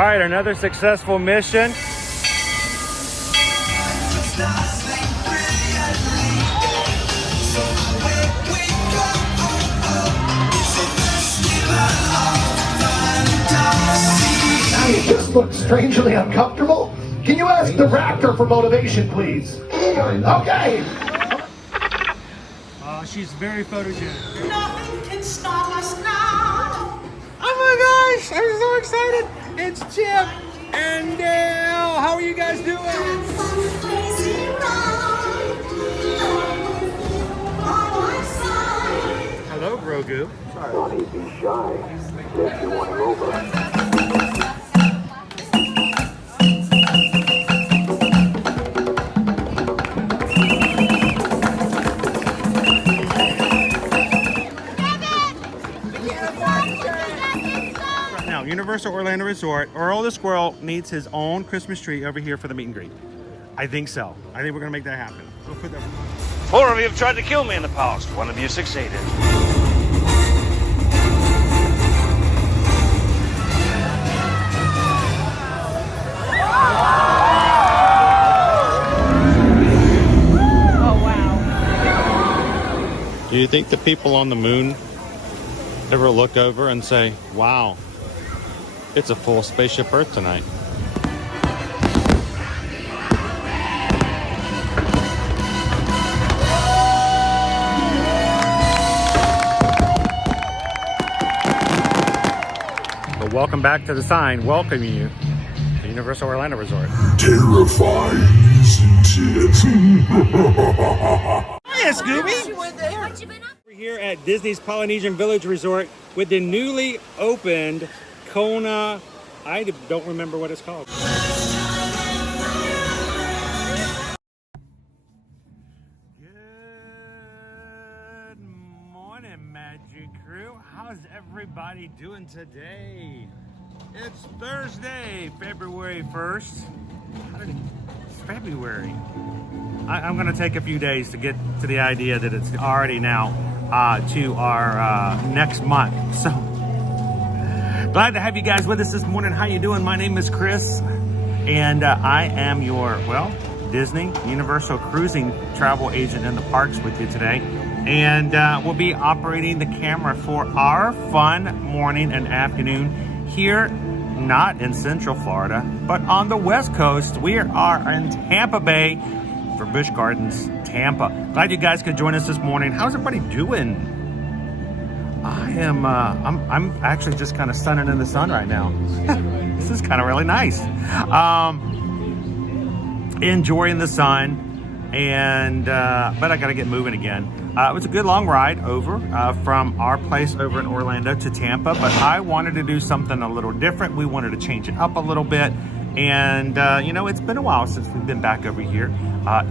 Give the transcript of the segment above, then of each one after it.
All right, another successful mission. You just look strangely uncomfortable. Can you ask the raptor for motivation, please? Okay. She's very photogenic. Nothing can stop us now. Oh my gosh, I'm so excited. It's Chip and Dale. How are you guys doing? Hello, Grogu. Don't be shy. If you want to go over. Universal Orlando Resort, Earl the Squirrel needs his own Christmas tree over here for the meet and greet. I think so. I think we're gonna make that happen. We'll put that. 4 of you have tried to kill me in the past. 1 of you succeeded. Oh wow. Do you think the people on the moon ever look over and say, wow, it's a full spaceship Earth tonight? But welcome back to the sign welcoming you to Universal Orlando Resort. Terrifying, isn't it? Hiya, Scooby! We're here at Disney's Polynesian Village Resort with the newly opened Kona, I don't remember what it's called. Good morning, Magic Crew. How's everybody doing today? It's Thursday, February 1st. It's February. I'm gonna take a few days to get to the idea that it's already now to our next month. So glad to have you guys with us this morning. How you doing? My name is Chris, and I am your, well, Disney Universal Cruising travel agent in the parks with you today. And we'll be operating the camera for our fun morning and afternoon here, not in Central Florida, but on the West Coast. We are in Tampa Bay for Busch Gardens, Tampa. Glad you guys could join us this morning. How's everybody doing? I'm actually just kind of sunning in the sun right now. This is kind of really nice. Enjoying the sun, and but I gotta get moving again. It was a good long ride over from our place over in Orlando to Tampa, but I wanted to do something a little different. We wanted to change it up a little bit, and you know, it's been a while since we've been back over here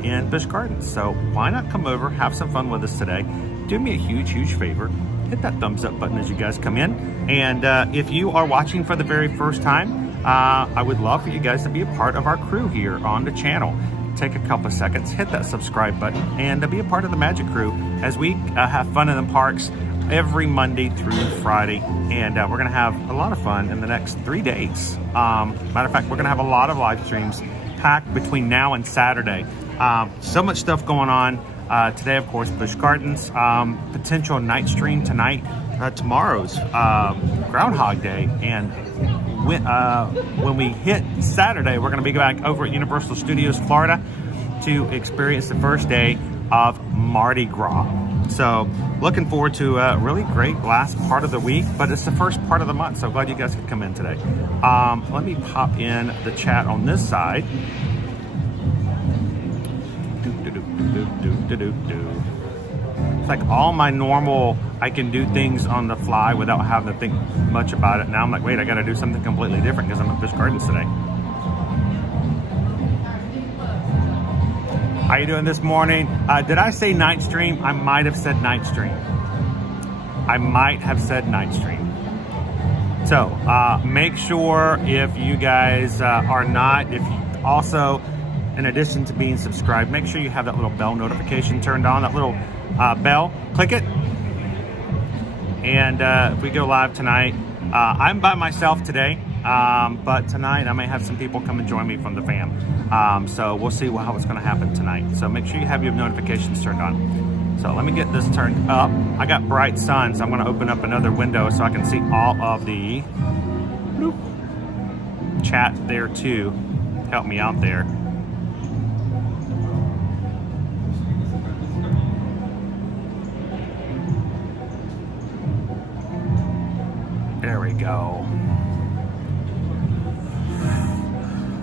in Busch Gardens, so why not come over, have some fun with us today? Do me a huge favor. Hit that thumbs up button as you guys come in. And if you are watching for the very first time, I would love for you guys to be a part of our crew here on the channel. Take a couple of seconds, hit that subscribe button, and be a part of the Magic Crew as we have fun in the parks every Monday through Friday. And we're gonna have a lot of fun in the next 3 days. Matter of fact, we're gonna have a lot of live streams packed between now and Saturday. So much stuff going on. Today, of course, Busch Gardens, potential night stream tonight, tomorrow's Groundhog Day, and when we hit Saturday, we're going to be back over at Universal Studios Florida to experience the first day of Mardi Gras. So looking forward to a really great last part of the week, but it's the first part of the month, so glad you guys could come in today. Let me pop in the chat on this side. It's like all my normal, I can do things on the fly without having to think much about it. Now I'm like, wait, I got to do something completely different because I'm at Busch Gardens today. How you doing this morning? Did I say night stream? I might have said night stream. So make sure if you guys are not, if you also, in addition to being subscribed, make sure you have that little bell notification turned on, that little bell, click it. And if we go live tonight, I'm by myself today. but tonight I may have some people come and join me from the fam. So we'll see how it's going to happen tonight. So make sure you have your notifications turned on. So let me get this turned up. I got bright sun, so I'm going to open up another window so I can see all of the chat there too. Help me out there. There we go.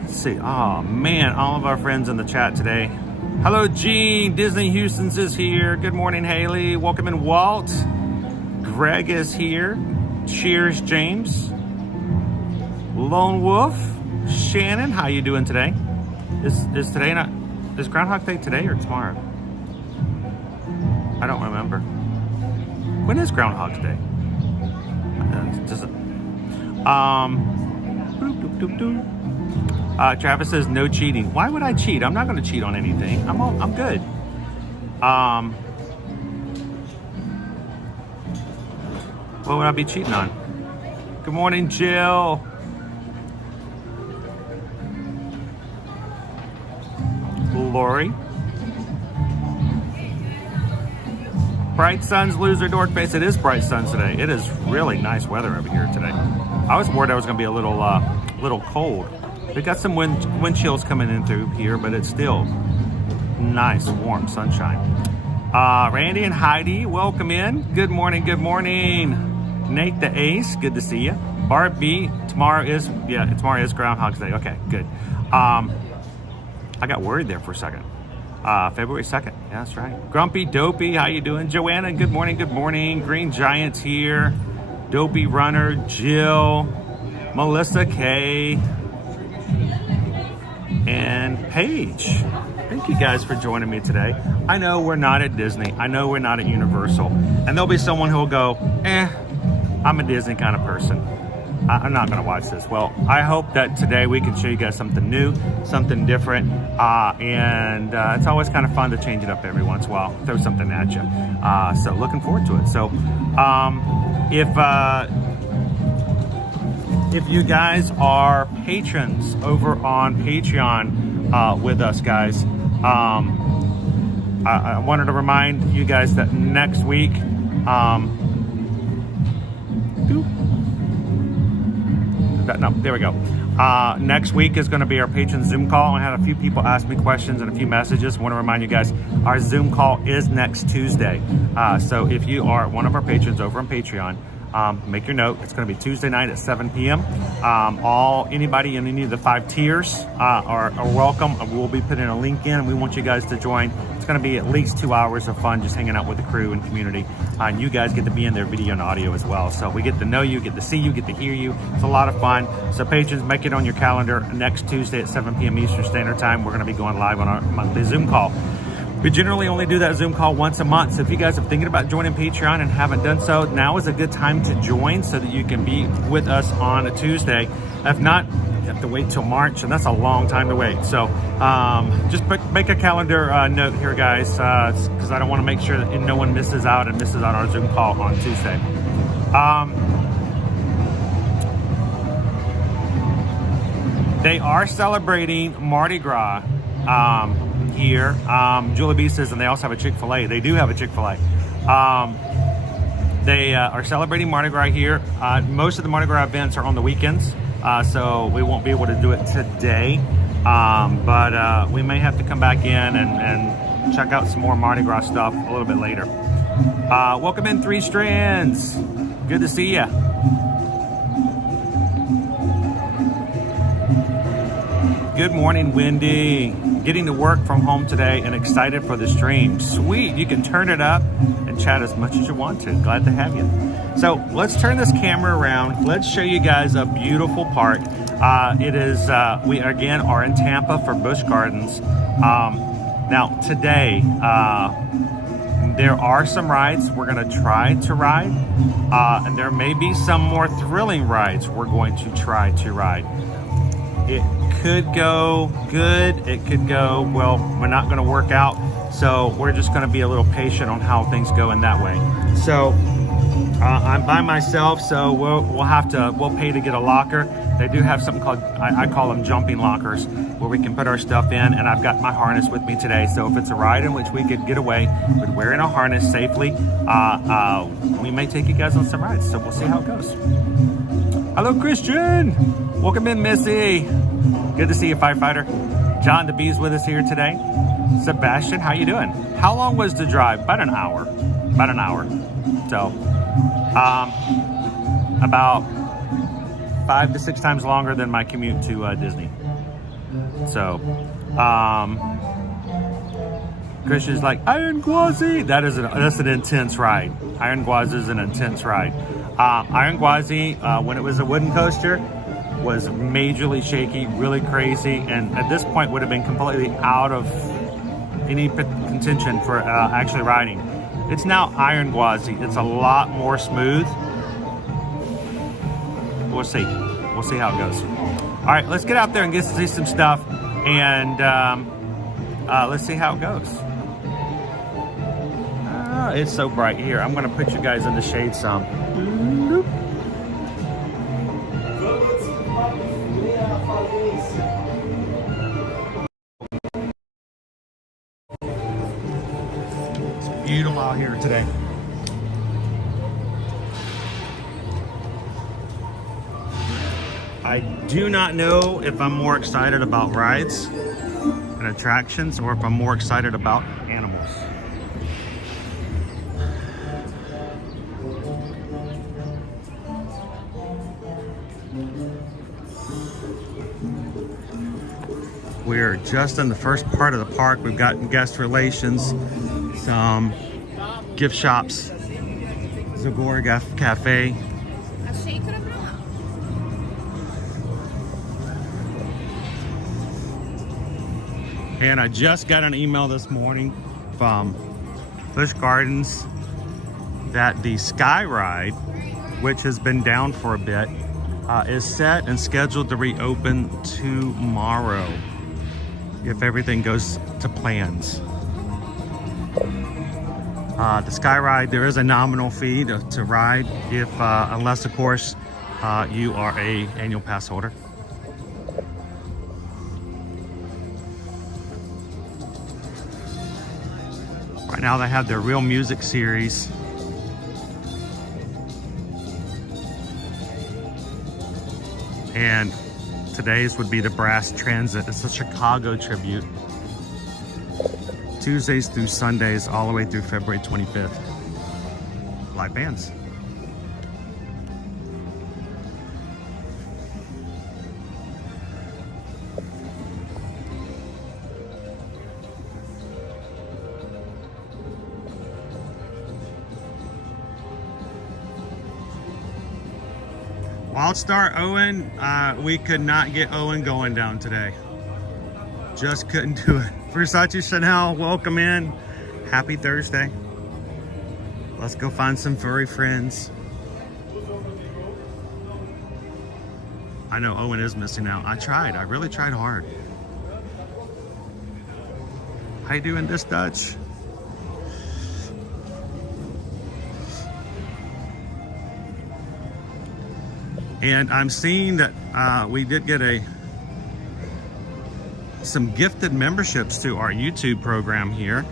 Let's see. Oh man, all of our friends in the chat today. Hello, Gene. Disney Houston's is here. Good morning, Haley. Welcome in, Walt. Greg is here. Cheers, James. Lone Wolf. Shannon, how you doing today? Is today not? Is Groundhog Day today or tomorrow? I don't remember. When is Groundhog Day? Does it? Travis says no cheating. Why would I cheat? I'm not going to cheat on anything. I'm good. What would I be cheating on? Good morning, Jill. Lori. Bright Suns, loser, dork face. It is bright suns today. It is really nice weather over here today. I was worried I was going to be a little cold. We got some wind chills coming in through here, but it's still nice, warm sunshine. Randy and Heidi, welcome in. Good morning, good morning. Nate the Ace, good to see you. Barbie, tomorrow is Groundhog's Day. Okay, good. I got worried there for a second. February 2nd. Yeah, that's right. Grumpy Dopey, how you doing? Joanna, good morning, good morning. Green Giant's here. Dopey Runner, Jill, Melissa K, and Paige. Thank you guys for joining me today. I know we're not at Disney. I know we're not at Universal. And there'll be someone who will go, I'm a Disney kind of person. I'm not going to watch this. Well, I hope that today we can show you guys something new, something different, and it's always kind of fun to change it up every once in a while, throw something at you. So looking forward to it. So if you guys are patrons over on Patreon with us, guys, I wanted to remind you guys that next week, there we go. Next week is going to be our patron Zoom call. I had a few people ask me questions and a few messages. I want to remind you guys, our Zoom call is next Tuesday. So if you are one of our patrons over on Patreon, make your note. It's going to be Tuesday night at 7 p.m. Anybody in any of the 5 tiers are welcome. We'll be putting a link in, and we want you guys to join. It's going to be at least 2 hours of fun just hanging out with the crew and community. And you guys get to be in their video and audio as well. So we get to know you, get to see you, get to hear you. It's a lot of fun. So patrons, make it on your calendar. Next Tuesday at 7 p.m. Eastern Standard Time, we're going to be going live on our monthly Zoom call. We generally only do that Zoom call once a month. So if you guys are thinking about joining Patreon and haven't done so, now is a good time to join so that you can be with us on a Tuesday. If not, you have to wait till March, and that's a long time to wait. So just make a calendar note here, guys, because I don't want to make sure that no one misses out on our Zoom call on Tuesday. They are celebrating Mardi Gras here. Julie B says, and they also have a Chick-fil-A. They do have a Chick-fil-A. They are celebrating Mardi Gras here. Most of the Mardi Gras events are on the weekends, so we won't be able to do it today. But we may have to come back in and check out some more Mardi Gras stuff a little bit later. Welcome in, 3 Strands. Good to see ya. Good morning, Wendy. Getting to work from home today and excited for the stream. Sweet, you can turn it up and chat as much as you want to. Glad to have you. So let's turn this camera around. Let's show you guys a beautiful park. We again are in Tampa for Busch Gardens. Now today, there are some rides we're gonna try to ride, and there may be some more thrilling rides we're going to try to ride. It could go good, it could go, well, we're not going to work out, so we're just going to be a little patient on how things go in that way. So I'm by myself, so we'll pay to get a locker. They do have something called, I call them jumping lockers, where we can put our stuff in, and I've got my harness with me today. So if it's a ride in which we could get away with wearing a harness safely, we may take you guys on some rides. So we'll see how it goes. Hello, Christian. Welcome in, Missy. Good to see you, firefighter. John DeBee's with us here today. Sebastian, how you doing? How long was the drive? About an hour. About an hour. So, about 5 to 6 times longer than my commute to Disney. So, Christian's like, Iron Gwazi. That's an intense ride. Iron Gwazi is an intense ride. Iron Gwazi, when it was a wooden coaster, was majorly shaky, really crazy, and at this point would have been completely out of any contention for actually riding. It's now Iron Gwazi. It's a lot more smooth. We'll see. We'll see how it goes. All right, let's get out there and get to see some stuff, and let's see how it goes. It's so bright here. I'm going to put you guys in the shade some. It's beautiful out here today. I do not know if I'm more excited about rides and attractions or if I'm more excited about animals. We're just in the first part of the park. We've got guest relations, some gift shops, Zagora Cafe. And I just got an email this morning from Busch Gardens that the Sky Ride, which has been down for a bit, is set and scheduled to reopen tomorrow if everything goes to plans. The Sky Ride, there is a nominal fee to ride, if unless of course you are a annual pass holder. Right now they have their Real Music series. And today's would be the Brass Transit. It's a Chicago tribute. Tuesdays through Sundays, all the way through February 25th. Live bands. WildStar Owen, we could not get Owen going down today. Just couldn't do it. Versace Chanel, welcome in. Happy Thursday. Let's go find some furry friends. I know Owen is missing out. I really tried hard. How you doing, this Dutch? And I'm seeing that we did get some gifted memberships to our YouTube program here.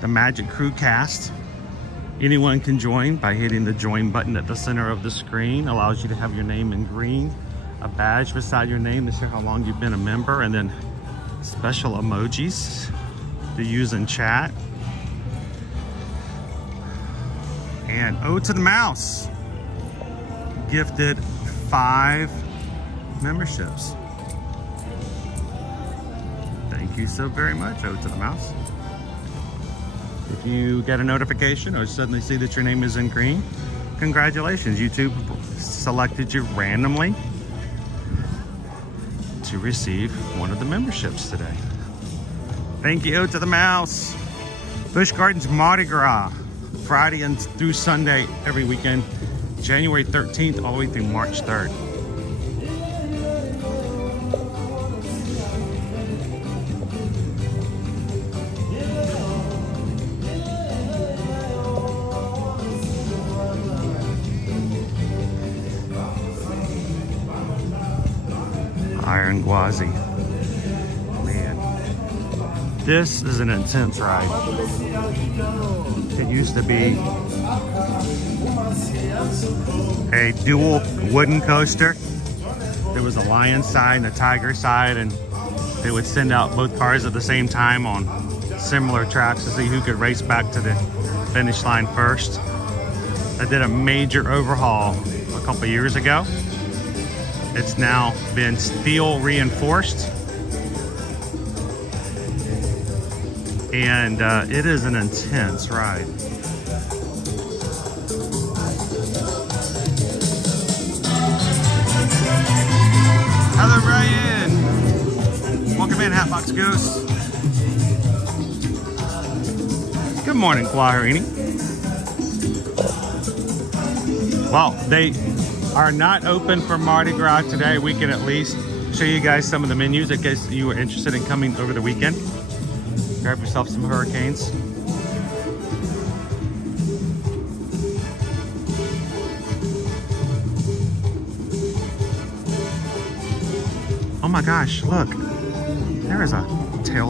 The Magic Crew Cast. Anyone can join by hitting the join button at the center of the screen. Allows you to have your name in green, a badge beside your name to show how long you've been a member, and then special emojis to use in chat. And Ode to the Mouse gifted 5 memberships. Thank you so very much, Ode to the Mouse. If you get a notification or suddenly see that your name is in green, congratulations. YouTube selected you randomly to receive one of the memberships today. Thank you, Ode to the Mouse. Busch Gardens Mardi Gras, Friday and through Sunday every weekend. January 13th all the way through March 3rd. Iron Gwazi. Man, this is an intense ride. It used to be a dual wooden coaster. There was a lion side and a tiger side, and they would send out both cars at the same time on similar tracks to see who could race back to the finish line first. I did a major overhaul a couple years ago. It's now been steel reinforced, and it is an intense ride. Hello, Ryan. Welcome in, Hatbox Goose. Good morning, Quaharini. Well, they are not open for Mardi Gras today. We can at least show you guys some of the menus in case you were interested in coming over the weekend. Grab yourself some hurricanes. Oh my gosh, look. There is a tail.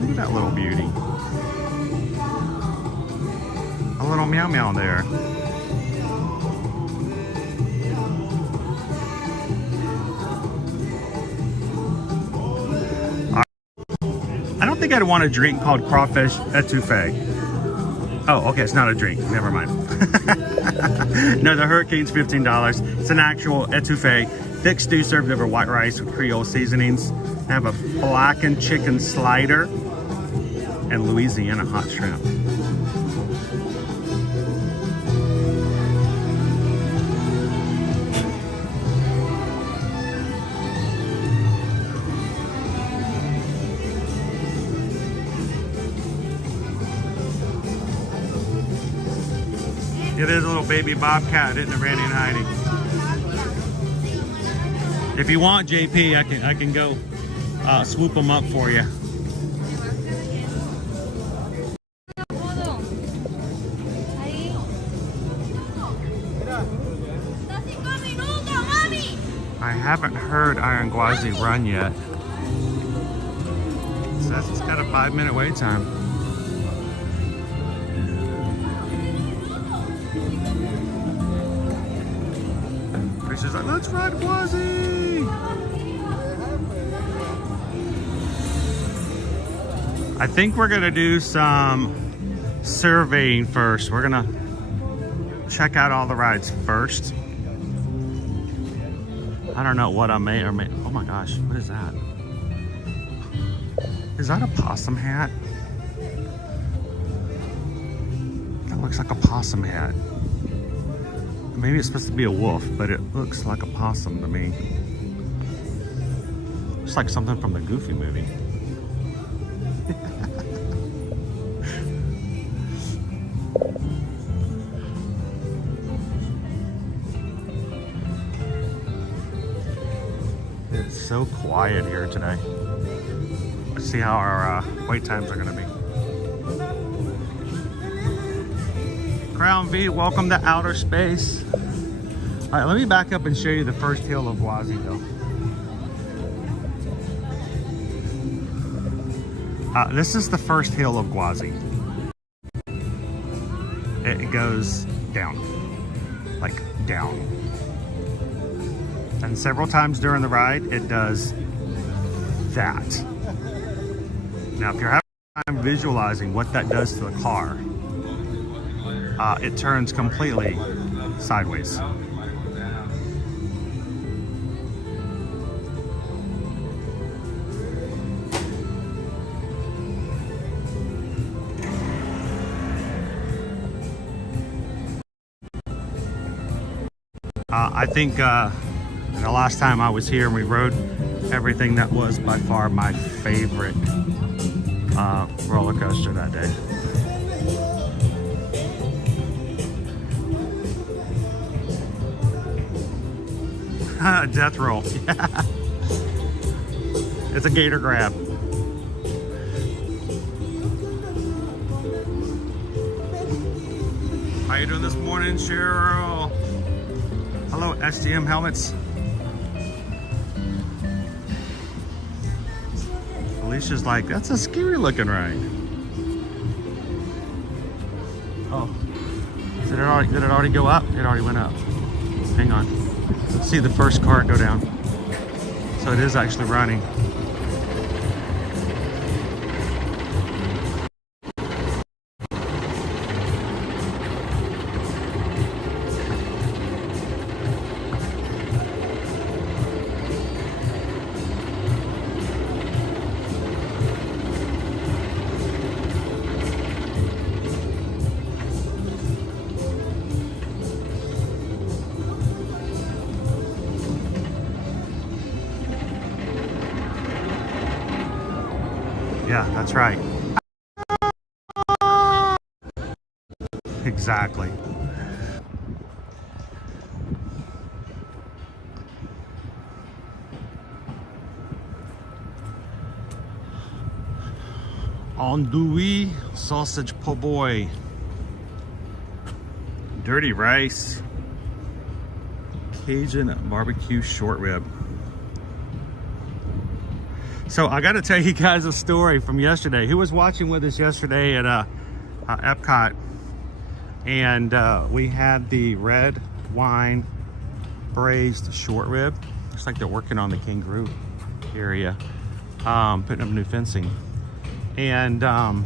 Look at that little beauty. A little meow meow there. I don't think I'd want a drink called crawfish etouffee. Oh, okay, it's not a drink. Never mind. No, the hurricane's $15. It's an actual etouffee. Thick stew served over white rice with Creole seasonings. I have a blackened chicken slider and Louisiana hot shrimp. It is a little baby bobcat, isn't it, Randy and Heidi? If you want, JP, I can go swoop them up for you. I haven't heard Iron Gwazi run yet. It says it's got a 5-minute wait time. She's like, let's ride Gwazi! I think we're gonna do some surveying first. We're gonna check out all the rides first. I don't know what I may or may, oh my gosh, what is that? Is that a possum hat? That looks like a possum hat. Maybe it's supposed to be a wolf, but it looks like a possum to me. It's like something from the Goofy movie. It's so quiet here today. Let's see how our wait times are gonna be. Crown V, welcome to outer space. All right, let me back up and show you the first hill of Gwazi though. This is the first hill of Gwazi. It goes down, like down. And several times during the ride, it does that. Now, if you're having time visualizing what that does to the car, it turns completely sideways. I think the last time I was here and we rode everything, that was by far my favorite roller coaster that day. Death roll. Yeah. It's a gator grab. How you doing this morning, Cheryl? Hello, STM helmets. Alicia's like, that's a scary looking ride. Oh, did it already go up? It already went up. Hang on. Let's see the first car go down. So it is actually running. Yeah, that's right. Exactly. Andouille sausage po' boy. Dirty rice. Cajun barbecue short rib. So I got to tell you guys a story from yesterday. Who was watching with us yesterday at Epcot? And we had the red wine braised short rib. Looks like they're working on the kangaroo area, putting up new fencing. And we'll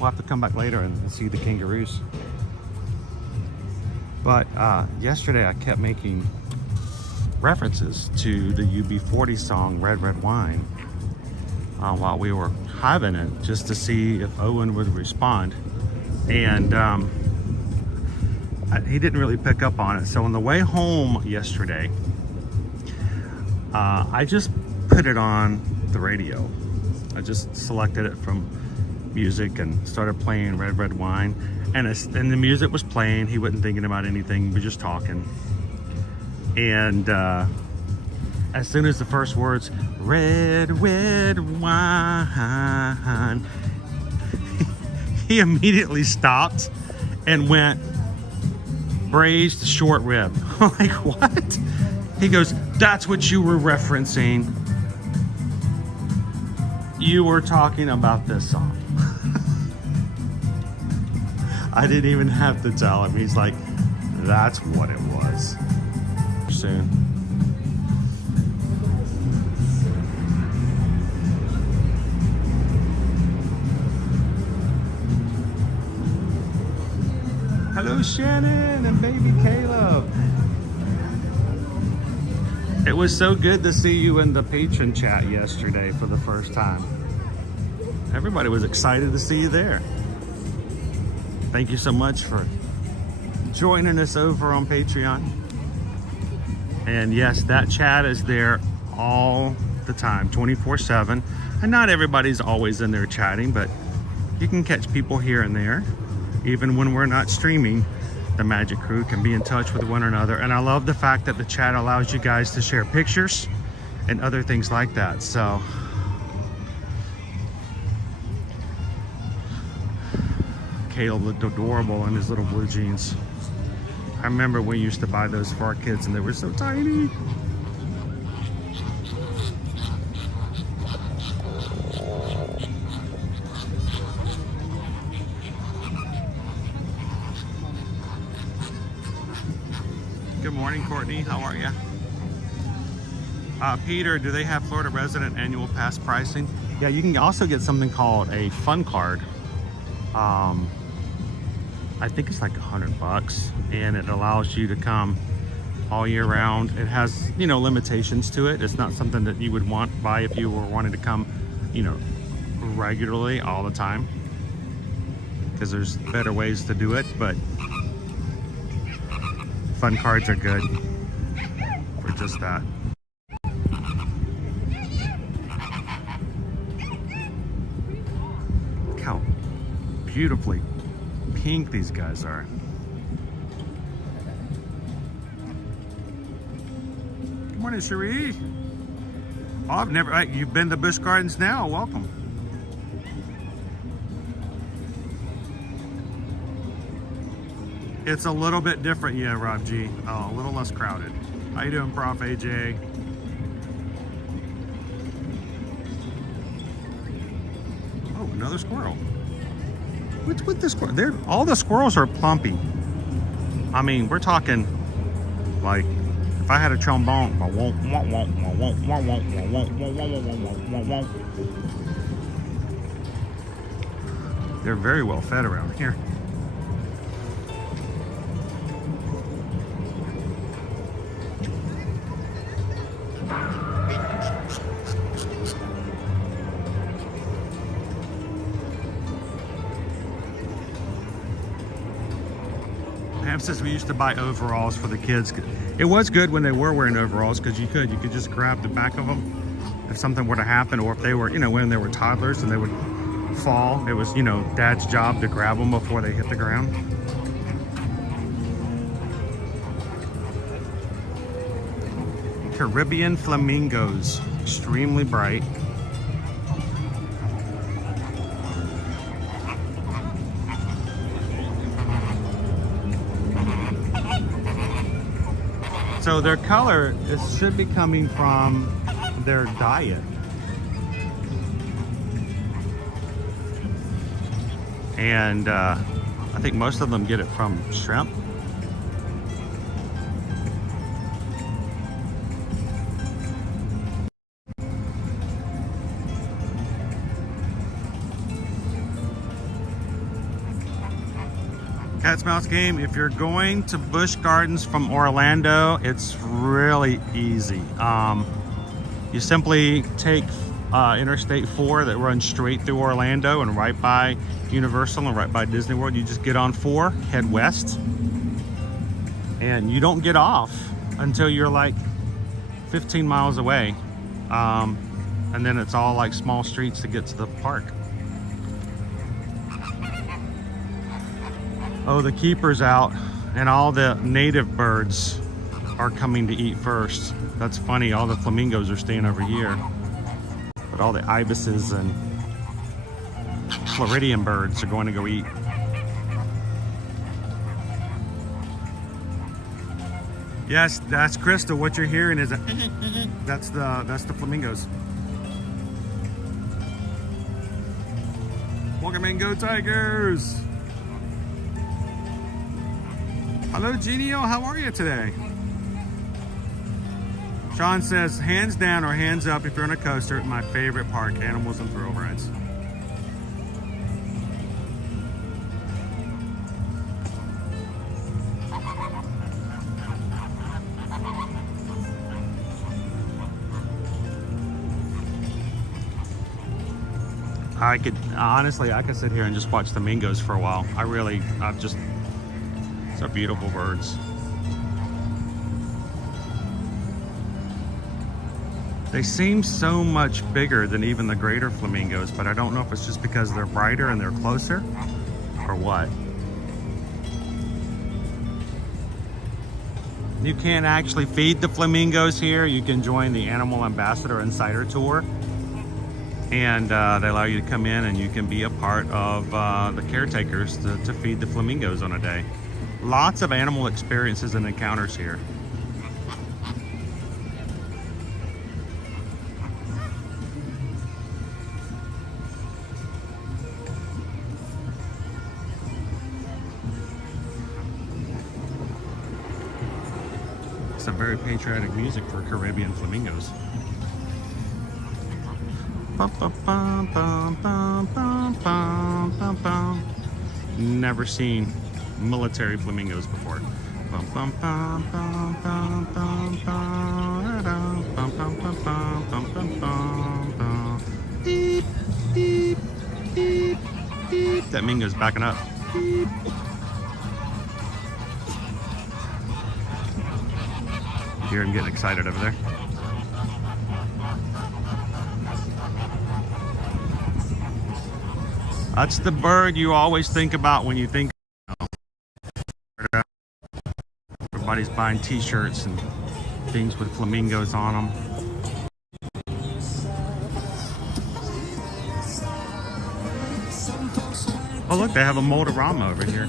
have to come back later and see the kangaroos. But yesterday I kept making references to the UB40 song Red Red Wine while we were having it, just to see if Owen would respond, and he didn't really pick up on it. So on the way home yesterday, I just put it on the radio. I just selected it from music and started playing Red Red Wine, and the music was playing. He wasn't thinking about anything, we were just talking. And as soon as the first words, red, red wine, he immediately stopped and went, braised short rib. I'm like, what? He goes, that's what you were referencing. You were talking about this song. I didn't even have to tell him. He's like, that's what it was. Soon. Hello, Shannon and baby Caleb. It was so good to see you in the patron chat yesterday for the first time. Everybody was excited to see you there. Thank you so much for joining us over on Patreon. And yes, that chat is there all the time, 24/7. And not everybody's always in there chatting, but you can catch people here and there. Even when we're not streaming, the Magic Crew can be in touch with one another. And I love the fact that the chat allows you guys to share pictures and other things like that. So Caleb looked adorable in his little blue jeans. I remember we used to buy those for our kids and they were so tiny. Good morning, Courtney. How are you? Peter, do they have Florida resident annual pass pricing? Yeah, you can also get something called a fun card. I think it's like $100, and it allows you to come all year round. It has, you know, limitations to it. It's not something that you would buy if you were wanting to come, you know, regularly all the time, because there's better ways to do it. But fun cards are good for just that. Look how beautifully pink these guys are. Good morning, Cherie. Oh, I've never, you've been to Busch Gardens now. Welcome. It's a little bit different, yeah, Rob G. Oh, a little less crowded. How you doing, Prof. AJ? Oh, another squirrel. What's with the squirrel? All the squirrels are plumpy. I mean, we're talking like if I had a trombone. They're very well fed around here. Pam says we used to buy overalls for the kids. It was good when they were wearing overalls because you could just grab the back of them if something were to happen, or if they were, when they were toddlers and they would fall. It was, Dad's job to grab them before they hit the ground. Caribbean flamingos, extremely bright. So their color should be coming from their diet. And I think most of them get it from shrimp. Cat's Mouse game, if you're going to Busch Gardens from Orlando, it's really easy. You simply take Interstate 4 that runs straight through Orlando and right by Universal and right by Disney World. You just get on 4, head west, and you don't get off until you're like 15 miles away. And then it's all like small streets to get to the park. Oh, the keeper's out and all the native birds are coming to eat first. That's funny, all the flamingos are staying over here. But all the ibises and Floridian birds are going to go eat. Yes, that's Crystal. What you're hearing is that's the flamingos. Welcome in, go Tigers! Hello, Genio. How are you today? Sean says, hands down or hands up if you're on a coaster, my favorite park, animals and thrill rides. I could sit here and just watch the flamingos for a while. They're beautiful birds. They seem so much bigger than even the greater flamingos, but I don't know if it's just because they're brighter and they're closer or what. You can't actually feed the flamingos here. You can join the Animal Ambassador Insider Tour. And they allow you to come in and you can be a part of the caretakers to feed the flamingos on a day. Lots of animal experiences and encounters here. It's a very patriotic music for Caribbean flamingos. Bum, bum, bum, bum, bum, bum, bum, bum, bum. Never seen military flamingos before. Bum, bum, bum, bum, bum, bum, bum, bum, bum, bum, bum, bum, bum, bum. Beep, beep, beep, beep. That mingo's backing up. Beep. Hear him getting excited over there. That's the bird you always think about when you think. Everybody's buying t-shirts and things with flamingos on them. Oh look, they have a Motorama over here.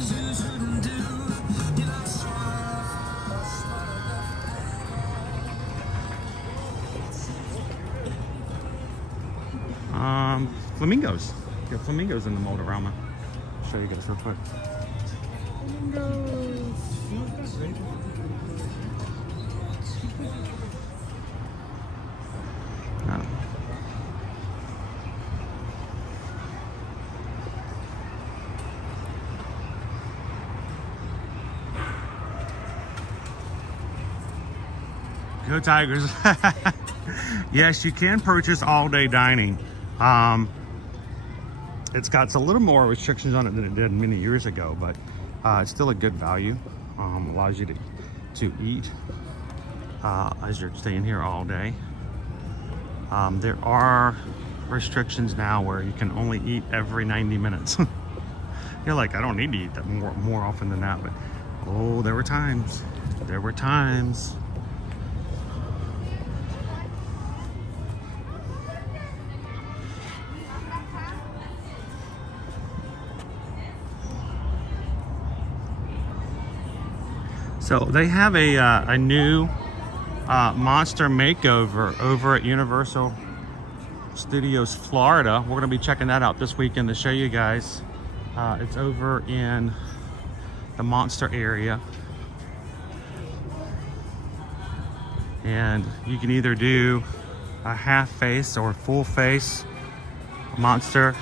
flamingos. You got flamingos in the Mold-A-Rama. I'll show you guys real quick. Go Tigers. Yes, you can purchase all-day dining. It's got a little more restrictions on it than it did many years ago, but it's still a good value. Allows you to eat as you're staying here all day. There are restrictions now where you can only eat every 90 minutes. You're like, I don't need to eat that more often than that, but oh, there were times. There were times. So they have a new monster makeover over at Universal Studios Florida. We're gonna be checking that out this weekend to show you guys. It's over in the monster area. And you can either do a half face or full face monster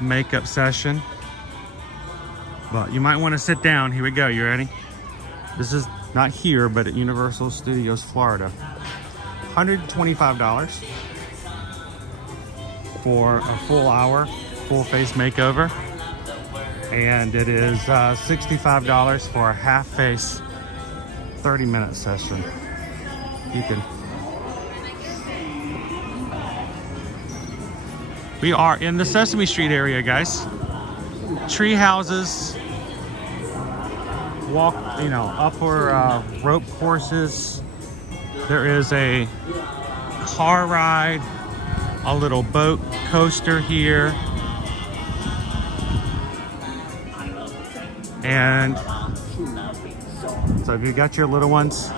makeup session. But you might want to sit down. Here we go. You ready? This is not here, but at Universal Studios Florida. $125 for a full hour, full face makeover. And it is $65 for a half face 30-minute session. You can. We are in the Sesame Street area, guys. Tree houses, walk, upper rope courses. There is a car ride, a little boat coaster here, and so if you got your little ones,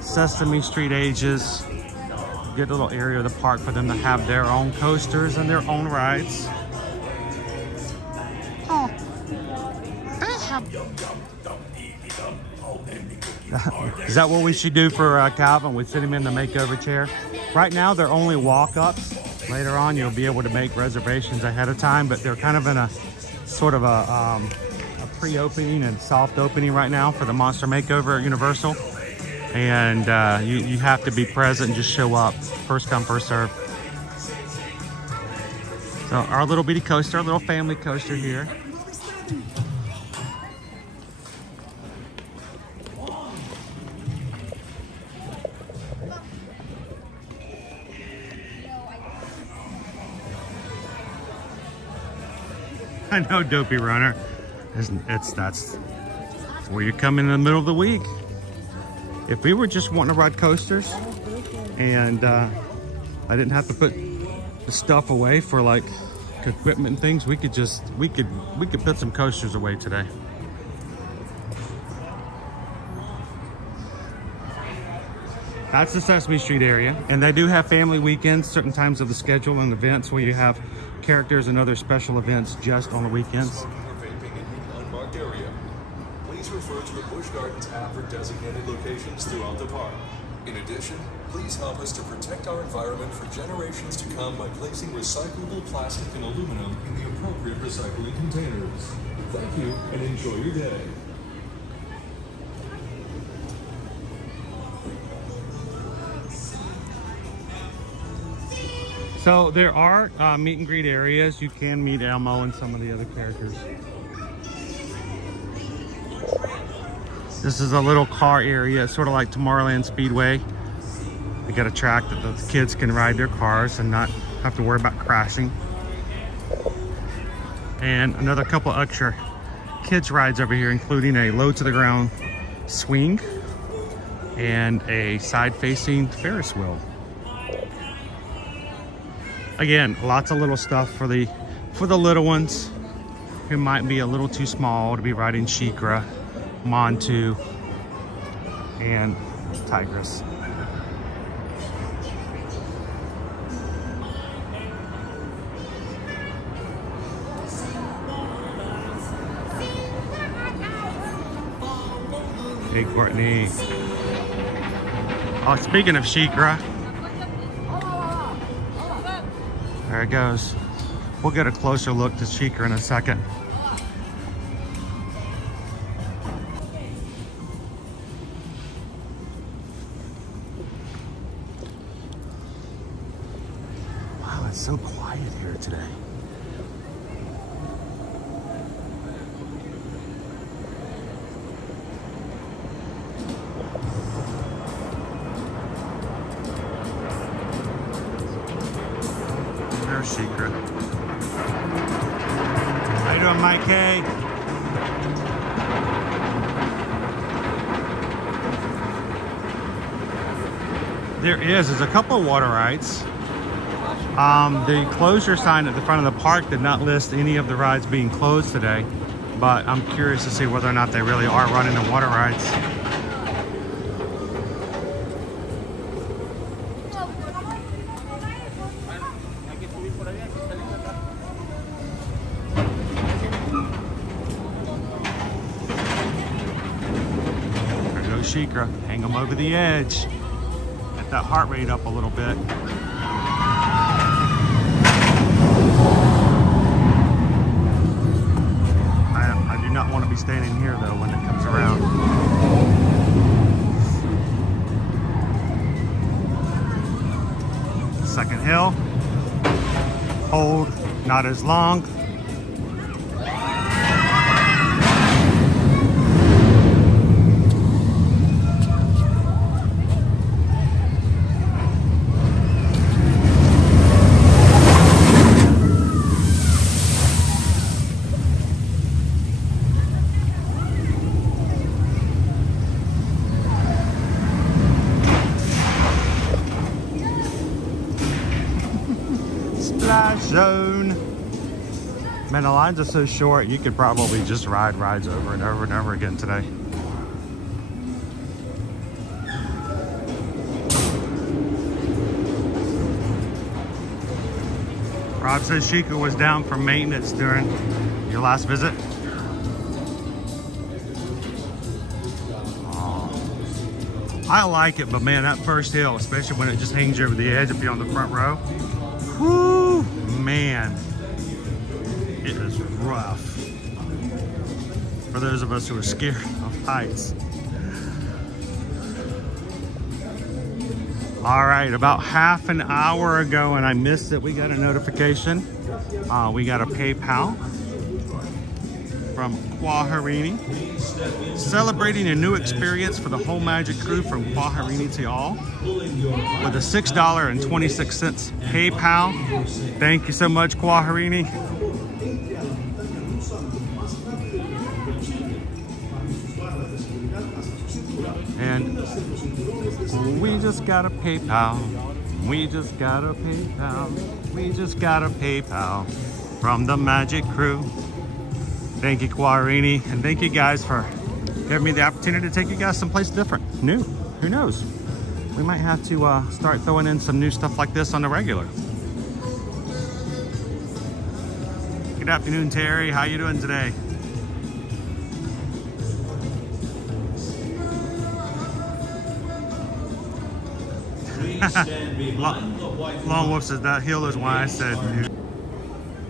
Sesame Street ages, get a little area of the park for them to have their own coasters and their own rides. Is that what we should do for Calvin? We sit him in the makeover chair. Right now they're only walk-ups. Later on you'll be able to make reservations ahead of time, but they're kind of in a sort of a pre-opening and soft opening right now for the Monster Makeover at Universal. And you have to be present and just show up. First come, first serve. So our little bitty coaster, our little family coaster here. I know, Dopey Runner. That's where you come in the middle of the week. If we were just wanting to ride coasters and I didn't have to put the stuff away for like equipment and things, we could put some coasters away today. That's the Sesame Street area, and they do have family weekends, certain times of the schedule and events where you have characters and other special events just on the weekends. Please refer to the Busch Gardens app for designated locations throughout the park. In addition, please help us to protect our environment for generations to come by placing recyclable plastic and aluminum in the appropriate recycling containers. Thank you and enjoy your day. So there are meet and greet areas. You can meet Elmo and some of the other characters. This is a little car area, sort of like Tomorrowland Speedway. They got a track that the kids can ride their cars and not have to worry about crashing. And another couple extra kids rides over here, including a low to the ground swing and a side-facing Ferris wheel. Again, lots of little stuff for the little ones who might be a little too small to be riding Shikra, Montu, and Tigress. Hey, Courtney. Oh, speaking of Shikra, there it goes. We'll get a closer look to Shikra in a second. Wow, it's so quiet here today. There's Shikra. How you doing, Mike K? There's a couple of water rides. The closure sign at the front of the park did not list any of the rides being closed today, but I'm curious to see whether or not they really are running the water rides. There goes Shikra. Hang them over the edge. Get that heart rate up a little bit. I do not want to be standing here though when it comes around. Second hill. Hold not as long. Splash zone. Man, the lines are so short, you could probably just ride rides over and over and over again today. Rob says Shikra was down for maintenance during your last visit. Oh, I like it, but man, that first hill, especially when it just hangs you over the edge if you're on the front row. Whoo, man, it is rough for those of us who are scared of heights. All right, about half an hour ago, and I missed it, we got a notification. We got a PayPal from Quaharini, celebrating a new experience for the whole Magic crew from Quaharini to all with a $6.26 PayPal. Thank you so much, Quaharini. And we just got a PayPal. We just got a PayPal. We just got a PayPal from the Magic crew. Thank you, Quaharini, and thank you guys for giving me the opportunity to take you guys someplace different, new. Who knows? We might have to start throwing in some new stuff like this on the regular. Good afternoon, Terry. How you doing today? Long Wolf says that hill is why I said new.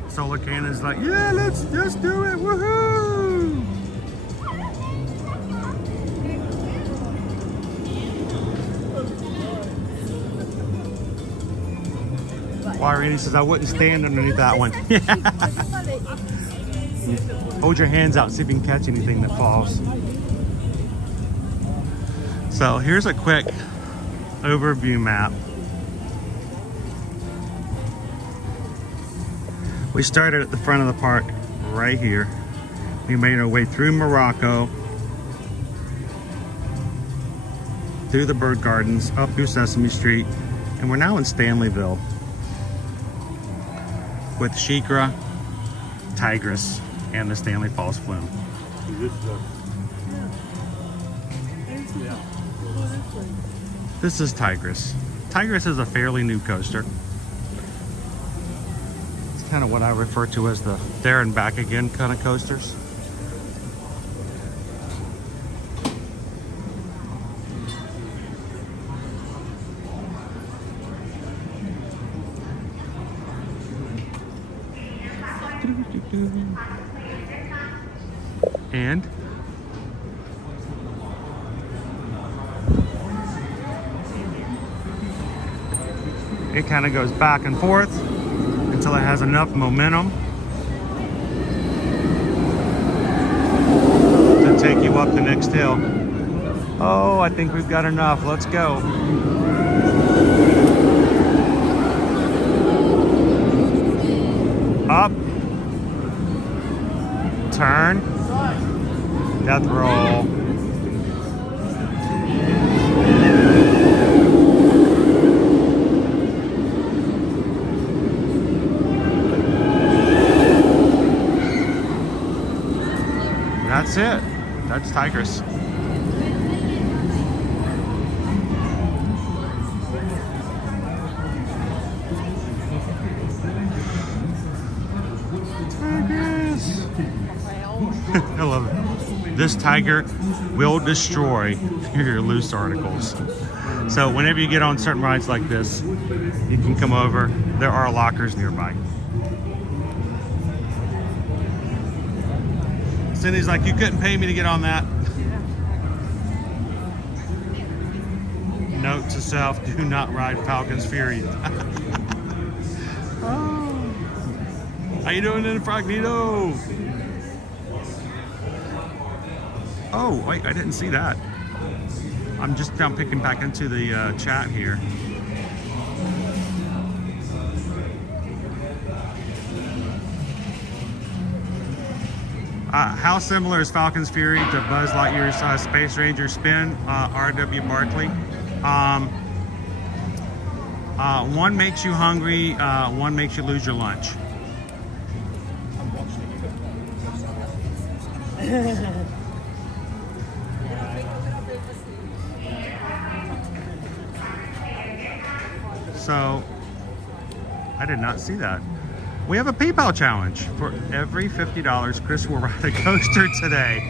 Solar Cannon's like, yeah, let's just do it, woohoo! Quaharini says I wouldn't stand underneath that one. Hold your hands out, see if you can catch anything that falls. So here's a quick overview map. We started at the front of the park right here. We made our way through Morocco, through the bird gardens, up through Sesame Street, and we're now in Stanleyville with Shikra, Tigress, and the Stanley Falls Flume. This is Tigress. Tigress is a fairly new coaster. It's kind of what I refer to as the there and back again kind of coasters. And it kind of goes back and forth until it has enough momentum to take you up the next hill. Oh, I think we've got enough. Let's go. Up. Turn. Death roll. That's it. That's Tigris. I love it. This tiger will destroy your loose articles. So whenever you get on certain rides like this, you can come over. There are lockers nearby. Cindy's like, you couldn't pay me to get on that. Note to self, do not ride Falcon's Fury. Oh. How you doing, Incognito? Oh, wait, I didn't see that. I'm just now picking back into the chat here. How similar is Falcon's Fury to Buzz Lightyear's Space Ranger Spin, R.W. Barkley? One makes you hungry, one makes you lose your lunch. So, I did not see that. We have a PayPal challenge. For every $50, Chris will ride a coaster today.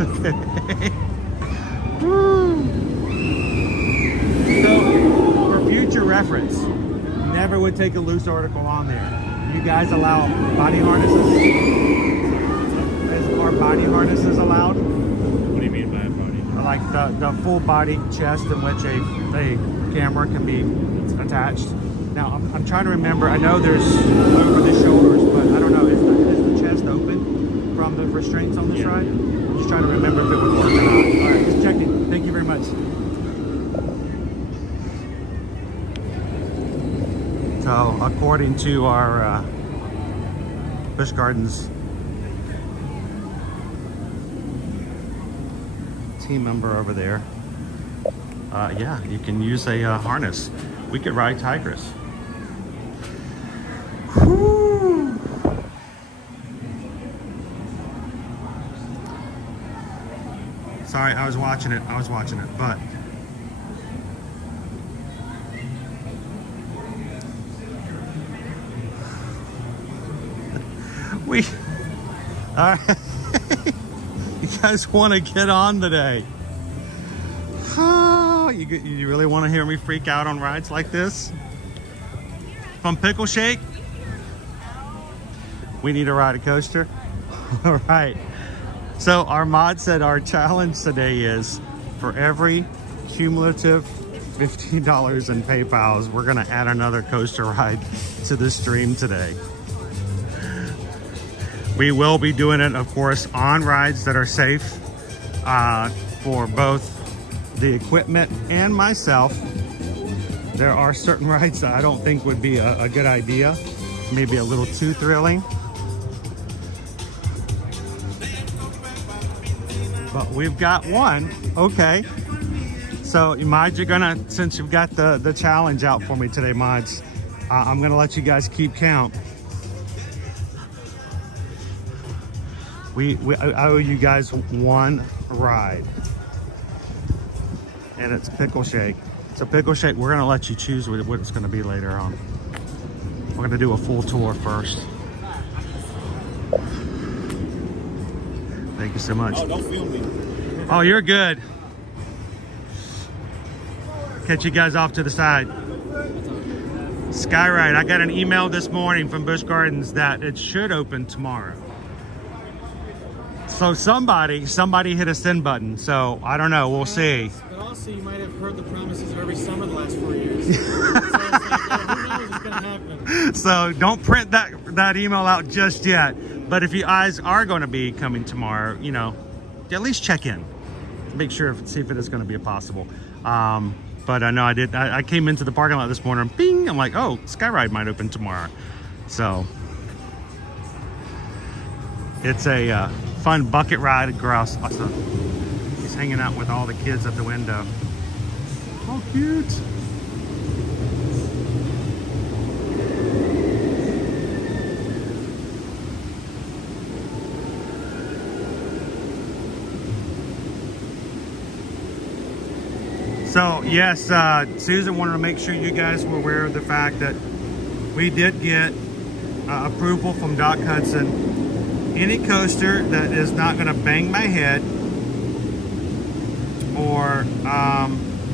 Okay. Woo. So, for future reference, never would take a loose article on there. You guys allow body harnesses? Are body harnesses allowed? What do you mean by a body? Like the full body chest in which a camera can be attached. Now, I'm trying to remember. I know there's over the shoulders, but I don't know. Is the chest open from the restraints on this ride? I'm just trying to remember if it would work or not. All right, just checking. Thank you very much. So, according to our Busch Gardens team member over there, yeah, you can use a harness. We could ride Tigris. Whew. Sorry, I was watching it, but we, you guys want to get on today? You really want to hear me freak out on rides like this? From Pickle Shake? We need to ride a coaster? All right. So our mod said our challenge today is for every cumulative $15 in PayPals, we're going to add another coaster ride to the stream today. We will be doing it, of course, on rides that are safe for both the equipment and myself. There are certain rides that I don't think would be a good idea, maybe a little too thrilling. But we've got one. Okay. So mods, you're gonna, since you've got the challenge out for me today, mods, I'm gonna let you guys keep count. I owe you guys one ride, and it's Pickle Shake. So Pickle Shake, we're gonna let you choose what it's gonna be later on. We're gonna do a full tour first. Thank you so much. Oh, don't film me. Oh, you're good. Catch you guys off to the side. Skyride, I got an email this morning from Busch Gardens that it should open tomorrow. So somebody hit a send button. So I don't know. We'll see. But also, you might have heard the promises of every summer the last 4 years. So it's like, who knows what's gonna happen? So don't print that email out just yet. But if you guys are going to be coming tomorrow, you know, at least check in, make sure, see if it is going to be possible. But I know I came into the parking lot this morning, bing, I'm like, oh, Skyride might open tomorrow. So it's a fun bucket ride across. He's hanging out with all the kids at the window. How cute. So yes, Susan wanted to make sure you guys were aware of the fact that we did get approval from Doc Hudson. Any coaster that is not going to bang my head, or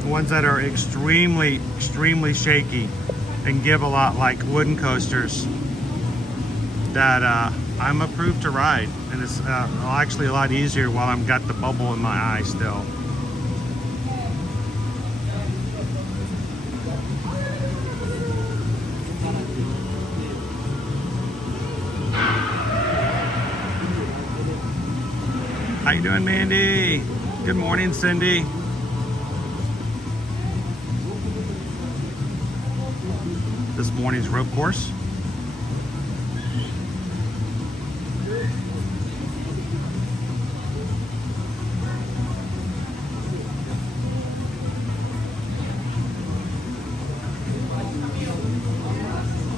ones that are extremely shaky and give a lot, like wooden coasters, that I'm approved to ride. And it's actually a lot easier while I've got the bubble in my eye still. How you doing, Mandy? Good morning, Cindy. This morning's rope course.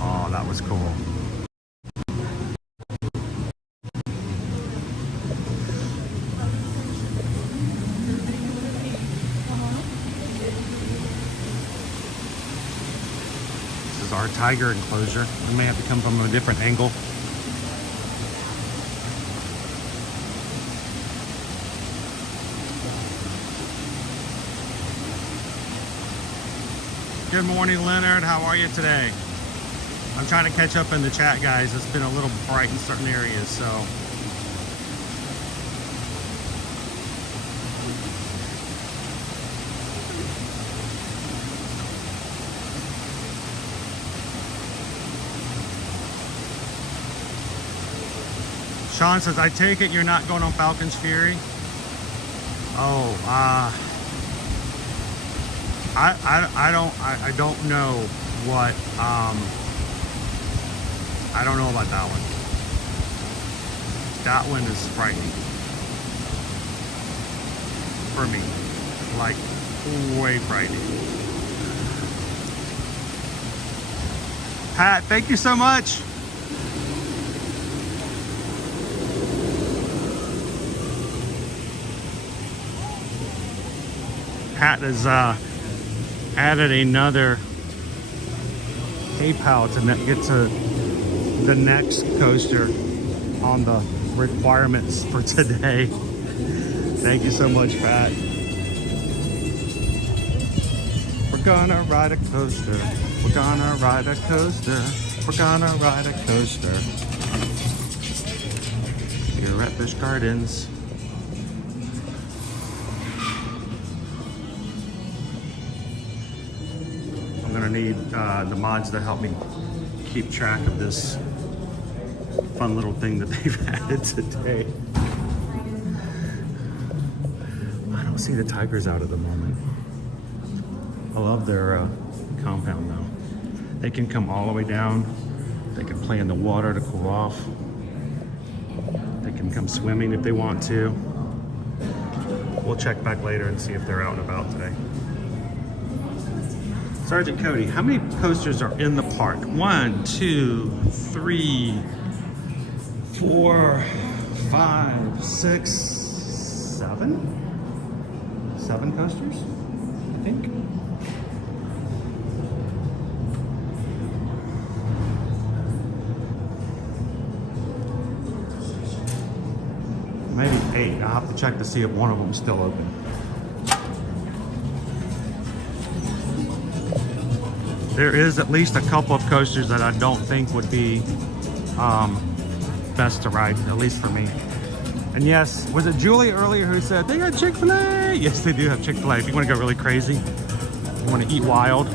Oh, that was cool. Our tiger enclosure. We may have to come from a different angle. Good morning, Leonard. How are you today? I'm trying to catch up in the chat, guys. It's been a little bright in certain areas, so. Sean says, I take it you're not going on Falcon's Fury? Oh, I don't know what, I don't know about that one. That one is frightening. For me. Like, way frightening. Pat, thank you so much. Pat has added another PayPal to get to the next coaster on the requirements for today. Thank you so much, Pat. We're gonna ride a coaster. We're gonna ride a coaster. We're gonna ride a coaster. Here at Busch Gardens. Need the mods to help me keep track of this fun little thing that they've added today. I don't see the tigers out at the moment. I love their compound though. They can come all the way down. They can play in the water to cool off. They can come swimming if they want to. We'll check back later and see if they're out and about today. Sergeant Cody, how many coasters are in the park? 1, 2, 3, 4, 5, 6, 7? 7 coasters, I think. Maybe 8. I'll have to check to see if one of them is still open. There is at least a couple of coasters that I don't think would be best to ride, at least for me. And yes, was it Julie earlier who said they got Chick-fil-A? Yes, they do have Chick-fil-A. If you want to go really crazy, you want to eat wild,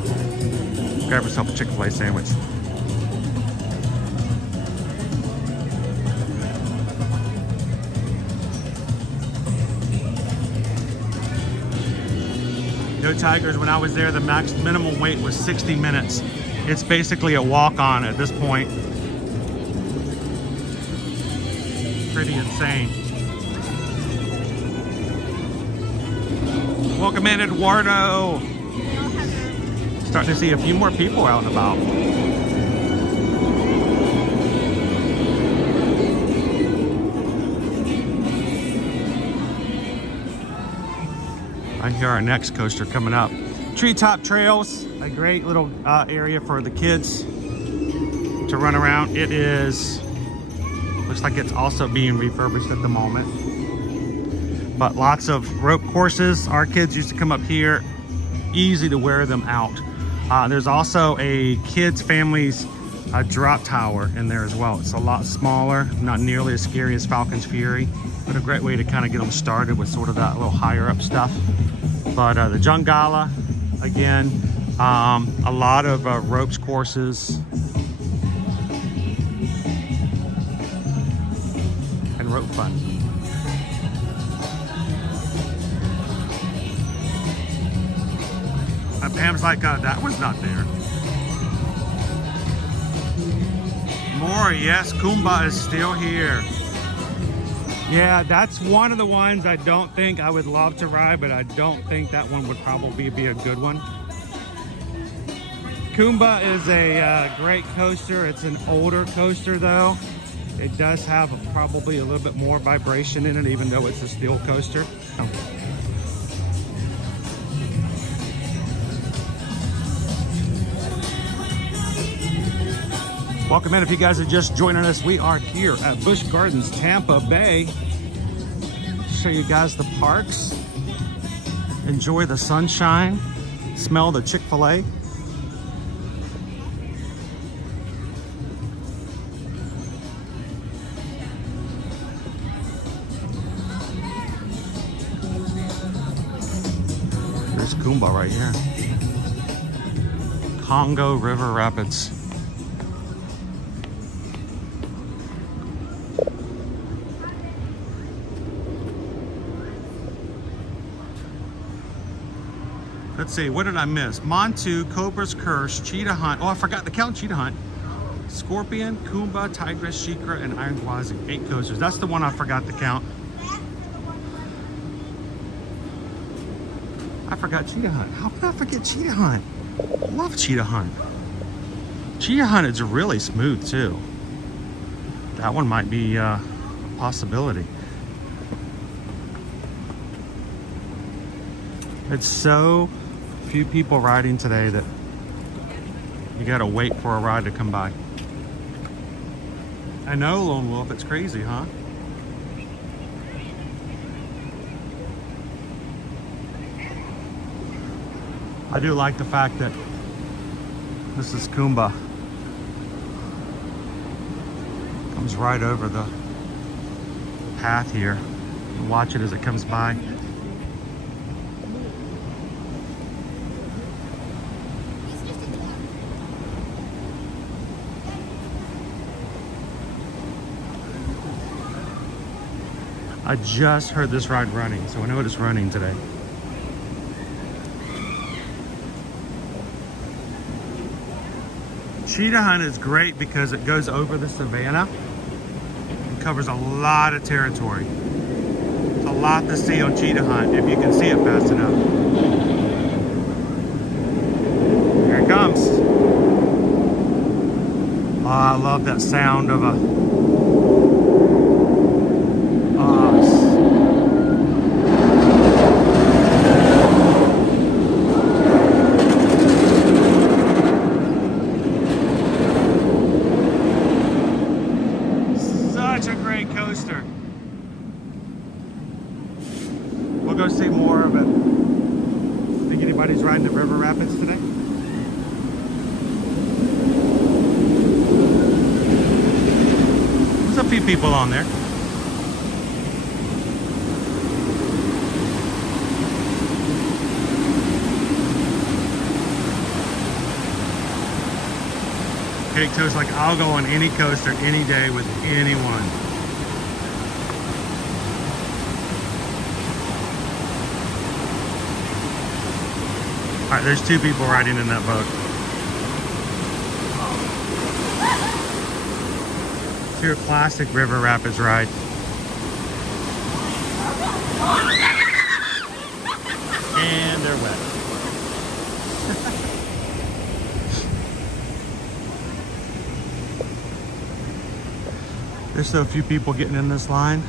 grab yourself a Chick-fil-A sandwich. No Tigers, when I was there, the max minimum wait was 60 minutes. It's basically a walk-on at this point. Pretty insane. Welcome in, Eduardo. Starting to see a few more people out and about. I hear our next coaster coming up. Treetop Trails, a great little area for the kids to run around. It is, looks like it's also being refurbished at the moment. But lots of rope courses. Our kids used to come up here. Easy to wear them out. There's also a kids' families drop tower in there as well. It's a lot smaller, not nearly as scary as Falcon's Fury, but a great way to kind of get them started with sort of that little higher up stuff. But the Jungala, again, a lot of ropes courses and rope fun. Pam's like, that was not there. More, yes, Kumba is still here. Yeah, that's one of the ones I don't think I would love to ride, but I don't think that one would probably be a good one. Kumba is a great coaster. It's an older coaster though. It does have probably a little bit more vibration in it, even though it's a steel coaster. Welcome in. If you guys are just joining us, we are here at Busch Gardens, Tampa Bay. Show you guys the parks. Enjoy the sunshine. Smell the Chick-fil-A. There's Kumba right here. Congo River Rapids. Let's see, what did I miss? Montu, Cobra's Curse, Cheetah Hunt. Oh, I forgot to count Cheetah Hunt. Scorpion, Kumba, Tigress, Shikra, and Iron Gwazi. 8 coasters. That's the one I forgot to count. I forgot Cheetah Hunt. How could I forget Cheetah Hunt? I love Cheetah Hunt. Cheetah Hunt is really smooth too. That one might be a possibility. It's so few people riding today that you gotta wait for a ride to come by. I know, Lone Wolf, it's crazy, huh? I do like the fact that this is Kumba. Comes right over the path here. You watch it as it comes by. I just heard this ride running, so I know it is running today. Cheetah Hunt is great because it goes over the savannah and covers a lot of territory. It's a lot to see on Cheetah Hunt if you can see it fast enough. Here it comes. Oh, I love that sound of a coaster. We'll go see more of it. Think anybody's riding the River Rapids today? few people on there. Cake Toast, like, I'll go on any coaster any day with anyone. All right, there's 2 people riding in that boat. It's your classic River Rapids ride. And they're wet. There's so few people getting in this line.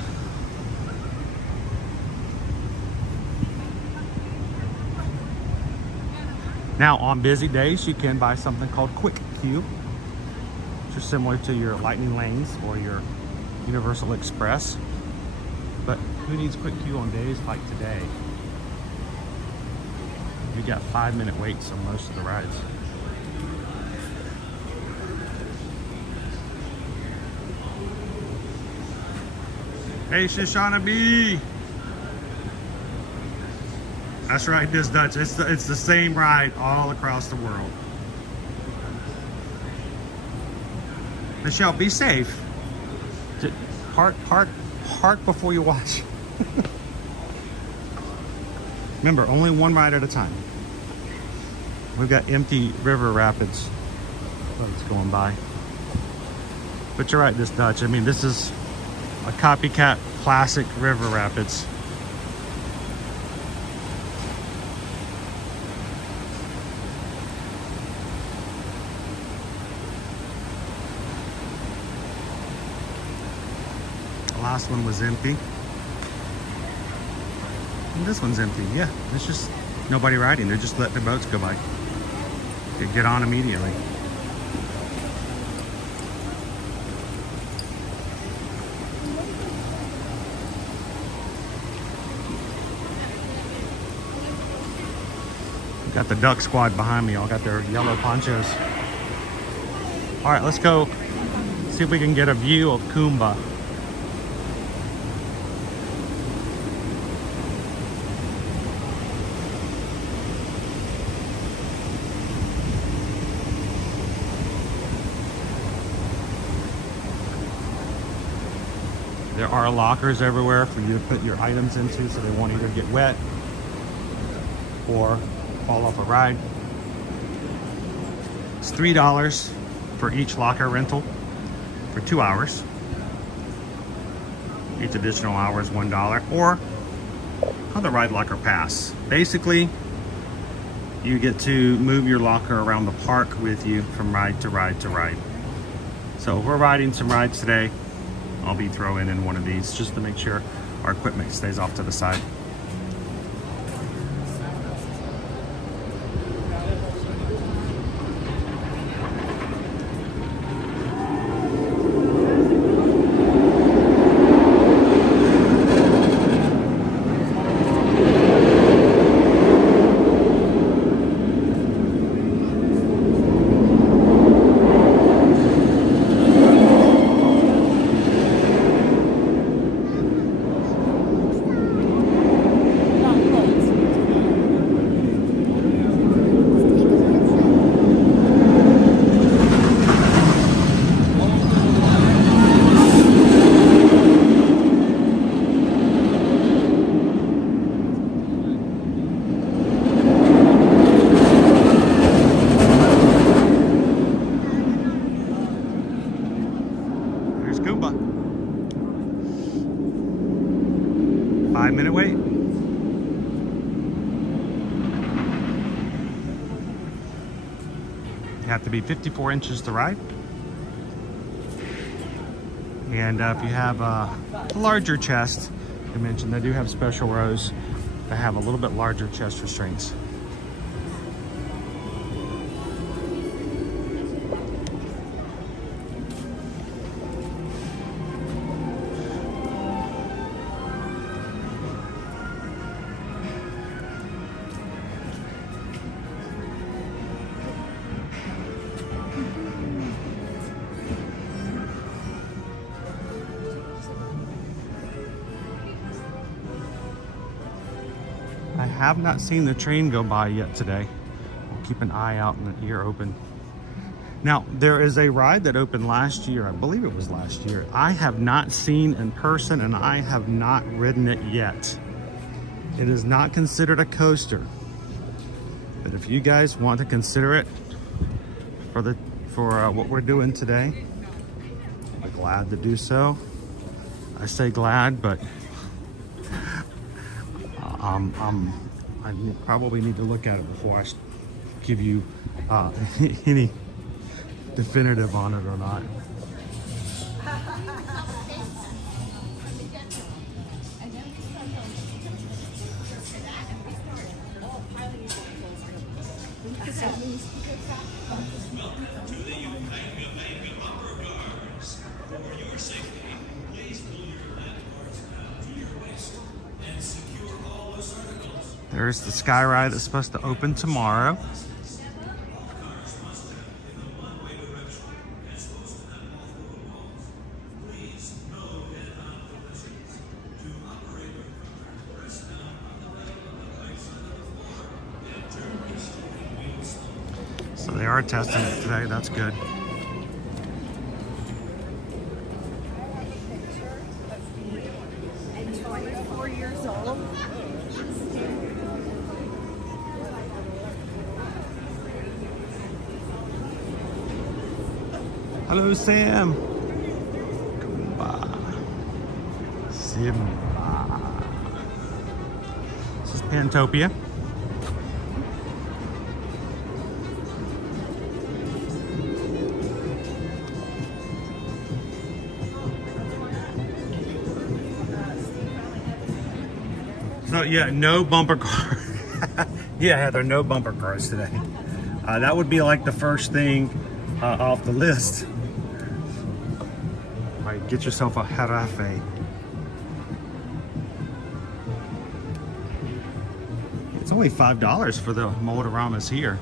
Now, on busy days, you can buy something called Quick Queue, which is similar to your Lightning Lanes or your Universal Express. But who needs Quick Queue on days like today? You got 5-minute waits on most of the rides. Hey, Shoshana B. That's right, Diz Dutch. It's the same ride all across the world. Michelle, be safe. Park before you watch. Remember, only one ride at a time. We've got empty River Rapids boats going by. But you're right, Diz Dutch. I mean, this is a copycat classic River Rapids. The last one was empty. And this one's empty. Yeah, it's just nobody riding. They're just letting their boats go by. They get on immediately. Got the duck squad behind me. All got their yellow ponchos. All right, let's go see if we can get a view of Kumba. There are lockers everywhere for you to put your items into so they won't either get wet or fall off a ride. It's $3 for each locker rental for 2 hours. Each additional hour is $1, or on the ride locker pass. Basically, you get to move your locker around the park with you from ride to ride to ride. So if we're riding some rides today, I'll be throwing in one of these just to make sure our equipment stays off to the side. Goomba. 5-minute wait. You have to be 54 inches to ride. And if you have a larger chest, I mentioned they do have special rows that have a little bit larger chest restraints. have not seen the train go by yet today. We'll keep an eye out and an ear open. Now, there is a ride that opened last year. I believe it was last year. I have not seen in person, and I have not ridden it yet. It is not considered a coaster. But if you guys want to consider it for what we're doing today, I'm glad to do so. I say glad, but I probably need to look at it before I give you any definitive on it or not. There's the Sky Ride that's supposed to open tomorrow. So they are testing it today, that's good. Hello, Sam. Simba. This is Pantopia. So yeah, no bumper car. Yeah, Heather, no bumper cars today. That would be like the first thing off the list. All right, get yourself a jarafe. It's only $5 for the Moldoramas here.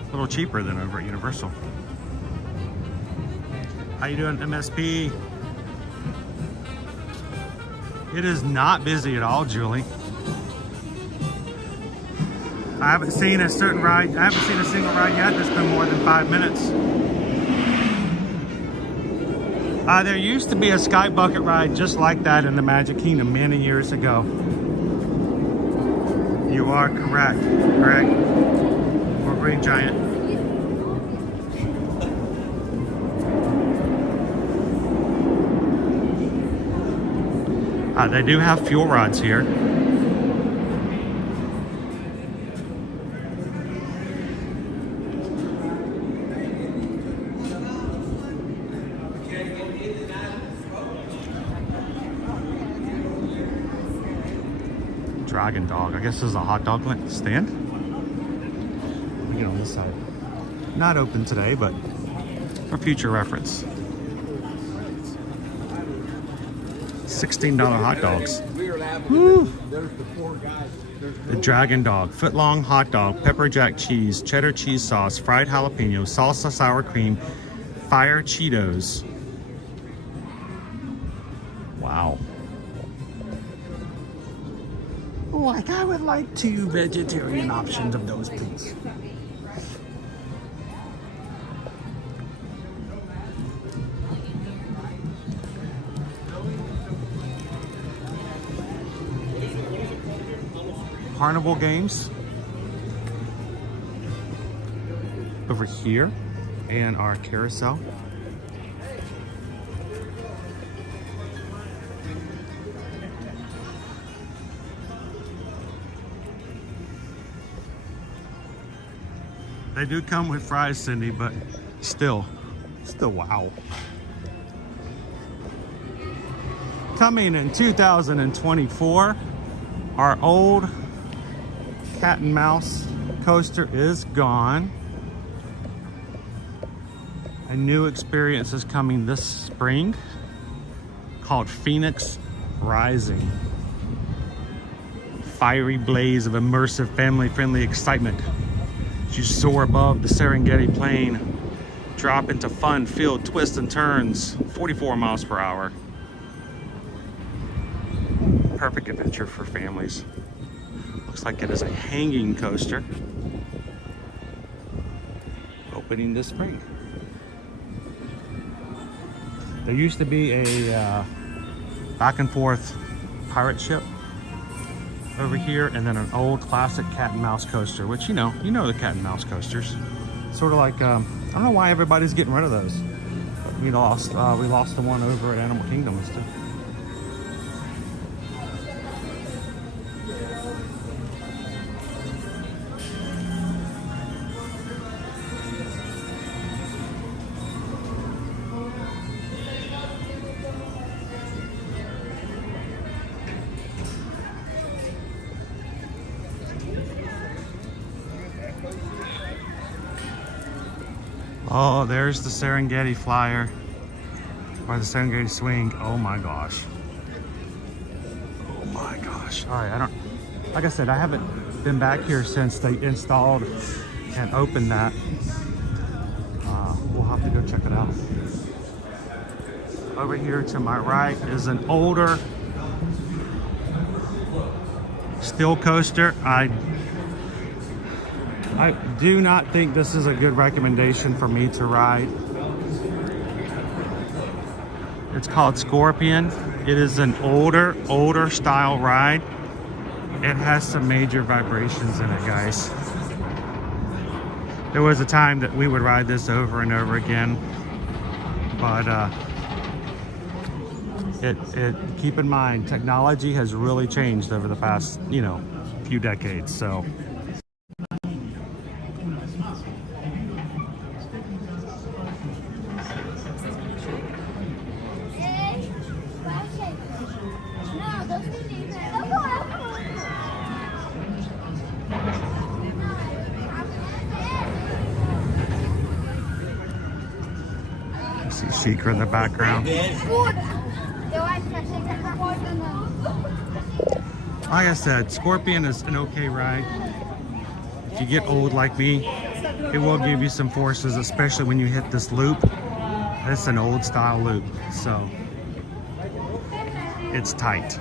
A little cheaper than over at Universal. How you doing, MSP? It is not busy at all, Julie. I haven't seen a certain ride. I haven't seen a single ride yet that's been more than 5 minutes. There used to be a Sky Bucket ride just like that in the Magic Kingdom many years ago. You are correct, Greg. Or Green Giant. They do have fuel rods here. Dragon Dog. I guess this is a hot dog stand. Let me get on this side. Not open today, but for future reference. $16 hot dogs. Woo. The Dragon Dog, foot-long hot dog, pepper jack cheese, cheddar cheese sauce, fried jalapeno, salsa sour cream, fire Cheetos. Wow. Like, I would like 2 vegetarian options of those, please. Carnival games over here, and our carousel. They do come with fries, Cindy, but still wow. Coming in 2024, our old Cat and Mouse coaster is gone. A new experience is coming this spring called Phoenix Rising. Fiery blaze of immersive, family-friendly excitement. As you soar above the Serengeti Plain, drop into fun-filled twists and turns, 44 miles per hour. perfect adventure for families. Looks like it is a hanging coaster. Opening this spring. There used to be a back and forth pirate ship over here, and then an old classic cat and mouse coaster, which you know the cat and mouse coasters. Sort of like I don't know why everybody's getting rid of those. But we lost the one over at Animal Kingdom and stuff. Oh, there's the Serengeti Flyer, or the Serengeti Swing. Oh my gosh. Oh my gosh. All right, like I said, I haven't been back here since they installed and opened that. We'll have to go check it out. Over here to my right is an older steel coaster. I do not think this is a good recommendation for me to ride. It's called Scorpion. It is an older style ride. It has some major vibrations in it, guys. There was a time that we would ride this over and over again, but keep in mind, technology has really changed over the past, few decades. So Seeker in the background. Like I said, Scorpion is an okay ride. If you get old like me, it will give you some forces, especially when you hit this loop. It's an old style loop, so it's tight.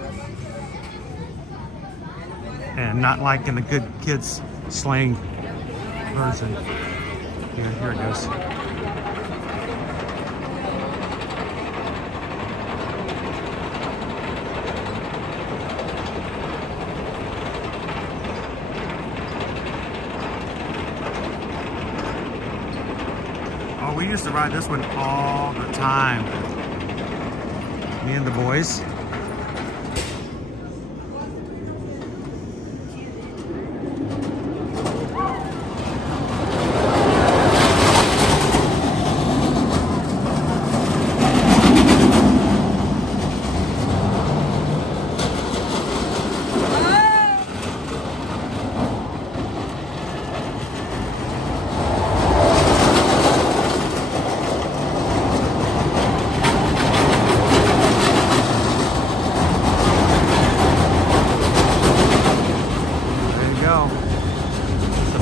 And not like in the good kids slang version. Here it goes. We used to ride this one all the time. Me and the boys.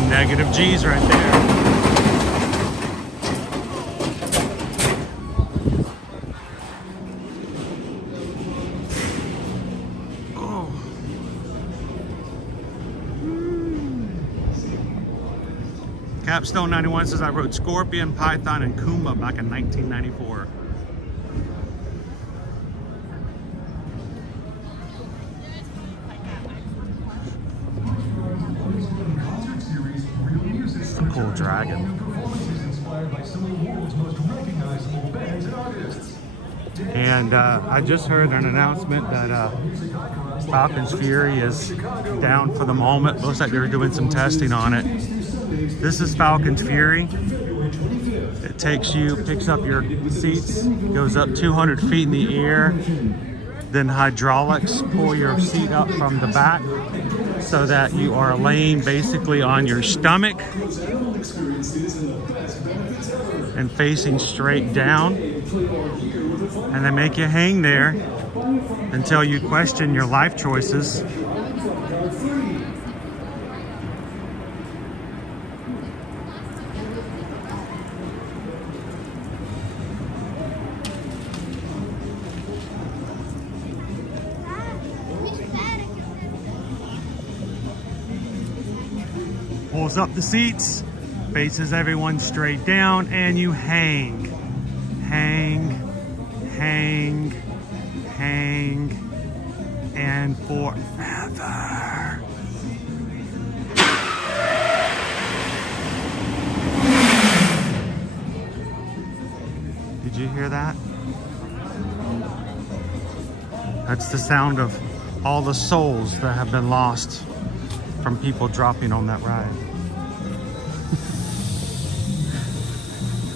Negative G's right there. Oh. Capstone 91 says I rode Scorpion, Python, and Kuma back in 1994. Cool dragon. And I just heard an announcement that Falcon's Fury is down for the moment. Looks like they're doing some testing on it. This is Falcon's Fury. It picks up your seats, goes up 200 feet in the air, then hydraulics pull your seat up from the back so that you are laying basically on your stomach and facing straight down, and they make you hang there until you question your life choices. pulls up the seats, faces everyone straight down, and you hang, hang, and forever. Did you hear that? That's the sound of all the souls that have been lost from people dropping on that ride.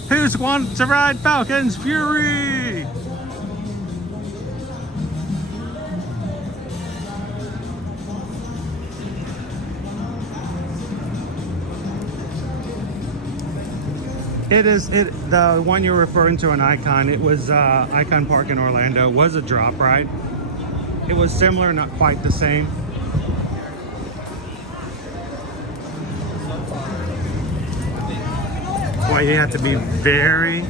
Who wants to ride Falcon's Fury? The one you're referring to in Icon, it was Icon Park in Orlando, was a drop ride. It was similar, not quite the same. Boy, you have to be very,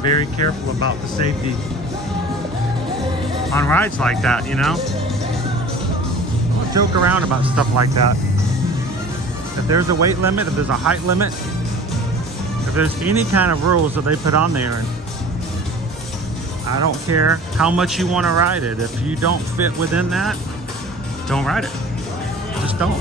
very careful about the safety on rides like that, you know? Don't joke around about stuff like that. If there's a weight limit, if there's a height limit, if there's any kind of rules that they put on there, and I don't care how much you want to ride it, if you don't fit within that, don't ride it. Just don't.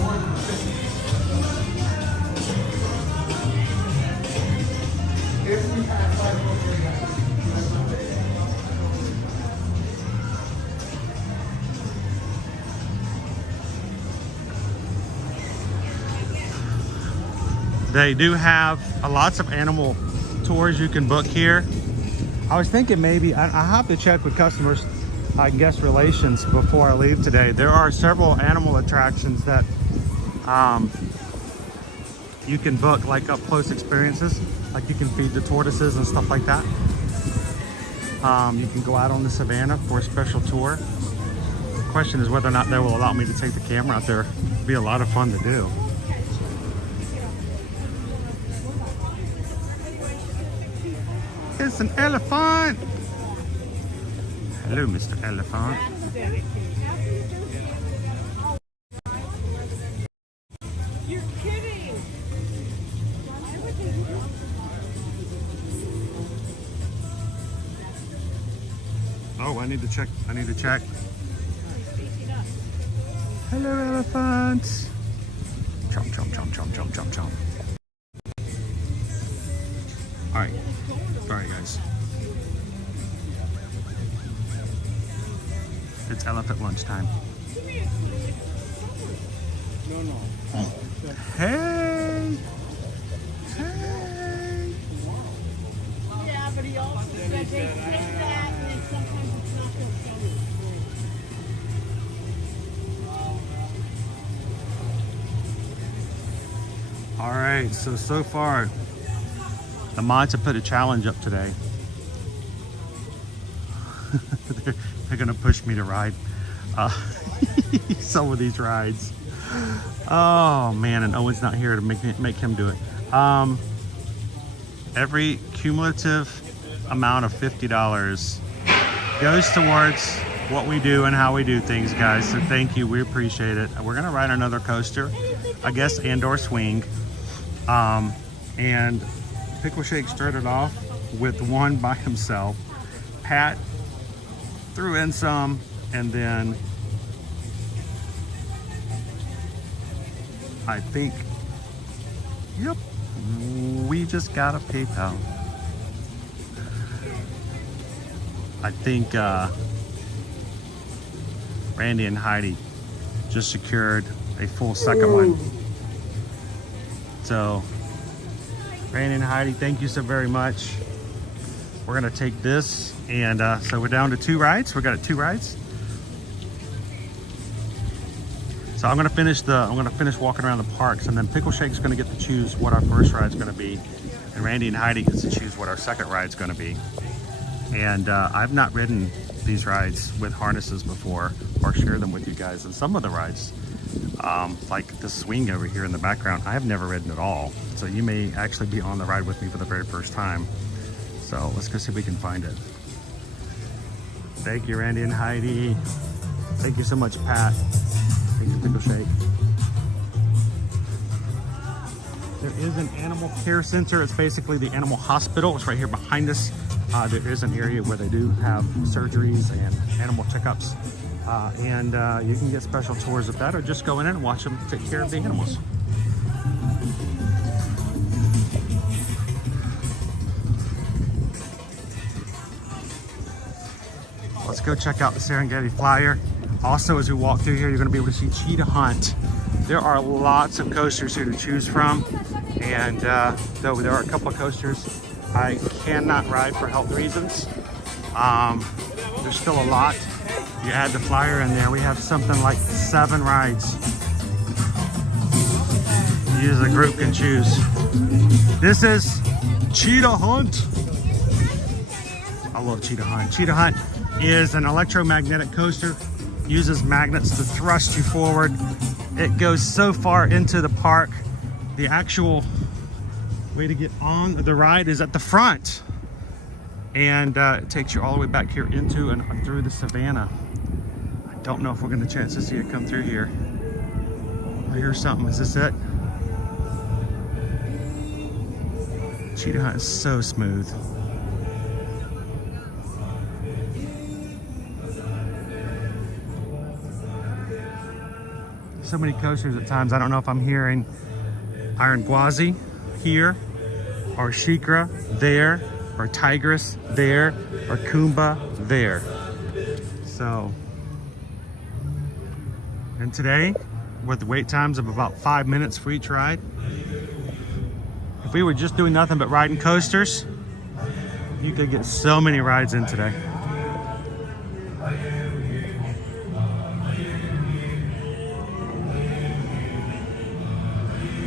They do have lots of animal tours you can book here. I was thinking maybe, I have to check with customers, guest relations before I leave today. There are several animal attractions that you can book, like up close experiences. Like you can feed the tortoises and stuff like that. You can go out on the savannah for a special tour. The question is whether or not they will allow me to take the camera out there. It'd be a lot of fun to do. It's an elephant. Hello, Mr. Elephant. You're kidding. Oh, I need to check. Hello, elephants. Chomp, chomp, chomp, chomp, chomp, chomp, chomp. All right, guys. It's elephant lunchtime. Hey! Yeah, but he also said they say that, and then sometimes it's not going to sound as All right, so far, the mods have put a challenge up today. They're gonna push me to ride some of these rides. Oh man, and Owen's not here to make him do it. Every cumulative amount of $50 goes towards what we do and how we do things, guys. So thank you, we appreciate it. We're gonna ride another coaster, I guess, and/or swing. And Pickle Shake started off with one by himself. Pat threw in some, and then I think, yep, we just got a PayPal. I think Randy and Heidi just secured a full second one. So Randy and Heidi, thank you so very much. We're gonna take this, and so we're down to 2 rides. We got 2 rides. So I'm gonna finish walking around the parks, and then Pickle Shake's gonna get to choose what our first ride's gonna be, and Randy and Heidi gets to choose what our second ride's gonna be. And I've not ridden these rides with harnesses before or shared them with you guys. And some of the rides, like the swing over here in the background, I have never ridden at all. So you may actually be on the ride with me for the very first time. So let's go see if we can find it. Thank you, Randy and Heidi. Thank you so much, Pat. Thank you, Pickle Shake. There is an animal care center. It's basically the animal hospital. It's right here behind us. There is an area where they do have surgeries and animal checkups. You can get special tours of that, or just go in and watch them take care of the animals. Let's go check out the Serengeti Flyer. Also, as we walk through here, you're going to be able to see cheetah hunt. There are lots of coasters here to choose from, and though there are a couple of coasters I cannot ride for health reasons, there's still a lot. You add the Flyer in there, we have something like 7 rides. You as a group can choose. This is Cheetah Hunt. I love Cheetah Hunt. Cheetah Hunt is an electromagnetic coaster. Uses magnets to thrust you forward. It goes so far into the park. The actual way to get on the ride is at the front, and it takes you all the way back here into and through the savannah. I don't know if we're going to chance to see it come through here. I hear something. Is this it? Cheetah Hunt is so smooth. So many coasters at times. I don't know if I'm hearing Iron Gwazi here, or Shikra there, or Tigress there, or Kumba there. So, and today, with the wait times of about 5 minutes for each ride, if we were just doing nothing but riding coasters, you could get so many rides in today.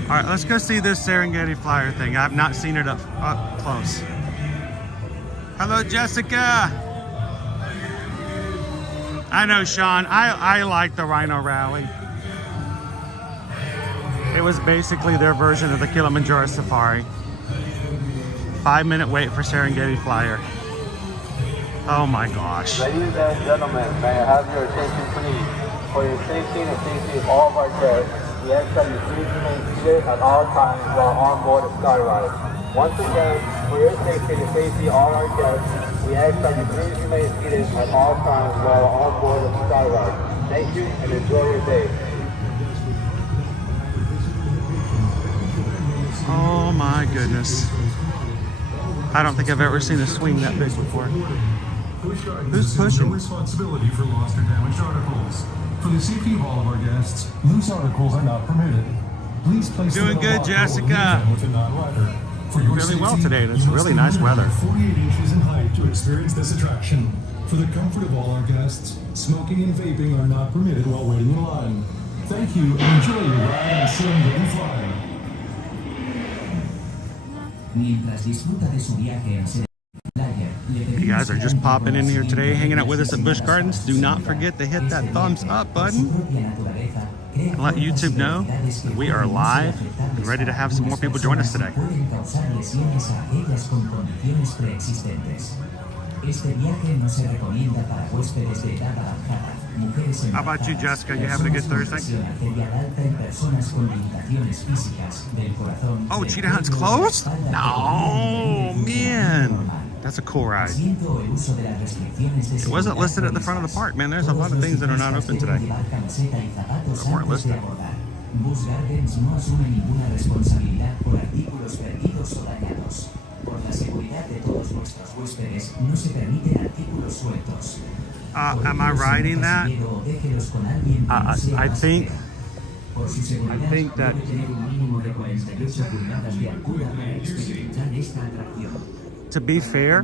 All right, let's go see this Serengeti Flyer thing. I've not seen it up close. Hello, Jessica. I know, Sean. I like the Rhino Rally. It was basically their version of the Kilimanjaro Safari. 5-minute wait for Serengeti Flyer. Oh my gosh. Ladies and gentlemen, may I have your attention please? For your safety and the safety of all of our guests, we ask that you please remain seated at all times while on board a skyride. Once again, for your safety and the safety of all our guests, we ask that you please remain seated at all times while on board a skyride. Thank you and enjoy your day. Oh my goodness. I don't think I've ever seen a swing that big before. Who's pushing? No responsibility for lost or damaged articles. For the safety of all of our guests, loose articles are not permitted. Please place Doing them in a good, locker or Jessica. leave them with a non-rider. For your Really well safety, today, and it's you must really be nice minimum weather. 48 inches in height to experience this attraction. For the comfort of all our guests, smoking and vaping are not permitted while waiting in line. Thank you and enjoy your ride on Serengeti Flyer. Mientras disfruta de su viaje en Serengeti Flyer, You guys are just popping in here today, hanging out with us at Busch Gardens. Do not forget to hit that thumbs up button and let YouTube know that we are live and ready to have some more people join us today. How about you, Jessica? You having a good Thursday? Oh, Cheetah Hunt's closed? No, man. That's a cool ride. It wasn't listed at the front of the park, man. There's a lot of things that are not open today that weren't listed. Busch Gardens no asume ninguna responsabilidad por artículos perdidos o dañados. Por la seguridad de todos nuestros huéspedes, no se permiten artículos sueltos. Am I riding that? I think that to be fair,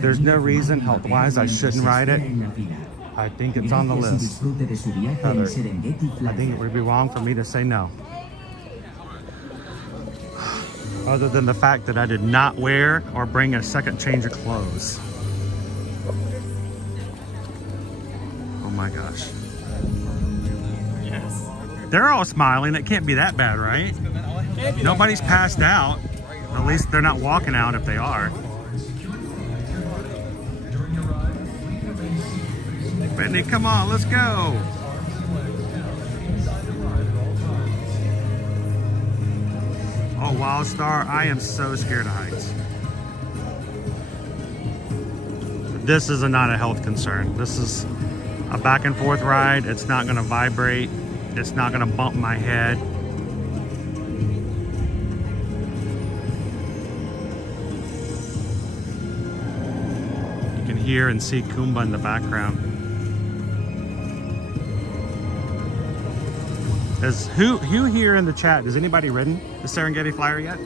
there's no reason health-wise I shouldn't ride it. I think it's on the list. Heather, I think it would be wrong for me to say no. Other than the fact that I did not wear or bring a second change of clothes. Oh my gosh. Yes. They're all smiling. It can't be that bad, right? Nobody's passed out. At least they're not walking out if they are. Brittany, come on, let's go. Oh, Wild Star, I am so scared of heights. This is not a health concern. This is a back and forth ride. It's not gonna vibrate. It's not gonna bump my head. You can hear and see Kumba in the background. Who here in the chat, has anybody ridden the Serengeti Flyer yet?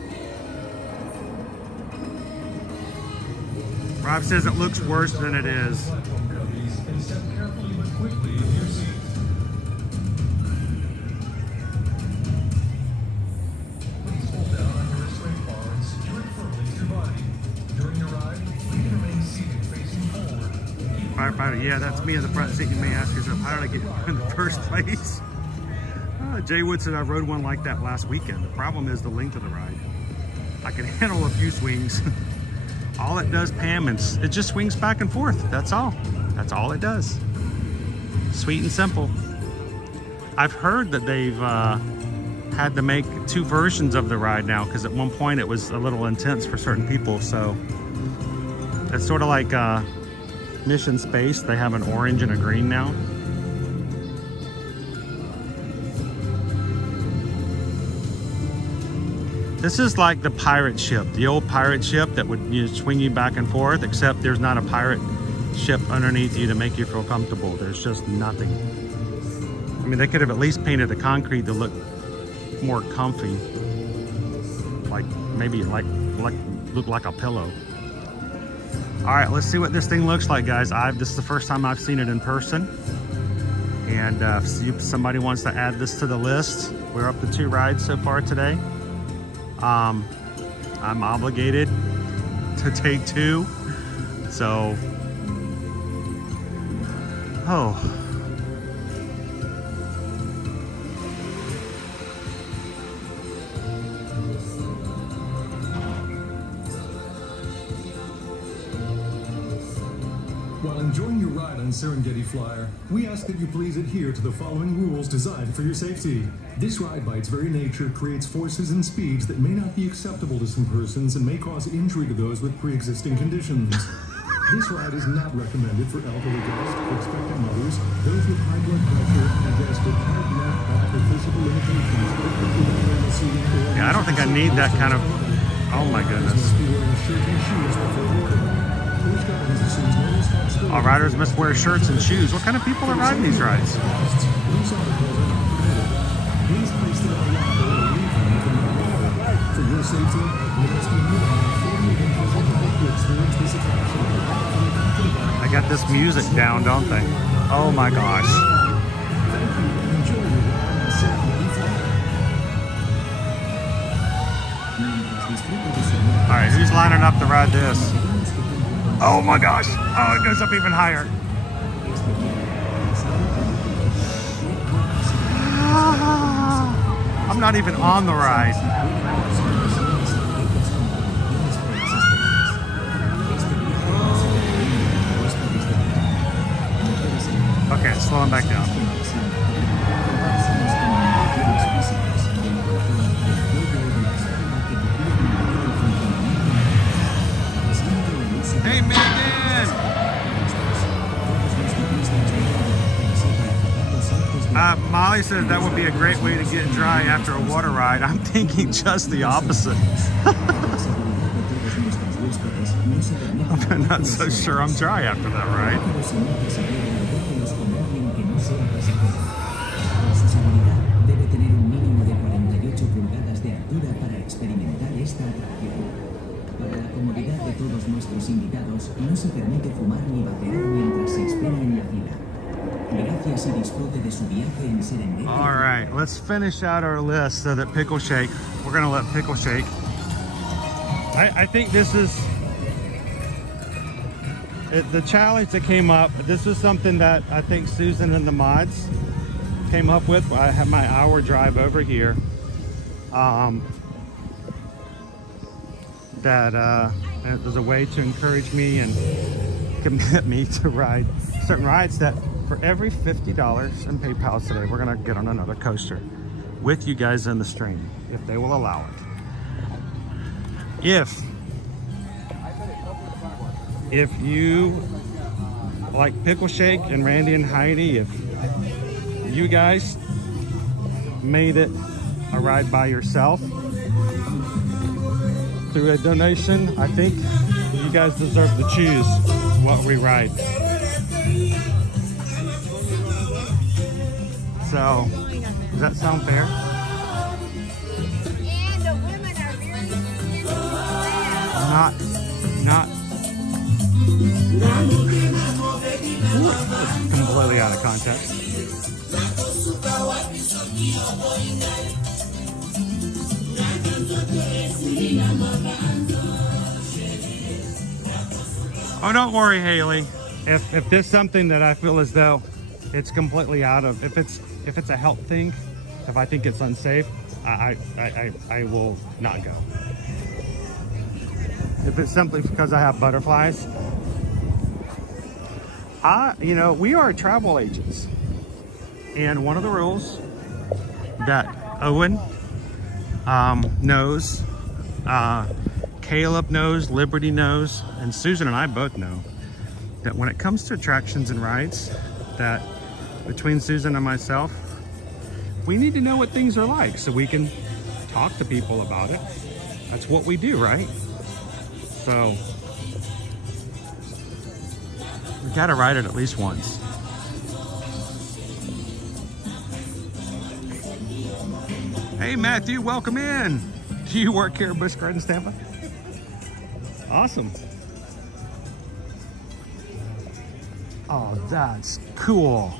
Rob says it looks worse than it is. Firefighter, yeah, that's me in the front seat. You may ask yourself, how did I get in the first place? Jay Wood said I rode one like that last weekend. The problem is the length of the ride. I can handle a few swings. All it does, Pam, is it just swings back and forth. That's all. That's all it does. Sweet and simple. I've heard that they've had to make 2 versions of the ride now, because at one point it was a little intense for certain people. So it's sort of like Mission Space. They have an orange and a green now. This is like the pirate ship, the old pirate ship that would swing you back and forth, except there's not a pirate ship underneath you to make you feel comfortable. There's just nothing. I mean, they could have at least painted the concrete to look more comfy. Like, maybe look like a pillow. All right, let's see what this thing looks like, guys. This is the first time I've seen it in person. And if somebody wants to add this to the list, we're up to 2 rides so far today. I'm obligated to take 2, so, While enjoying your ride on Serengeti Flyer, we ask that you please adhere to the following rules designed for your safety. This ride, by its very nature, creates forces and speeds that may not be acceptable to some persons and may cause injury to those with pre-existing conditions. This ride is not recommended for elderly guests, expectant mothers, those with high blood pressure, and guests with heart, neck, back, or physical limitations. yeah, I don't think I need that kind of, oh my goodness. All riders must wear shirts and shoes. What kind of people are riding these rides? I got this music down, don't they? Oh my gosh. All right, who's lining up to ride this? Oh my gosh. Oh, it goes up even higher. I'm not even on the ride. Okay, slowing back down. Hey, Megan! Molly says that would be a great way to get dry after a water ride. I'm thinking just the opposite. I'm not so sure I'm dry after that ride. All right, let's finish out our list so that Pickle Shake, we're gonna let Pickle Shake. I think this is the challenge that came up. This is something that I think Susan and the mods came up with. I had my hour drive over here. There's a way to encourage me and commit me to ride certain rides that for every $50 in PayPal today, we're gonna get on another coaster with you guys in the stream, if they will allow it. if you like Pickle Shake and Randy and Heidi, if you guys made it a ride by yourself through a donation, I think you guys deserve to choose what we ride. So, does that sound fair? And the women are very Not completely out of context. Oh, don't worry, Haley. If there's something that I feel as though it's completely out of, if it's a health thing, if I think it's unsafe, I will not go. If it's simply because I have butterflies, you know, we are travel agents, and one of the rules that Owen knows, Caleb knows, Liberty knows, and Susan and I both know that when it comes to attractions and rides, that between Susan and myself, we need to know what things are like so we can talk to people about it. That's what we do, right? So we gotta ride it at least once. Hey Matthew, welcome in. Do you work here at Busch Gardens, Tampa? Awesome. Oh, that's cool.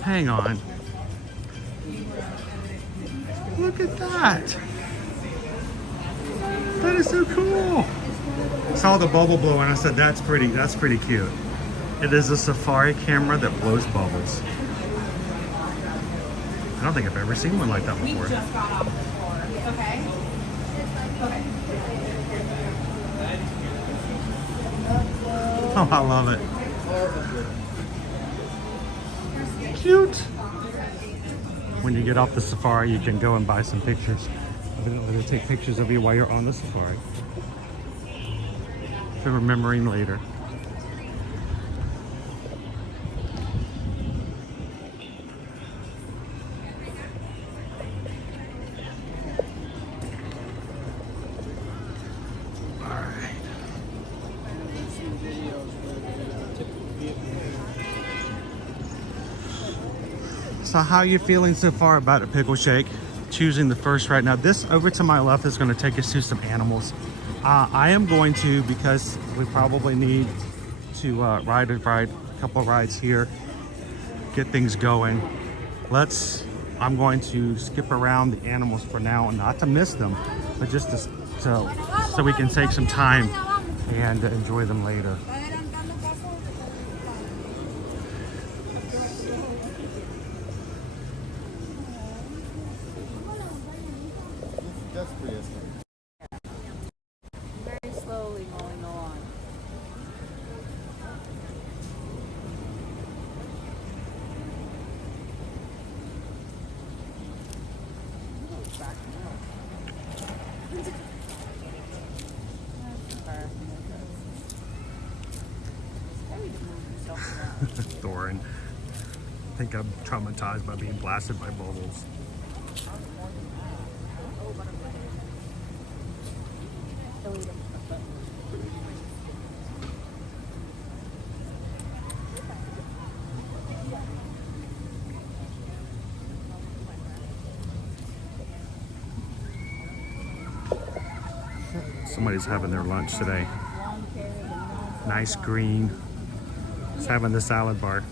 Hang on. Look at that. That is so cool. I saw the bubble blow and I said, that's pretty cute. It is a safari camera that blows bubbles. I don't think I've ever seen one like that before. We just got off the floor. Okay. Okay. Oh, I love it. Cute. When you get off the safari, you can go and buy some pictures. They'll take pictures of you while you're on the safari for remembering later. So how are you feeling so far about a Pickle Shake? Choosing the first right now. This over to my left is going to take us to some animals. I am going to, because we probably need to ride a couple rides here, get things going. I'm going to skip around the animals for now, and not to miss them, but just so we can take some time and enjoy them later. Very slowly going along. Thorin. I think I'm traumatized by being blasted by bubbles. Somebody's having their lunch today. Nice green. Just having the salad bar.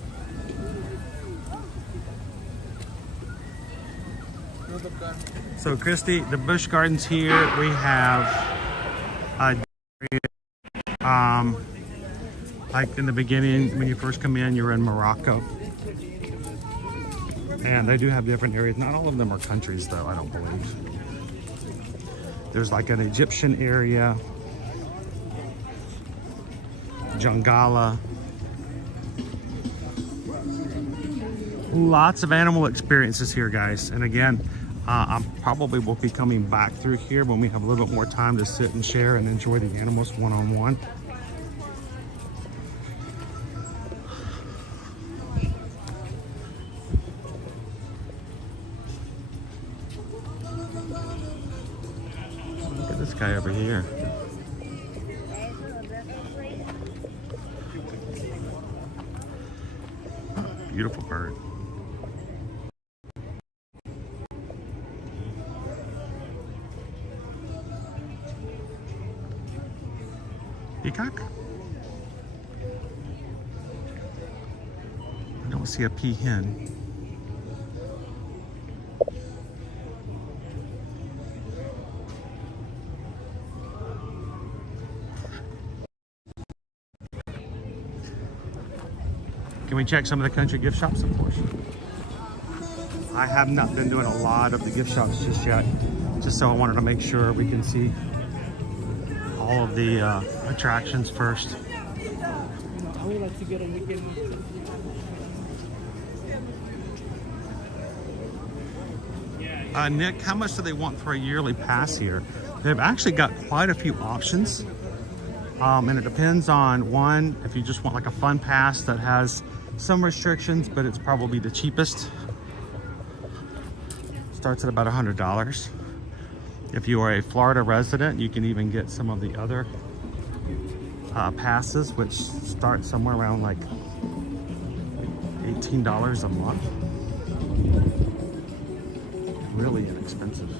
So Christy, the Busch Gardens here, we have like in the beginning, when you first come in, you're in Morocco. And they do have different areas. Not all of them are countries though, I don't believe. There's like an Egyptian area, Jungala. Lots of animal experiences here, guys. And again, I probably will be coming back through here when we have a little bit more time to sit and share and enjoy the animals one-on-one. Look at this guy over here. Beautiful bird. Peacock? I don't see a peahen. Can we check some of the country gift shops, of course? I have not been doing a lot of the gift shops just yet, just so I wanted to make sure we can see all of the attractions first. I would like to get a weekend. Nick, how much do they want for a yearly pass here? They've actually got quite a few options. And it depends on, one, if you just want like a fun pass that has some restrictions, but it's probably the cheapest. Starts at about $100. If you are a Florida resident, you can even get some of the other passes, which start somewhere around like $18 a month. Really inexpensive.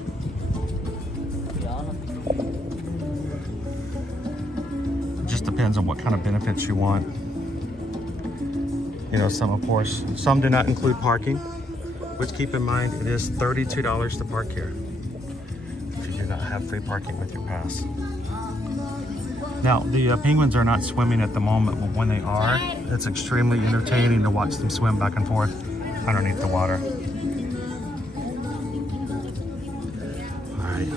It just depends on what kind of benefits you want. You know, some, of course, some do not include parking, which, keep in mind, it is $32 to park here if you do not have free parking with your pass. Now, the penguins are not swimming at the moment, but when they are, it's extremely entertaining to watch them swim back and forth underneath the water. All right.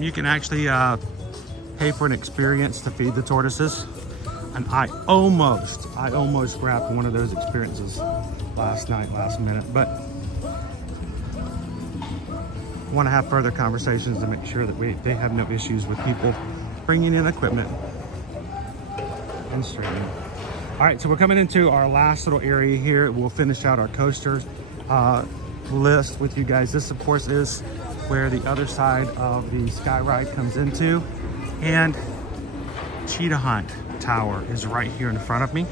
You can actually pay for an experience to feed the tortoises. And I almost grabbed one of those experiences last night, last minute, but I want to have further conversations to make sure that they have no issues with people bringing in equipment and streaming. All right, so we're coming into our last little area here. We'll finish out our coasters list with you guys. This, of course, is where the other side of the sky ride comes into, and Cheetah Hunt Tower is right here in front of me.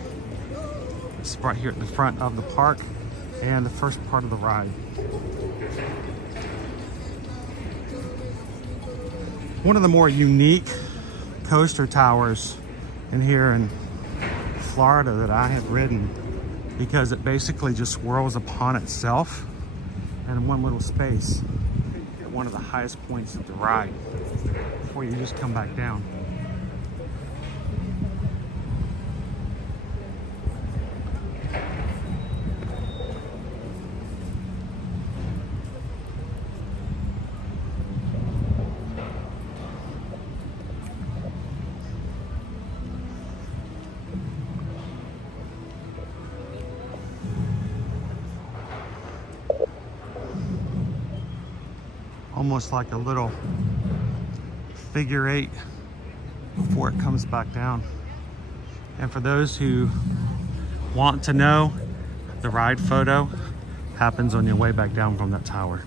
It's right here at the front of the park and the first part of the ride. One of the more unique coaster towers in here in Florida that I have ridden, because it basically just swirls upon itself in one little space at one of the highest points of the ride before you just come back down. Almost like a little figure eight before it comes back down. And for those who want to know, the ride photo happens on your way back down from that tower.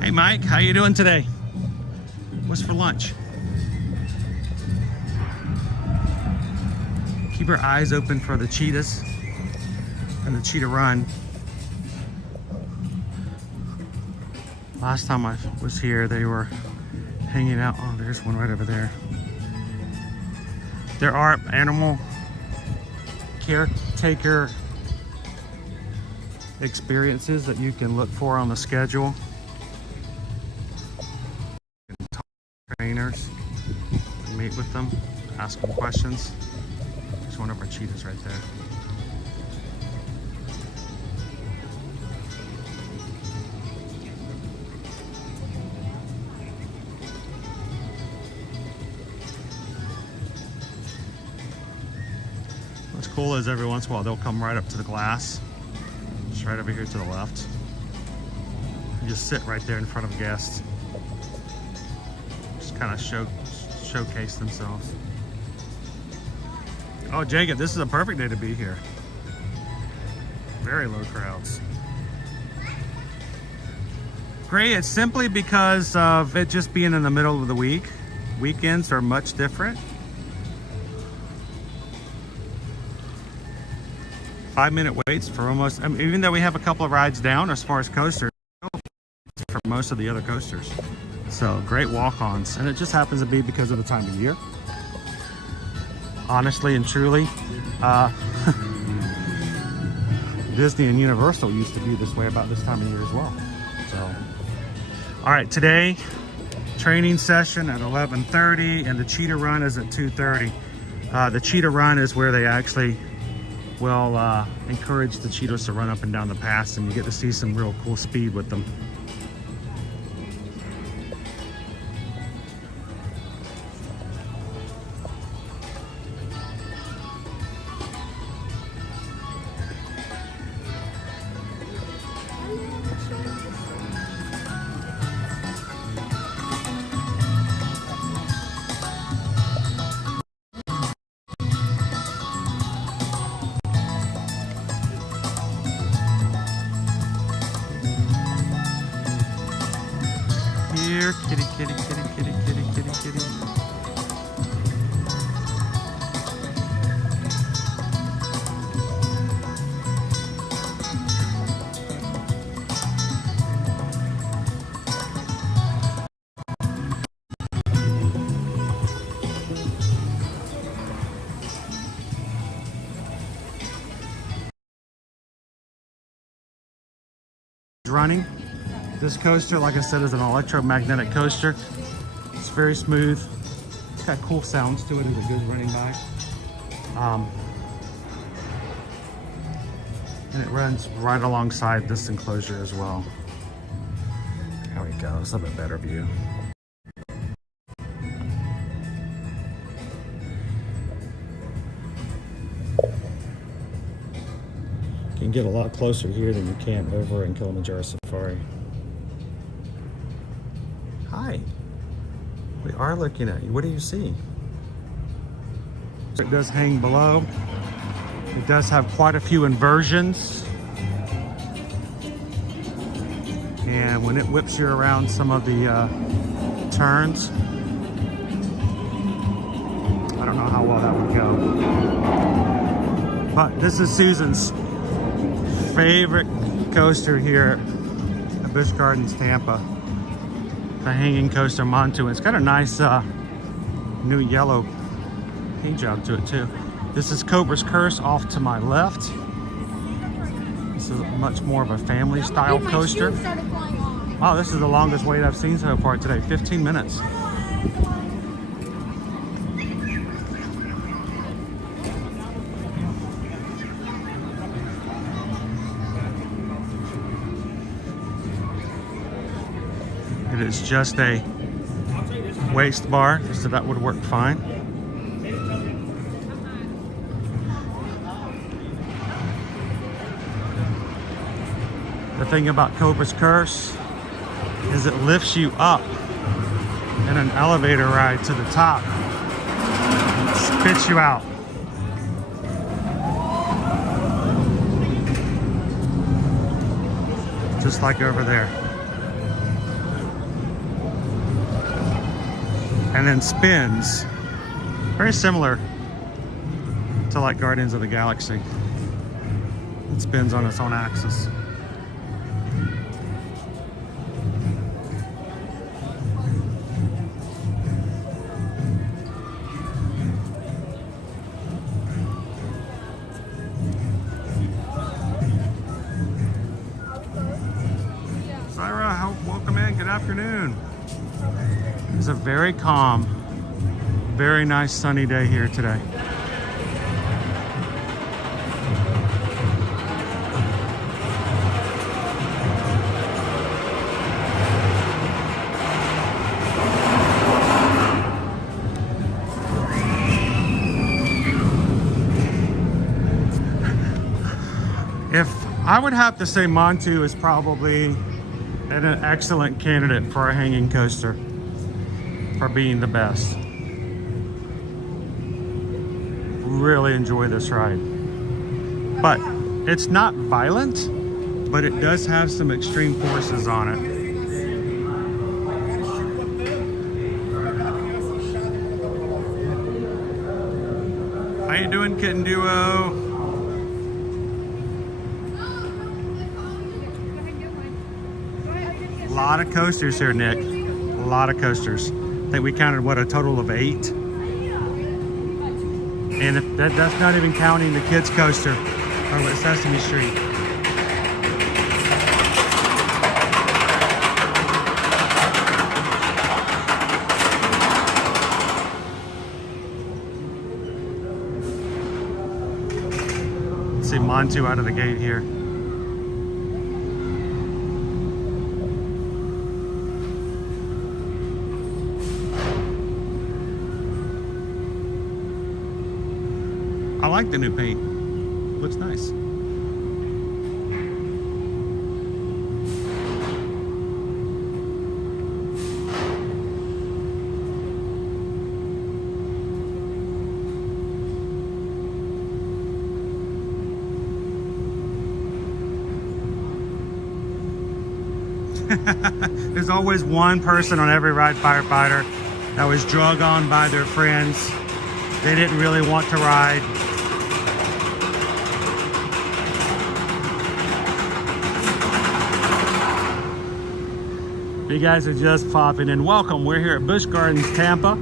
Hey Mike, how you doing today? What's for lunch? Keep your eyes open for the cheetahs and the cheetah run. Last time I was here, they were hanging out. Oh, there's one right over there. There are animal caretaker experiences that you can look for on the schedule. Trainers, meet ask them questions. There's one of our cheetahs right there. What's cool is every once in a while they'll come right up to the glass, just right over here to the left. And just sit right there in front of guests. Just kind of showcase themselves. Oh, Jacob, this is a perfect day to be here. Very low crowds. Great, it's simply because of it just being in the middle of the week. Weekends are much different. 5-minute waits for almost, I mean, even though we have a couple of rides down as far as coasters, for most of the other coasters. So great walk-ons, and it just happens to be because of the time of year. Honestly and truly, Disney and Universal used to be this way about this time of year as well. So, all right, today, training session at 11:30, and the cheetah run is at 2:30. The cheetah run is where they actually will encourage the cheetahs to run up and down the pass, and you get to see some real cool speed with them. Here, kitty, kitty, kitty, kitty, kitty, kitty, kitty. Running. This coaster, like I said, is an electromagnetic coaster. It's very smooth. It's got cool sounds to it as it goes running by. And it runs right alongside this enclosure as well. There we go, it's a little bit better view. You can get a lot closer here than you can over in Kilimanjaro Safari. Hi, we are looking at you. What do you see? It does hang below. It does have quite a few inversions. And when it whips you around some of the turns, I don't know how well that would go. But this is Susan's favorite coaster here at Busch Gardens, Tampa. The hanging coaster Montu. It's got a nice new yellow paint job to it too. This is Cobra's Curse off to my left. This is much more of a family style coaster. Wow, this is the longest wait I've seen so far today, 15 minutes. It is just a waist bar, so that would work fine. The thing about Cobra's Curse is it lifts you up in an elevator ride to the top and spits you out. Just like over there. And then spins, very similar to like Guardians of the Galaxy. It spins on its own axis. Syra, welcome in, good afternoon. It's a very calm very nice sunny day here today. If I would have to say, Montu is probably an excellent candidate for a hanging coaster for being the best. Really enjoy this ride. But it's not violent, but it does have some extreme forces on it. How you doing, Kitten Duo? A lot of coasters here, Nick. A lot of coasters. I think we counted, what, a total of 8? And if that's not even counting the kids coaster over at Sesame Street. Let's see Montu out of the gate here. I like the new paint. Looks nice. There's always one person on every ride, firefighter, that was drug on by their friends. They didn't really want to ride. You guys are just popping in. Welcome. We're here at Busch Gardens, Tampa,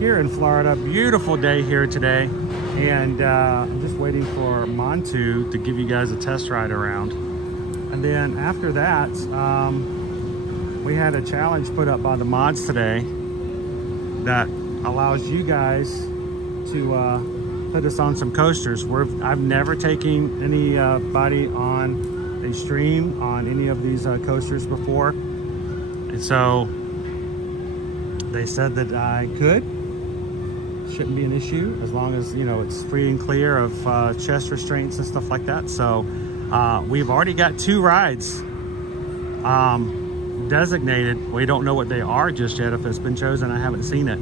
here in Florida. Beautiful day here today. And I'm just waiting for Montu to give you guys a test ride around. And then after that, we had a challenge put up by the mods today that allows you guys to put us on some coasters. I've never taken anybody on a stream on any of these coasters before, and so they said that I could. Shouldn't be an issue as long as, you know, it's free and clear of chest restraints and stuff like that. So we've already got 2 rides designated. We don't know what they are just yet. If it's been chosen, I haven't seen it.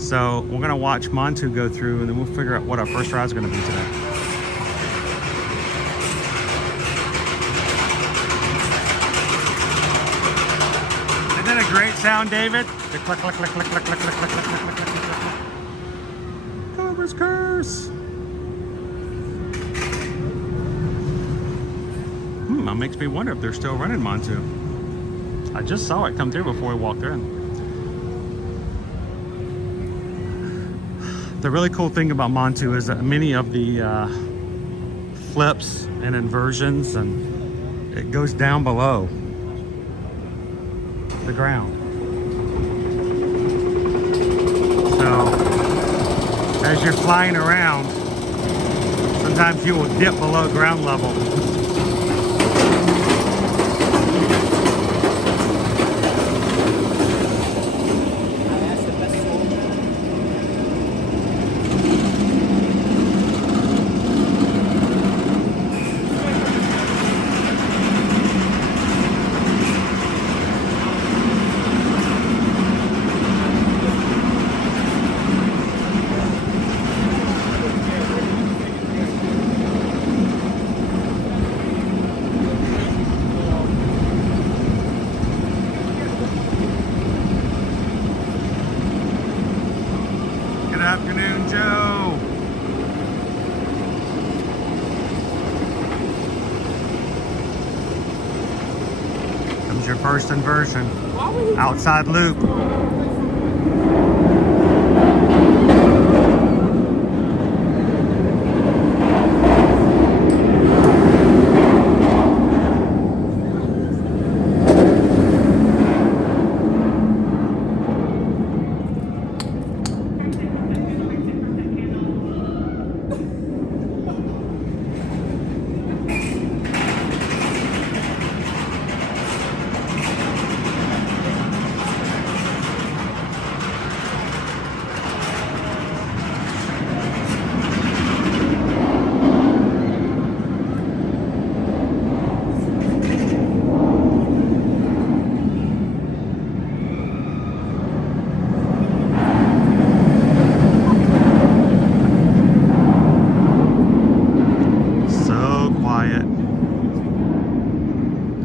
So we're gonna watch Montu go through, and then we'll figure out what our first ride is gonna be today. Isn't that a great sound, David? The click, click, click, click, click, click, click, click, click, click, click, click, click. Cobra's Curse. That makes me wonder if they're still running Montu. I just saw it come through before we walked in. The really cool thing about Montu is that many of the flips and inversions, and it goes down below the ground. So as you're flying around, sometimes you will dip below ground level. Afternoon, Joe. Comes your first inversion. Outside loop.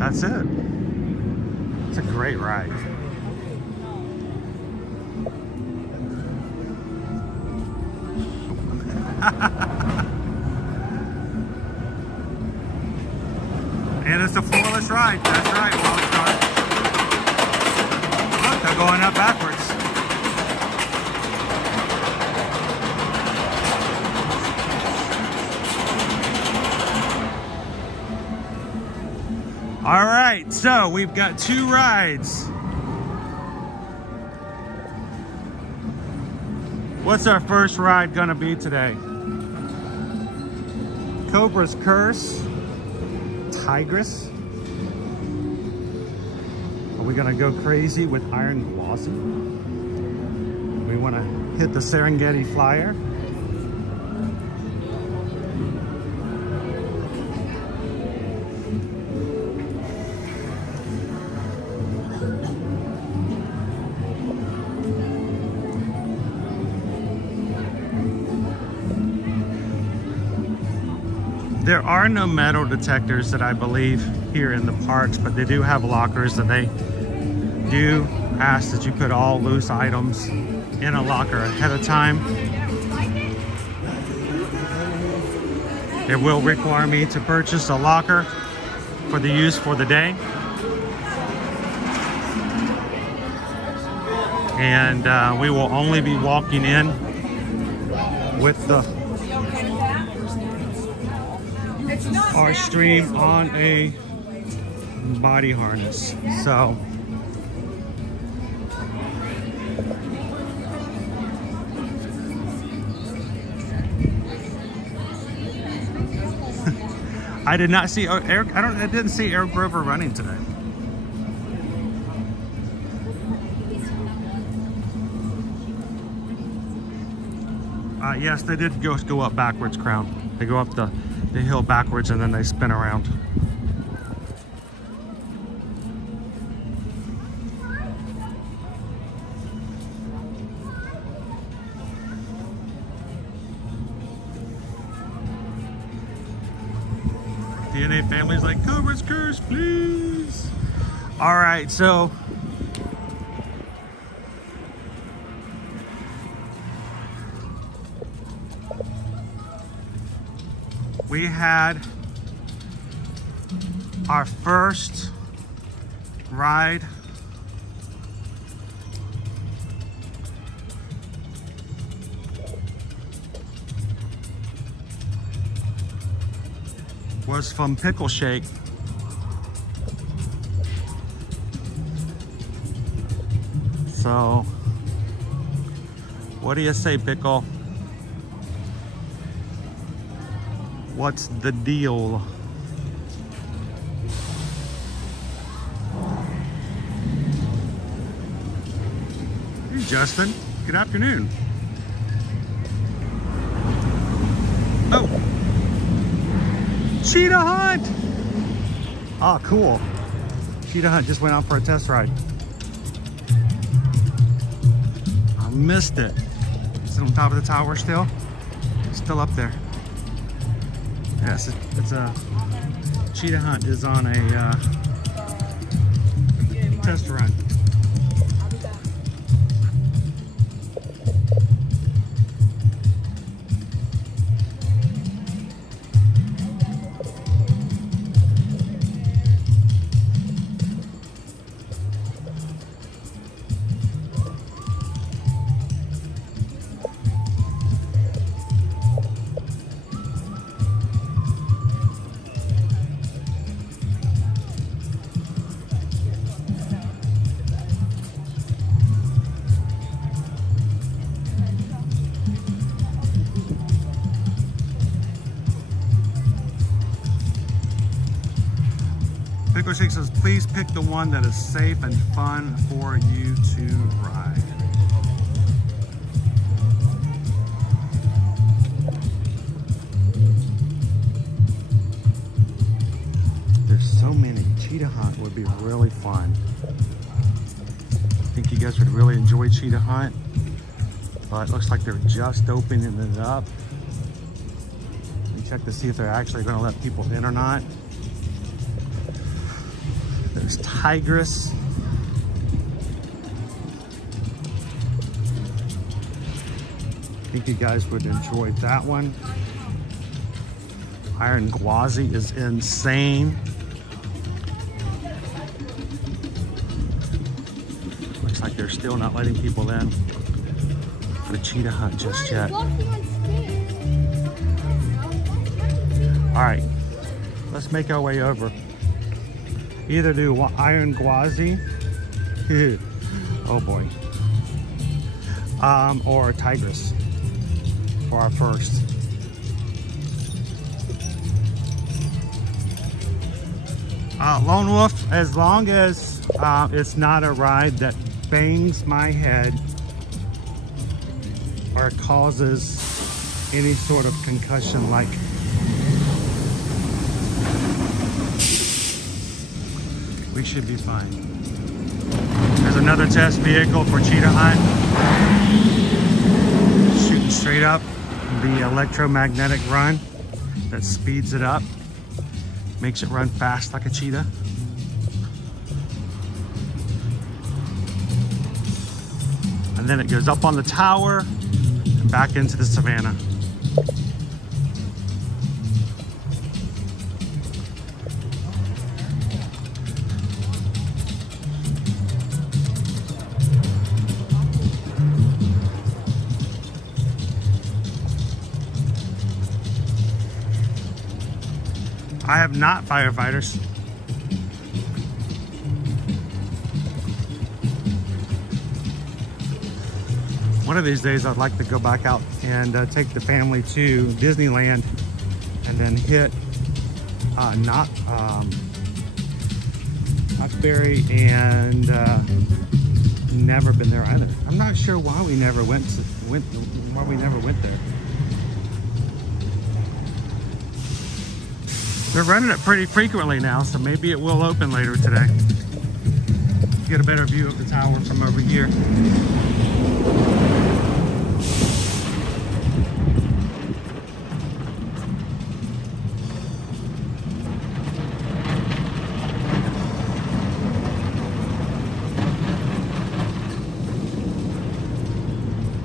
that's it. It's a great ride. And it's a floorless ride. That's right, Wild Start. Look, they're going up backwards. All right, so we've got 2 rides. What's our first ride gonna be today? Cobra's Curse, Tigress. Are we gonna go crazy with Iron Gwazi? We wanna hit the Serengeti Flyer. There are no metal detectors that I believe here in the parks, but they do have lockers that they do ask that you put all loose items in a locker ahead of time. It will require me to purchase a locker for the use for the day. And we will only be walking in with our stream on a body harness. So I did not see Eric. I didn't see Eric Grover running today. Yes, they did go up backwards, Crown. They go up the hill backwards and then they spin around. DNA family's like, Cobra's Curse, please. All right, so we had our first ride was from Pickle Shake. So, what do you say, Pickle? What's the deal? Hey, Justin. Good afternoon. Oh. Cheetah Hunt! Oh, cool. Cheetah Hunt just went out for a test ride. I missed it. Is it on top of the tower still? Still up there. Yes, it's a Cheetah Hunt is on a test run. Pickle Shake says, please pick the one that is safe and fun for you to ride. There's so many. Cheetah Hunt would be really fun. I think you guys would really enjoy Cheetah Hunt, but it looks like they're just opening it up. Let me check to see if they're actually going to let people in or not. There's Tigress. I think you guys would enjoy that one. Iron Gwazi is insane. Looks like they're still not letting people in for the cheetah hunt just yet. All right, let's make our way over. Either do Iron Gwazi, oh boy, or Tigress for our first. Lone Wolf, as long as it's not a ride that bangs my head or causes any sort of concussion, like we should be fine. There's another test vehicle for cheetah hunt. Shooting straight up the electromagnetic run that speeds it up. Makes it run fast like a cheetah. And then it goes up on the tower and back into the savannah. I have not firefighters. One of these days I'd like to go back out and take the family to Disneyland and then hit Knott's Berry, and never been there either. I'm not sure why we never went there. They're running it pretty frequently now, so maybe it will open later today. Get a better view of the tower from over here.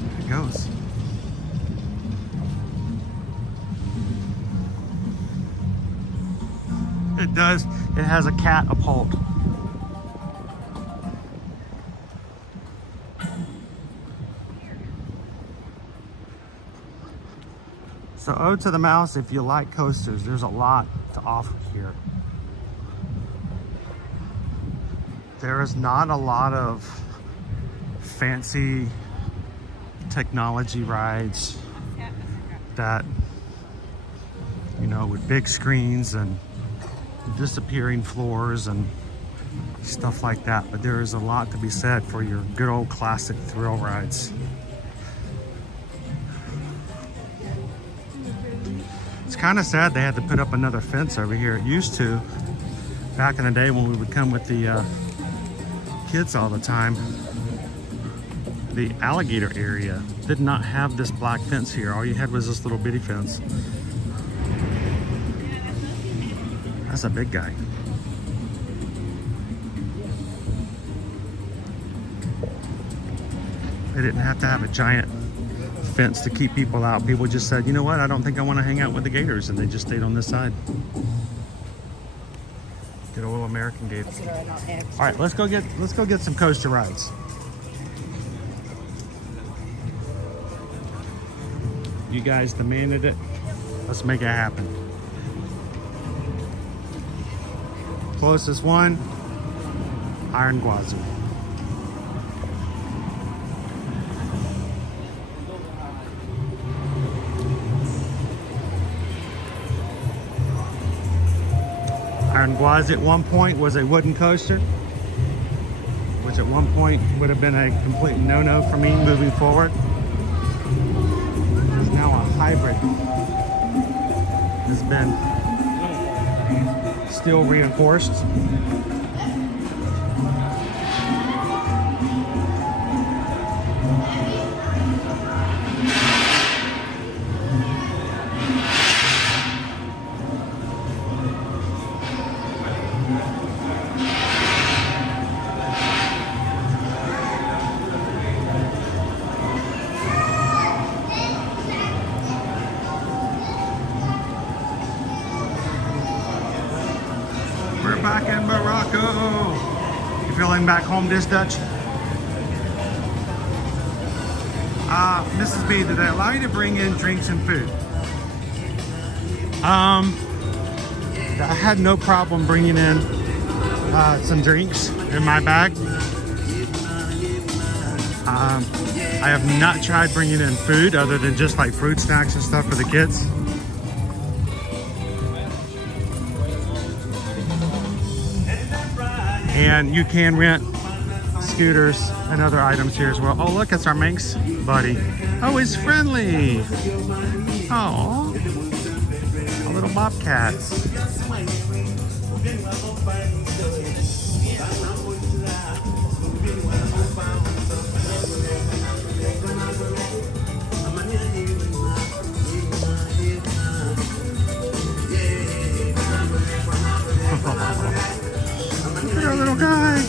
There it goes. It does. It has a catapult. So ode to the mouse, if you like coasters, there's a lot to offer here. There is not a lot of fancy technology rides that, you know, with big screens and disappearing floors and stuff like that, but there is a lot to be said for your good old classic thrill rides. It's kind of sad they had to put up another fence over here. It used to, back in the day when we would come with the kids all the time, the alligator area did not have this black fence here. All you had was this little bitty fence. That's a big guy. They didn't have to have a giant fence to keep people out. People just said, you know what, I don't think I want to hang out with the gators, and they just stayed on this side. Good old American gators. All right, let's go get some coaster rides. You guys demanded it. Let's make it happen. Closest one, Iron Gwazi. Iron Gwazi at one point was a wooden coaster, which at one point would have been a complete no-no for me moving forward. It's now a hybrid. It's been steel reinforced. back in Morocco. You feeling back home this Dutch? Mrs. B, did I allow you to bring in drinks and food? I had no problem bringing in some drinks in my bag. I have not tried bringing in food other than just like fruit snacks and stuff for the kids. And you can rent scooters and other items here as well. Oh, look, it's our Manx buddy. Oh, he's friendly. Oh, a little bobcats. Look at our little guy.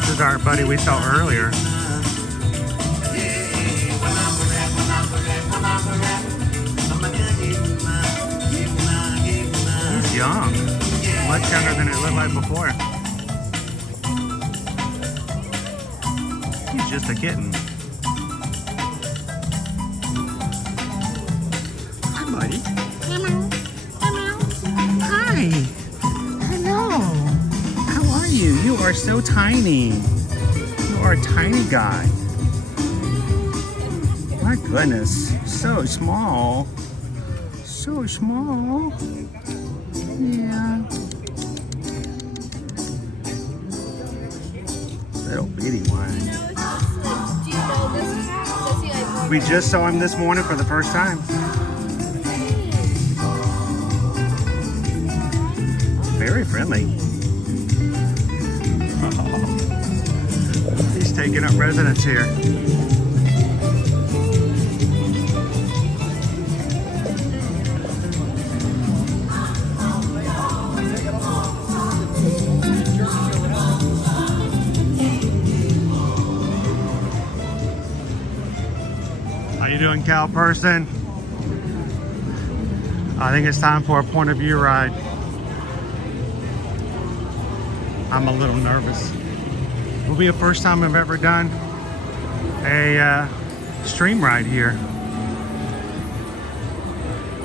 This is our buddy we saw earlier. He's young. Much younger than it looked like before. He's just a kitten. Hi, buddy. Hi. Hello. How are you? You are so tiny. You are a tiny guy. My goodness. So small. So small. Yeah. Little bitty one. Do you know this cat? Does he like We just saw him this morning for the first time. Very friendly. He's taking up residence here. How you doing, cow person? I think it's time for a point of view ride. I'm a little nervous. It'll be the first time I've ever done a stream ride here.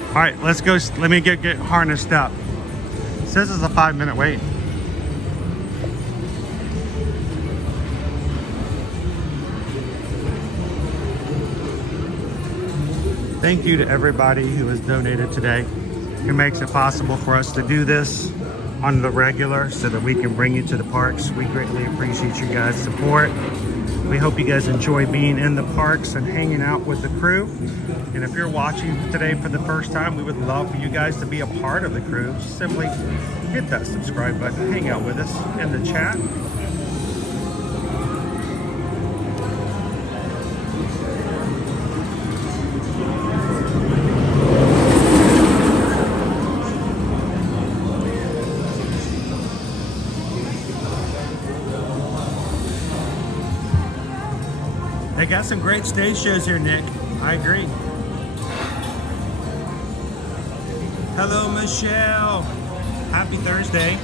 All right, let's go. Let me get harnessed up. It says it's a 5-minute wait. Thank you to everybody who has donated today, who makes it possible for us to do this on the regular so that we can bring you to the parks. We greatly appreciate you guys' support. We hope you guys enjoy being in the parks and hanging out with the crew. And if you're watching today for the first time, we would love for you guys to be a part of the crew. Just simply hit that subscribe button, hang out with us in the chat. They got some great stage shows here, Nick. I agree. Hello, Michelle. Happy Thursday.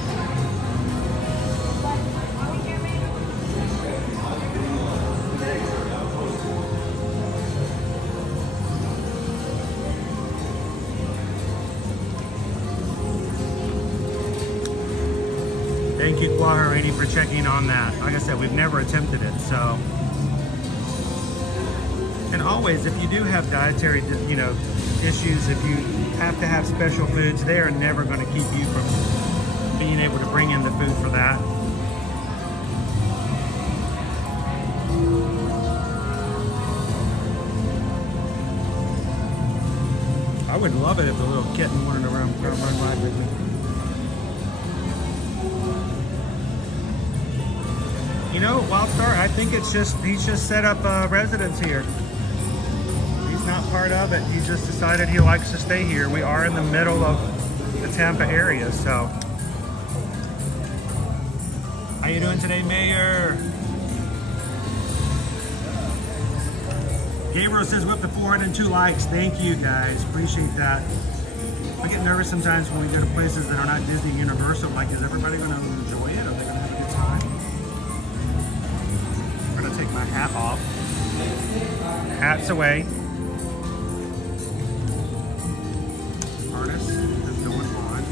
Thank you, Quaharini, for checking on that. Like I said, we've never attempted it, so. And always, if you do have dietary, issues, if you have to have special foods, they are never going to keep you from being able to bring in the food for that. I would love it if the little kitten wanted to run ride with me. You know, Wildstar, I think he's just set up a residence here. He's not part of it. He just decided he likes to stay here. We are in the middle of the Tampa area, so. How you doing today, Mayor? Gabriel says we're up to 402 likes. Thank you guys, appreciate that. I get nervous sometimes when we go to places that are not Disney Universal. Like, is everybody gonna enjoy it? Are they gonna have a good time? I'm gonna take my hat off. Hat's away. Harness is going on.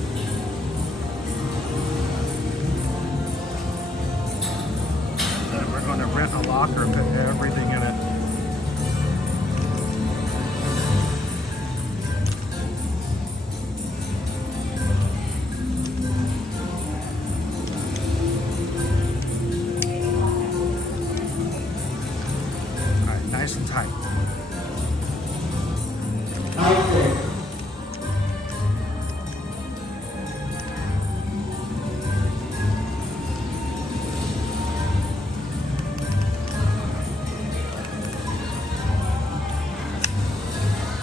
And we're gonna rent a locker and put everything in it. Nice and tight.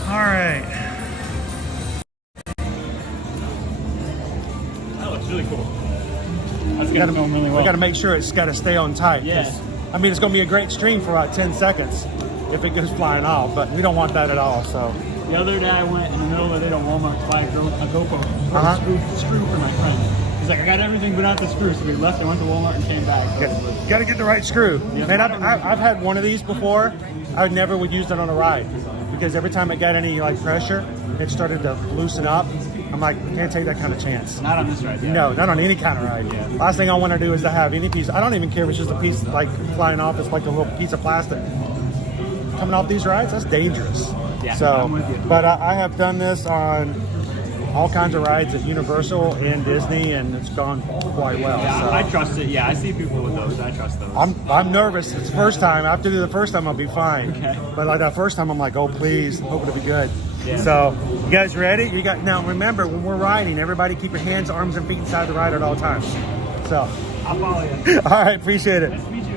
All right. That looks really cool. That's gonna film really well. We got to make sure it's got to stay on tight. Yeah. I mean, it's going to be a great stream for about 10 seconds if it goes flying off, but we don't want that at all. So The other day I went in the middle of the day to Walmart to buy a GoPro screw for my friend. He's like, I got everything but not the screw. So we left and went to Walmart and came back. So got to get the right screw. Yeah. Man, I've had one of these before. I never would use it on a ride because every time it got any like pressure, it started to loosen up. I'm like, I can't take that kind of chance. not on this ride. Yeah. No, not on any kind of ride. Yeah. Last thing I want to do is to have any piece. I don't even care if it's just a piece like flying off. It's like a little piece of plastic coming off these rides. That's dangerous. Yeah, so, I'm with you. but I have done this on all kinds of rides at Universal and Disney, and it's gone quite well. Yeah, so. I trust it. Yeah, I see people with those. I trust those. I'm nervous. It's the first time. After the first time, I'll be fine. Okay. But like that first time, I'm like, oh please, I hope it'll be good. Yeah. So, you guys ready? You got now. Remember, when we're riding, everybody keep your hands, arms, and feet inside the ride at all times. So, I'll follow you. all right, appreciate it. Nice to meet you.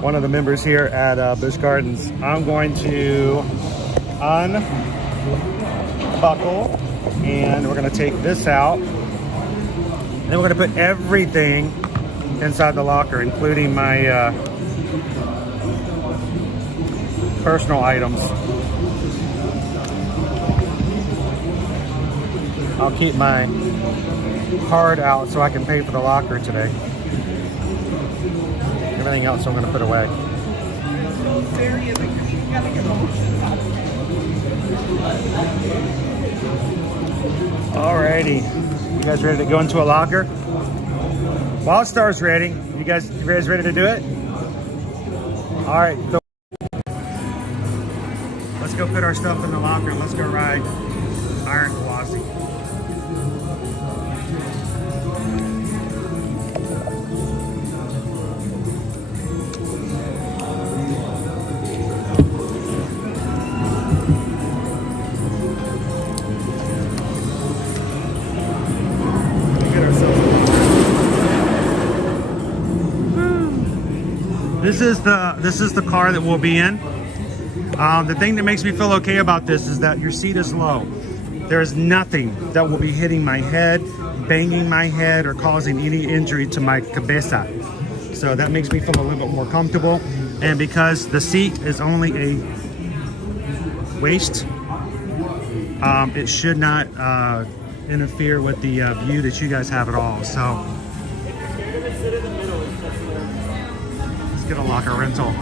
One of the members here at Busch Gardens. I'm going to unbuckle, and we're going to take this out. And then we're going to put everything inside the locker, including my personal items. I'll keep my card out so I can pay for the locker today. Everything else I'm going to put away. Alrighty, you guys ready to go into a locker? Wildstar's ready. You guys ready to do it? All right, so let's go put our stuff in the locker and let's go ride Iron Velocity. This is the car that we'll be in. The thing that makes me feel okay about this is that your seat is low. There is nothing that will be hitting my head, banging my head, or causing any injury to my cabeza. So that makes me feel a little bit more comfortable. And because the seat is only a waist, it should not interfere with the view that you guys have at all. So let's get a locker rental.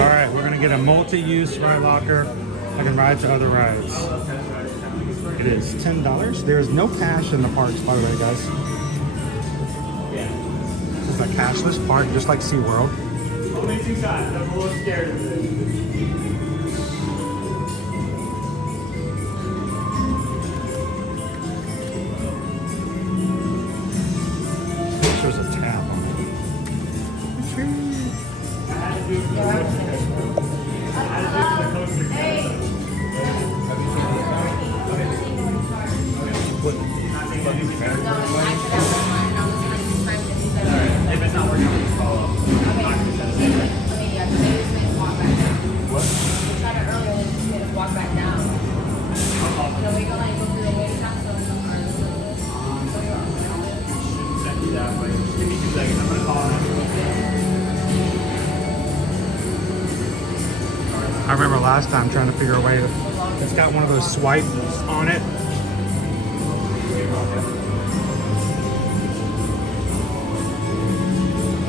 All right, we're gonna get a multi-use ride locker. I can ride to other rides. It is $10. There's no cash in the parks, by the way, guys. This is a cashless park, just like SeaWorld. Only two sides. I'm a little scared of this. There's a tab on it. If it's not working, I'll just follow up. I remember last time trying to figure a way to, it's got one of those swipes on it.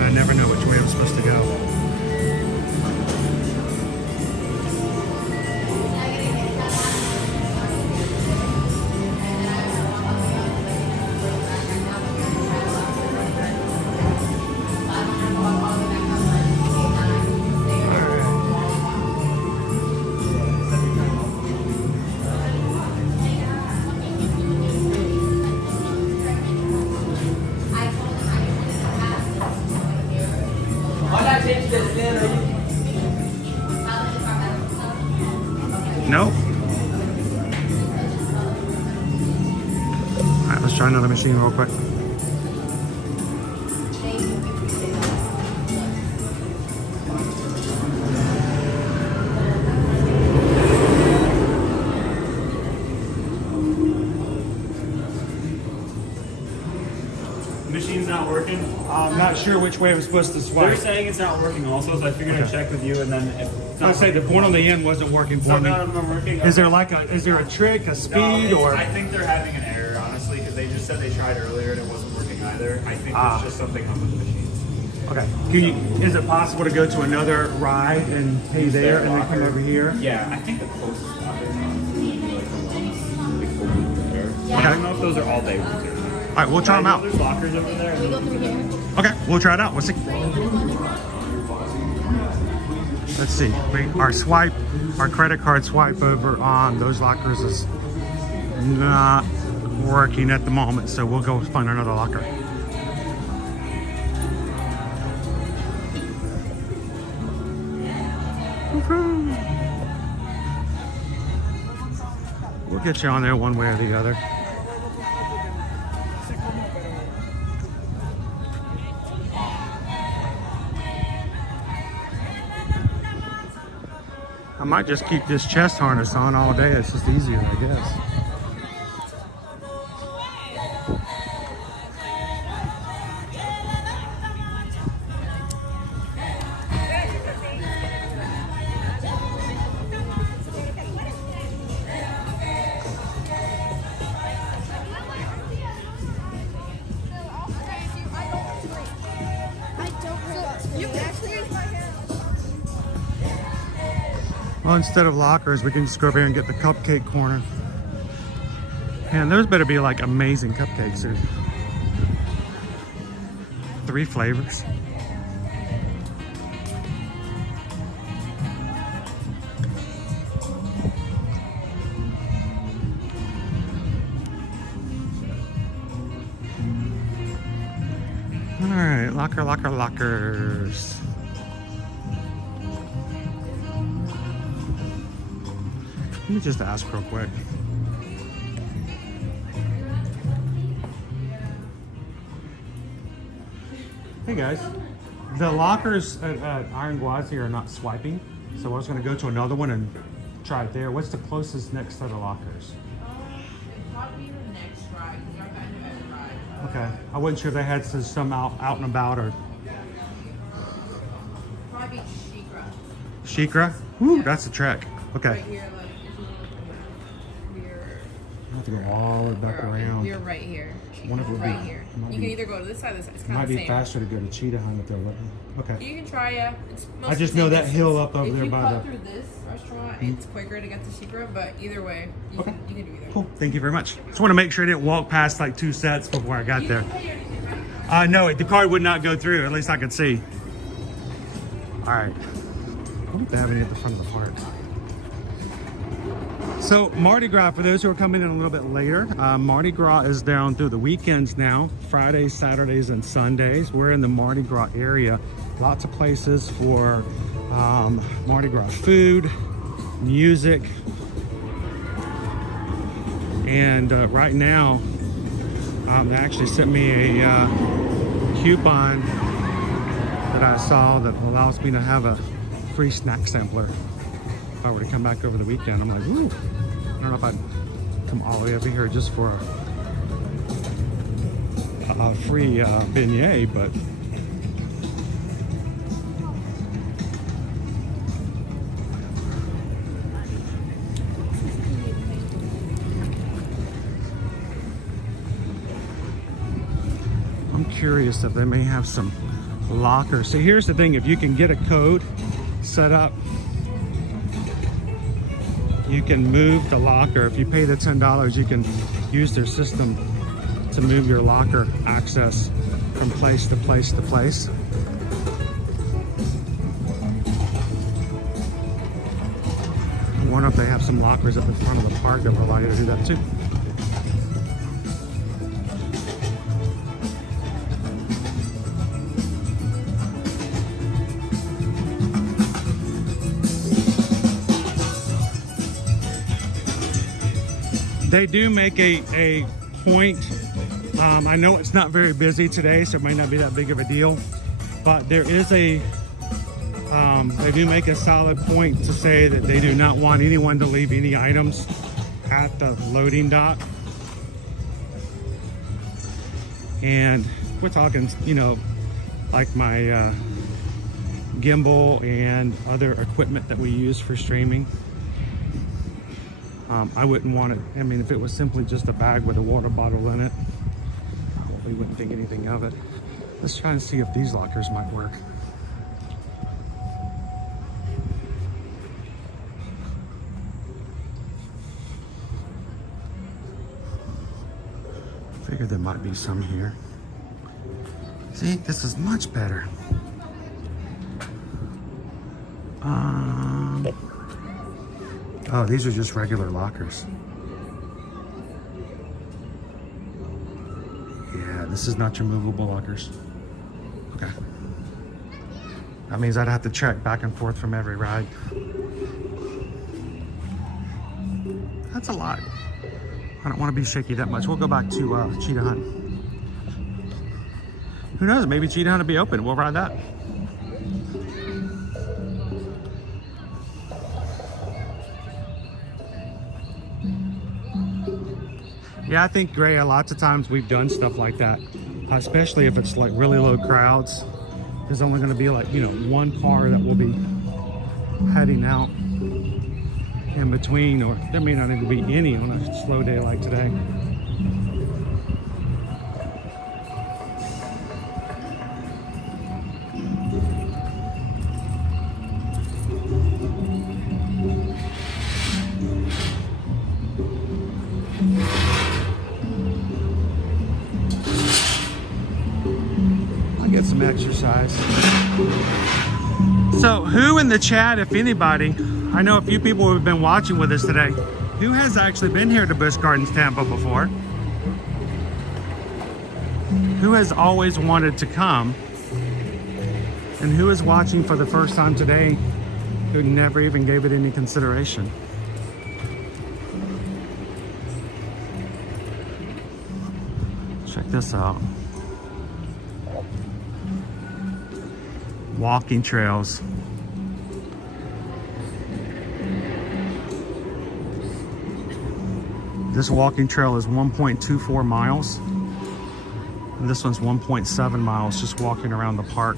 I never know which way I'm supposed to go. Nope. All right, let's try another machine real quick. Machine's not working. I'm not sure which way I'm supposed to They're swipe. saying it's not working also, so I figured I'd check with you, and then if it's I not say the one on the end wasn't working for so me. none of them are working. Is there like a, is there a trick, a speed, or? I think they're having an error, honestly, because they just said they tried earlier and it wasn't working either. I think there's just something up with the machines. Okay. Can you, is it possible to go to another ride and pay there and then come over here? Yeah, I think the closest spot is honestly like the one big full booth there. I don't know if those are all day ones or not. All right, we'll try them out. There's lockers over there. We go through here. Okay, we'll try it out. We'll see. Let's see. Our swipe, our credit card swipe over on those lockers is not working at the moment, so we'll go find another locker. We'll get you on there one way or the other. I might just keep this chest harness on all day. It's just easier, I guess. Well, instead of lockers, we can just go over here and get the cupcake corner. And those better be like amazing cupcakes. There's 3 flavors. All right, lockers. Let me just ask real quick. Hey guys, the lockers at Iron Gwazi are not swiping, so I was going to go to another one and try it there. What's the closest next set of lockers? Probably the next ride, because y'all kind of every ride. Okay, I wasn't sure if they had some out and about or. Probably Shikra. Shikra? Ooh, that's a trek. Okay. Right here, like, if you look here. I have to go all the way back around. You're right here. Wonder if it would Right be- here. might You can be- either go to this side or this side. It's It kind might of the be same. faster to go to Cheetah Hunt if they're letting. Okay. You can try, yeah. It's I mostly just the know same that hill distance. up over if there you by cut the- through this restaurant, it's quicker to get to Shikra, but either way, you can do either. Cool. Thank you very much. Just want to make sure I didn't walk past like 2 sets before I got there. No, the card would not go through. At least I could see. All right. What do they have any at the front of the park? So Mardi Gras, for those who are coming in a little bit later, Mardi Gras is down through the weekends now, Fridays, Saturdays, and Sundays. We're in the Mardi Gras area. Lots of places for Mardi Gras food, music, and right now, they actually sent me a coupon that I saw that allows me to have a free snack sampler if I were to come back over the weekend. I'm like, ooh, I don't know if I'd come all the way over here just for a free beignet, but I'm curious if they may have some lockers. So here's the thing, if you can get a code set up, you can move the locker. If you pay the $10, you can use their system to move your locker access from place to place to place. I wonder if they have some lockers up in front of the park that will allow you to do that too. They do make a point. I know it's not very busy today, so it might not be that big of a deal, but there is they do make a solid point to say that they do not want anyone to leave any items at the loading dock. And we're talking, you know, like my gimbal and other equipment that we use for streaming. I wouldn't want it. I mean, if it was simply just a bag with a water bottle in it, I probably wouldn't think anything of it. Let's try and see if these lockers might work. Figured there might be some here. See, this is much better. Oh, these are just regular lockers. Yeah, this is not your movable lockers. Okay. That means I'd have to check back and forth from every ride. That's a lot. I don't want to be shaky that much. We'll go back to Cheetah Hunt. Who knows? Maybe Cheetah Hunt will be open. We'll ride that. Yeah, I think, Gray, lots of times we've done stuff like that, especially if it's like really low crowds. There's only going to be like, you know, one car that will be heading out in between, or there may not even be any on a slow day like today. Get some exercise. So who in the chat, if anybody, I know a few people who have been watching with us today, who has actually been here to Busch Gardens Tampa before? Who has always wanted to come? And who is watching for the first time today who never even gave it any consideration? Check this out. Walking trails. This walking trail is 1.24 miles. And this one's 1.7 miles, just walking around the park.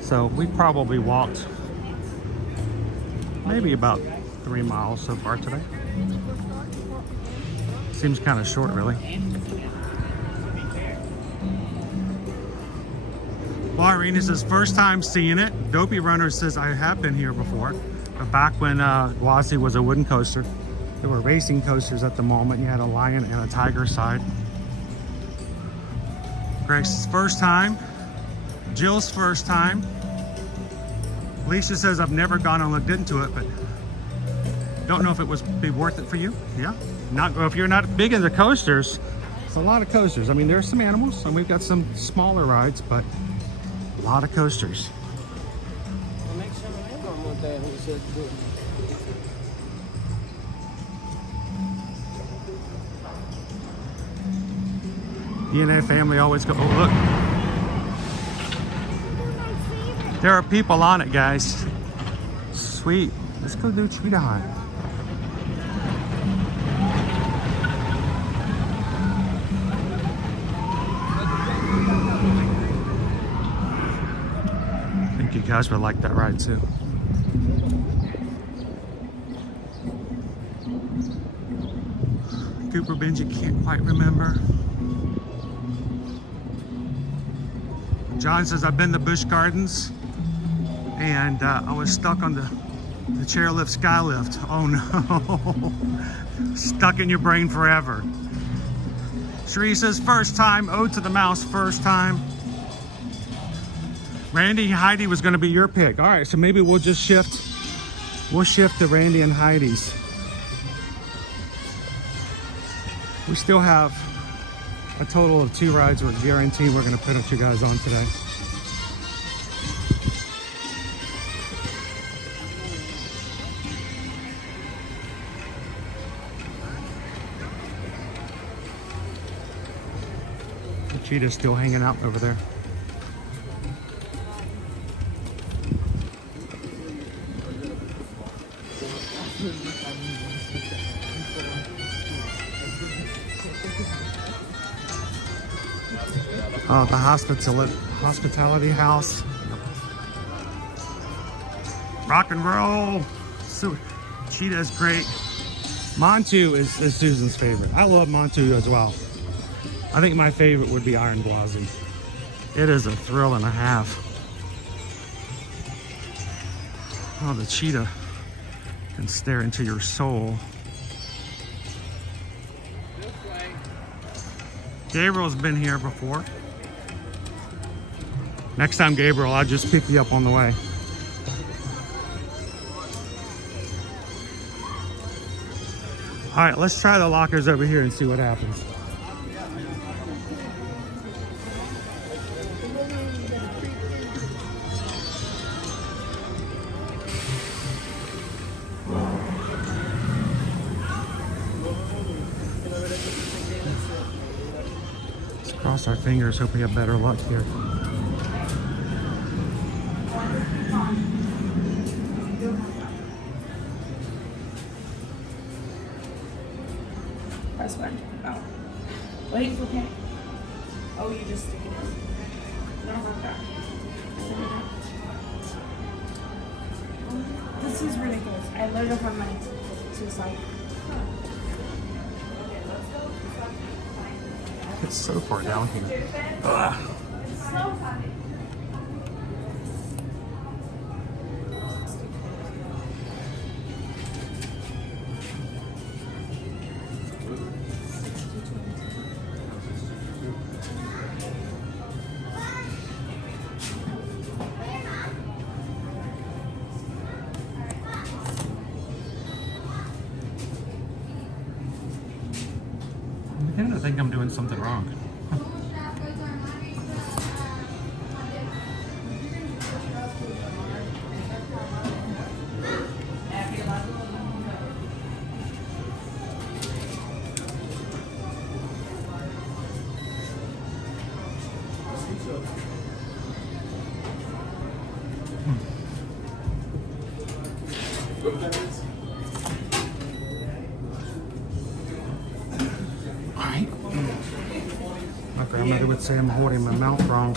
So we probably walked maybe about 3 miles so far today. Seems kind of short, really. Irene, this is his first time seeing it. Dopey Runner says, I have been here before. But back when Guasi was a wooden coaster. There were racing coasters at the moment. You had a lion and a tiger side. Greg's first time. Jill's first time. Alicia says, I've never gone and looked into it, but don't know if it would be worth it for you. Yeah. Not if you're not big into coasters. It's a lot of coasters. I mean, there's some animals, and we've got some smaller rides, but a lot of coasters. DNA family always go, oh look. There are people on it, guys. Sweet. Let's go do Cheetah Hunt. you guys would like that ride too. Cooper Bend, you can't quite remember. John says, I've been to Busch Gardens and I was stuck on the chairlift skylift. Oh no. Stuck in your brain forever. Sheree says, first time. Ode to the Mouse, first time. Randy Heidi was going to be your pick. All right, so maybe we'll just shift. We'll shift to Randy and Heidi's. We still have a total of 2 rides we're guaranteed we're going to put you guys on today. The cheetah's still hanging out over there. Oh, the hospitality house. Rock and roll. So, cheetah is great. Montu is Susan's favorite. I love Montu as well. I think my favorite would be Iron Gwazi. It is a thrill and a half. Oh, the cheetah can stare into your soul. Gabriel's been here before. Next time, Gabriel, I'll just pick you up on the way. All right, let's try the lockers over here and see what happens. Let's cross our fingers, hope we have better luck here. Press one. Oh. Wait, okay. Oh, you just stick it in. No, not that. This is ridiculous. I learned it from my suicide. It's so far down here. Ugh. I think I'm doing something wrong. My grandmother would say I'm holding my mouth wrong.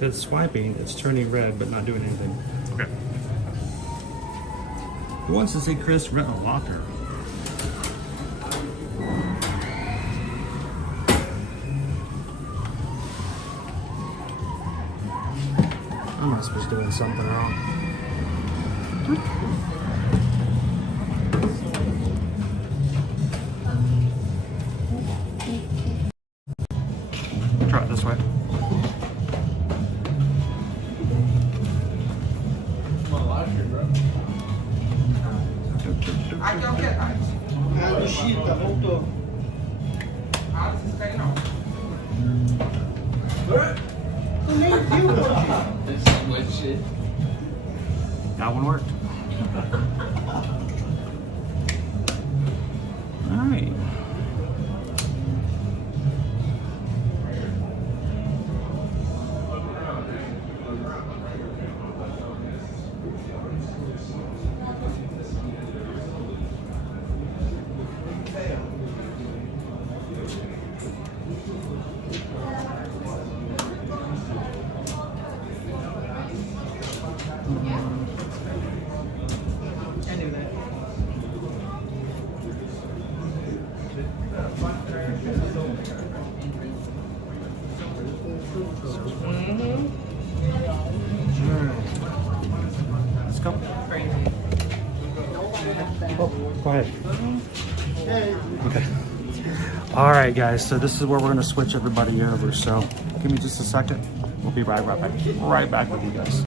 It's swiping, it's turning red, but not doing anything. Okay. Who wants to see Chris rent a locker? I must be doing something wrong. Try it this way. That one worked. All right. go. Oh, go ahead. Okay. All right, guys. So this is where we're gonna switch everybody over. So give me just a second. We'll be right back with you guys.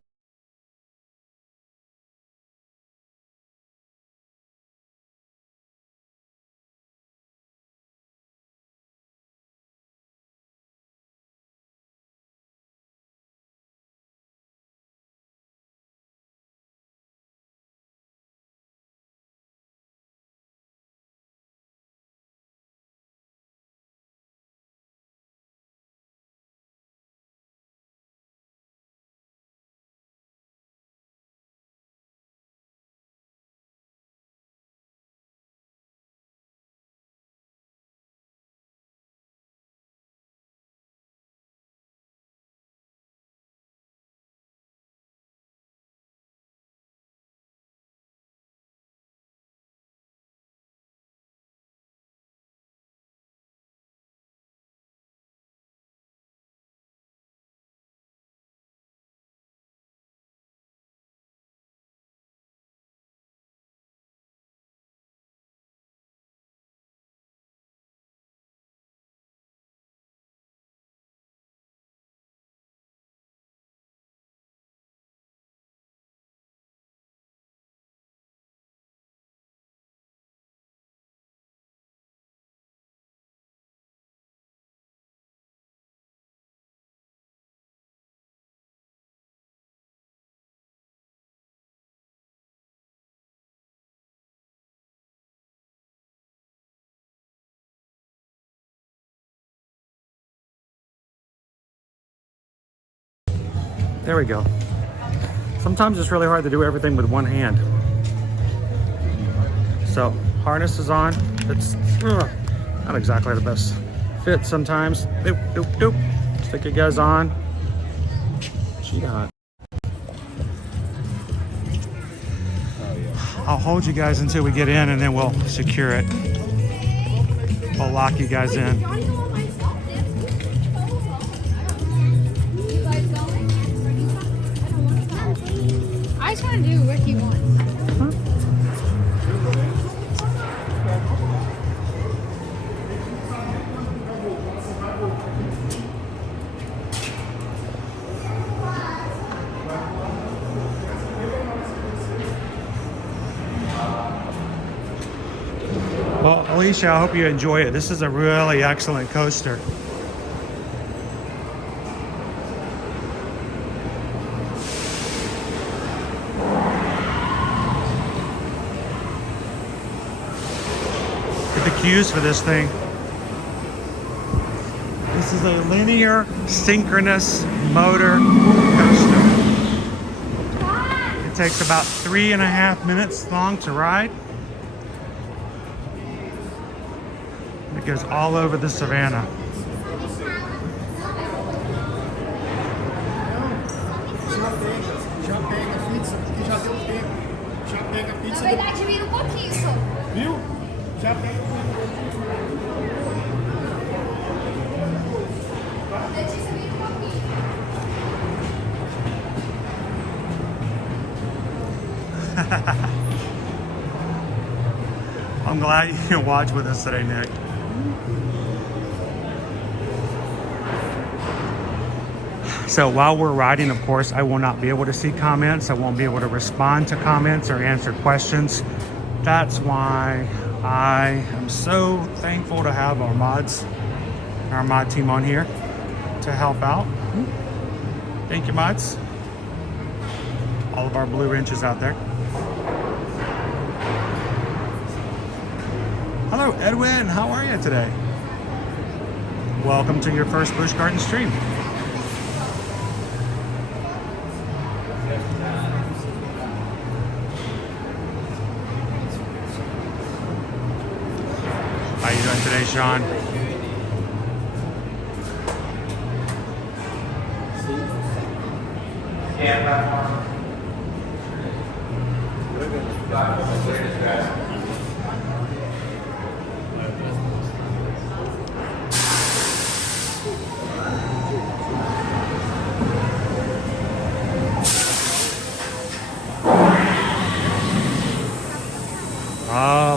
There we go. Sometimes it's really hard to do everything with one hand. So harness is on. It's not exactly the best fit sometimes. Doop, doop, doop. Stick it guys on. Cheetah hunt. I'll hold you guys until we get in and then we'll secure it. I'll lock you guys in. I just want to do Ricky once. Well, Alicia, I hope you enjoy it. This is a really excellent coaster. The cues for this thing. This is a linear synchronous motor coaster. It takes about 3.5 minutes long to ride. It goes all over the savannah. I'm glad you can watch with us today, Nick. So while we're riding, of course, I will not be able to see comments. I won't be able to respond to comments or answer questions. That's why I am so thankful to have our mods, our mod team on here to help out. Thank you, mods. All of our blue wrenches out there. Hello, Edwin. How are you today? Welcome to your first Busch Garden stream. How you doing today, Sean?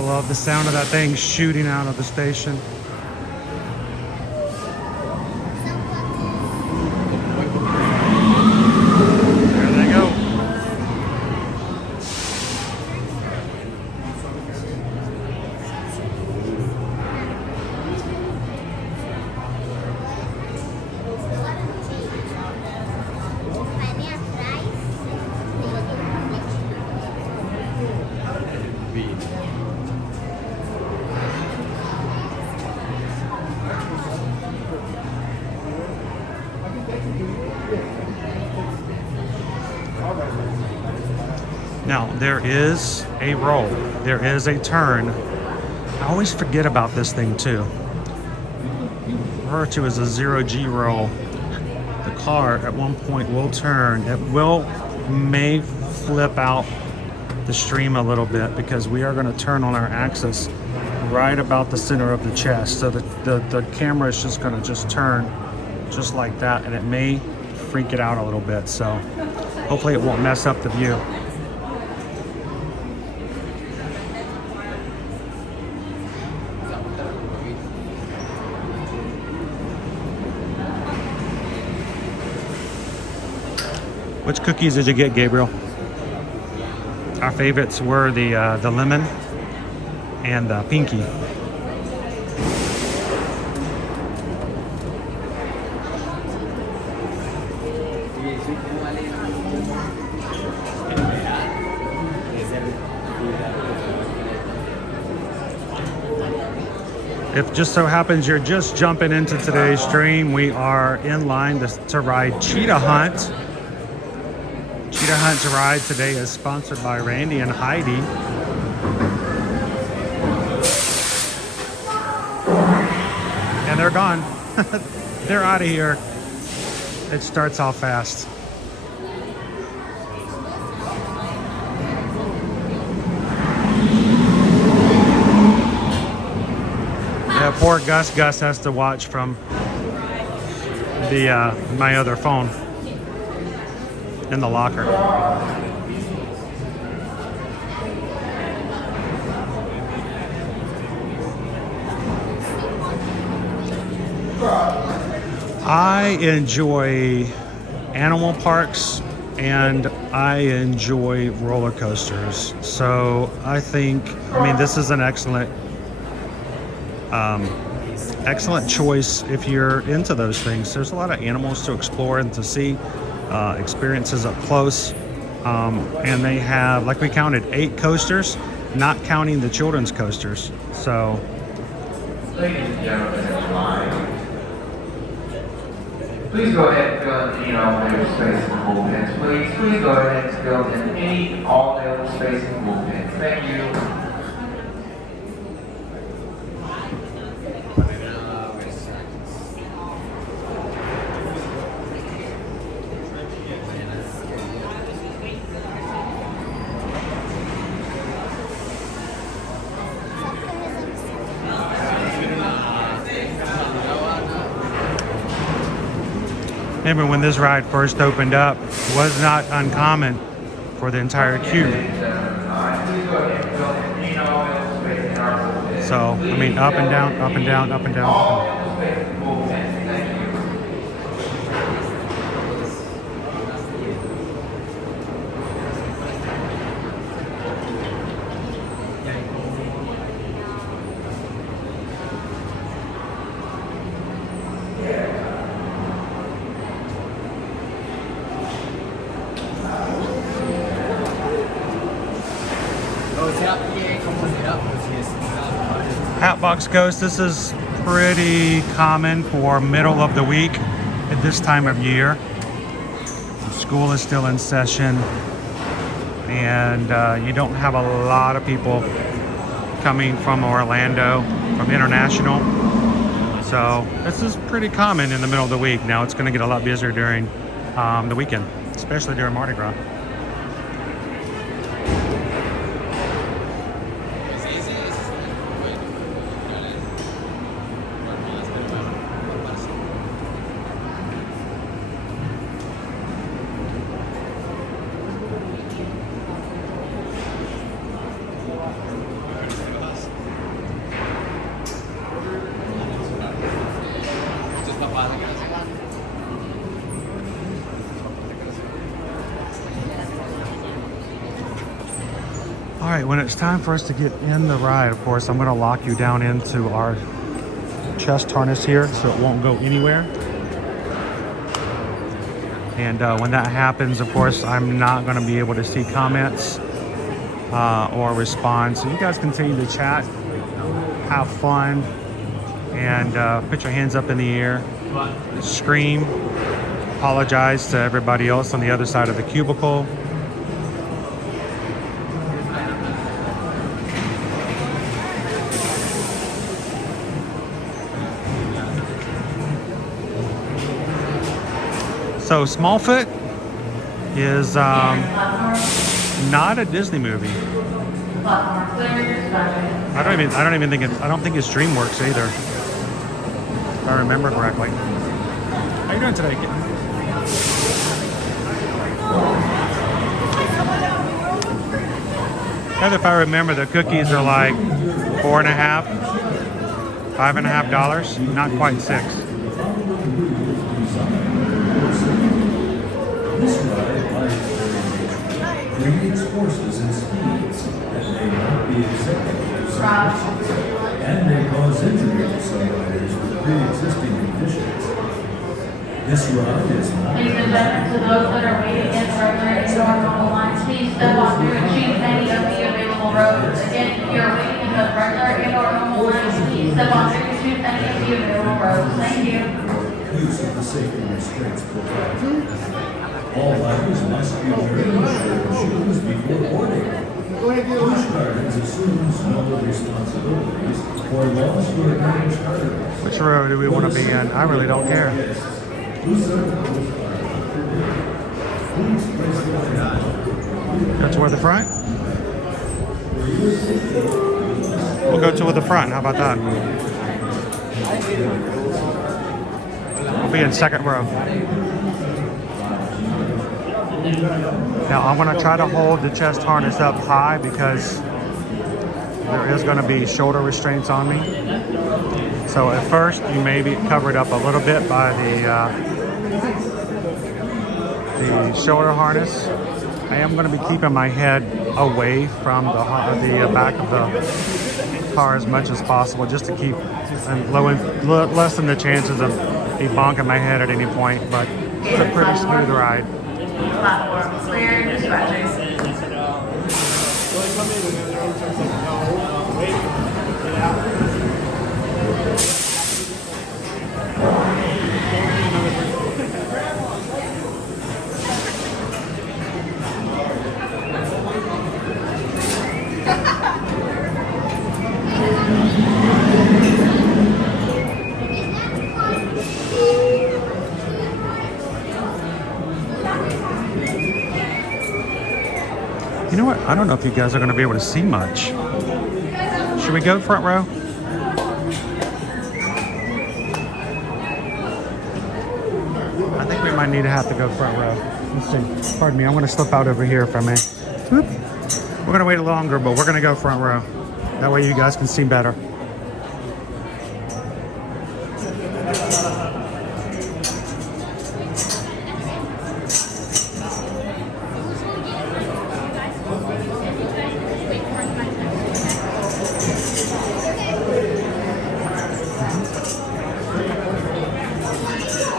love the sound of that thing shooting out of the station. There they go. Now, there is a roll. There is a turn. I always forget about this thing too. Referred to as a 0G roll. The car at one point will turn. It may flip out the stream a little bit because we are going to turn on our axis right about the center of the chest. So the camera is just going to turn just like that, and it may freak it out a little bit. So hopefully it won't mess up the view. Which cookies did you get, Gabriel? Our favorites were the lemon and the pinky. If just so happens you're just jumping into today's stream, we are in line to ride Cheetah Hunt. Cheetah Hunt's ride today is sponsored by Randy and Heidi. And they're gone. They're out of here. It starts off fast. Yeah, poor Gus. Gus has to watch from the my other phone in the locker. I enjoy animal parks and I enjoy roller coasters. So I mean, this is an excellent choice if you're into those things. There's a lot of animals to explore and to see. Experiences up close, and they have, like we counted, 8 coasters, not counting the children's coasters. So ladies and gentlemen of the line, please go ahead and fill in any all-available space in the bullpens. Please go ahead and fill in any all-available space in the bullpens. Thank you. Remember when this ride first opened up, it was not uncommon for the entire queue. So, I mean, up and down, up and down, up and down. Up and down. Hatbox Ghost, this is pretty common for middle of the week at this time of year. School is still in session and you don't have a lot of people coming from Orlando, from international. So this is pretty common in the middle of the week. Now it's going to get a lot busier during the weekend, especially during Mardi Gras. All right, when it's time for us to get in the ride, of course, I'm going to lock you down into our chest harness here so it won't go anywhere. And when that happens, of course, I'm not going to be able to see comments or respond. So you guys continue to chat, have fun, and put your hands up in the air, scream, apologize to everybody else on the other side of the cubicle. So Smallfoot is not a Disney movie. I don't think it's DreamWorks either, if I remember correctly. How you doing today, kitten? And if I remember, the cookies are like $4.50, $5.50, not quite $6. Creates forces and speeds that may not be acceptable to some and may cause injury to some riders with pre-existing conditions. This ride is not... Ladies and gentlemen, to those that are waiting in regular indoor normal lines, please step on through and choose any of the available roads. Again, if you're waiting in those regular indoor normal lines, please step on through and choose any of the available roads. Thank you. Use of the safety restraints provided. All riders must be wearing shoes before boarding. Busch Gardens assumes no responsibilities for loss or damage carriers. Which row do we want to be in? I really don't care. Go toward the front? We'll go toward the front. How about that? We'll be in second row. Now I'm going to try to hold the chest harness up high because there is going to be shoulder restraints on me. So at first you may be covered up a little bit by the shoulder harness. I am going to be keeping my head away from the back of the car as much as possible, just to keep and lessen the chances of me bonking my head at any point. But it's a pretty smooth ride. Platform clear, dispatchers. You know what? I don't know if you guys are going to be able to see much. Should we go front row? I think we might need to have to go front row. Let's see. Pardon me. I'm going to slip out over here if I may. Whoop. We're going to wait longer, but we're going to go front row. That way you guys can see better.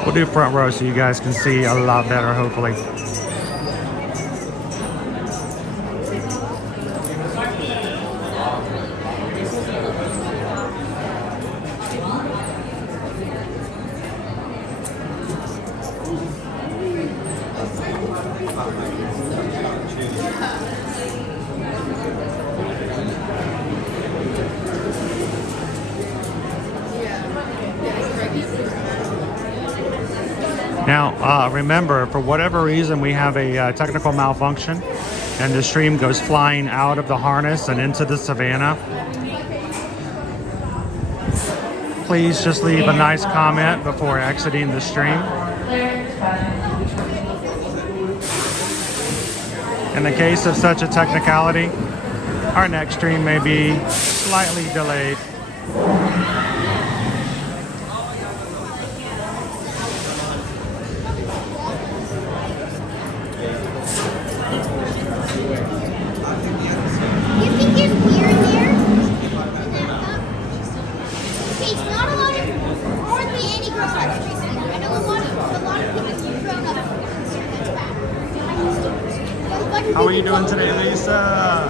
We'll do front row so you guys can see a lot better, hopefully. Now, remember, for whatever reason, we have a technical malfunction and the stream goes flying out of the harness and into the savannah. Please just leave a nice comment before exiting the stream. In the case of such a technicality, our next stream may be slightly delayed. How are you doing today, Lisa?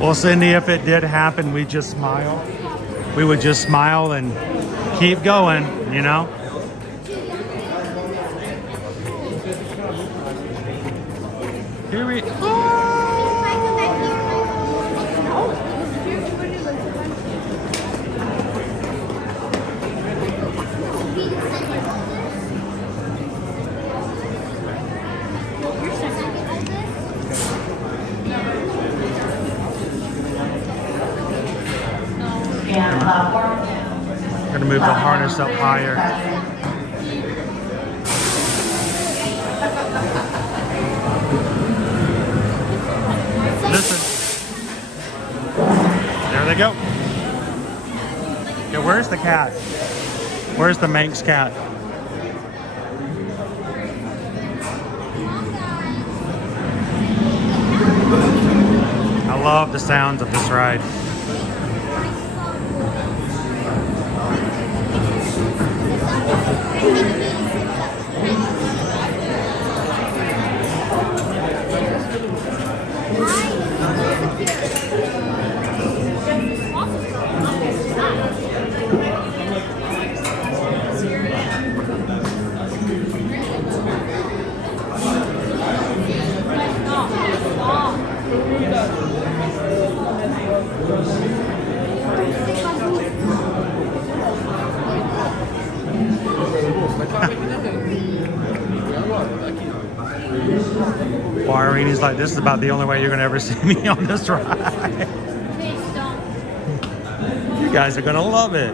Well, Cindy, if it did happen, we just smile. We would just smile and keep going, you know? Here we Gonna move the harness up higher. Listen. There they go. Yeah, where's the cat? Where's the Manx cat? I love the sounds of this ride. He's like, this is about the only way you're gonna ever see me on this ride. You guys are gonna love it.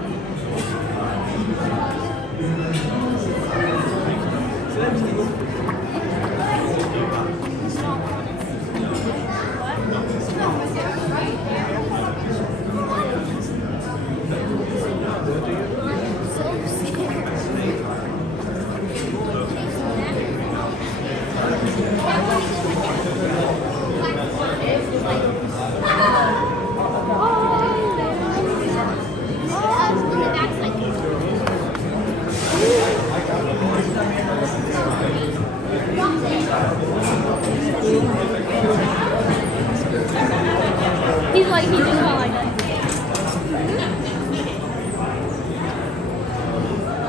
He's like, he just felt like that.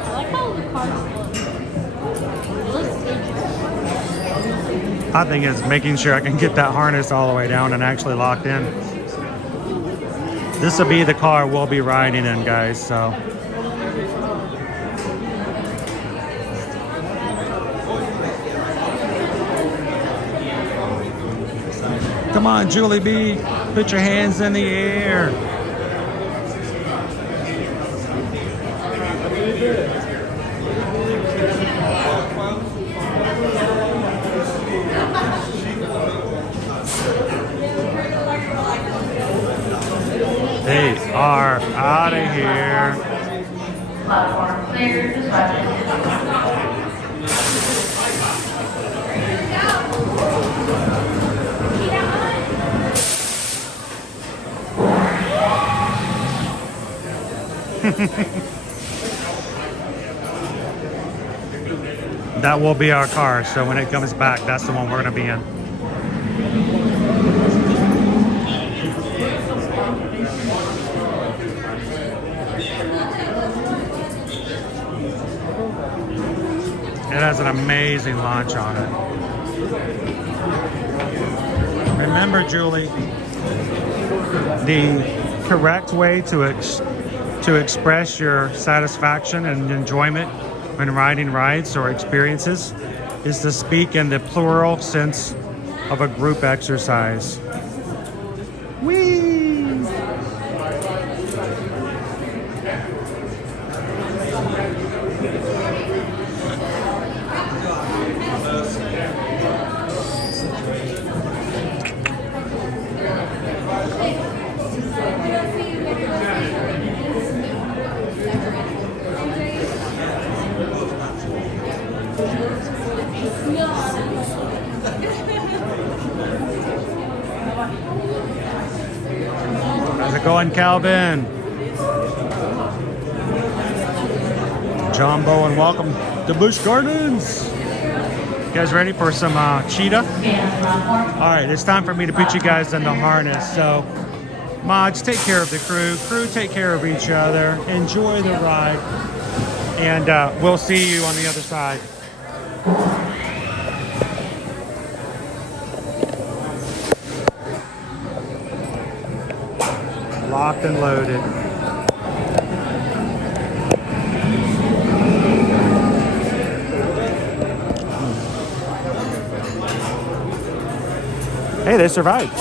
I like how the cars look. It looks dangerous. I think it's making sure I can get that harness all the way down and actually locked in. This will be the car we'll be riding in, guys, so. Come on, Julie B, put your hands in the air. They are out of here. Platform clear, That will be our car, so when it comes back, that's the one we're going to be in. It has an amazing launch on it. Remember, Julie, the correct way to express your satisfaction and enjoyment when riding rides or experiences is to speak in the plural sense of a group exercise. Whee! Going, Calvin. John Bowen, welcome to Busch Gardens. You guys ready for some cheetah? All right, it's time for me to put you guys in the harness. So, mods, take care of the crew. Crew, take care of each other. Enjoy the ride. And we'll see you on the other side. Locked and loaded. Hey, they survived.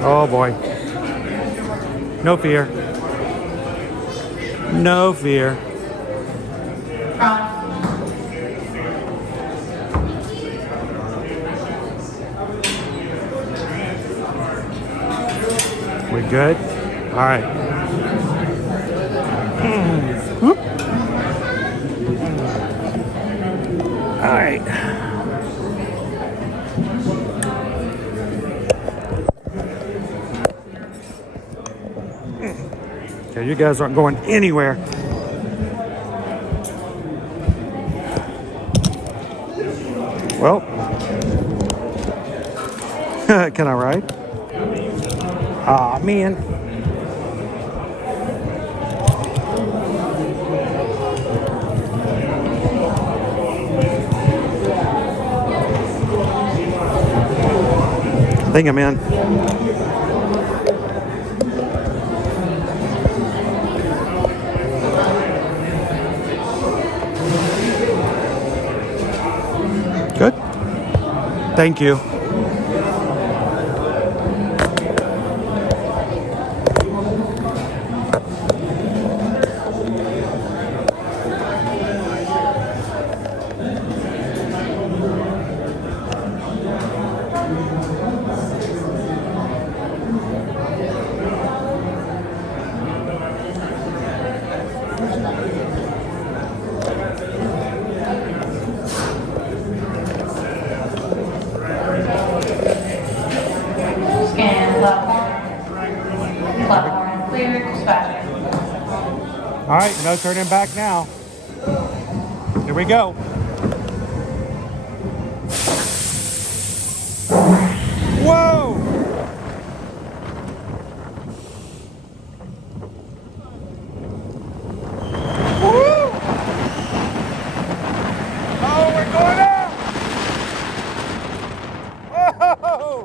Oh boy. No fear. No fear. We good? All right. Whoop. All right. Okay, you guys aren't going anywhere. Well, can I ride? Aw, man. I think I'm in. Good. Thank you. All right, no turning back now. Here we go. Whoa! Woo! Oh, we're going up! Whoa!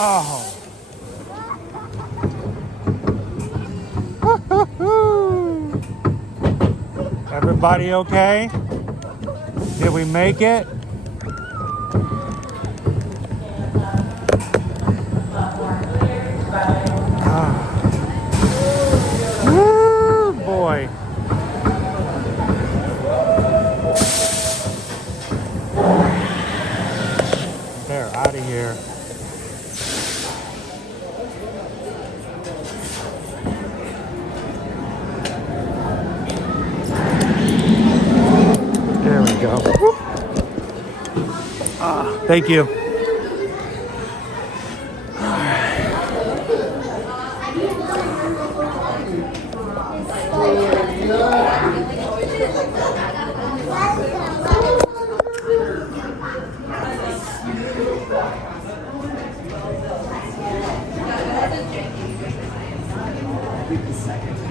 Oh. Everybody okay? Did we make it? Woo, boy. They're out of here. There we go. Thank you.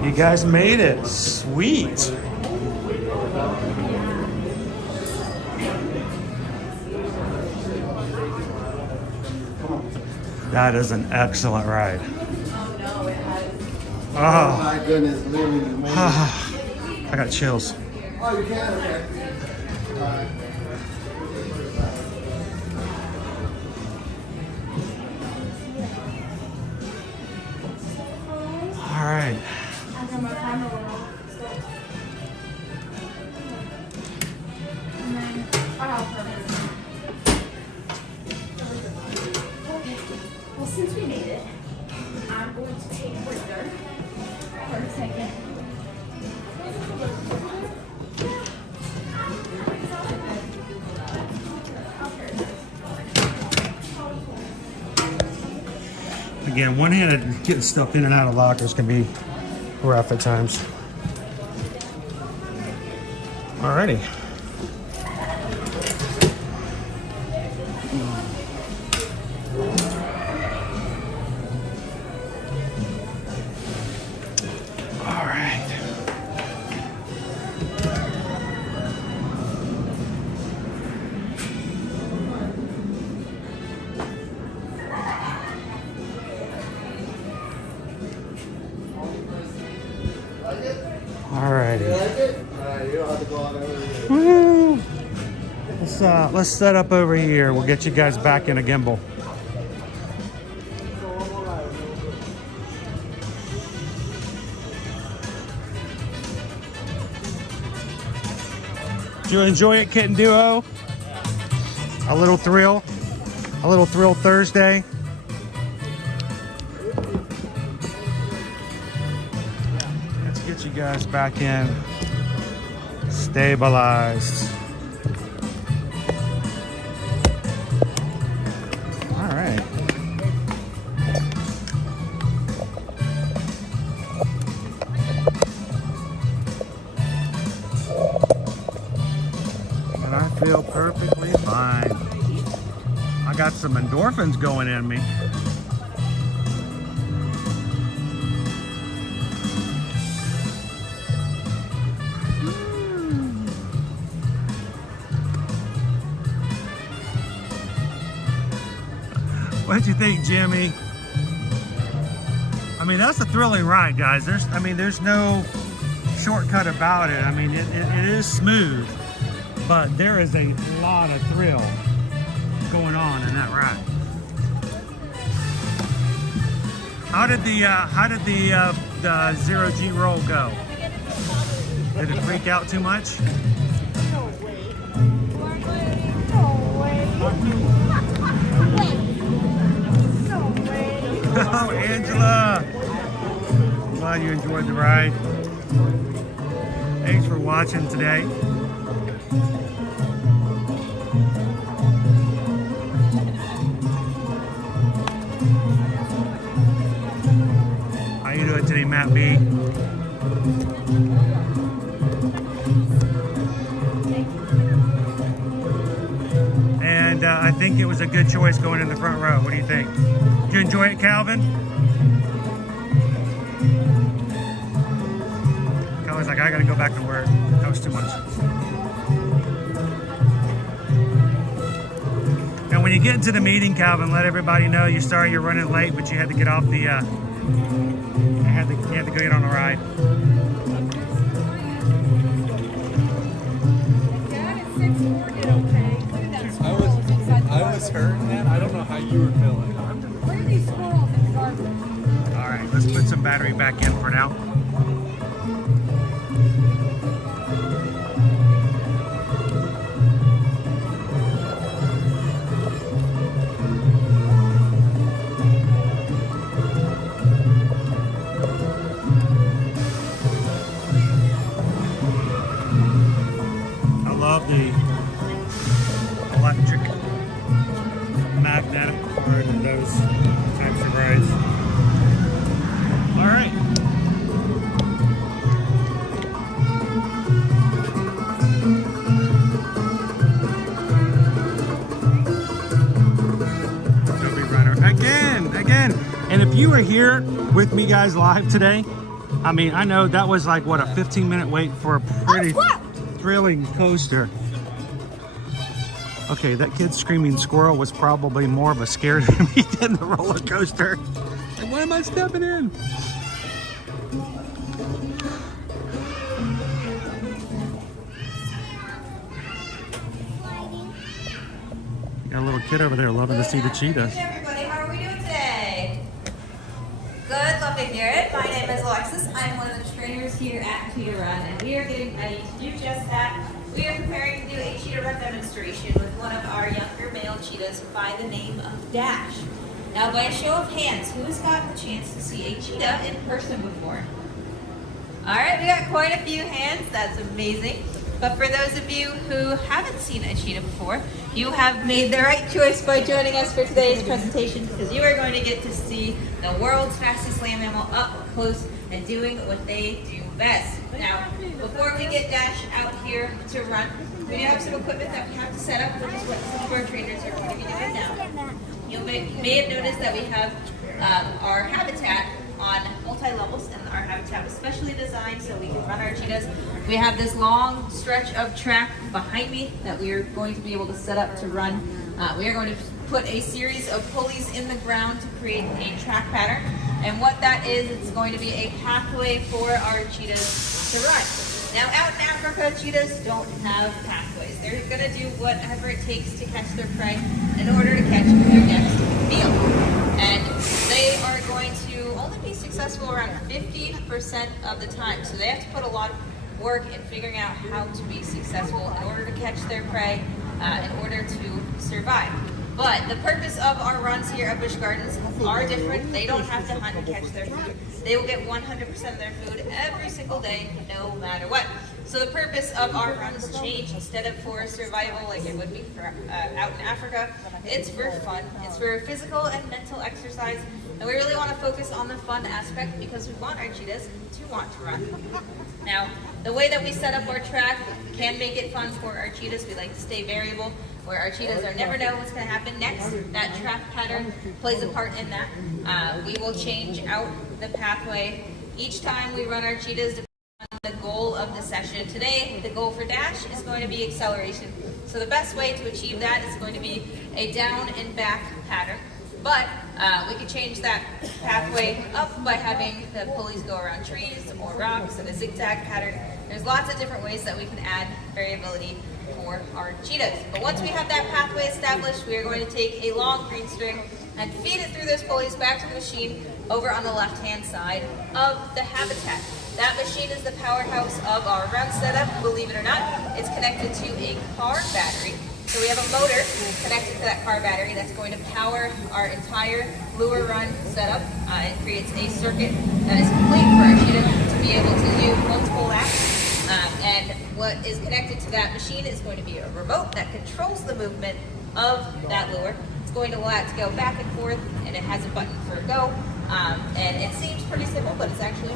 You guys made it. Sweet. That is an excellent ride. Oh my goodness, literally amazing. I got chills. Oh, you can? Okay. All right. Well, since we made it, I'm going to take Richter for a second. Again, one-handed getting stuff in and out of lockers can be rough at times. Alrighty. Woo! Let's set up over here. We'll get you guys back in a gimbal. Did you enjoy it, Kitten Duo? A little thrill Thursday. Let's get you guys back in. Stabilized. All right. And I feel perfectly fine. I got some endorphins going in me. What did you think, Jimmy? I mean, that's a thrilling ride, guys. There's no shortcut about it. I mean, it is smooth, but there is a lot of thrill going on in that ride. How did the zero G roll go? Did it freak out too much? Oh, Angela! I'm glad you enjoyed the ride. Thanks for watching today. How you doing today, Matt B? And I think it was a good choice going in the front row. What do you think? Did you enjoy it, Calvin? Calvin's like, I gotta go back to work. That was too much. Now, when you get into the meeting, Calvin, let everybody know you're sorry you're running late, but you had to get off the, you had to go get on the ride. I was hurt, man. I don't know how you were feeling. Where are these squirrels in the garbage? All right, let's put some battery back in for now. I love the electric magnetic cord and those types of rides. All right. you were here with me guys live today, I mean, I know that was like, what, a 15-minute wait for a pretty thrilling coaster. Okay, that kid screaming squirrel was probably more of a scare to me than the roller coaster. And why am I stepping in? Got a little kid over there loving to see the cheetahs. Hey everybody, how are we doing today? Good, love to hear it. My name is Alexis. I'm one of the trainers here at Cheetah Run, and we are getting ready to do just that. We are preparing to do a cheetah run demonstration with one of our younger male cheetahs by the name of Dash. Now, by a show of hands, who has gotten the chance to see a cheetah in person before? All right, we got quite a few hands. That's amazing. But for those of you who haven't seen a cheetah before, you have made the right choice by joining us for today's presentation, because you are going to get to see the world's fastest land mammal up close and doing what they do best. Now, before we get Dash out here to run, we do have some equipment that we have to set up, which is what some of our trainers are going to be doing now. You may have noticed that we have our habitat on multi-levels, and our habitat was specially designed so we can run our cheetahs. We have this long stretch of track behind me that we are going to be able to set up to run. We are going to put a series of pulleys in the ground to create a track pattern, and what that is, it's going to be a pathway for our cheetahs to run. Now, out in Africa, cheetahs don't have pathways. They're going to do whatever it takes to catch their prey in order to catch their next meal. And they are going to only be successful around 50% of the time. So they have to put a lot of work in figuring out how to be successful in order to catch their prey, in order to survive. But the purpose of our runs here at Busch Gardens are different. They don't have to hunt and catch their food. They will get 100% of their food every single day, no matter what. So the purpose of our runs change. Instead of for survival like it would be for, out in Africa, it's for fun. It's for physical and mental exercise. And we really want to focus on the fun aspect because we want our cheetahs to want to run. Now, the way that we set up our track can make it fun for our cheetahs. We like to stay variable, where our cheetahs are never know what's going to happen next. That track pattern plays a part in that. We will change out the pathway each time we run our cheetahs depending on the goal of the session. Today, the goal for Dash is going to be acceleration. So the best way to achieve that is going to be a down and back pattern. But we could change that pathway up by having the pulleys go around trees or rocks in a zigzag pattern. There's lots of different ways that we can add variability for our cheetahs. But once we have that pathway established, we are going to take a long green string and feed it through those pulleys back to the machine over on the left-hand side of the habitat. That machine is the powerhouse of our run setup. Believe it or not, it's connected to a car battery. So we have a motor connected to that car battery that's going to power our entire lure run setup. It creates a circuit that is complete for our cheetahs to be able to do multiple laps. And what is connected to that machine is going to be a remote that controls the movement of that lure. It's going to allow it to go back and forth, and it has a button for go. And it seems pretty simple, but it's actually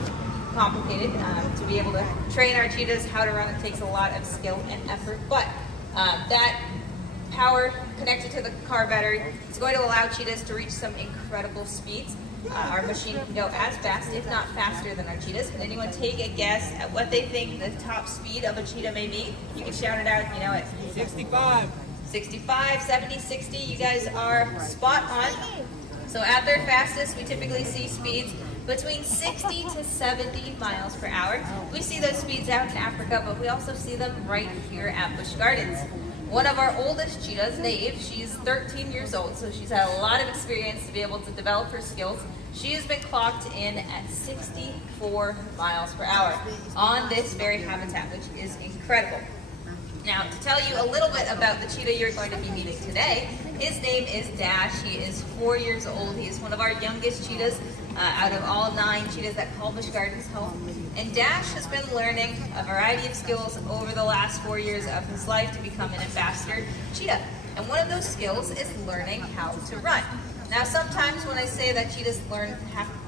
complicated. To be able to train our cheetahs how to run, it takes a lot of skill and effort. But that power connected to the car battery is going to allow cheetahs to reach some incredible speeds. Our machine can go as fast, if not faster, than our cheetahs. Can anyone take a guess at what they think the top speed of a cheetah may be? You can shout it out if you know it. 65. 65, 70, 60. You guys are spot on. So at their fastest, we typically see speeds between 60 to 70 miles per hour. We see those speeds out in Africa, but we also see them right here at Busch Gardens. One of our oldest cheetahs, Nave, she's 13 years old, so she's had a lot of experience to be able to develop her skills. She has been clocked in at 64 miles per hour on this very habitat, which is incredible. Now, to tell you a little bit about the cheetah you're going to be meeting today, his name is Dash. He is 4 years old. He is one of our youngest cheetahs out of all 9 cheetahs that call Busch Gardens home. And Dash has been learning a variety of skills over the last 4 years of his life to become an ambassador cheetah. And one of those skills is learning how to run. Now, sometimes when I say that cheetahs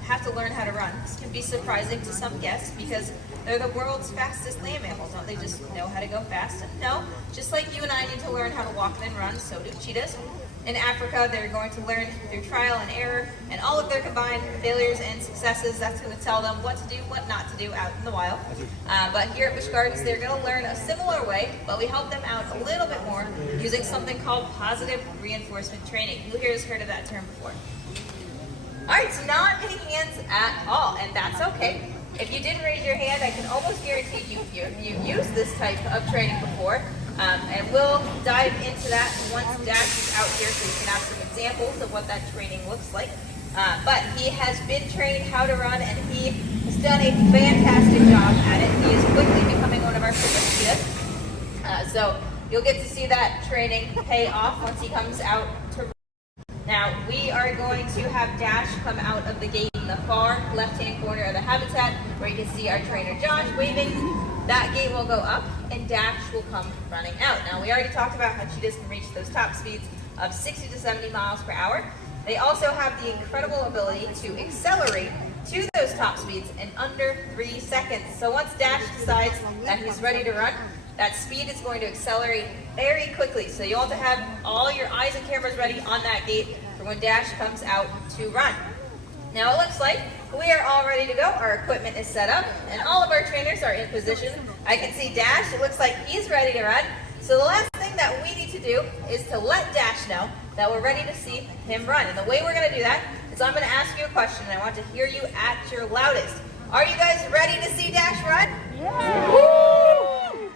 have to learn how to run, this can be surprising to some guests because they're the world's fastest land mammals. Don't they just know how to go fast? No, just like you and I need to learn how to walk and run, so do cheetahs. In Africa, they're going to learn through trial and error, and all of their combined failures and successes, that's going to tell them what to do, what not to do out in the wild. But here at Busch Gardens, they're going to learn a similar way, but we help them out a little bit more using something called positive reinforcement training. Who here has heard of that term before? All right, so not many hands at all, and that's okay. If you didn't raise your hand, I can almost guarantee you've used this type of training before. And we'll dive into that once Dash is out here so you can have some examples of what that training looks like. But he has been trained how to run, and he has done a fantastic job at it. He is quickly becoming one of our super cheetahs. So you'll get to see that training pay off once he comes out to run. Now, we are going to have Dash come out of the gate in the far left-hand corner of the habitat, where you can see our trainer Josh waving. That gate will go up, and Dash will come running out. Now, we already talked about how cheetahs can reach those top speeds of 60 to 70 miles per hour. They also have the incredible ability to accelerate to those top speeds in under 3 seconds. So once Dash decides that he's ready to run, that speed is going to accelerate very quickly. So you want to have all your eyes and cameras ready on that gate for when Dash comes out to run. Now it looks like we are all ready to go. Our equipment is set up, and all of our trainers are in position. I can see Dash. It looks like he's ready to run. So the last thing that we need to do is to let Dash know that we're ready to see him run. And the way we're going to do that is I'm going to ask you a question, and I want to hear you at your loudest. Are you guys ready to see Dash run? Yeah. Woo!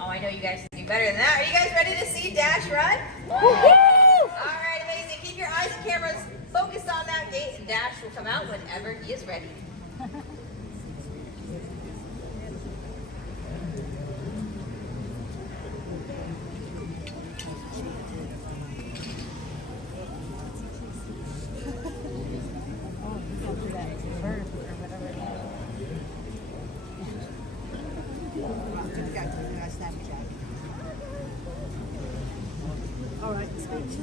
Oh, I know you guys can do better than that. Are you guys ready to see Dash run? Woo! All right, amazing. Keep your eyes and cameras focused on that gate, and Dash will come out whenever he is ready. All right, speech.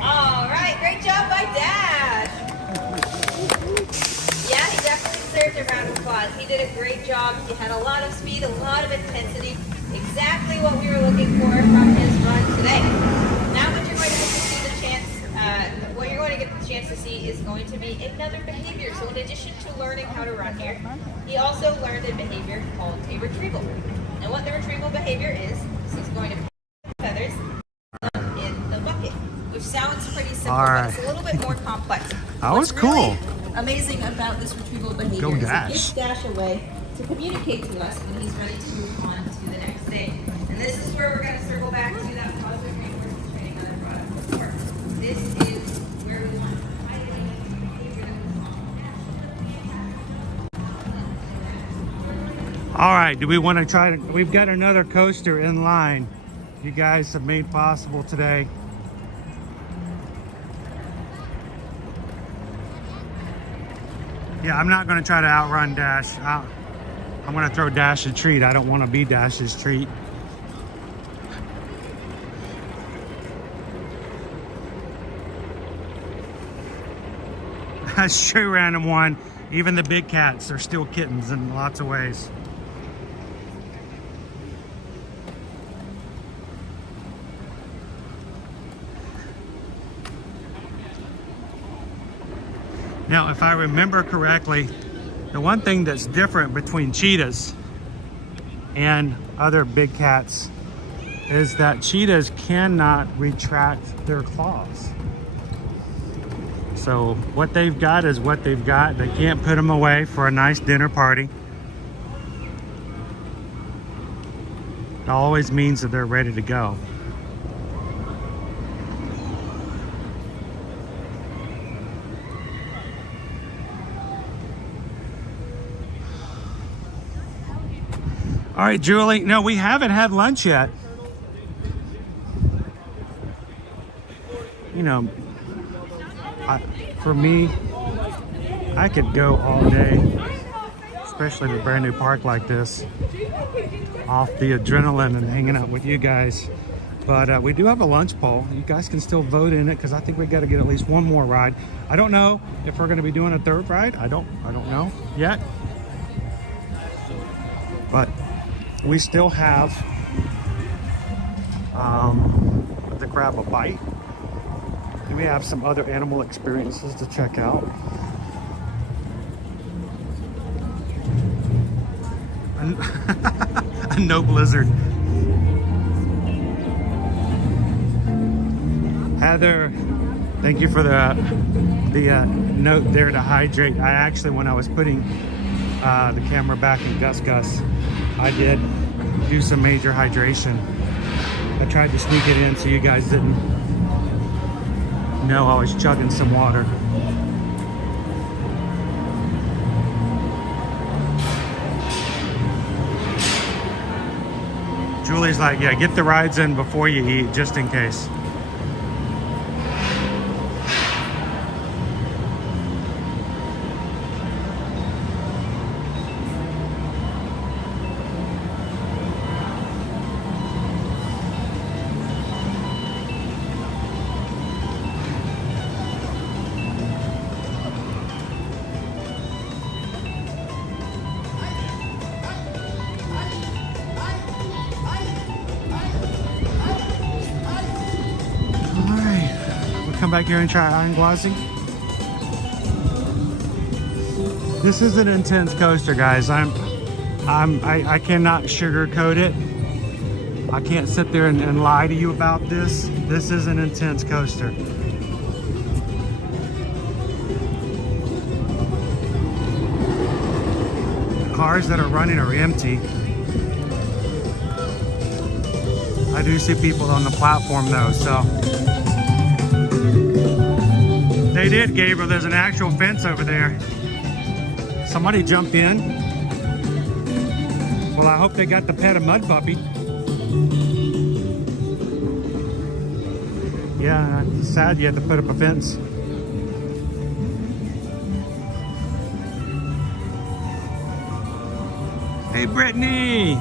All right, great job by Dash. Yeah, he definitely deserved a round of applause. He did a great job. He had a lot of speed, a lot of intensity, exactly what we were looking for from his run today. Now what you're going to get to see to see is going to be another behavior. So in addition to learning how to run here, he also learned a behavior called a retrieval. And what the retrieval behavior is he's going to put feathers in the bucket, which sounds pretty simple, but it's a little bit more complex. That was cool. Amazing about this retrieval behavior Go is Dash. it gives Dash a way to communicate to us when he's ready to move on to the next thing. And this is where we're going to circle back to that positive reinforcement training that I brought up before. This is where we want to All right, do we want to try to, we've got another coaster in line you guys have made possible today. Yeah, I'm not going to try to outrun Dash. I'm going to throw Dash a treat. I don't want to be Dash's treat. That's true, Random One. Even the big cats are still kittens in lots of ways. Now, if I remember correctly, the one thing that's different between cheetahs and other big cats is that cheetahs cannot retract their claws. So what they've got is what they've got. They can't put them away for a nice dinner party. It always means that they're ready to go. All right, Julie. No, we haven't had lunch yet. You know, for me, I could go all day, especially at a brand new park like this, off the adrenaline and hanging out with you guys. But we do have a lunch poll. You guys can still vote in it because I think we got to get at least one more ride. I don't know if we're going to be doing a third ride. I don't know yet. But we still have to grab a bite. We have some other animal experiences to check out. A no blizzard. Heather, thank you for the note there to hydrate. I actually, when I was putting the camera back in Gus, I did do some major hydration. I tried to sneak it in so you guys didn't know I was chugging some water. Julie's like, yeah, get the rides in before you eat, just in case. Come back here and try Iron Gwazi. This is an intense coaster, guys. I cannot sugarcoat it. I can't sit there and lie to you about this. This is an intense coaster. The cars that are running are empty. I do see people on the platform though, so. They did, Gabriel. There's an actual fence over there. Somebody jumped in. Well, I hope they got the pet a mud puppy. Yeah, it's sad you had to put up a fence. Hey, Brittany! I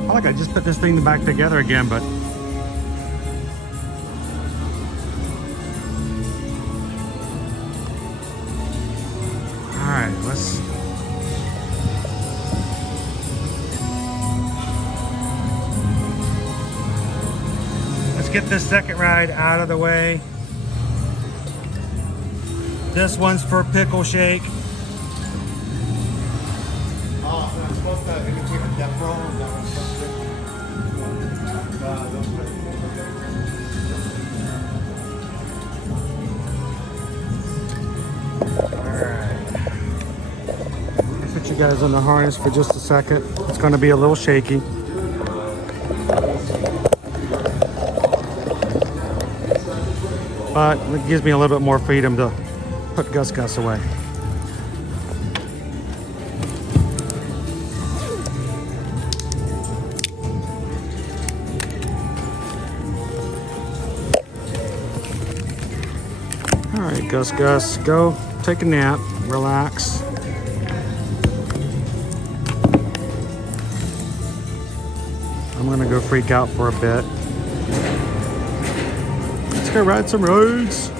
feel like I just put this thing back together again, but let's get this second ride out of the way. This one's for Pickle Shake. Oh, so I'm supposed to in between a death roll, and that was supposed Put you guys on the harness for just a second. It's going to be a little shaky. But it gives me a little bit more freedom to put Gus away. All right, Gus, go take a nap, relax. I'm gonna go freak out for a bit. Let's go ride some roads.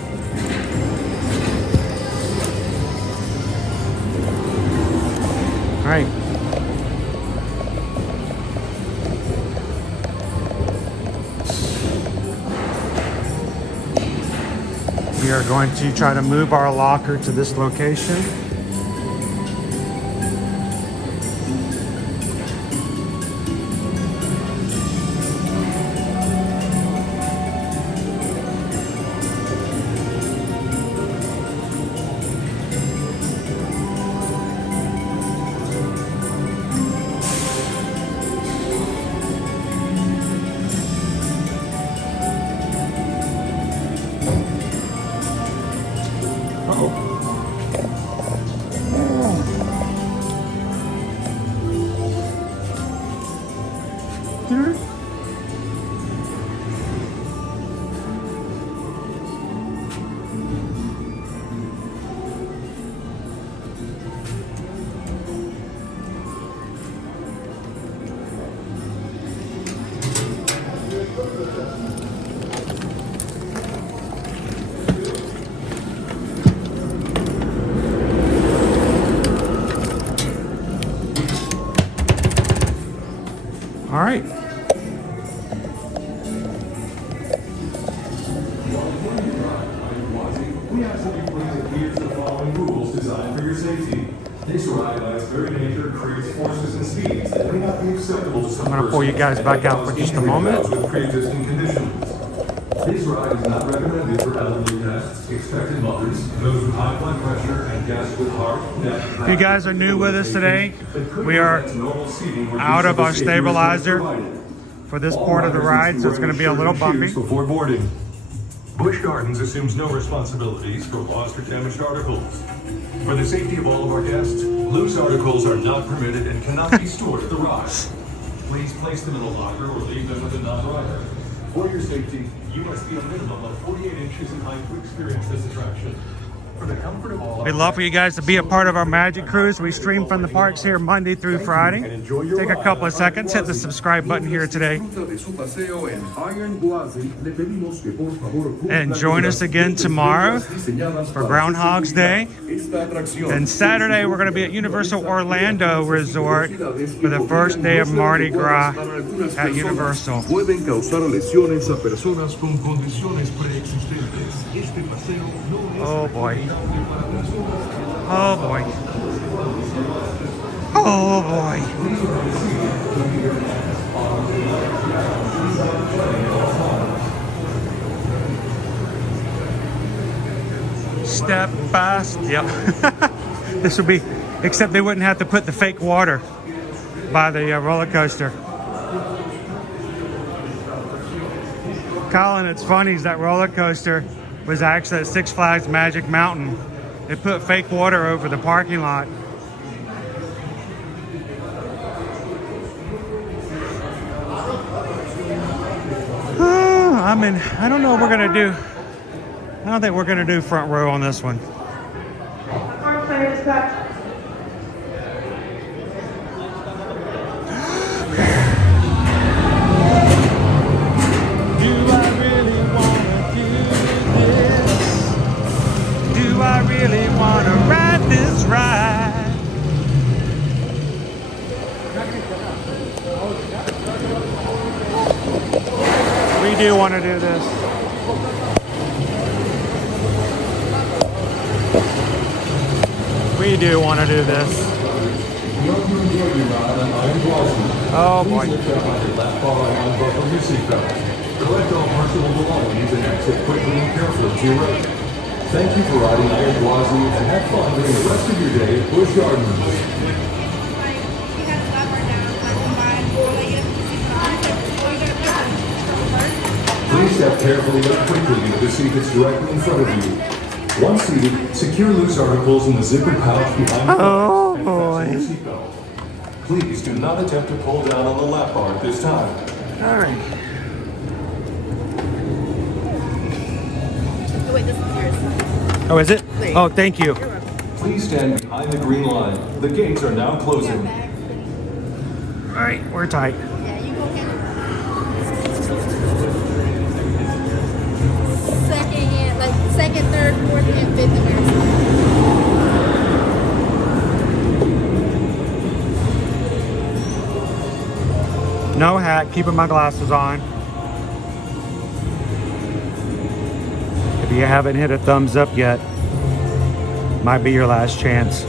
All right. We are going to try to move our locker to this location. All right. We ask that you please adhere to the following rules designed for your safety. This ride, by its very nature, creates forces and speeds that may not be acceptable to some I'm gonna pull you guys back out for just a moment. With pre-existing conditions. This ride is not recommended for elderly guests, expected mothers, those with high blood pressure, and guests with heart, neck, If you guys are new with us today, we are out of our stabilizer for this part of the ride, so it's going to be a little bumpy. Before boarding. Busch Gardens assumes no responsibilities for lost or damaged articles. For the safety of all of our guests, loose articles are not permitted and cannot be stored at the ride. Please place them in a locker or leave them with a non-rider. For your safety, you must be a minimum of 48 inches in height to experience this attraction. For the comfort of all, We'd love for you guys to be a part of our Magic Cruise. We stream from the parks here Monday through Friday. Take a couple of seconds, hit the subscribe button here today. And join us again tomorrow for Groundhog's Day. And Saturday, we're going to be at Universal Orlando Resort for the first day of Mardi Gras at Universal. pueden causar lesiones a personas con condiciones preexistentes. Este paseo no es Oh boy. Oh boy. Oh boy. Step by step. This would be, except they wouldn't have to put the fake water by the roller coaster. Colin, it's funny, that roller coaster was actually at Six Flags Magic Mountain. They put fake water over the parking lot. I don't know what we're gonna do. I don't think we're gonna do front row on this one. I really want to ride this ride. We do want to do this. We do want to do this. Oh boy. Collect all personal belongings and exit quickly and carefully to your right. Thank you for riding Iron Gwazi and have fun during the rest of your day at Busch Gardens. Please step carefully but quickly into the seat that's directly in front of you. Once seated, secure loose articles in the zipper pouch behind the oh boy. Seatbelt. Please do not attempt to pull down on the lap bar at this time. All right. Oh, wait, this is yours. Oh, is it? Oh, thank you. Please stand behind the green line. The gates are now closing. All right, we're tight. Yeah, you go get second hand, like second, third, fourth, and fifth Ambersweet. No hat, keeping my glasses on. If you haven't hit a thumbs up yet, might be your last chance.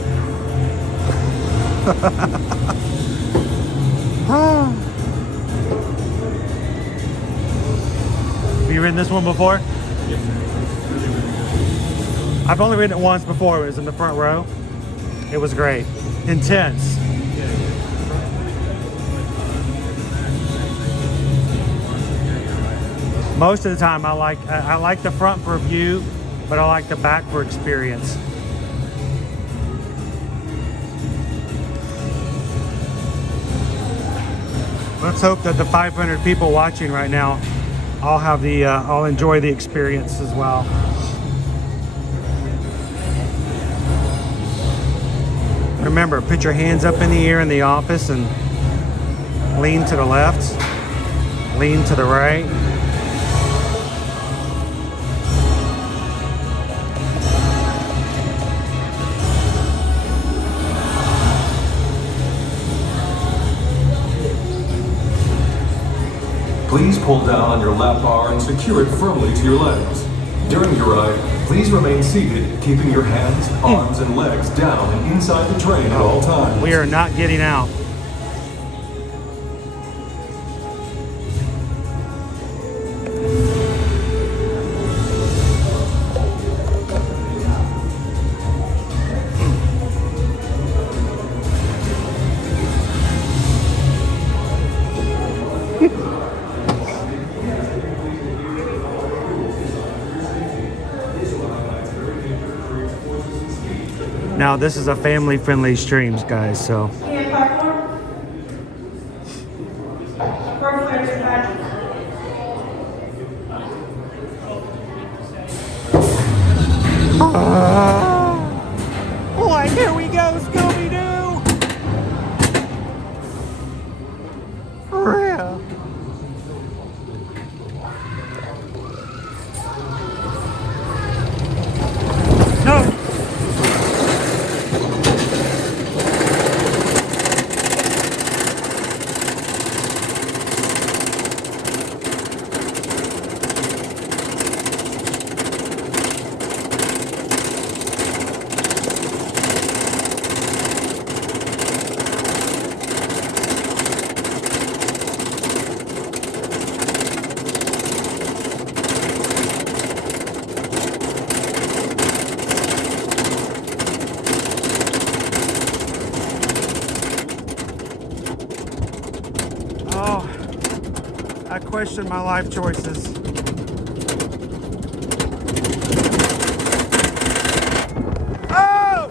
Have you ridden this one before? I've only ridden it once before. It was in the front row. It was great. Intense. Most of the time I like the front for view, but I like the back for experience. Let's hope that the 500 people watching right now all enjoy the experience as well. Remember, put your hands up in the air in the office and lean to the left, lean to the right. Please pull down on your lap bar and secure it firmly to your legs. During your ride, please remain seated, keeping your hands, arms, and legs down and inside the train at all times. We are not getting out. Now this is a family-friendly stream, guys, so. Boy, here we go, Scooby-Doo! For real. No! I question my life choices. Oh!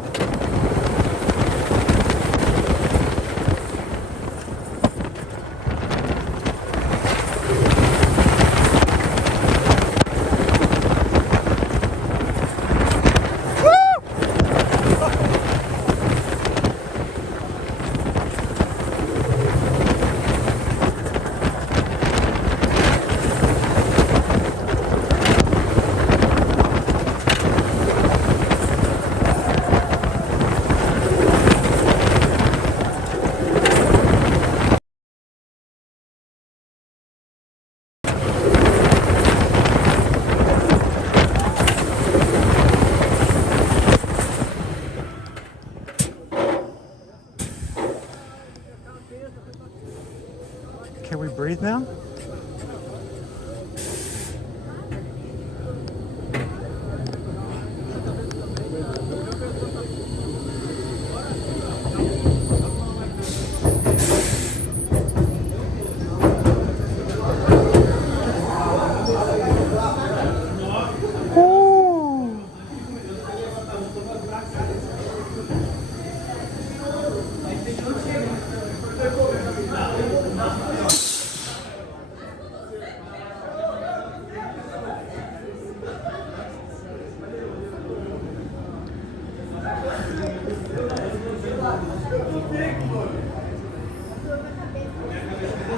Can we breathe now?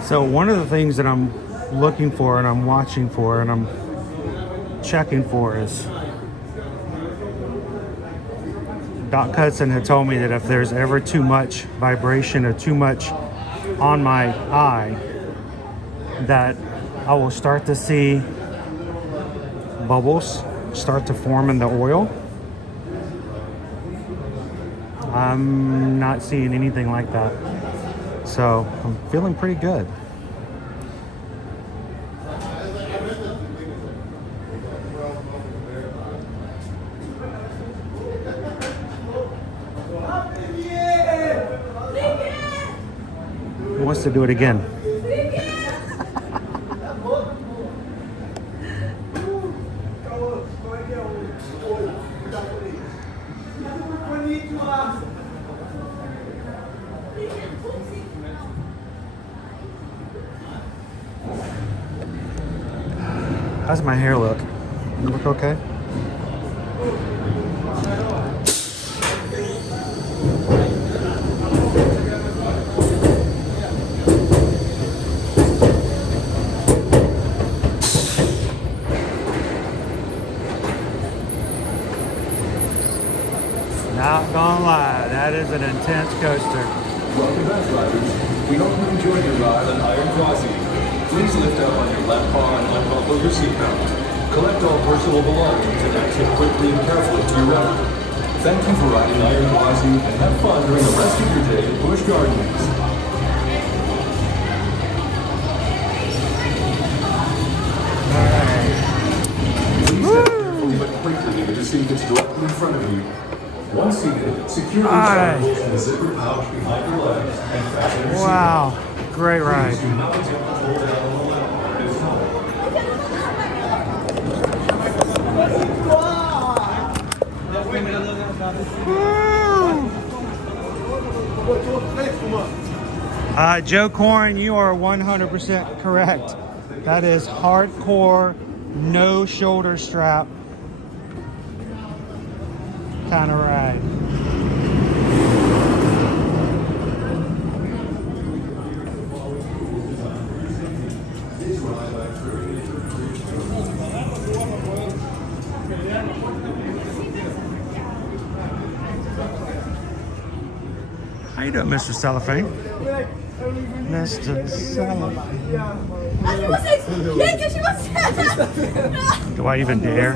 So one of the things that I'm looking for and I'm watching for and I'm checking for is Doc Hudson had told me that if there's ever too much vibration or too much on my eye, that I will start to see bubbles start to form in the oil. I'm not seeing anything like that. So I'm feeling pretty good. He wants to do it again. How's my hair look? You look okay? Not gonna lie, that is an intense coaster. Welcome back, riders. We hope you enjoyed your ride on Iron Crossing. Please lift up on your left bar and unbuckle your seatbelt. Collect all personal belongings and exit quickly and carefully to your right. Thank you for riding Iron Gwazi and have fun during the rest of your day at Busch Gardens. Please step carefully but quickly into the seat that's directly in front of you. Once seated, secure your travels in the zipper pouch behind your legs and fasten your seatbelt. Wow, great ride. Please do not attempt to pull down on the lever at this time. Joe Corn, you are 100% correct. That is hardcore, no shoulder strap kind of ride. How you doing, Mr. Cellophane? Mr. Cellophane. Do I even dare?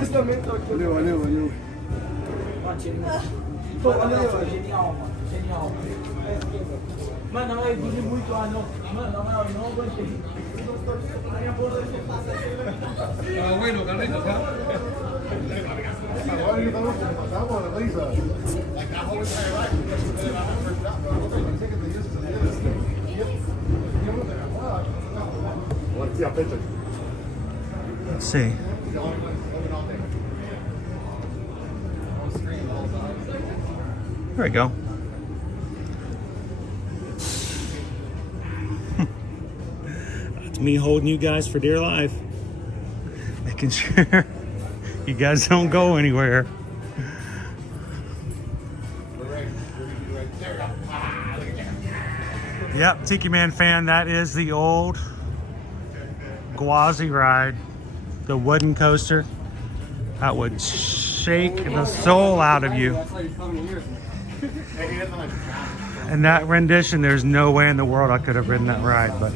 Let's see. There we go. That's me holding you guys for dear life. Making sure you guys don't go anywhere. Yep, Tiki Man fan, that is the old Gwazi ride. The wooden coaster. That would shake the soul out of you. And that rendition, there's no way in the world I could have ridden that ride, but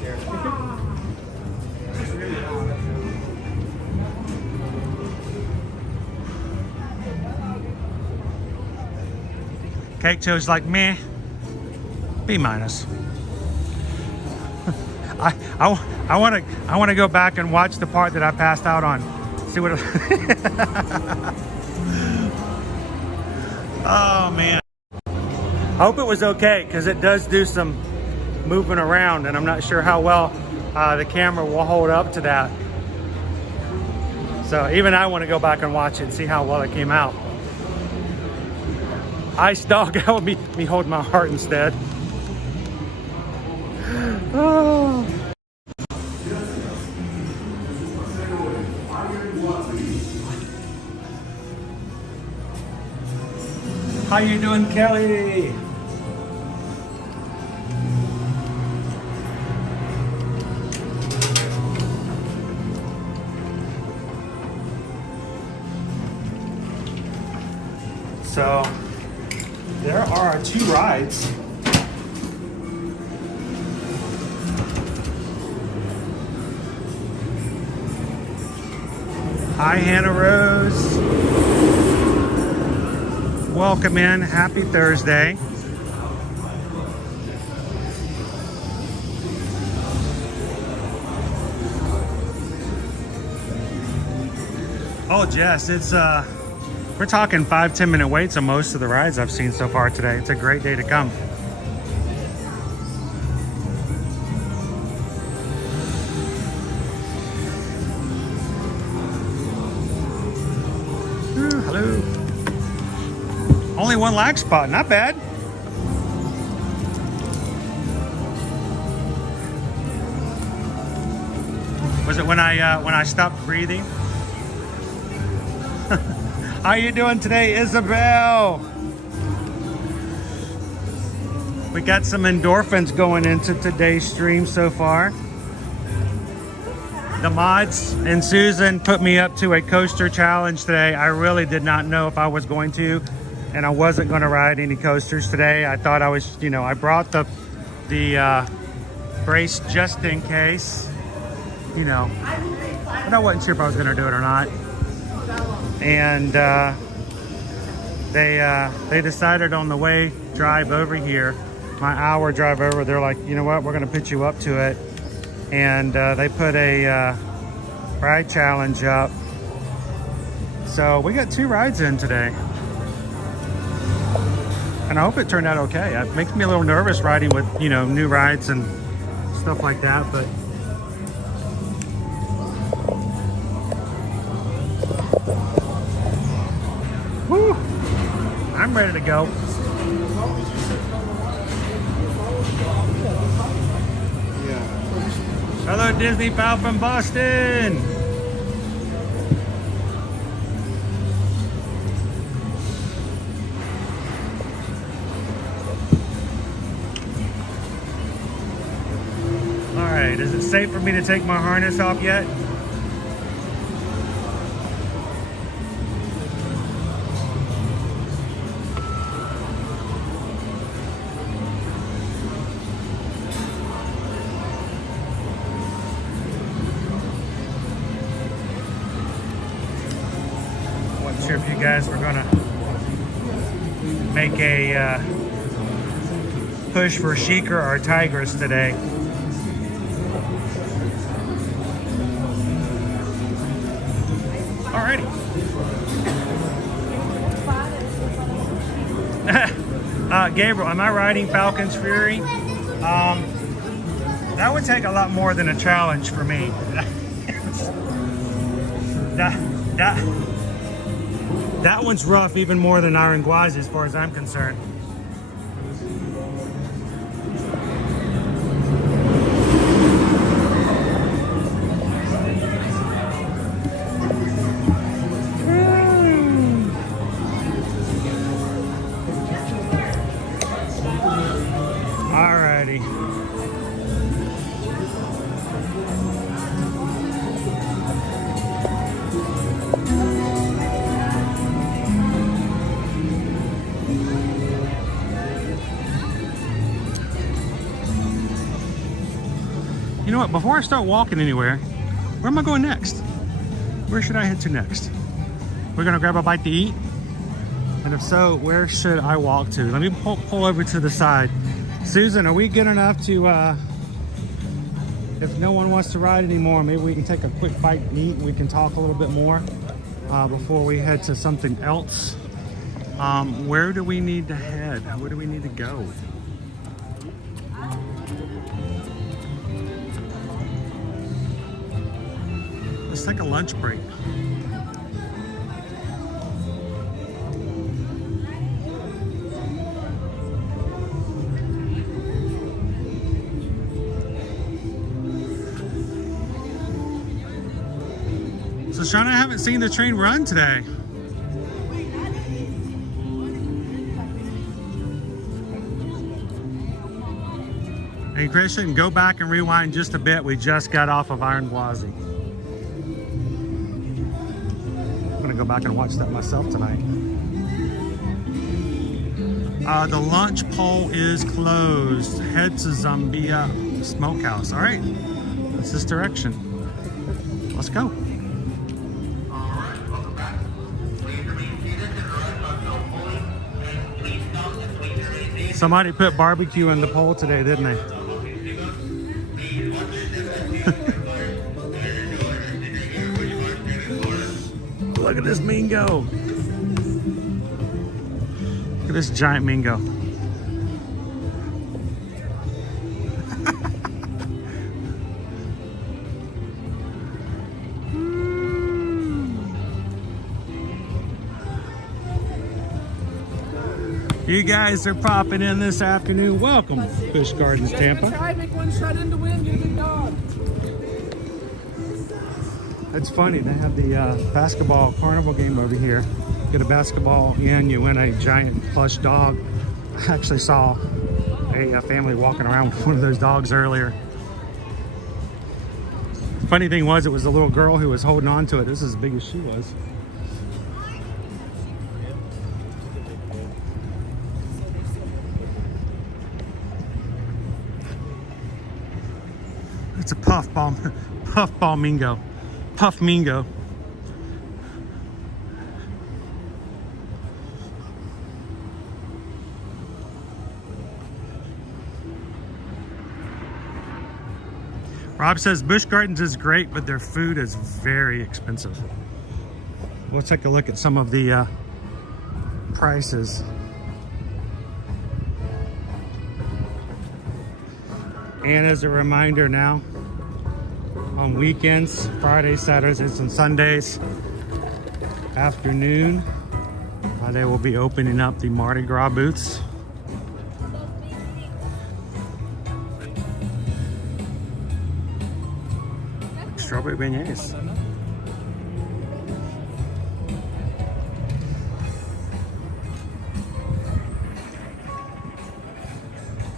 Cake Toad's like, meh, B-. I want to go back and watch the part that I passed out on. See what it Oh man. I hope it was okay, because it does do some moving around and I'm not sure how well the camera will hold up to that. So even I want to go back and watch it and see how well it came out. Ice Dog, that would be me holding my heart instead. Oh. How you doing, Kelly? So there are our 2 rides. Hi, Hannah Rose. Welcome in. Happy Thursday. Oh, Jess, it's we're talking 5-10 minute waits on most of the rides I've seen so far today. It's a great day to come. Hello. Only 1 lag spot, not bad. Was it when I stopped breathing? How you doing today, Isabel? We got some endorphins going into today's stream so far. The mods and Susan put me up to a coaster challenge today. I really did not know if I was going to, and I wasn't going to ride any coasters today. I thought I was, I brought the brace just in case. you know, but I wasn't sure if I was gonna do it or not. And they decided on the way drive over here, my hour drive over, they're like, you know what, we're gonna put you up to it. And they put a ride challenge up. So we got 2 rides in today. And I hope it turned out okay. It makes me a little nervous riding with, you know, new rides and stuff like that, but whew, I'm ready to go. Hello, Disney pal from Boston. All right, is it safe for me to take my harness off yet? Wasn't sure if you guys were gonna make a push for Sheikah or Tigris today. Alrighty. Gabriel, am I riding Falcon's Fury? That would take a lot more than a challenge for me. That one's rough, even more than Iron Gwazi as far as I'm concerned. You know what, before I start walking anywhere, where am I going next? Where should I head to next? We're gonna grab a bite to eat? And if so, where should I walk to? Let me pull over to the side. Susan, are we good enough to, if no one wants to ride anymore, maybe we can take a quick bite and eat and we can talk a little bit more before we head to something else. Where do we need to head? Where do we need to go? Let's take a lunch break. So Shauna, I haven't seen the train run today. Hey Christian, go back and rewind just a bit. We just got off of Iron Gwazi. I'm gonna go back and watch that myself tonight. The lunch pole is closed. Head to Zambia Smokehouse. All right, that's this direction. Let's go. Somebody put barbecue in the pole today, didn't they? Look at this mingo. Look at this giant mingo. You guys are popping in this afternoon. Welcome, Busch Gardens, Tampa. Try, make one shot in to win, get a big dog. That's funny. They have the basketball carnival game over here. Get a basketball in, you win a giant plush dog. I actually saw a family walking around with one of those dogs earlier. Funny thing was, it was a little girl who was holding on to it. This is as big as she was. It's a Puffball Mingo. Puff Mingo. Rob says Busch Gardens is great, but their food is very expensive. We'll take a look at some of the prices. And as a reminder now, on weekends, Fridays, Saturdays, and Sundays afternoon, they will be opening up the Mardi Gras booths. Strawberry beignets.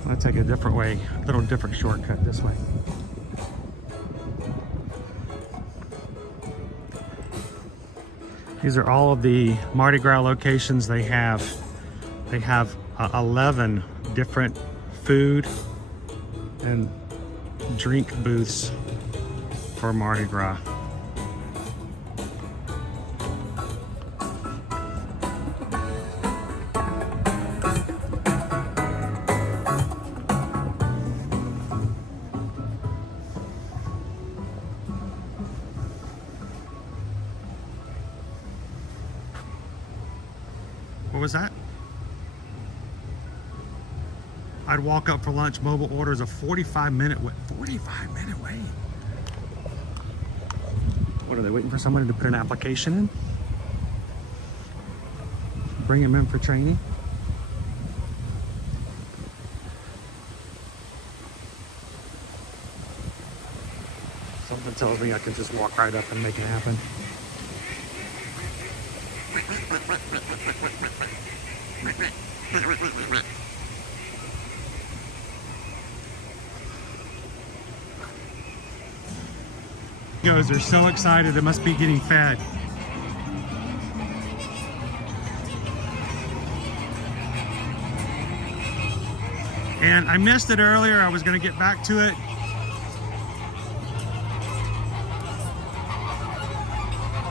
I'll take a different way, a little different shortcut this way. These are all of the Mardi Gras locations they have. They have 11 different food and drink booths for Mardi Gras. What was that? I'd walk up for lunch. Mobile orders a 45-minute wait. 45-minute wait. What are they waiting for somebody to put an application in? Bring them in for training? Something tells me I can just walk right up and make it happen. They're so excited, they must be getting fed. And I missed it earlier. I was going to get back to it.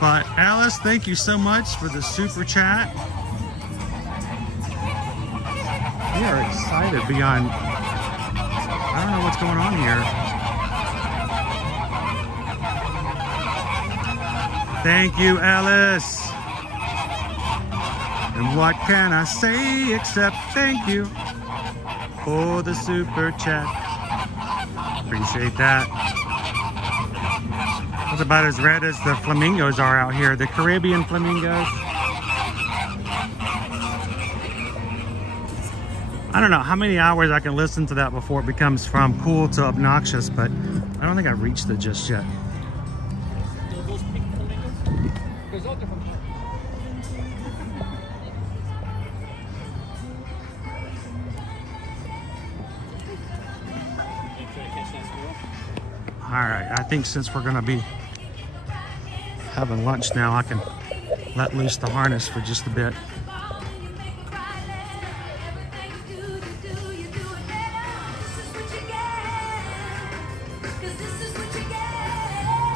But Alice, thank you so much for the super chat. We are excited beyond, I don't know what's going on here. Thank you, Alice. And what can I say except thank you for the super chat. Appreciate that. It's about as red as the flamingos are out here, the Caribbean flamingos. I don't know how many hours I can listen to that before it becomes from cool to obnoxious, but I don't think I've reached it just yet. All right, I think since we're gonna be having lunch now, I can let loose the harness for just a bit.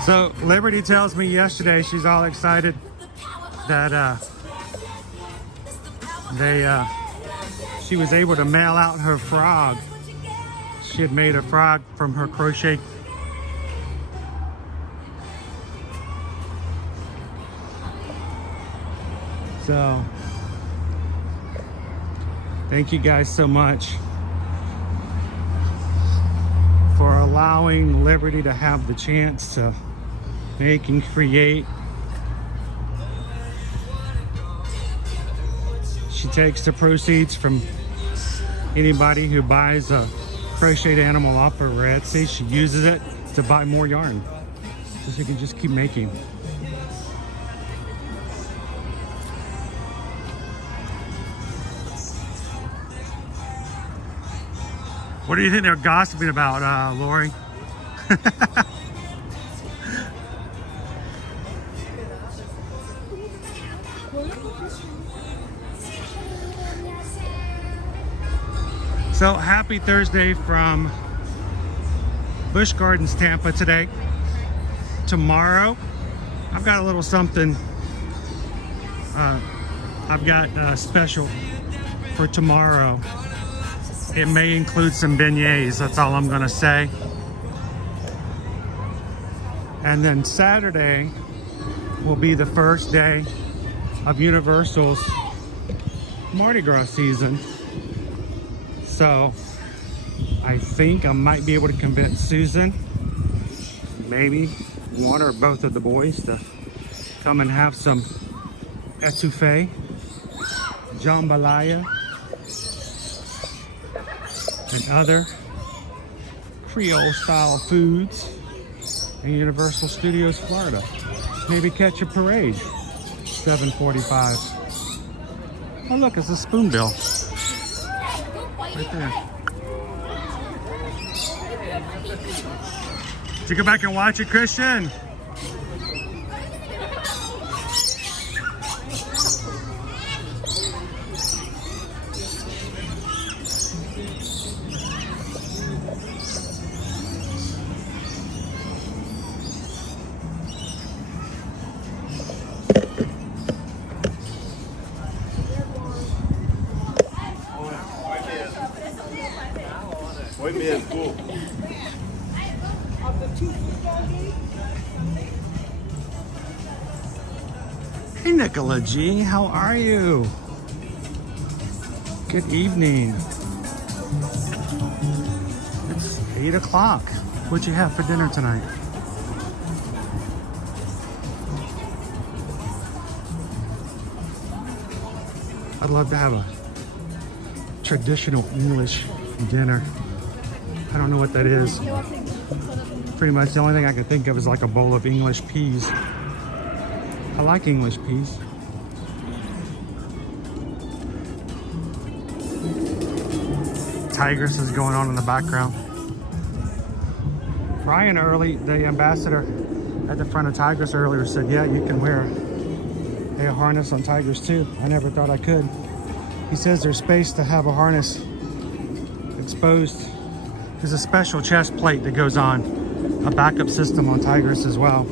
So Liberty tells me yesterday she's all excited that she was able to mail out her frog. She had made a frog from her crochet. So thank you guys so much for allowing Liberty to have the chance to make and create. She takes the proceeds from anybody who buys a crocheted animal off of her Etsy. She uses it to buy more yarn so she can just keep making. What do you think they're gossiping about, Lori? So happy Thursday from Busch Gardens, Tampa today. tomorrow. I've got a little something. I've got special for tomorrow. It may include some beignets. That's all I'm gonna say. And then Saturday will be the first day of Universal's Mardi Gras season. So I think I might be able to convince Susan, maybe one or both of the boys, to come and have some etouffee, jambalaya, and other Creole style foods in Universal Studios, Florida. Maybe catch a parade, 7:45. Oh look, it's a spoonbill right there. Did you go back and watch it, Christian? Hey Nicola G, how are you? Good evening. It's 8 o'clock. What'd you have for dinner tonight? I'd love to have a traditional English dinner. I don't know what that is. Pretty much the only thing I can think of is like a bowl of English peas. I like English peas. Tigress is going on in the background. Brian early, the ambassador at the front of Tigress earlier, said, yeah, you can wear a harness on Tigress too. I never thought I could. He says there's space to have a harness exposed. There's a special chest plate that goes on, a backup system on Tigress as well.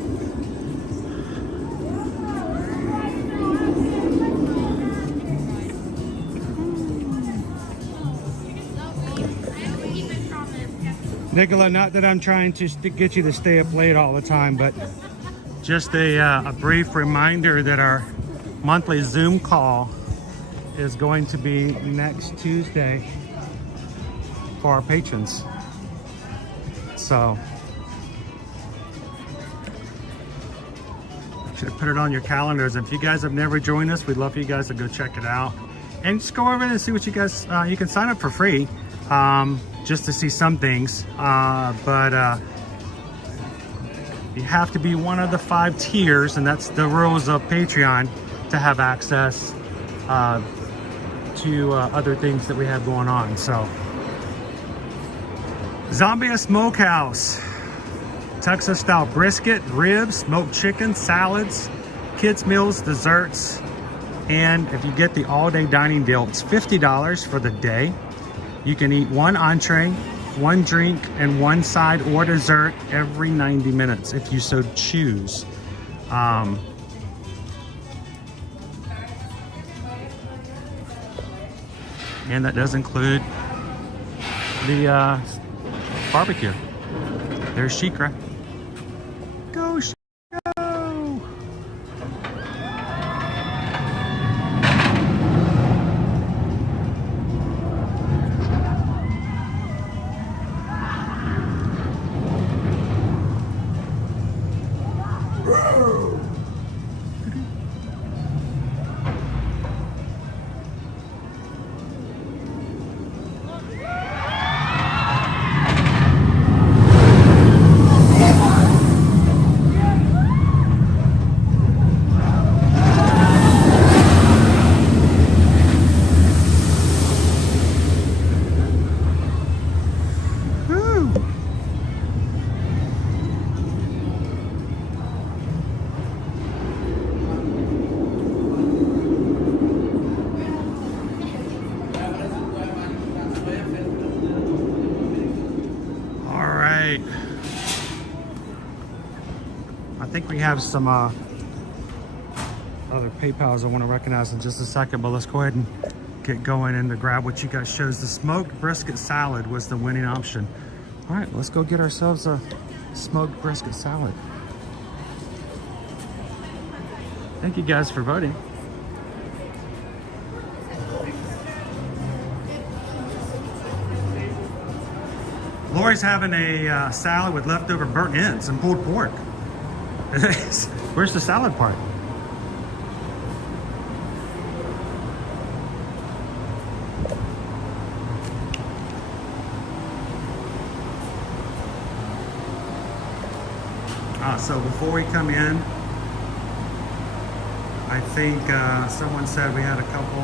Nicola, not that I'm trying to get you to stay up late all the time, but just a brief reminder that our monthly Zoom call is going to be next Tuesday for our patrons. So should have put it on your calendars. If you guys have never joined us, we'd love for you guys to go check it out and just go over there and see what you guys, you can sign up for free. Just to see some things, but you have to be one of the 5 tiers, and that's the rules of Patreon, to have access to other things that we have going on. So Zambia Smokehouse, Texas style brisket, ribs, smoked chicken, salads, kids meals, desserts, and if you get the all-day dining deal, it's $50 for the day. You can eat 1 entree, 1 drink, and 1 side or dessert every 90 minutes if you so choose. And that does include the barbecue. There's Shikra. Go, Shikra! think we have some other PayPals I want to recognize in just a second, but let's go ahead and get going and to grab what you guys chose. The smoked brisket salad was the winning option. All right, let's go get ourselves a smoked brisket salad. Thank you guys for voting. Lori's having a salad with leftover burnt ends and pulled pork. Where's the salad part? So before we come in, I think someone said we had a couple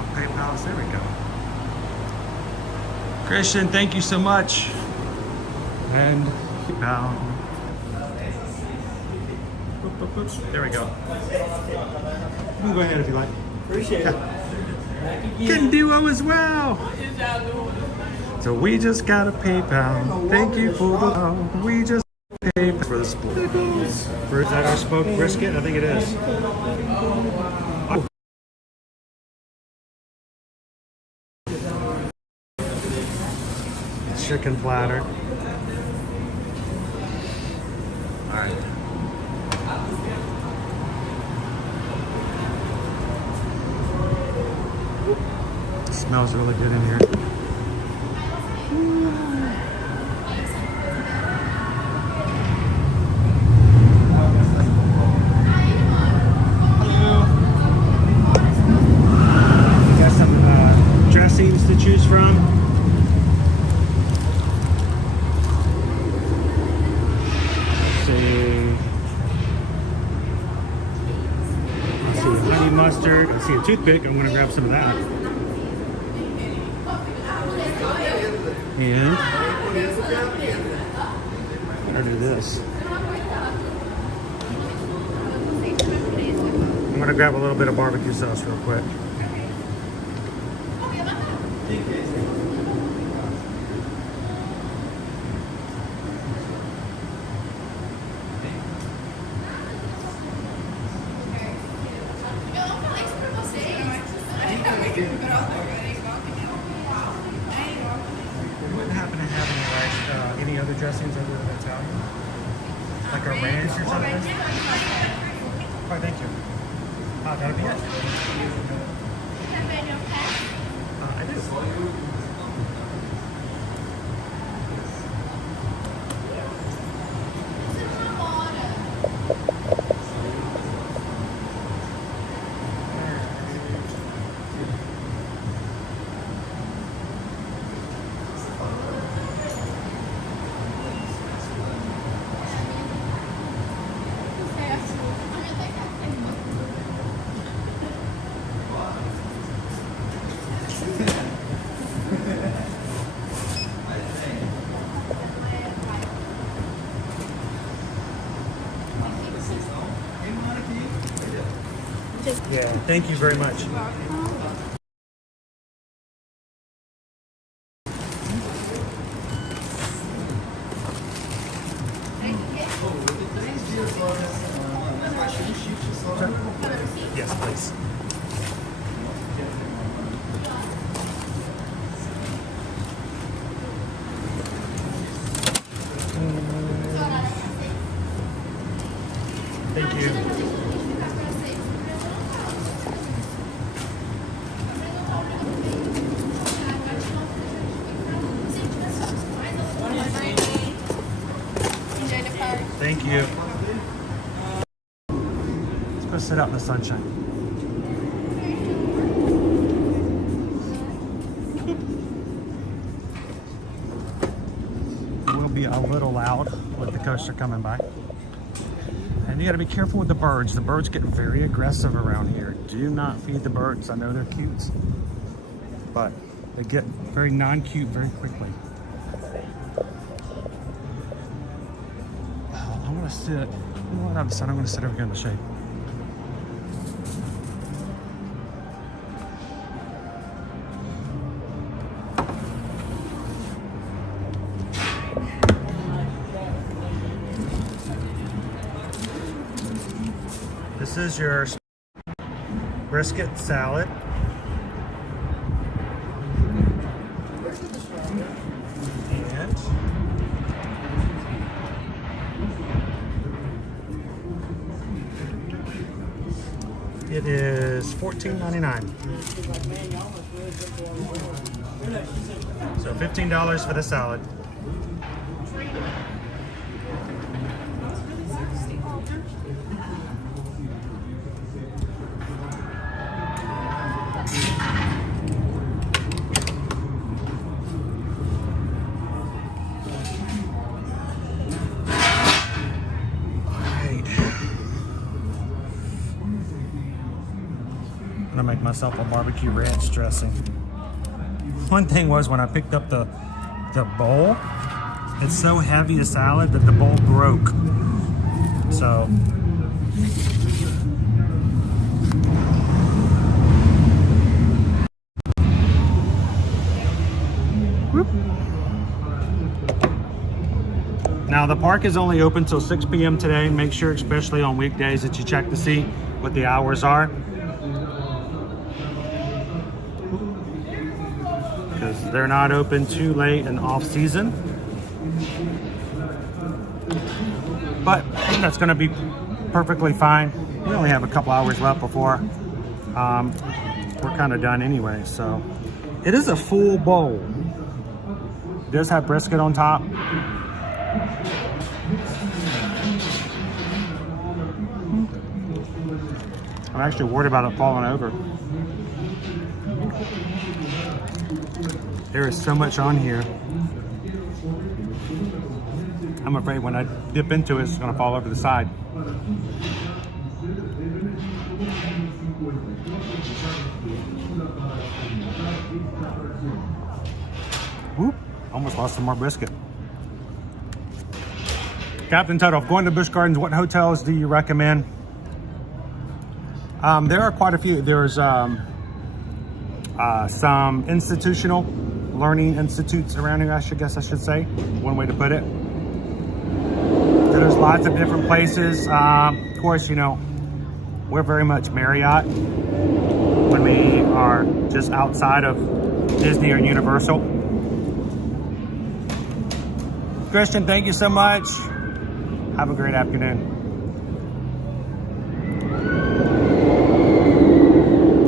of PayPals. There we go. Christian, thank you so much. And PayPal. There we go. You can go ahead if you like. Appreciate it. Can duo as well. So we just got a PayPal. Thank you for the love. We just paid for the split. Is that our smoked brisket? I think it is. Oh. Chicken platter. All right. It smells really good in here. To choose from. Let's see, honey mustard. I see a toothpick. I'm going to grab some of that. And I'm going to do this. I'm going to grab a little bit of barbecue sauce real quick. Any other dressings other than Italian? Like a ranch or something? Oh, thank you. That'll be it. I do. Yeah, thank you very much. Yes, please. Thank you. Thank you. Let's go sit out in the sunshine. We'll be a little loud with the coaster coming by. And you gotta be careful with the birds. The birds get very aggressive around here. Do not feed the birds. I know they're cute, but they get very non-cute very quickly. I'm gonna sit, you know what, I'm gonna sit over here in the shade. This is your brisket salad. And it is $14.99. So $15 for the salad. I'm gonna make myself a barbecue ranch dressing. One thing was when I picked up the bowl, it's so heavy a salad that the bowl broke. So whoop. Now the park is only open till 6 p.m. today. Make sure, especially on weekdays, that you check to see what the hours are. Because they're not open too late and off season. But that's going to be perfectly fine. We only have a couple hours left before we're kind of done anyway. So it is a full bowl. It does have brisket on top. I'm actually worried about it falling over. There is so much on here. I'm afraid when I dip into it, it's gonna fall over the side. Whoop, almost lost some more brisket. Captain Tuttle, going to Busch Gardens, what hotels do you recommend? There are quite a few. There's some institutional learning institutes around here, I guess I should say, one way to put it. There's lots of different places. Of course, you know, we're very much Marriott when we are just outside of Disney or Universal. Christian, thank you so much. Have a great afternoon.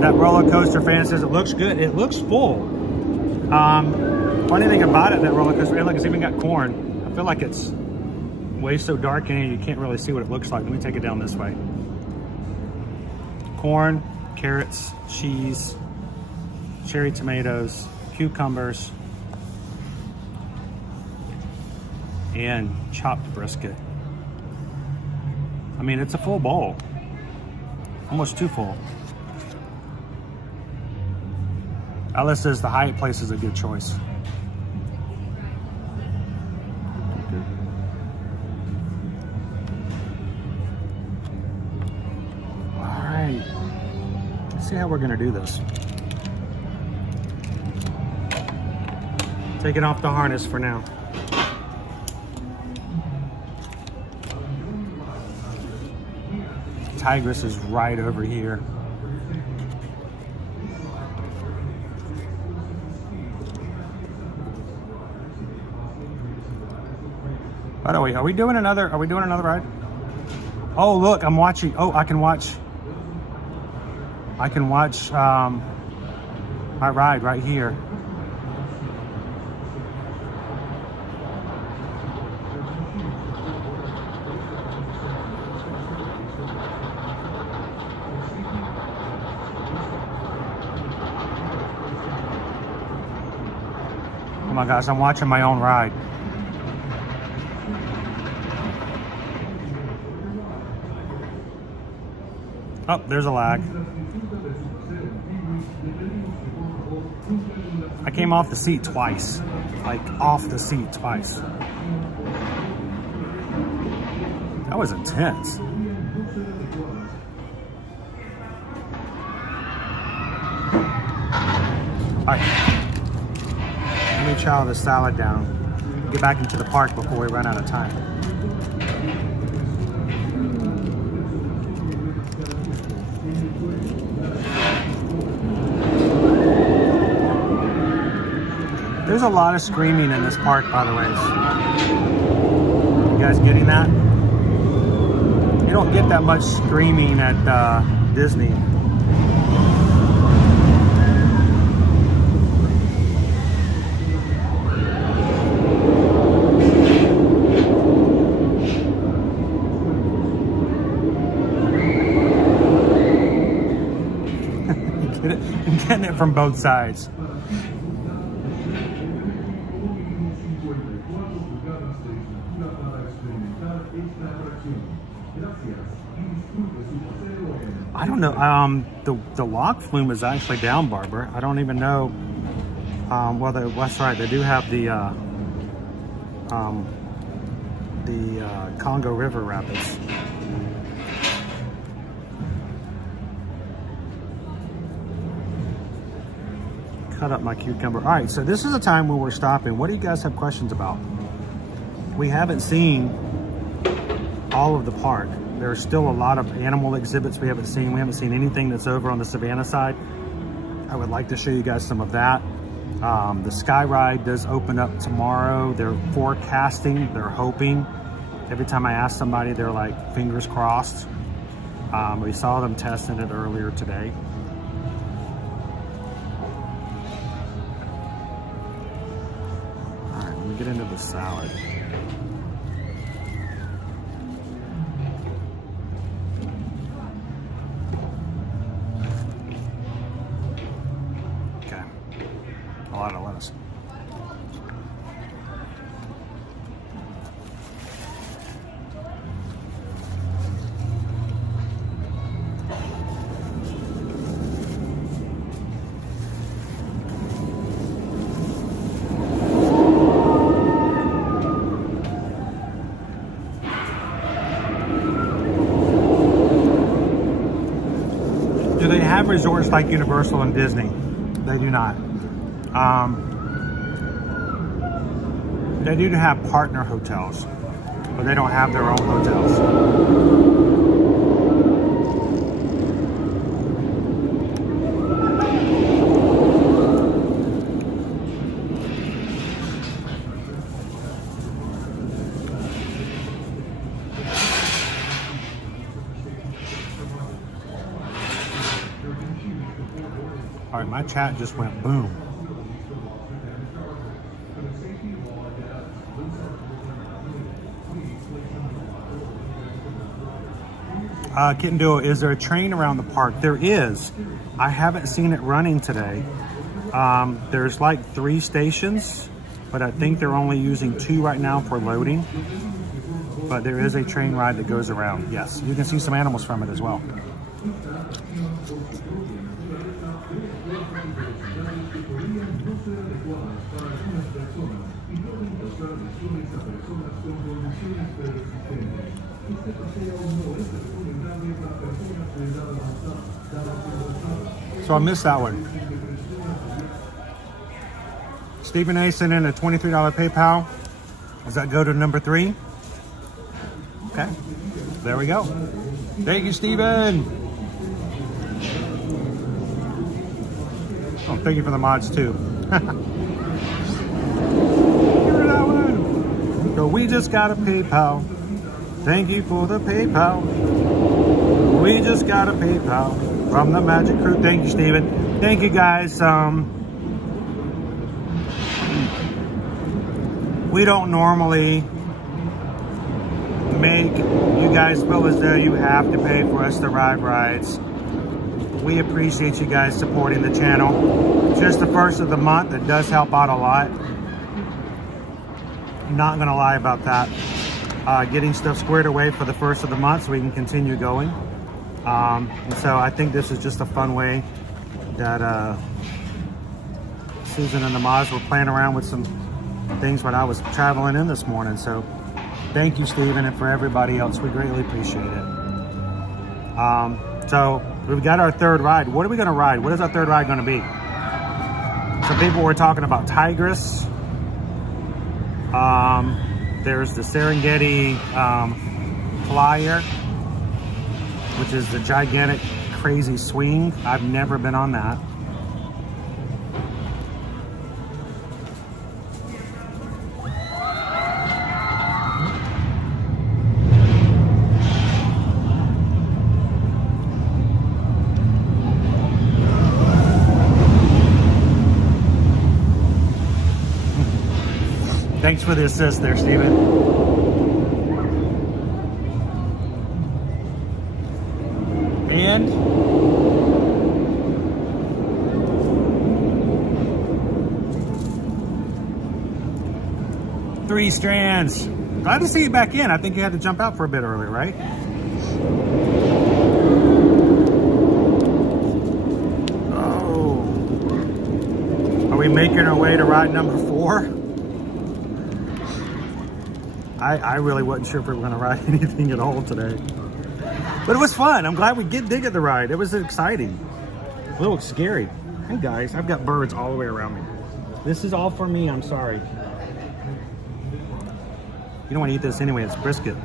That roller coaster fan says it looks good. It looks full. Funny thing about it, that roller coaster, look, it's even got corn. I feel like it's way so dark in here you can't really see what it looks like. Let me take it down this way. Corn, carrots, cheese, cherry tomatoes, cucumbers, and chopped brisket. I mean, it's a full bowl. Almost too full. Alice says the Hyatt place is a good choice. All right, let's see how we're gonna do this. Taking off the harness for now. Tigress is right over here. By the way, are we doing another ride? Oh, look, I'm watching. Oh, I can watch my ride right here. Oh my gosh, I'm watching my own ride. Oh, there's a lag. I came off the seat twice. Like, off the seat twice. That was intense. All right. Let me chow the salad down. Get back into the park before we run out of time. There's a lot of screaming in this park, by the way. You guys getting that? You don't get that much screaming at Disney. I'm getting it from both sides. I don't know. The lock flume is actually down, Barbara. I don't even know. Well, that's right. They do have the Congo River Rapids. Cut up my cucumber. All right, so this is a time where we're stopping. What do you guys have questions about? We haven't seen all of the park. There's still a lot of animal exhibits we haven't seen. We haven't seen anything that's over on the Savannah side. I would like to show you guys some of that. The Sky Ride does open up tomorrow. They're forecasting, they're hoping. Every time I ask somebody, they're like, fingers crossed. We saw them testing it earlier today. All right, let me get into the salad. A lot of lettuce. Do they have resorts like Universal and Disney? They do not. They do have partner hotels, but they don't have their own hotels. All right, my chat just went boom. Kitten Duo, is there a train around the park? There is. I haven't seen it running today. There's like 3 stations, but I think they're only using 2 right now for loading. But there is a train ride that goes around. Yes, you can see some animals from it as well. So I missed that one. Stephen A sent in a $23 PayPal. Does that go to number 3? Okay, there we go. Thank you, Stephen. Oh, thank you for the mods too. So we just got a PayPal. Thank you for the PayPal. We just got a PayPal from the Magic Crew. Thank you, Steven. Thank you, guys. We don't normally make you guys feel as though you have to pay for us to ride rides. We appreciate you guys supporting the channel. Just the first of the month, it does help out a lot. Not gonna lie about that. Getting stuff squared away for the first of the month so we can continue going. And so I think this is just a fun way that Susan and the mods were playing around with some things when I was traveling in this morning. So thank you, Stephen, and for everybody else, we greatly appreciate it. So we've got our third ride. What are we gonna ride? What is our third ride gonna be? Some people were talking about Tigress. There's the Serengeti Flyer, which is the gigantic, crazy swing. I've never been on that. Thanks for the assist there, Steven. And Three Strands. Glad to see you back in. I think you had to jump out for a bit earlier, right? Oh. Are we making our way to ride number 4? I really wasn't sure if we were going to ride anything at all today. But it was fun. I'm glad we did dig at the ride. It was exciting. A little scary. Hey guys, I've got birds all the way around me. This is all for me, I'm sorry. You don't want to eat this anyway, it's brisket.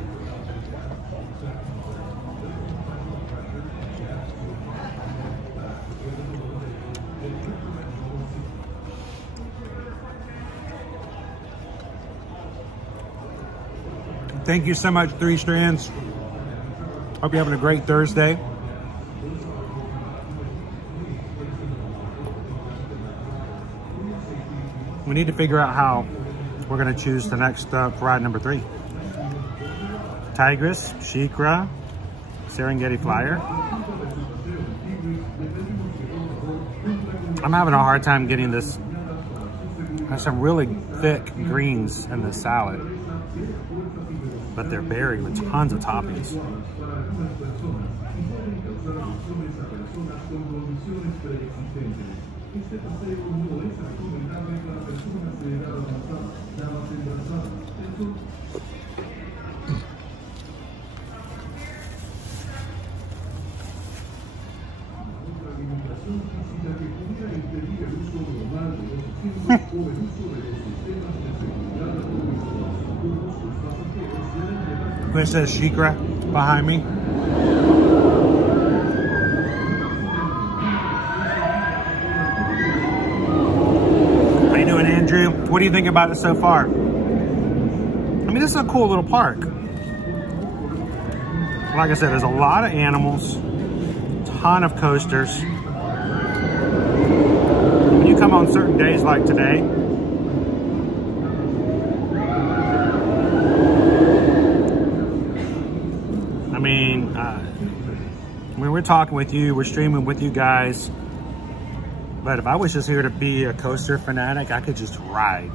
Thank you so much, Three Strands. Hope you're having a great Thursday. We need to figure out how we're going to choose the next ride number 3. Tigress, Shikra, Serengeti Flyer. I'm having a hard time getting this. There's some really thick greens in the salad, but they're buried with tons of toppings. It says Shikra behind me. How you doing, Andrew? What do you think about it so far? I mean, this is a cool little park. Like I said, there's a lot of animals, ton of coasters. When you come on certain days like today, we're talking with you, we're streaming with you guys, but if I was just here to be a coaster fanatic, I could just ride.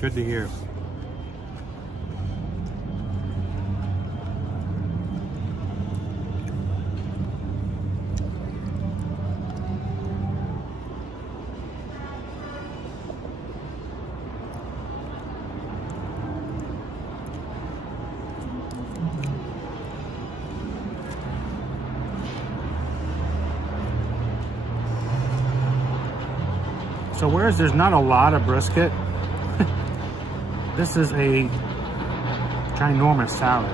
Good to hear. So there's not a lot of brisket. This is a ginormous salad.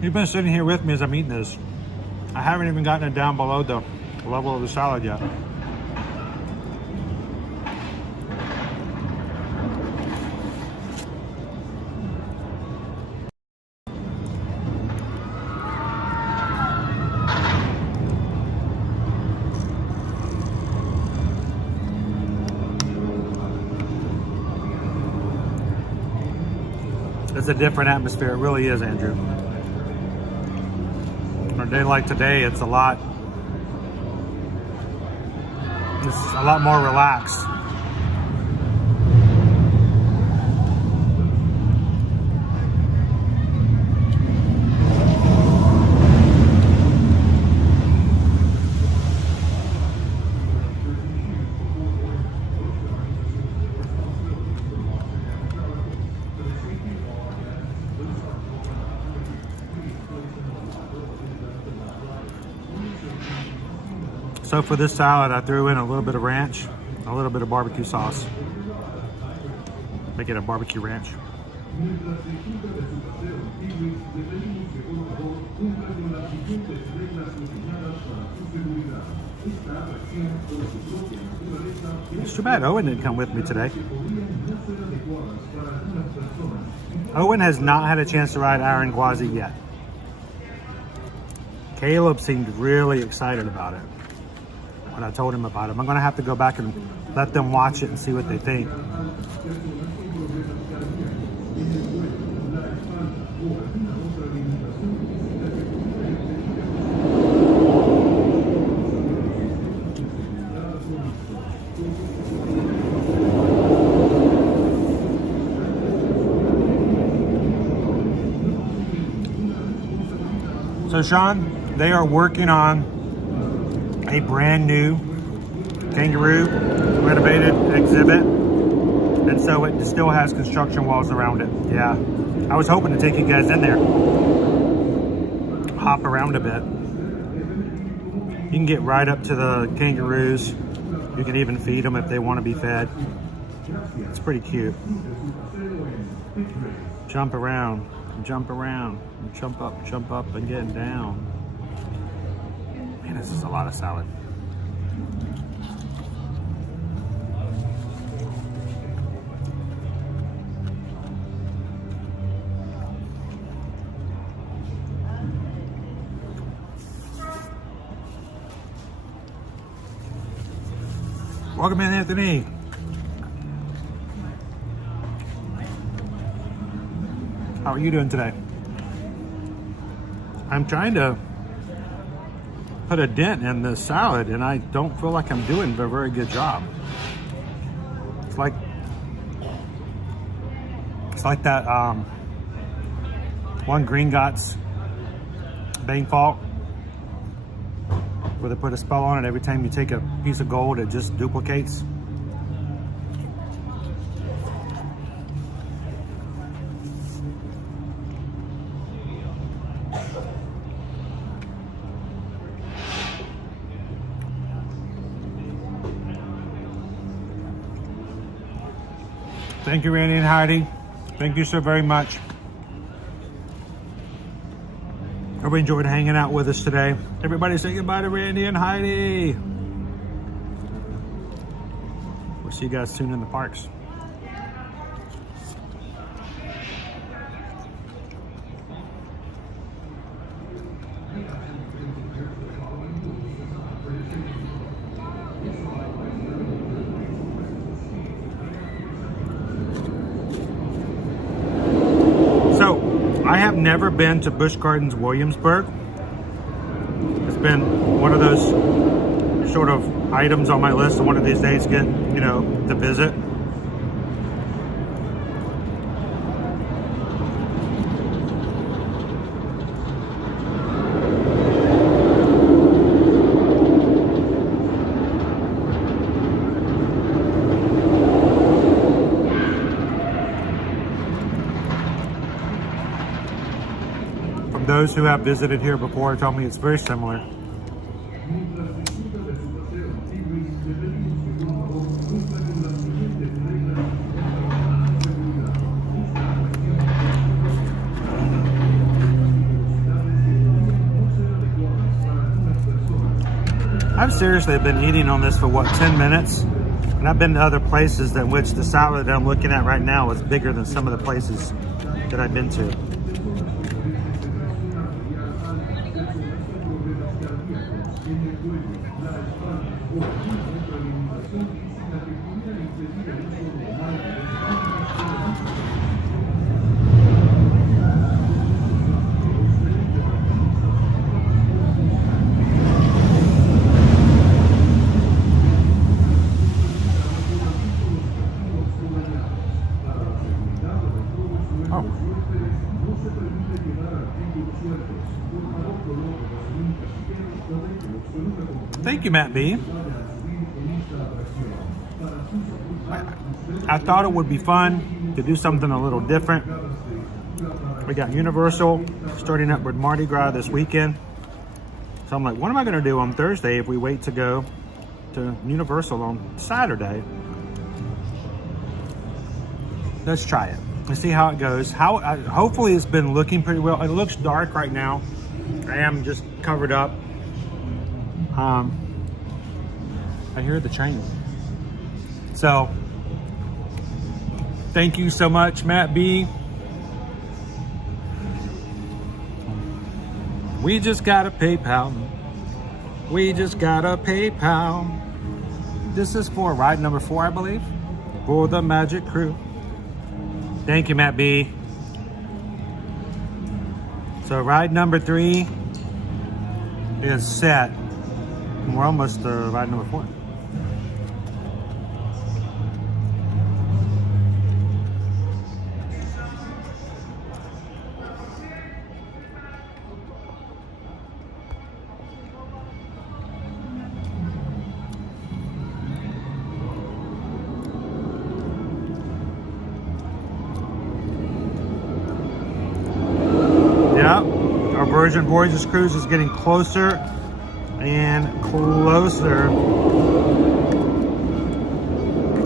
You've been sitting here with me as I'm eating this. I haven't even gotten it down below the level of the salad yet. It's a different atmosphere. It really is, Andrew. On a day like today, it's a lot more relaxed. So for this salad, I threw in a little bit of ranch, a little bit of barbecue sauce. Make it a barbecue ranch. Mientras disfruta de su paseo en Kiwis, le pedimos que por favor cumpla con las siguientes reglas diseñadas para su seguridad. Esta atracción, por su propia naturaleza, It's too bad Owen didn't come with me today. podrían no ser adecuadas para algunas personas. Owen has not had a chance to ride Iron Gwazi yet. Caleb seemed really excited about it when I told him about it. I'm going to have to go back and let them watch it and see what they think. So Sean, they are working on a brand new kangaroo renovated exhibit, and so it still has construction walls around it. Yeah, I was hoping to take you guys in there, hop around a bit. You can get right up to the kangaroos. You can even feed them if they want to be fed. It's pretty cute. Jump around, jump around, jump up and get down. Man, this is a lot of salad. Welcome in, Anthony. How are you doing today? I'm trying to put a dent in the salad, and I don't feel like I'm doing a very good job. It's like that one Green Gots Bang Fault, where they put a spell on it. Every time you take a piece of gold, it just duplicates. Thank you, Randy and Heidi. Thank you so very much. Hope you enjoyed hanging out with us today. Everybody say goodbye to Randy and Heidi. We'll see you guys soon in the parks. I have never been to Busch Gardens Williamsburg. It's been one of those sort of items on my list to one of these days get, to visit. Those who have visited here before tell me it's very similar. I've seriously been eating on this for 10 minutes, and I've been to other places in which the salad that I'm looking at right now is bigger than some of the places that I've been to. Thank you, Matt B. I thought it would be fun to do something a little different. We got Universal starting up with Mardi Gras this weekend. So I'm like, what am I going to do on Thursday if we wait to go to Universal on Saturday? Let's try it. Let's see how it goes. Hopefully it's been looking pretty well. It looks dark right now. I am just covered up. I hear the train. So, thank you so much, Matt B. We just got a PayPal. We just got a PayPal. This is for ride number 4, I believe, for the Magic Crew. Thank you, Matt B. So ride number 3 is set. We're almost to ride number 4. Our Virgin Voyages cruise is getting closer and closer.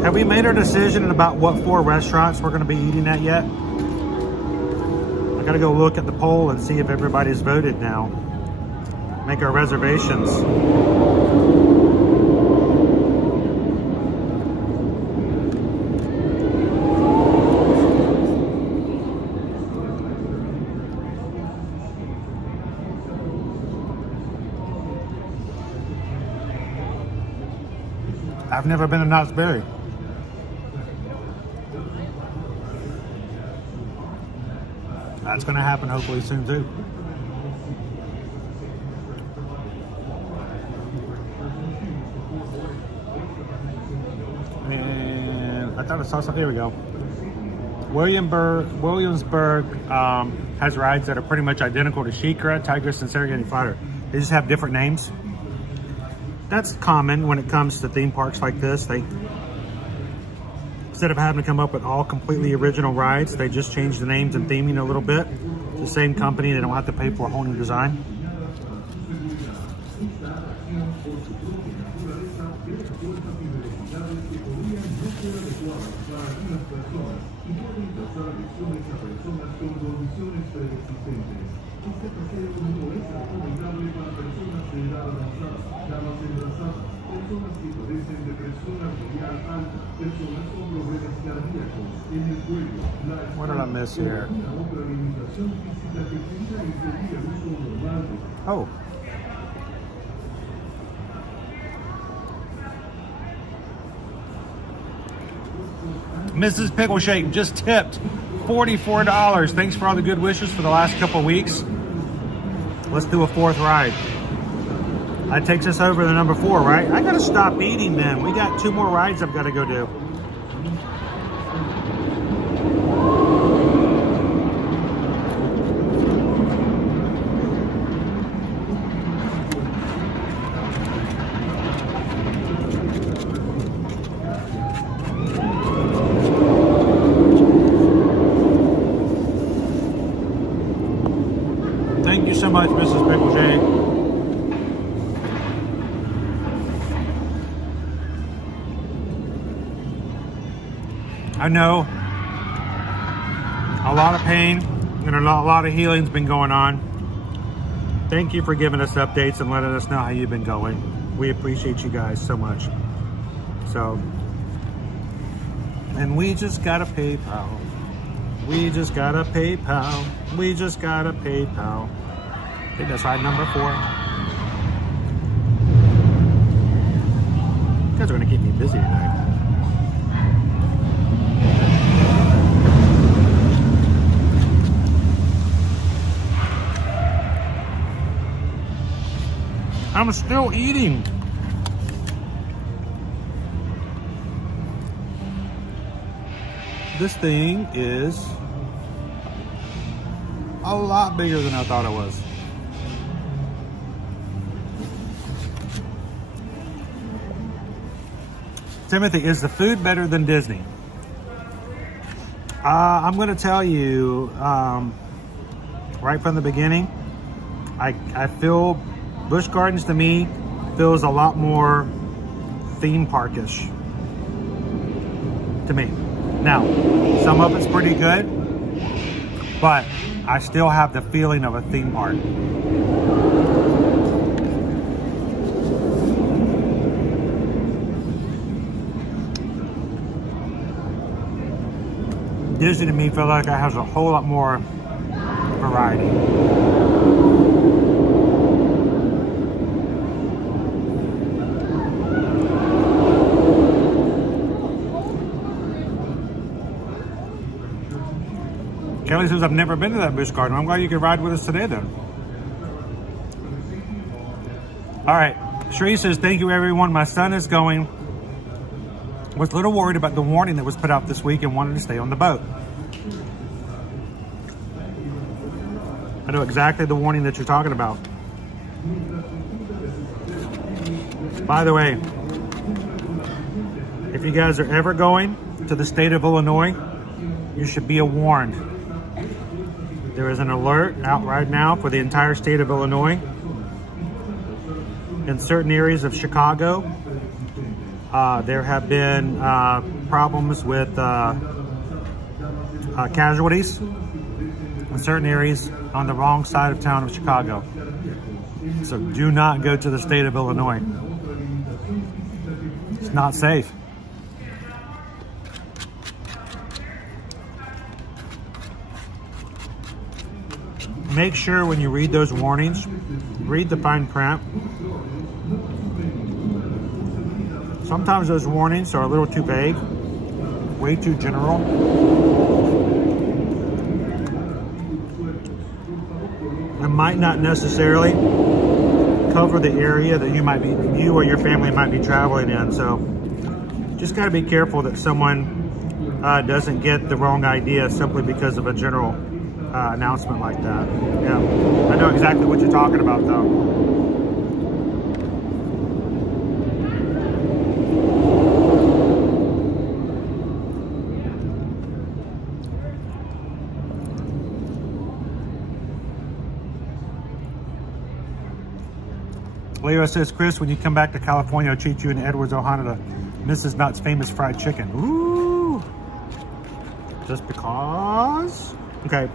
Have we made our decision about what 4 restaurants we're going to be eating at yet? I got to go look at the poll and see if everybody's voted now. Make our reservations. I've never been to Knott's Berry. That's going to happen hopefully soon too. And I thought I saw something. Here we go. Williamsburg has rides that are pretty much identical to Shikra, Tigris, and Serengeti Fighter. They just have different names. That's common when it comes to theme parks like this. They, instead of having to come up with all completely original rides, they just change the names and theming a little bit. It's the same company, they don't have to pay for a whole new design. What did I miss here? Oh. Mrs. Pickle Shake just tipped $44. Thanks for all the good wishes for the last couple of weeks. Let's do a 4th ride. That takes us over to number 4, right? I gotta stop eating then. We got 2 more rides I've gotta go do. Thank you so much, Mrs. Pickle Shake. I know a lot of pain and a lot of healing's been going on. Thank you for giving us updates and letting us know how you've been going. We appreciate you guys so much. So, and we just got a PayPal. We just got a PayPal. We just got a PayPal. I think that's ride number 4. You guys are gonna keep me busy tonight. I'm still eating. This thing is a lot bigger than I thought it was. Timothy, is the food better than Disney? I'm going to tell you right from the beginning, I feel Busch Gardens to me feels a lot more theme parkish to me. Now, some of it's pretty good, but I still have the feeling of a theme park. Disney to me feels like it has a whole lot more variety. Kelly says, I've never been to that Busch Garden. I'm glad you could ride with us today then. All right, Sheree says, thank you everyone. My son is going. Was a little worried about the warning that was put out this week and wanted to stay on the boat. I know exactly the warning that you're talking about. By the way, if you guys are ever going to the state of Illinois, you should be warned. There is an alert out right now for the entire state of Illinois. In certain areas of Chicago, there have been problems with casualties in certain areas on the wrong side of town of Chicago. So do not go to the state of Illinois. It's not safe. Make sure when you read those warnings, read the fine print. Sometimes those warnings are a little too vague, way too general. And might not necessarily cover the area that you or your family might be traveling in. So just got to be careful that someone doesn't get the wrong idea simply because of a general announcement like that. Yeah, I know exactly what you're talking about though. Leo says, Chris, when you come back to California, I'll treat you in Edwards, Ohio to Mrs. Nutt's famous fried chicken. Ooh. Just because? Okay.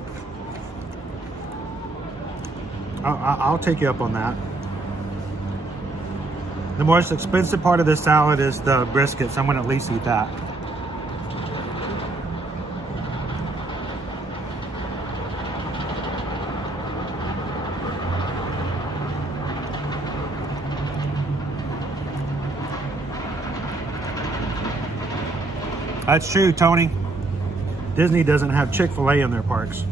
I'll take you up on that. The most expensive part of this salad is the brisket, so I'm going to at least eat that. That's true, Tony. Disney doesn't have Chick-fil-A in their parks.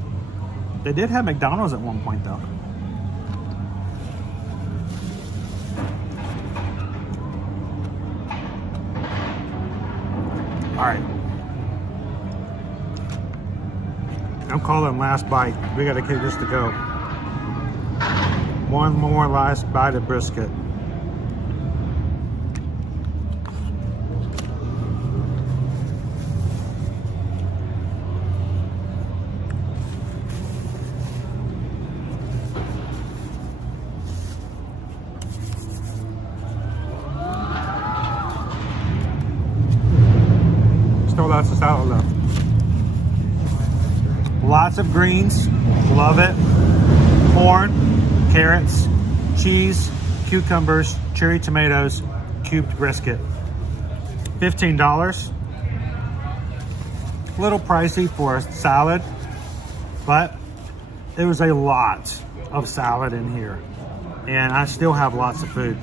They did have McDonald's at one point, though. All right. I'm calling last bite. We got to get this to go. One more last bite of brisket. Still lots of salad left. Lots of greens, love it. Corn, carrots, cheese, cucumbers, cherry tomatoes, cubed brisket. $15. A little pricey for a salad, but it was a lot of salad in here. And I still have lots of food.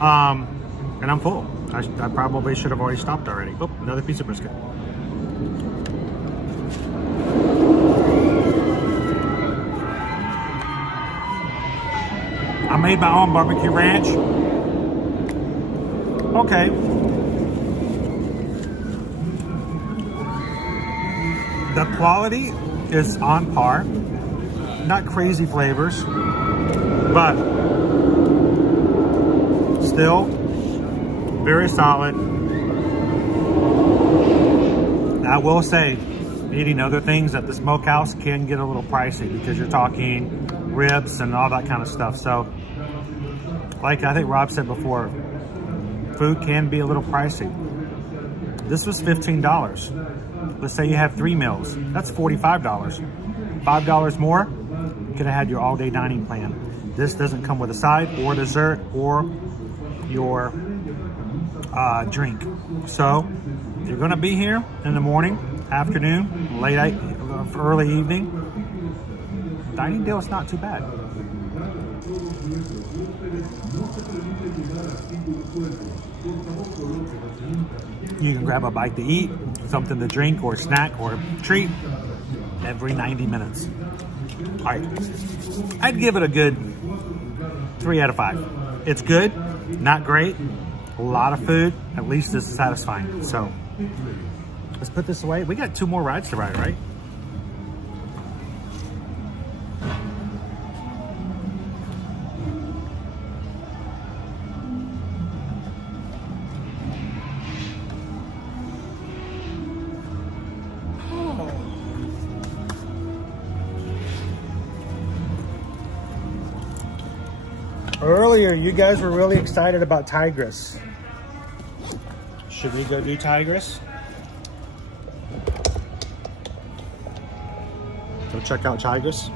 And I'm full. I probably should have already stopped already. Oh, another piece of brisket. I made my own barbecue ranch. Okay. The quality is on par. Not crazy flavors, but still very solid. I will say, eating other things at the smokehouse can get a little pricey because you're talking ribs and all that kind of stuff. So, like I think Rob said before, food can be a little pricey. This was $15. Let's say you have 3 meals. That's $45. $5 more, you could have had your all-day dining plan. This doesn't come with a side or dessert or your drink. So if you're gonna be here in the morning, afternoon, late night, early evening, dining deal is not too bad. You can grab a bite to eat, something to drink or snack or treat every 90 minutes. All right, I'd give it a good 3 out of 5. It's good, not great, a lot of food, at least it's satisfying. So let's put this away. We got 2 more rides to ride, right? Earlier, you guys were really excited about Tigress. Should we go do Tigress? Go check out Tigress.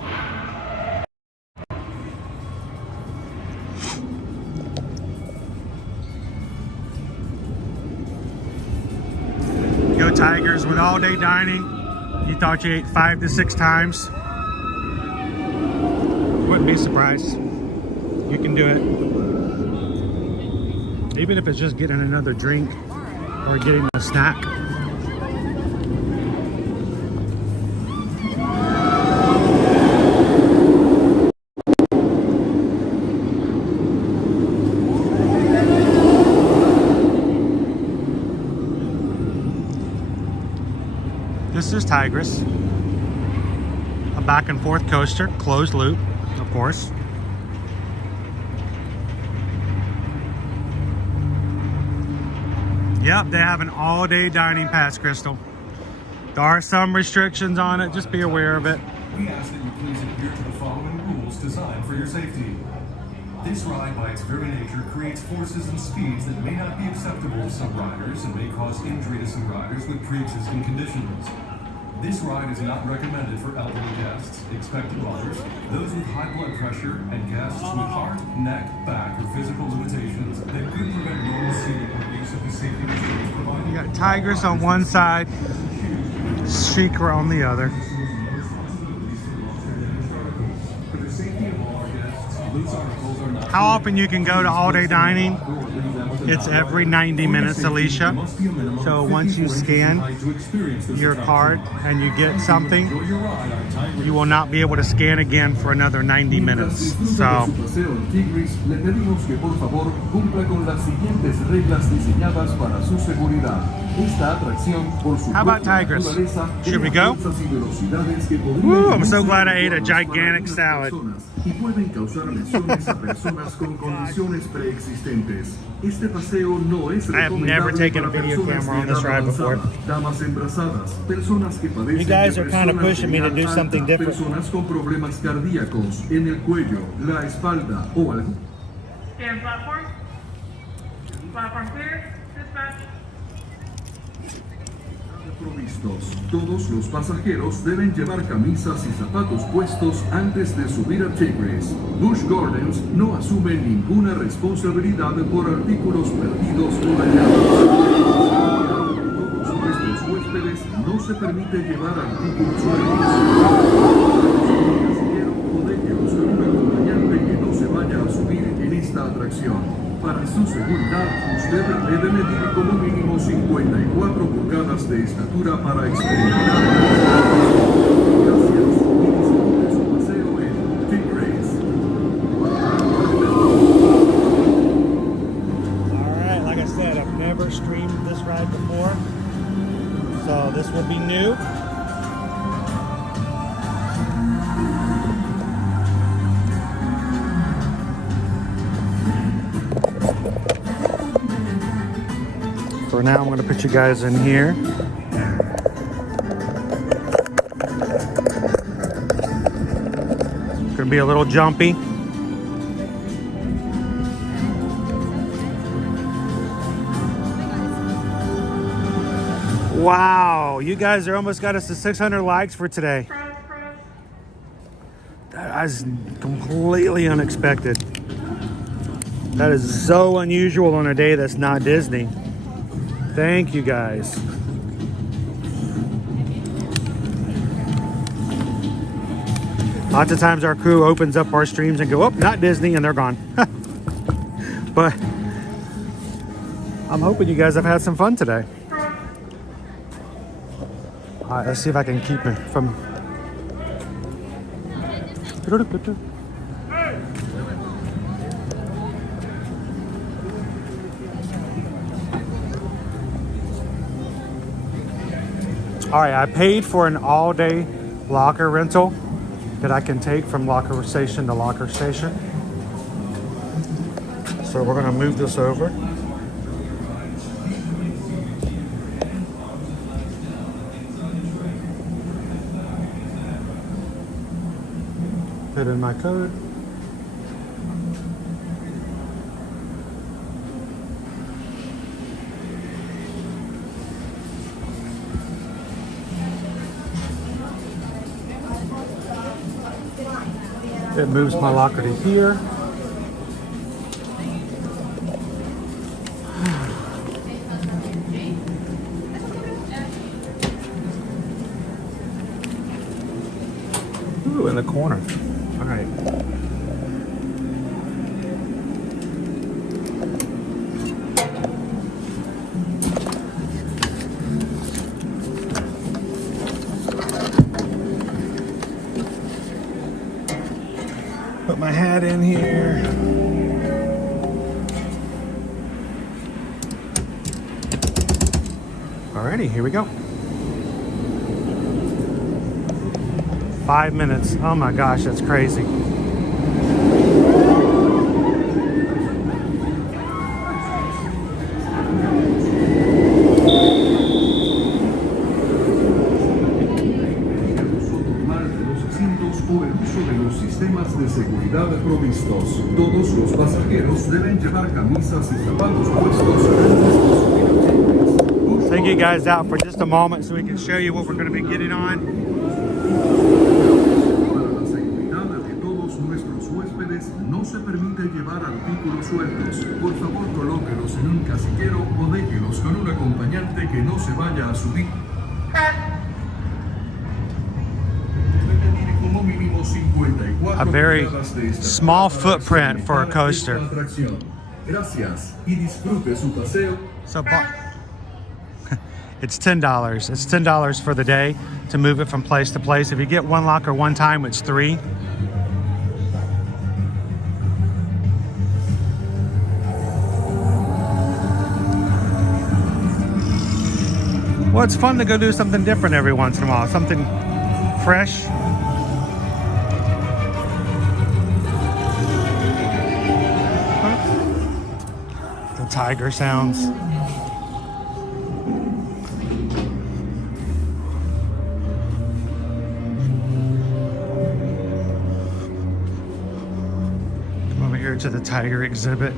Go Tigers with all-day dining. You thought you ate 5 to 6 times. Wouldn't be surprised. You can do it. Even if it's just getting another drink or getting a snack. This is Tigress. A back and forth coaster, closed loop, of course. Yep, they have an all-day dining pass, Crystal. There are some restrictions on it, just be aware of it. We ask that you please adhere to the following rules designed for your safety. This ride, by its very nature, creates forces and speeds that may not be acceptable to some riders and may cause injury to some riders with pre-existing conditions. This ride is not recommended for elderly guests, expectant mothers, those with high blood pressure, and guests with heart, neck, back, or physical limitations that could prevent normal seating or use of the safety restraints provided. You got Tigress on one side, Sheikah on the other. For the safety of all our guests, loose articles are not. How often you can go to all-day dining? It's every 90 minutes, Alicia. So once you scan your card and you get something, you will not be able to scan again for another 90 minutes. So le pedimos que por favor cumpla con las siguientes reglas diseñadas para su seguridad. Esta atracción, por su how about Tigress? Should we go? Woo, I'm so glad I ate a gigantic salad. Y pueden causar lesiones a personas con condiciones preexistentes. Este paseo no es I have never taken a video camera on this ride before. Damas embarazadas, personas que padecen You guys are kind of pushing me to do something different. Personas con problemas cardíacos en el cuello, la espalda o algo. Stand platform. Platform clear. Dispatch. Provistos. Todos los pasajeros deben llevar camisas y zapatos puestos antes de subir a Tigress. Busch Gardens no asume ninguna responsabilidad por artículos perdidos o dañados. Todos nuestros huéspedes no se permite llevar artículos sueltos. O déjelos con un acompañante que no se vaya a subir en esta atracción. Para su seguridad, usted debe medir como mínimo 54 pulgadas de estatura para experimentar. Gracias y disfrute su paseo en Tigress. Alright, like I said, I've never streamed this ride before, so this will be new. For now, I'm going to put you guys in here. It's going to be a little jumpy. Wow, you guys are almost got us to 600 likes for today. That is completely unexpected. That is so unusual on a day that's not Disney. Thank you guys. Lots of times our crew opens up our streams and go, oh, not Disney, and they're gone. But I'm hoping you guys have had some fun today. All right, let's see if I can keep it from... All right, I paid for an all-day locker rental that I can take from locker station to locker station. So we're gonna move this over. Put in my code. It moves my locker to here. Ooh, in the corner. All right. Put my hat in here. Alrighty, here we go. 5 minutes. Oh my gosh, that's crazy. De seguridad provistos. Todos los pasajeros deben llevar camisas y zapatos puestos. Take you guys out for just a moment so we can show you what we're going to be getting on. Para la seguridad de todos nuestros huéspedes, no se permite llevar artículos sueltos. Por favor, colóquelos en un casillero o déjelos con un acompañante que no se vaya a subir. A very small footprint for a coaster. So it's $10. It's $10 for the day to move it from place to place. If you get one locker one time, it's $3. Well, it's fun to go do something different every once in a while, something fresh. The tiger sounds. Come over here to the tiger exhibit.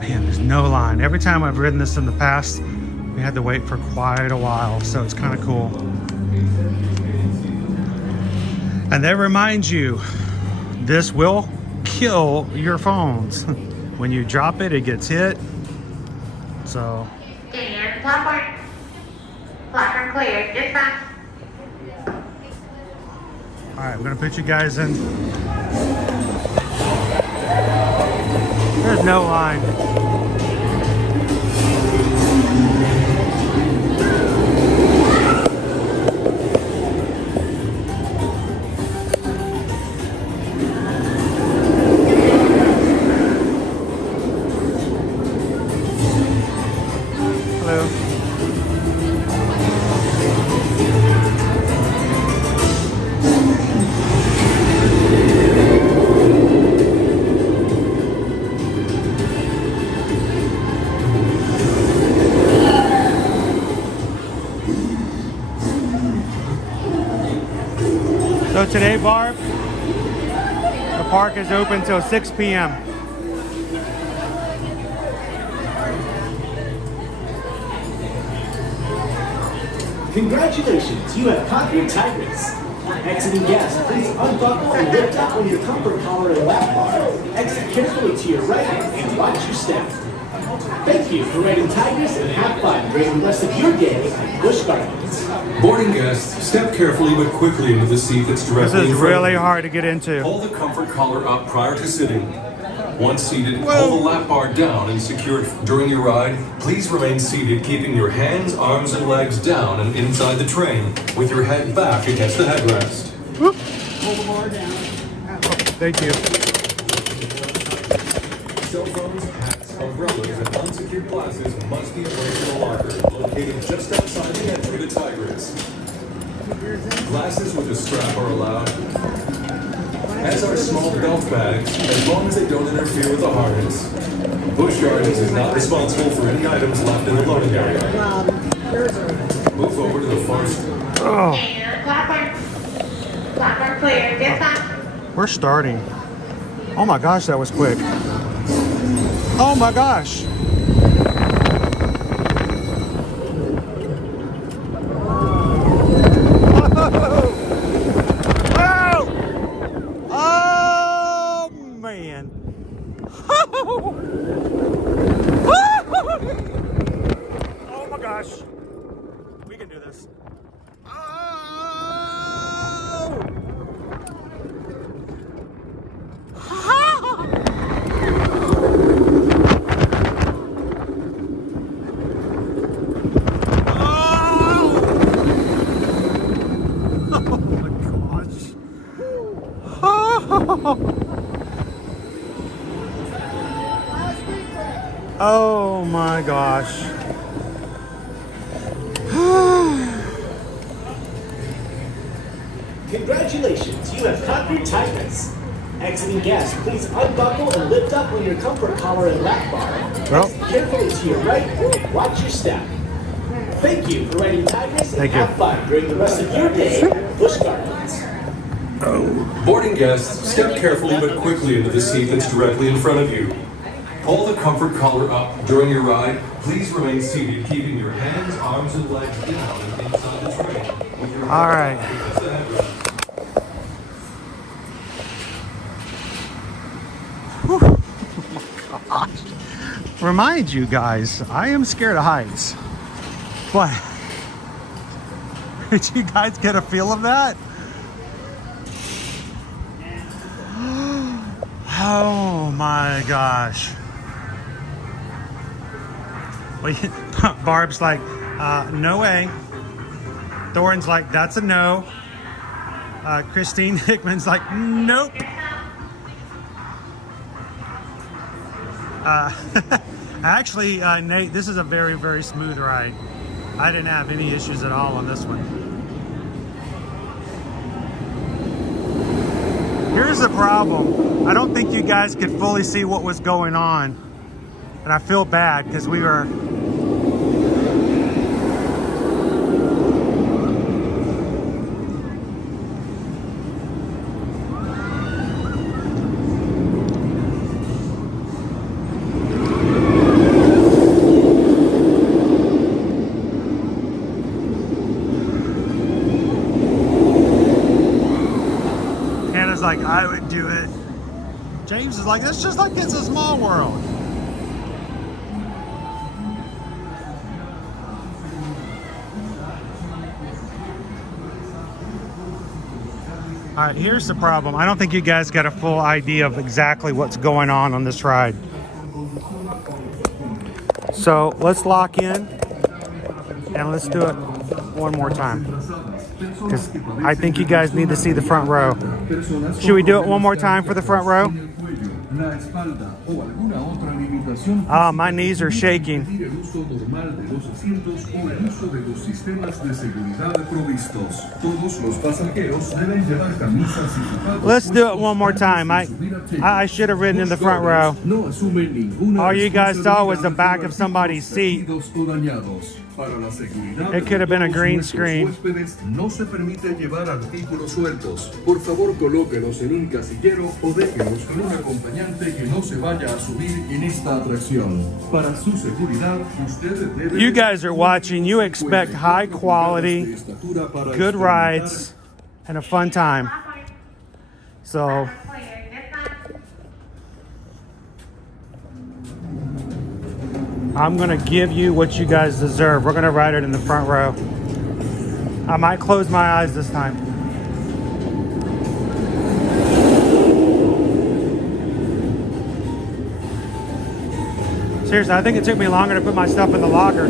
Man, there's no line. Every time I've ridden this in the past, we had to wait for quite a while, so it's kind of cool. And that reminds you, this will kill your phones. When you drop it, it gets hit. So. Platform clear, dispatch. All right, we're gonna put you guys in. There's no line. So today, Barb, the park is open till 6 p.m. Congratulations, you have conquered Tigris. Exiting guests, please unbuckle and lift up on your comfort collar and lap bar. Exit carefully to your right and watch your step. Thank you for riding Tigris and have fun during the rest of your day at Busch Gardens. Boarding guests, step carefully but quickly into the seat that's directly This is in front of really you. hard to get into. Pull the comfort collar up prior to sitting. Once seated, pull the lap bar down and secure it. During your ride, please remain seated, keeping your hands, arms, and legs down and inside the train, with your head back against the headrest. Pull the bar down. Thank you. Cell phones, hats, umbrellas, and unsecured glasses must be placed in a locker located just outside the entry to Tigris. Glasses with a strap are allowed, as are small belt bags, as long as they don't interfere with the harness. Busch Gardens is not responsible for any items left in the loading area. Move over to the far side. Oh. Platform clear. Get back. We're starting. Oh my gosh, that was quick. Oh my gosh. Oh man. Oh my gosh. We can do this. Oh my gosh. Congratulations, you have conquered Tigris. Exiting guests, please unbuckle and lift up on your comfort collar and lap bar. Well. Exit carefully to your right and watch your step. Thank you for riding Tigris and have fun during the rest of your day at Busch Gardens. Boarding guests, step carefully but quickly into the seat that's directly in front of you. Pull the comfort collar up. During your ride, please remain seated, keeping your hands, arms, and legs down and inside the train. All right. Gosh. Remind you guys, I am scared of heights. What? Did you guys get a feel of that? Oh my gosh. Barb's like, no way. Thorn's like, that's a no. Christine Hickman's like, nope. Actually, Nate, this is a very, very smooth ride. I didn't have any issues at all on this one. Here's the problem. I don't think you guys could fully see what was going on. And I feel bad because we were... like, I would do it. James is like, it's just like It's a Small World. All right, here's the problem. I don't think you guys got a full idea of exactly what's going on this ride. So let's lock in and let's do it one more time, because I think you guys need to see the front row. Should we do it one more time for the front row? My knees are shaking. Let's do it one more time. I should have ridden in the front row. All you guys saw was the back of somebody's seat. It could have been a green screen. No se permite llevar artículos sueltos. Por favor, colóquelos en un casillero o déjelos con un acompañante que no se vaya a subir en esta atracción. Para su seguridad, usted debe... You guys are watching. You expect high quality, good rides, and a fun time. So I'm gonna give you what you guys deserve. We're gonna ride it in the front row. I might close my eyes this time. Seriously, I think it took me longer to put my stuff in the locker.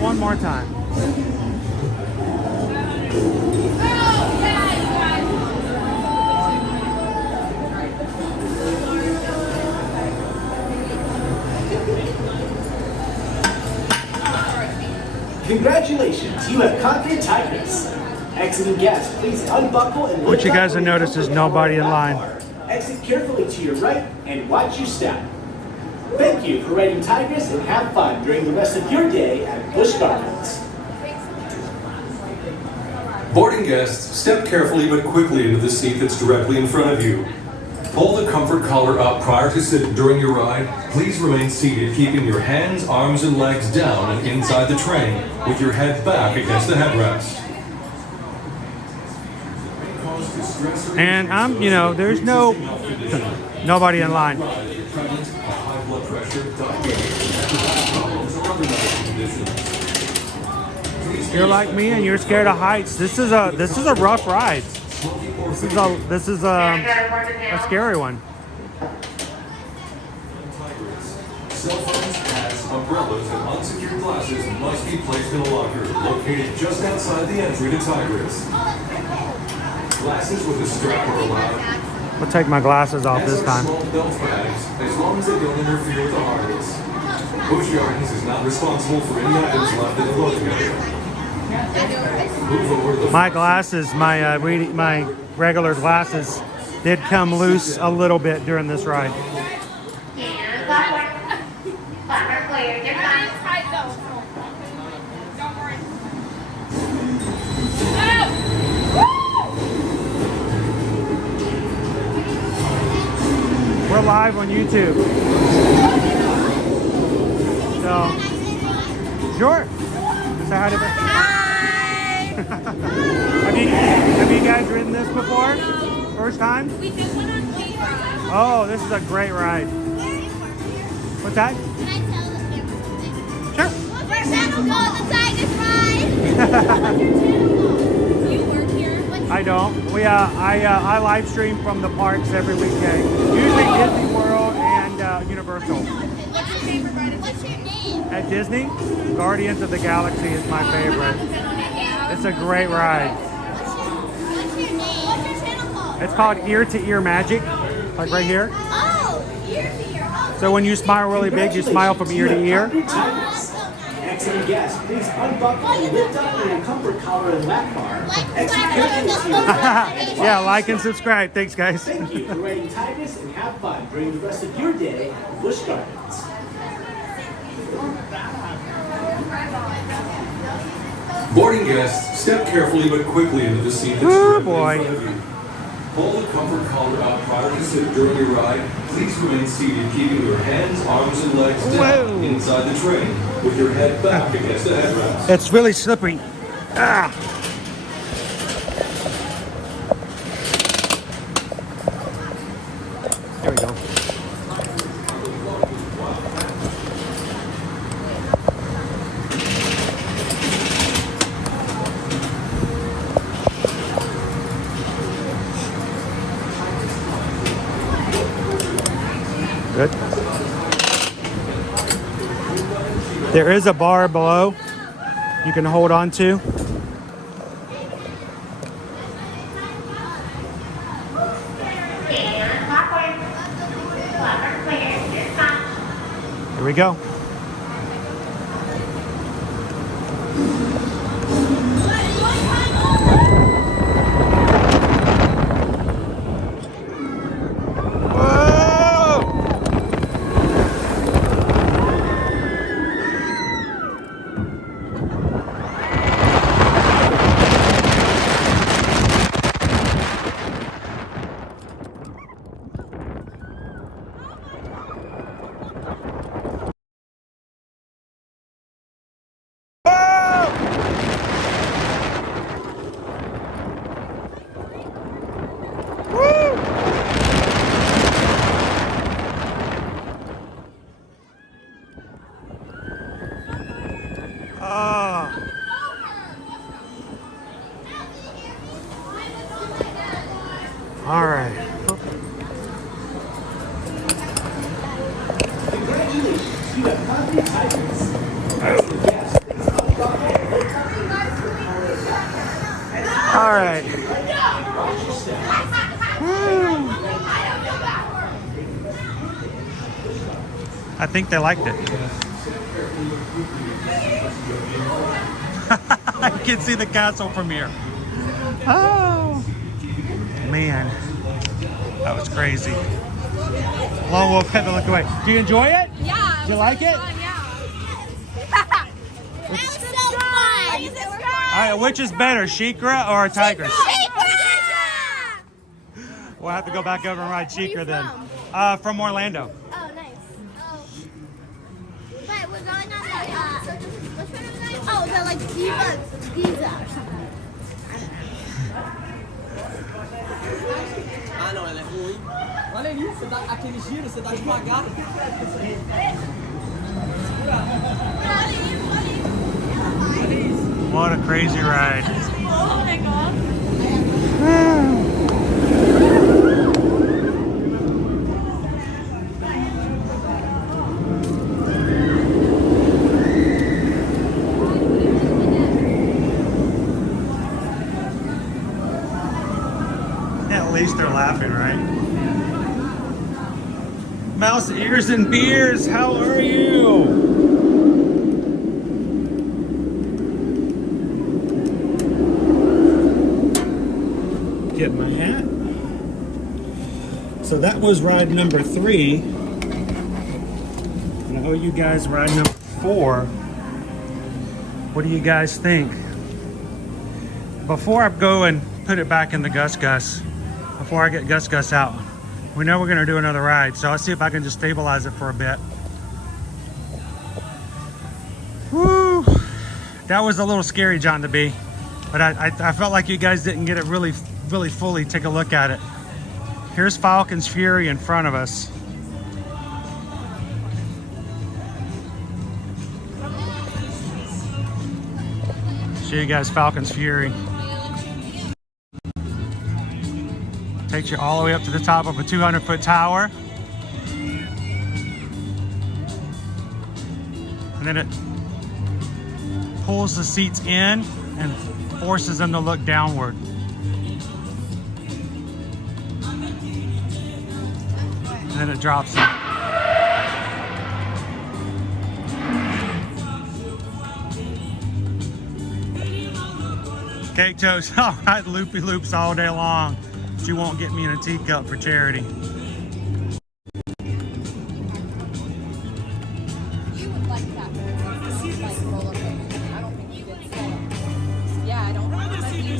One more time. Congratulations, you have conquered Tigris. Exiting guests, please unbuckle and What you guys have noticed is nobody in line. Exit carefully to your right and watch your step. Thank you for riding Tigris and have fun during the rest of your day at Busch Gardens. Boarding guests, step carefully but quickly into the seat that's directly in front of you. Pull the comfort collar up prior to sitting during your ride. Please remain seated, keeping your hands, arms, and legs down and inside the train, with your head back against the headrest. And I'm, you know, there's nobody in line. You're like me and you're scared of heights. This is a rough ride. This is a scary one. Cell phones, hats, umbrellas, and unsecured glasses must be placed in a locker located just outside the entry to Tigris. Glasses with a strap are allowed. I'll take my glasses off this time. Small belt bags, as long as they don't interfere with the harness. Busch Gardens is not responsible for any items left in the loading area. Move over the My glasses, my regular glasses, did come loose a little bit during this ride. We're live on YouTube. So, sure. Say hi to have you guys ridden this before? First time? We did one on camera. Oh, this is a great ride. What's that? Can I tell the camera? Sure. What's your channel called? The Tigers Ride? You work here? I don't. I live stream from the parks every weekday. Usually Disney World and Universal. What's your favorite ride? What's your name? At Disney, Guardians of the Galaxy is my favorite. It's a great ride. What's your name? What's your channel called? It's called Ear to Ear Magic, like right here. Oh, ear to ear. Oh, So when you smile really big, you smile from ear to ear. Exiting guests, please unbuckle and lift up your comfort collar and lap bar. Exit carefully to your right. Yeah, like and subscribe. Thanks, guys. Thank you for riding Tigris and have fun during the rest of your day at Busch Gardens. boarding guests, step carefully but quickly into the seat that's directly in front of you. Pull the comfort collar up prior to sit during your ride. Please remain seated, keeping your hands, arms, and legs down inside the train, with your head back against the headrest. It's really slippery. Ah. There we go. Good. There is a bar below you can hold on to. Here we go. you have happy tigers. Exiting guests, please unthumbtail and lift up your All right. watch your step. I think they liked it. I can see the castle from here. Oh, man. That was crazy. Lone Wolf had to look away. Do you enjoy it? Yeah. Do you like it? Fun, yeah. It was so fun. All right, which is better, Shikra or Tigris? We'll have to go back over and ride Shikra then. From Orlando. Oh, nice. But we're going on like, which one was that? Oh, the like Giza or something. Ah, não, ela é ruim. Olha ali, você dá, aquele giro, você dá devagar. What a crazy ride. Oh my god. At least they're laughing, right? Mouse ears and beers, how are you? Get my hat. So that was ride number 3. And I owe you guys ride number 4. What do you guys think? Before I go and put it back in the Gus Gus, before I get Gus Gus out, we know we're gonna do another ride. So I'll see if I can just stabilize it for a bit. Woo! That was a little scary, John to be. But I felt like you guys didn't get it really fully take a look at it. Here's Falcon's Fury in front of us. Show you guys Falcon's Fury. Takes you all the way up to the top of a 200-foot tower. And then it pulls the seats in and forces them to look downward. And then it drops them. Cake toast, all right, loopy loops all day long. But you won't get me in a teacup for charity. You would like that. Like roller coaster. I don't think you did. Yeah, I don't think you.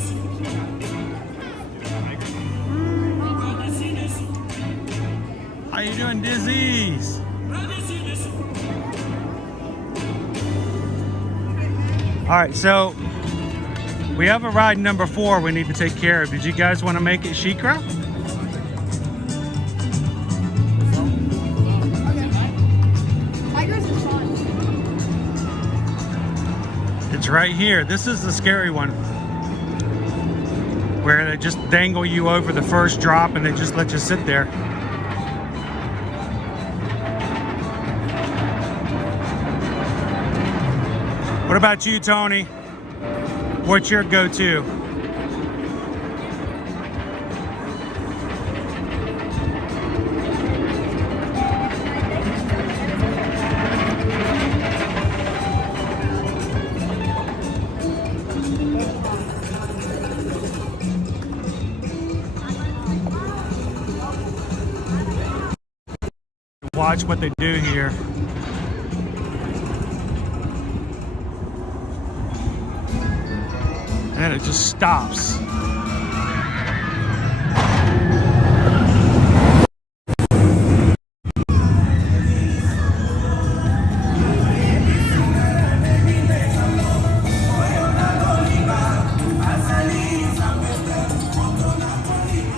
How you doing, Dizzies? All right, so we have a ride number 4 we need to take care of. Did you guys want to make it Shikra? Tigers is fun. It's right here. This is the scary one, where they just dangle you over the first drop and they just let you sit there. What about you, Tony? What's your go-to? Watch what they do here. And it just stops.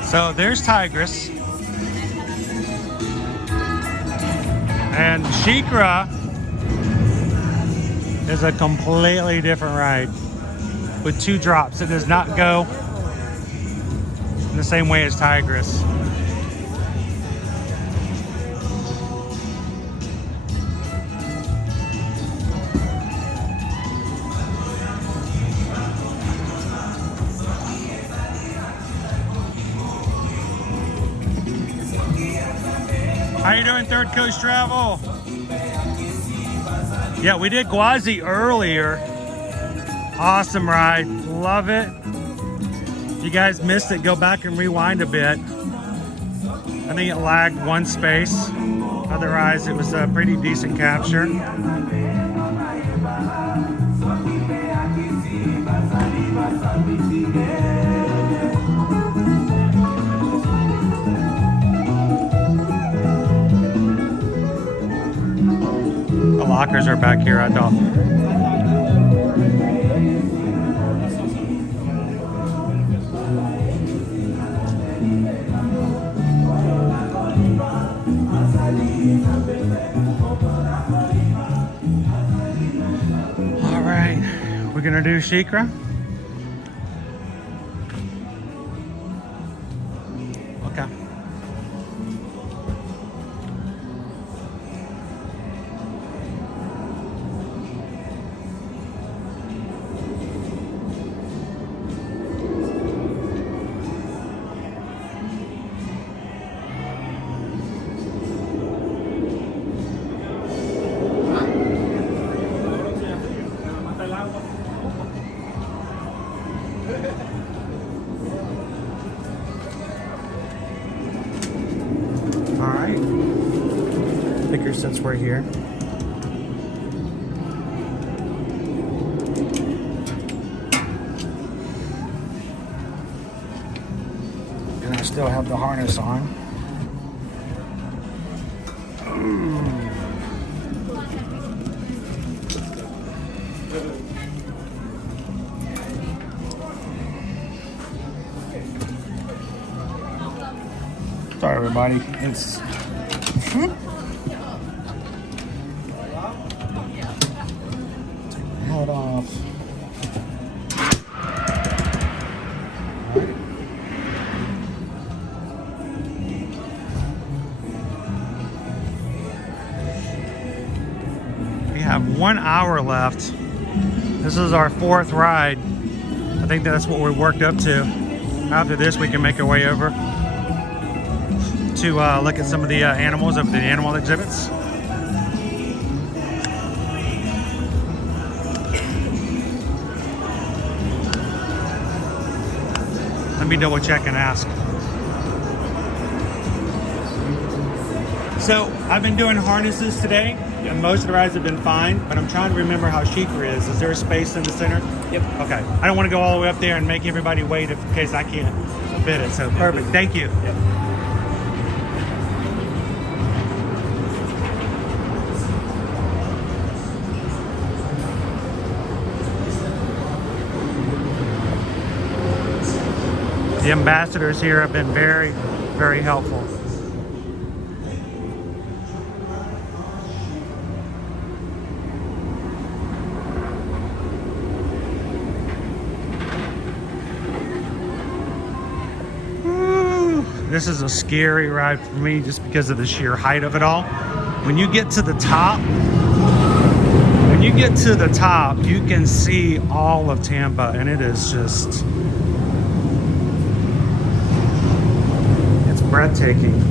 So there's Tigris. And Shikra is a completely different ride with 2 drops. It does not go in the same way as Tigris. How you doing, Third Coast Travel? Yeah, we did Gwazi earlier. Awesome ride, love it. If you guys missed it, go back and rewind a bit. I think it lagged one space. Otherwise, it was a pretty decent capture. The lockers are back here, I thought. All right, we're gonna do Shikra. Okay. Since we're here. And I still have the harness on. Sorry everybody, it's head off. We have 1 hour left. This is our 4th ride. I think that's what we worked up to. After this, we can make our way over to look at some of the animals of the animal exhibits. Let me double check and ask. So I've been doing harnesses today, and most of the rides have been fine, but I'm trying to remember how Shikra is. Is there a space in the center? Yep. Okay. I don't want to go all the way up there and make everybody wait in case I can't fit it. So perfect. Thank you. Yep. The ambassadors here have been very, very helpful. This is a scary ride for me just because of the sheer height of it all. When you get to the top, you can see all of Tampa, and it is just, it's breathtaking.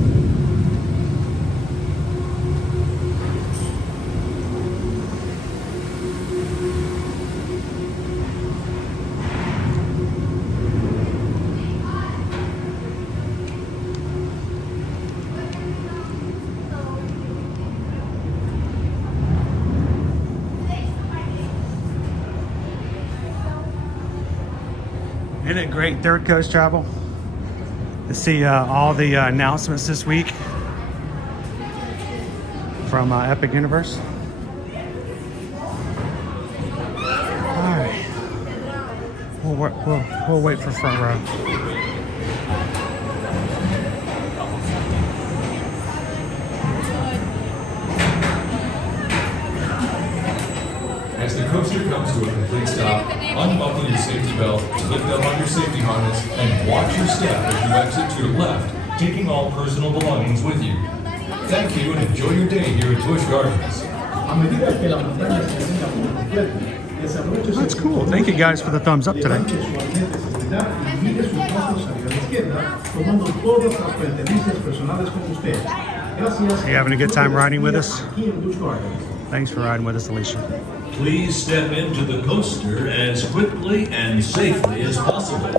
Isn't it great, Third Coast Travel, to see all the announcements this week from Epic Universe? All right, we'll wait for front row. As the coaster comes to a complete stop, unbuckle your safety belt, lift up on your safety harness, and watch your step as you exit to your left, taking all personal belongings with you. Thank you and enjoy your day here at Busch Gardens. A medida que la montaña se venga por completo, That's cool. Thank you guys for the thumbs up today. Are you having a good time riding with us? Thanks for riding with us, Alicia. Please step into the coaster as quickly and safely as possible,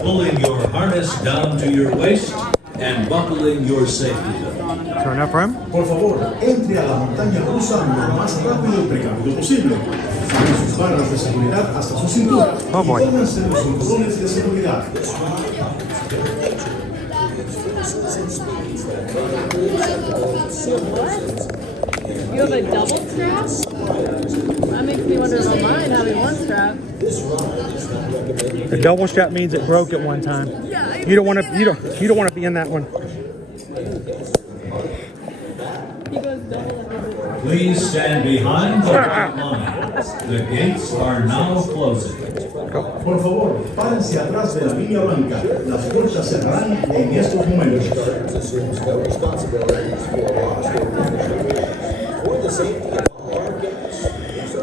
pulling your harness down to your waist and buckling your safety belt. Turn up for him. Por favor, entre a la montaña rusa lo más rápido y precavido posible. Saquen sus barras de seguridad hasta su cintura. Oh boy. Y pónganse los cinturones de seguridad. You have a double strap? That makes me wonder about mine having one strap. The double strap means it broke at one time. Yeah, You don't want to. You don't want to be in that one. Please stand behind the white lines. The gates are now closing. Por favor, párense atrás de la línea blanca. Las puertas cerrarán en estos momentos.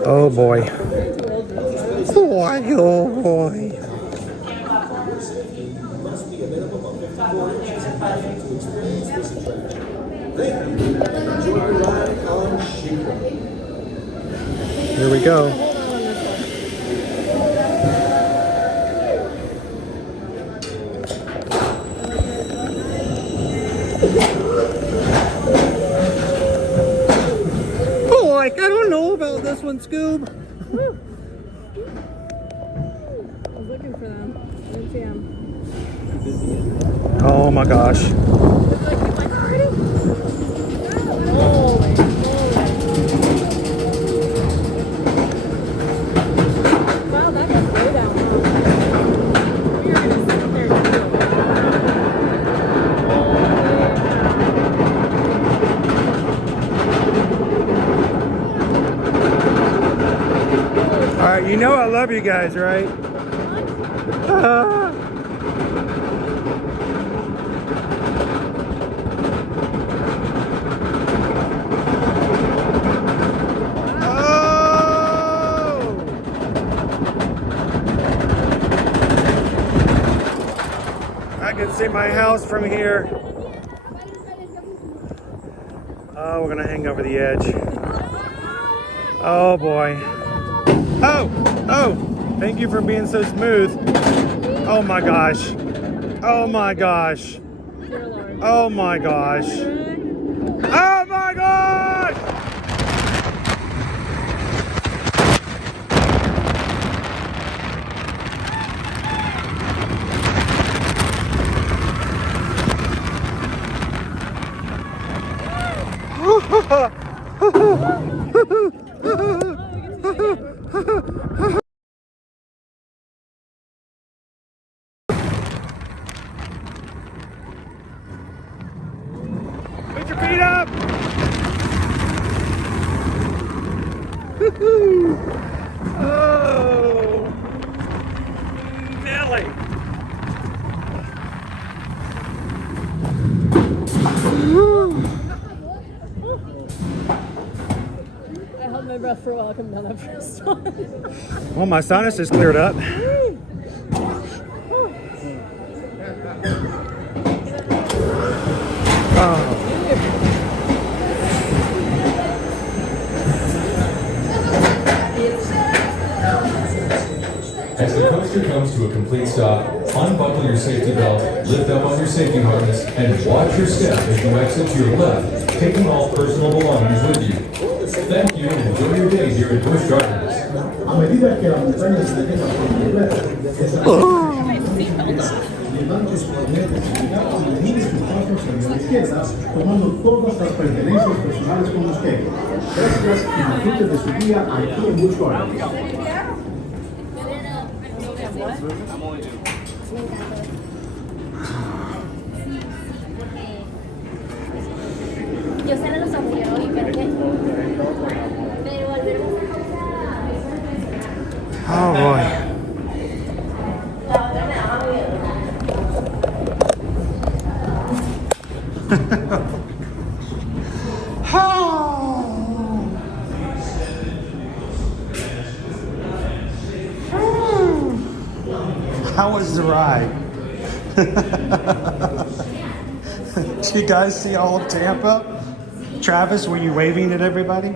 Oh boy. Boy, oh boy. Here we go. Oh, like, I don't know about this one, Scoob. I was looking for them. I didn't see them. Oh my gosh. Wow, that goes way down. We are gonna sit there too. All right, you know I love you guys, right? I can see my house from here. Oh, we're gonna hang over the edge. Oh boy. Oh, thank you for being so smooth. Oh my gosh. Oh my gosh. Oh my gosh. Oh my gosh! Put your feet up! Oh, Nelly! I held my breath for a while coming down that first one. Well, my sinus is cleared up. As the coaster comes to a complete stop, unbuckle your safety belt, lift up on your safety harness, and watch your step as you exit to your left, taking all personal belongings with you. Thank you and enjoy your day here at Busch Gardens. A medida que la montaña se aleja por completo, levante sus cornetas y mire sus pasos hacia la izquierda, tomando todas las pertenencias personales con usted. Gracias y disfrute de su día aquí en Busch Gardens. Yo se los aburrió y perfecto. Pero volvemos a Oh boy. is the ride. Do you guys see all of Tampa? Travis, were you waving at everybody?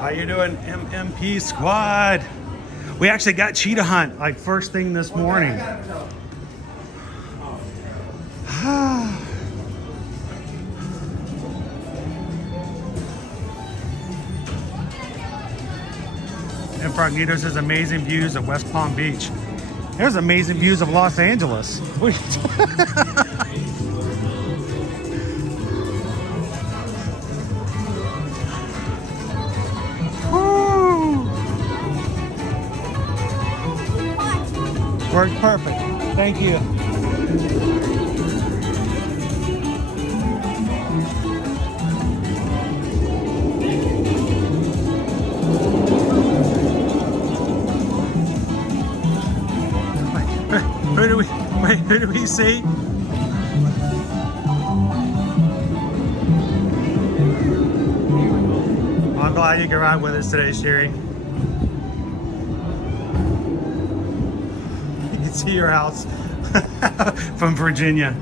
How you doing, MMP squad? We actually got cheetah hunt like first thing this morning. Incognito says amazing views of West Palm Beach. There's amazing views of Los Angeles. Worked perfect. Thank you. Who do we see? I'm glad you can ride with us today, Sherry. You can see your house from Virginia.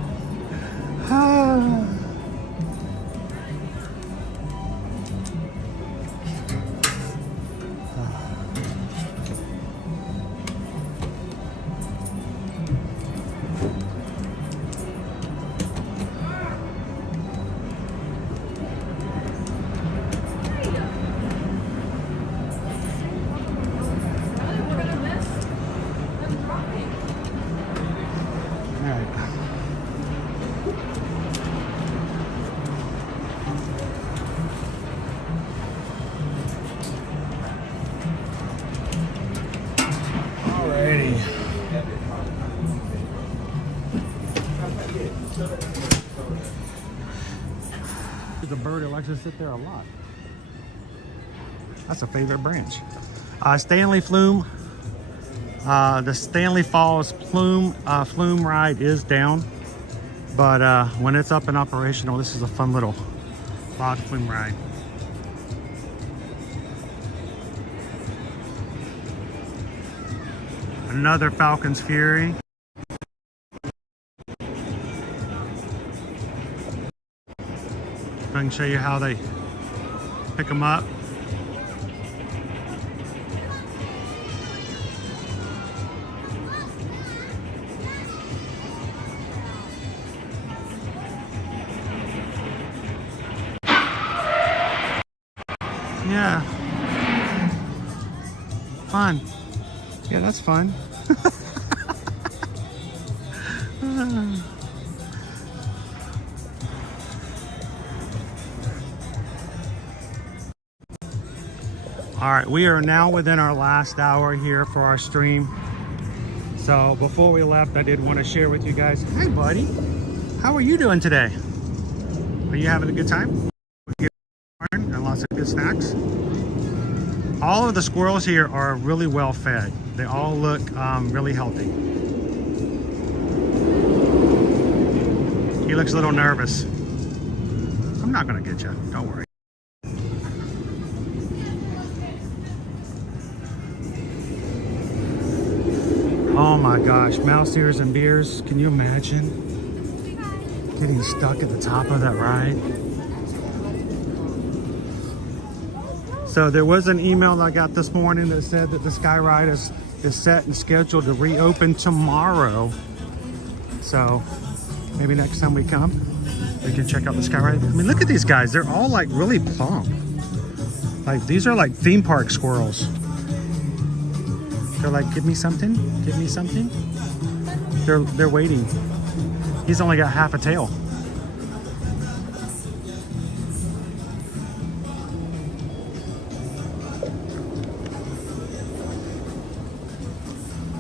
The bird that likes to sit there a lot. That's a favorite branch. Stanley Flume. The Stanley Falls Flume ride is down, but when it's up and operational, this is a fun little log flume ride. Another Falcon's Fury. I can show you how they pick them up. Yeah. Fun. Yeah, that's fun. All right, we are now within our last hour here for our stream. So before we left, I did want to share with you guys. Hey, buddy. How are you doing today? Are you having a good time? And lots of good snacks. All of the squirrels here are really well fed. They all look really healthy. He looks a little nervous. I'm not gonna get you, don't worry. Oh my gosh, mouse ears and beers. Can you imagine getting stuck at the top of that ride? So there was an email I got this morning that said that the Sky Ride is set and scheduled to reopen tomorrow. So maybe next time we come, we can check out the Sky Ride. I mean, look at these guys. They're all like really plump. Like these are like theme park squirrels. They're like, give me something, give me something. They're waiting. He's only got half a tail.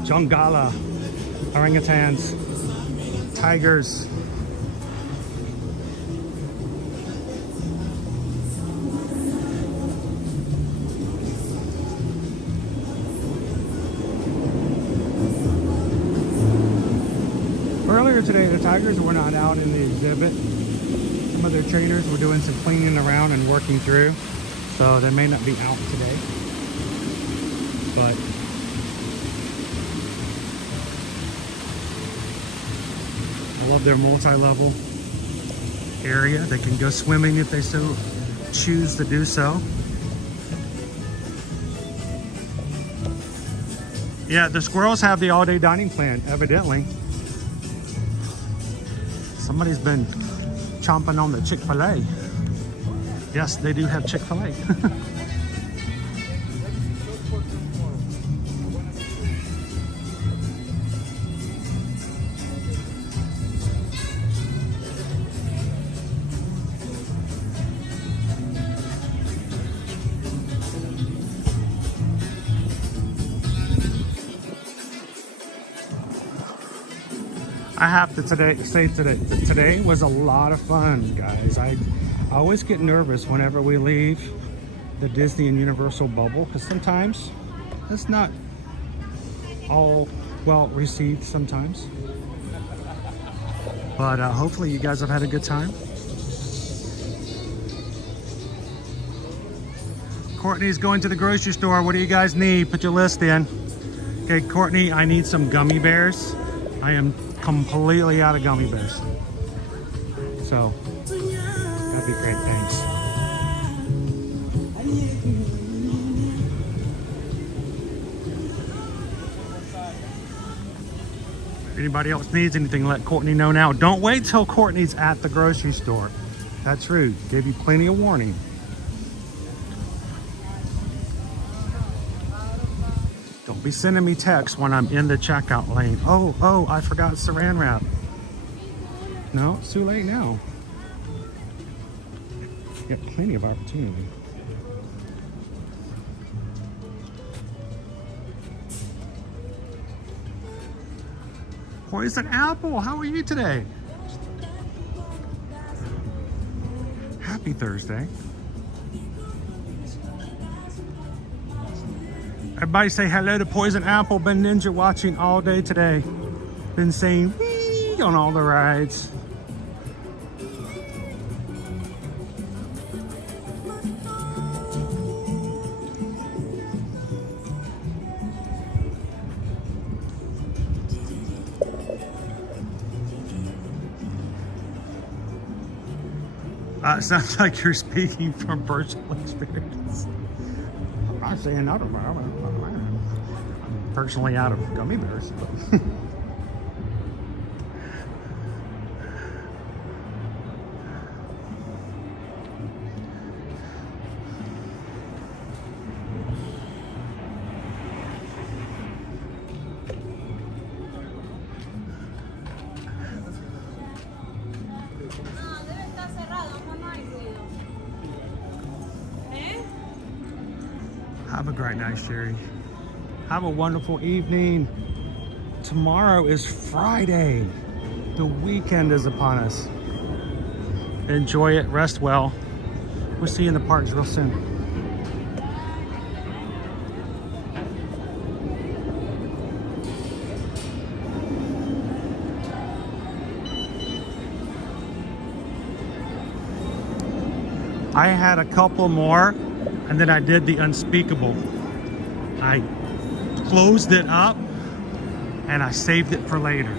Jongala, orangutans, tigers. earlier today, the tigers were not out in the exhibit. Some of their trainers were doing some cleaning around and working through, so they may not be out today. But I love their multi-level area. They can go swimming if they so choose to do so. Yeah, the squirrels have the all-day dining plan, evidently. Somebody's been chomping on the Chick-fil-A. Yes, they do have Chick-fil-A. I have to say today was a lot of fun, guys. I always get nervous whenever we leave the Disney and Universal bubble, because sometimes it's not all well received sometimes. But hopefully you guys have had a good time. Courtney's going to the grocery store. What do you guys need? Put your list in. Okay, Courtney, I need some gummy bears. I am completely out of gummy bears. So, that'd be great, thanks. If anybody else needs anything, let Courtney know now. Don't wait till Courtney's at the grocery store. That's rude. Gave you plenty of warning. Don't be sending me texts when I'm in the checkout lane. Oh, I forgot saran wrap. No, it's too late now. You got plenty of opportunity. Poison Apple, how are you today? Happy Thursday. Everybody say hello to Poison Apple. Been ninja watching all day today. Been saying wee on all the rides. It sounds like you're speaking from personal experience. I'm not saying no to I'm personally out of gummy bears. But have a great night, Sherry. Have a wonderful evening. Tomorrow is Friday. The weekend is upon us. Enjoy it, rest well. We'll see you in the parks real soon. I had a couple more, and then I did the unspeakable. I closed it up and I saved it for later.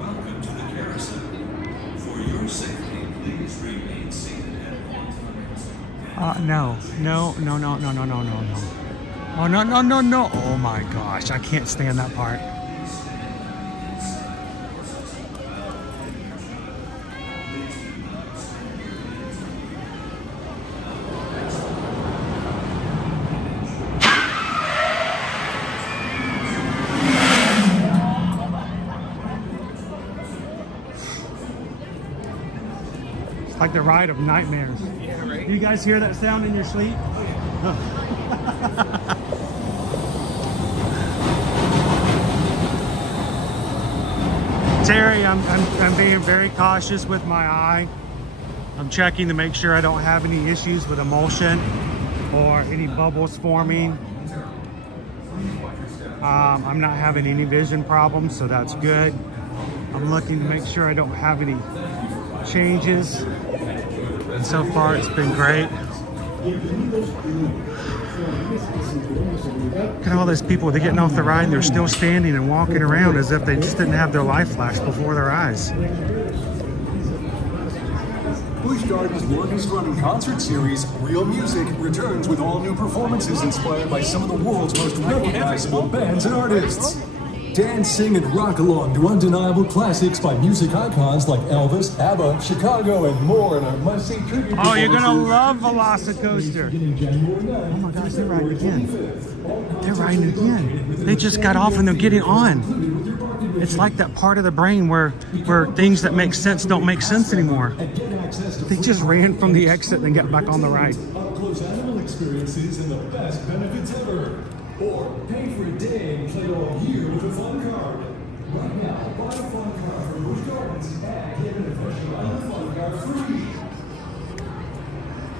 Welcome to the carousel. For your safety, please remain seated at No. Oh, no. Oh my gosh, I can't stand that part. Like the ride of nightmares. Yeah, right? You guys hear that sound in your sleep? Oh. Terry, I'm being very cautious with my eye. I'm checking to make sure I don't have any issues with emulsion or any bubbles forming. I'm not having any vision problems, so that's good. I'm looking to make sure I don't have any changes. And so far it's been great. Look at all those people. They're getting off the ride and they're still standing and walking around as if they just didn't have their life flash before their eyes. Busch Gardens' longest-running concert series, Real Music, returns with all new performances inspired by some of the world's most recognizable bands and artists. Dance, sing, and rock along to undeniable classics by music icons like Elvis, ABBA, Chicago, and more in a must-see tribute. Oh, you're gonna love Velocicoaster. Oh my gosh, they're riding again. They're riding again. They just got off and they're getting on. It's like that part of the brain where things that make sense don't make sense anymore. They just ran from the exit and got back on the ride. Up-close animal experiences and the best benefits ever. Or pay for a day and play all year with a fun card. Right now, buy a fun card from Busch Gardens and get an official island fun card free.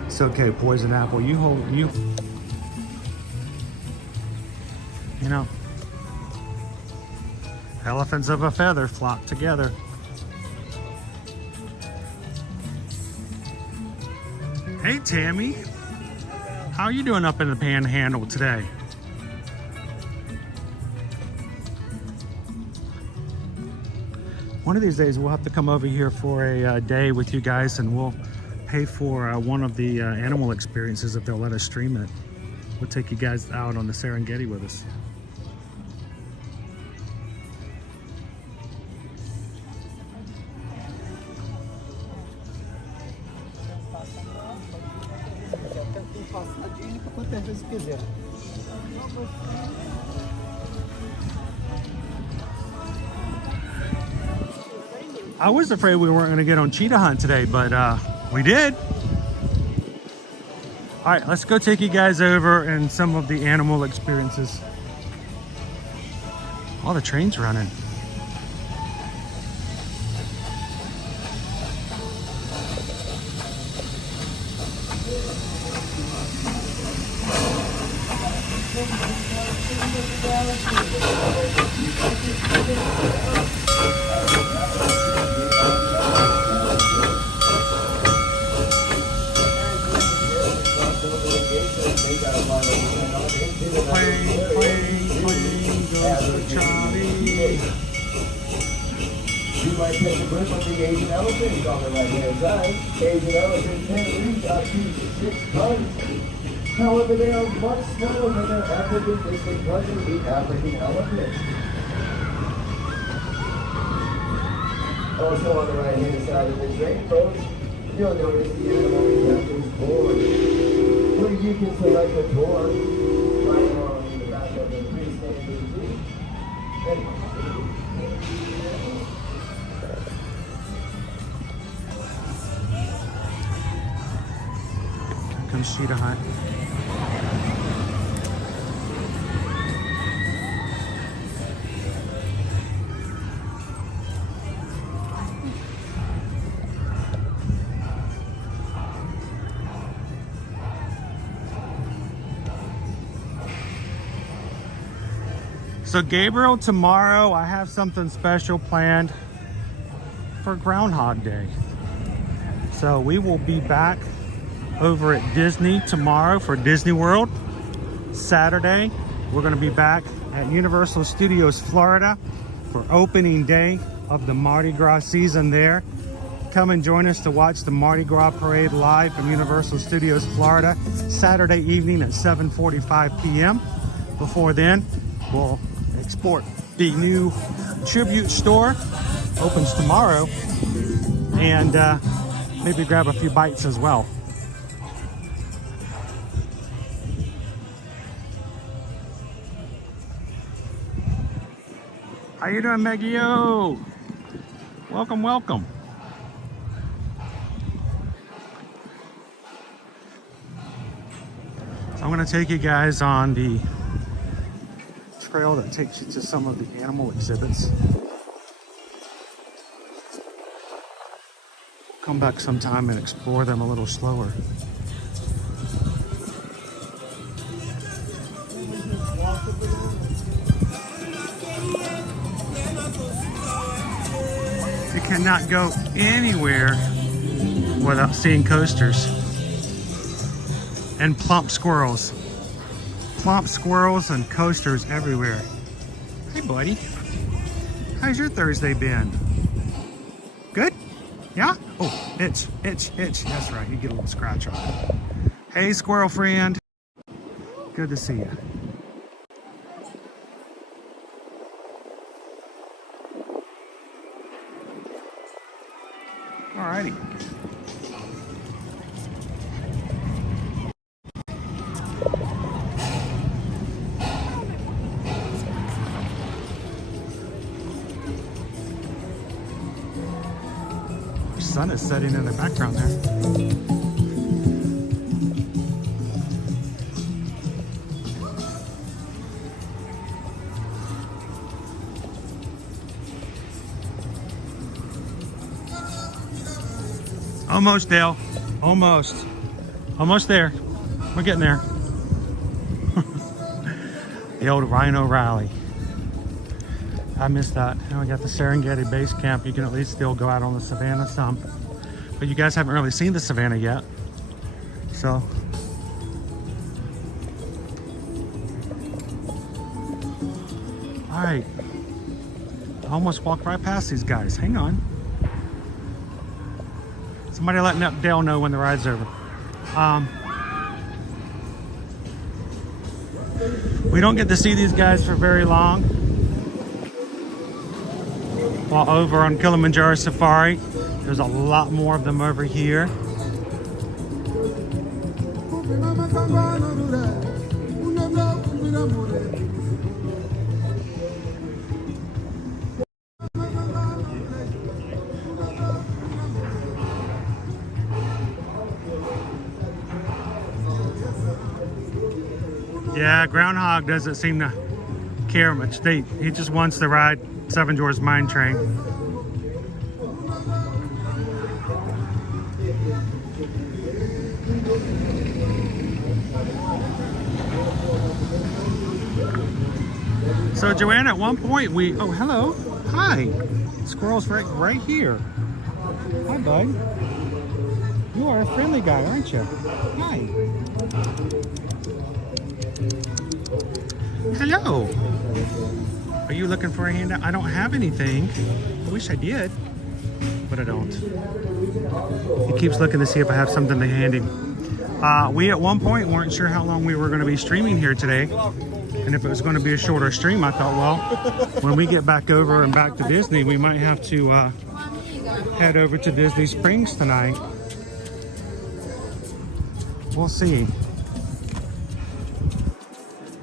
It's okay, Poison Apple. You know, elephants of a feather flock together. Hey, Tammy. How are you doing up in the Panhandle today? One of these days we'll have to come over here for a day with you guys and we'll pay for one of the animal experiences if they'll let us stream it. We'll take you guys out on the Serengeti with us. I was afraid we weren't going to get on cheetah hunt today, but we did. All right, let's go take you guys over and some of the animal experiences. All the trains running. You might catch a glimpse of the Asian elephant on the right-hand side. Asian elephants can reach up to 6 tons. However, they are much smaller than their African distant cousin, the African elephant. Also on the right-hand side of the train, folks, you'll notice the animal encounters board, where you can select a tour right along the back of the freestanding seat. Comes cheetah hunt. So Gabriel, tomorrow I have something special planned for Groundhog Day. So we will be back over at Disney tomorrow for Disney World. Saturday, we're going to be back at Universal Studios Florida for opening day of the Mardi Gras season there. Come and join us to watch the Mardi Gras parade live from Universal Studios Florida Saturday evening at 7:45 p.m. Before then, we'll export the new tribute store, opens tomorrow, and maybe grab a few bites as well. How you doing, Maggie-O? Welcome, welcome. So I'm going to take you guys on the trail that takes you to some of the animal exhibits. Come back sometime and explore them a little slower. You cannot go anywhere without seeing coasters and plump squirrels. Plump squirrels and coasters everywhere. Hey buddy, how's your Thursday been? Good? Yeah? Oh, itch. That's right, you get a little scratch on it. Hey squirrel friend. Good to see you. Alrighty. The sun is setting in the background there. Almost, Dale. Almost. Almost there. We're getting there. The old Rhino Rally. I missed that. Now we got the Serengeti base camp. You can at least still go out on the savannah some. But you guys haven't really seen the savannah yet. So. All right. I almost walked right past these guys. Hang on. Somebody letting Dale know when the ride's over. We don't get to see these guys for very long. While over on Kilimanjaro Safari, there's a lot more of them over here. Yeah, Groundhog doesn't seem to care much. He just wants to ride Seven Dwarfs Mine Train. So Joanna, at one point oh hello, hi, squirrel's right here. Hi bud, you are a friendly guy, aren't you? Hi. Hello. Are you looking for a handout? I don't have anything. I wish I did, but I don't. He keeps looking to see if I have something to hand him. We at one point weren't sure how long we were going to be streaming here today. And if it was going to be a shorter stream, I thought, well, when we get back over and back to Disney, we might have to head over to Disney Springs tonight. We'll see.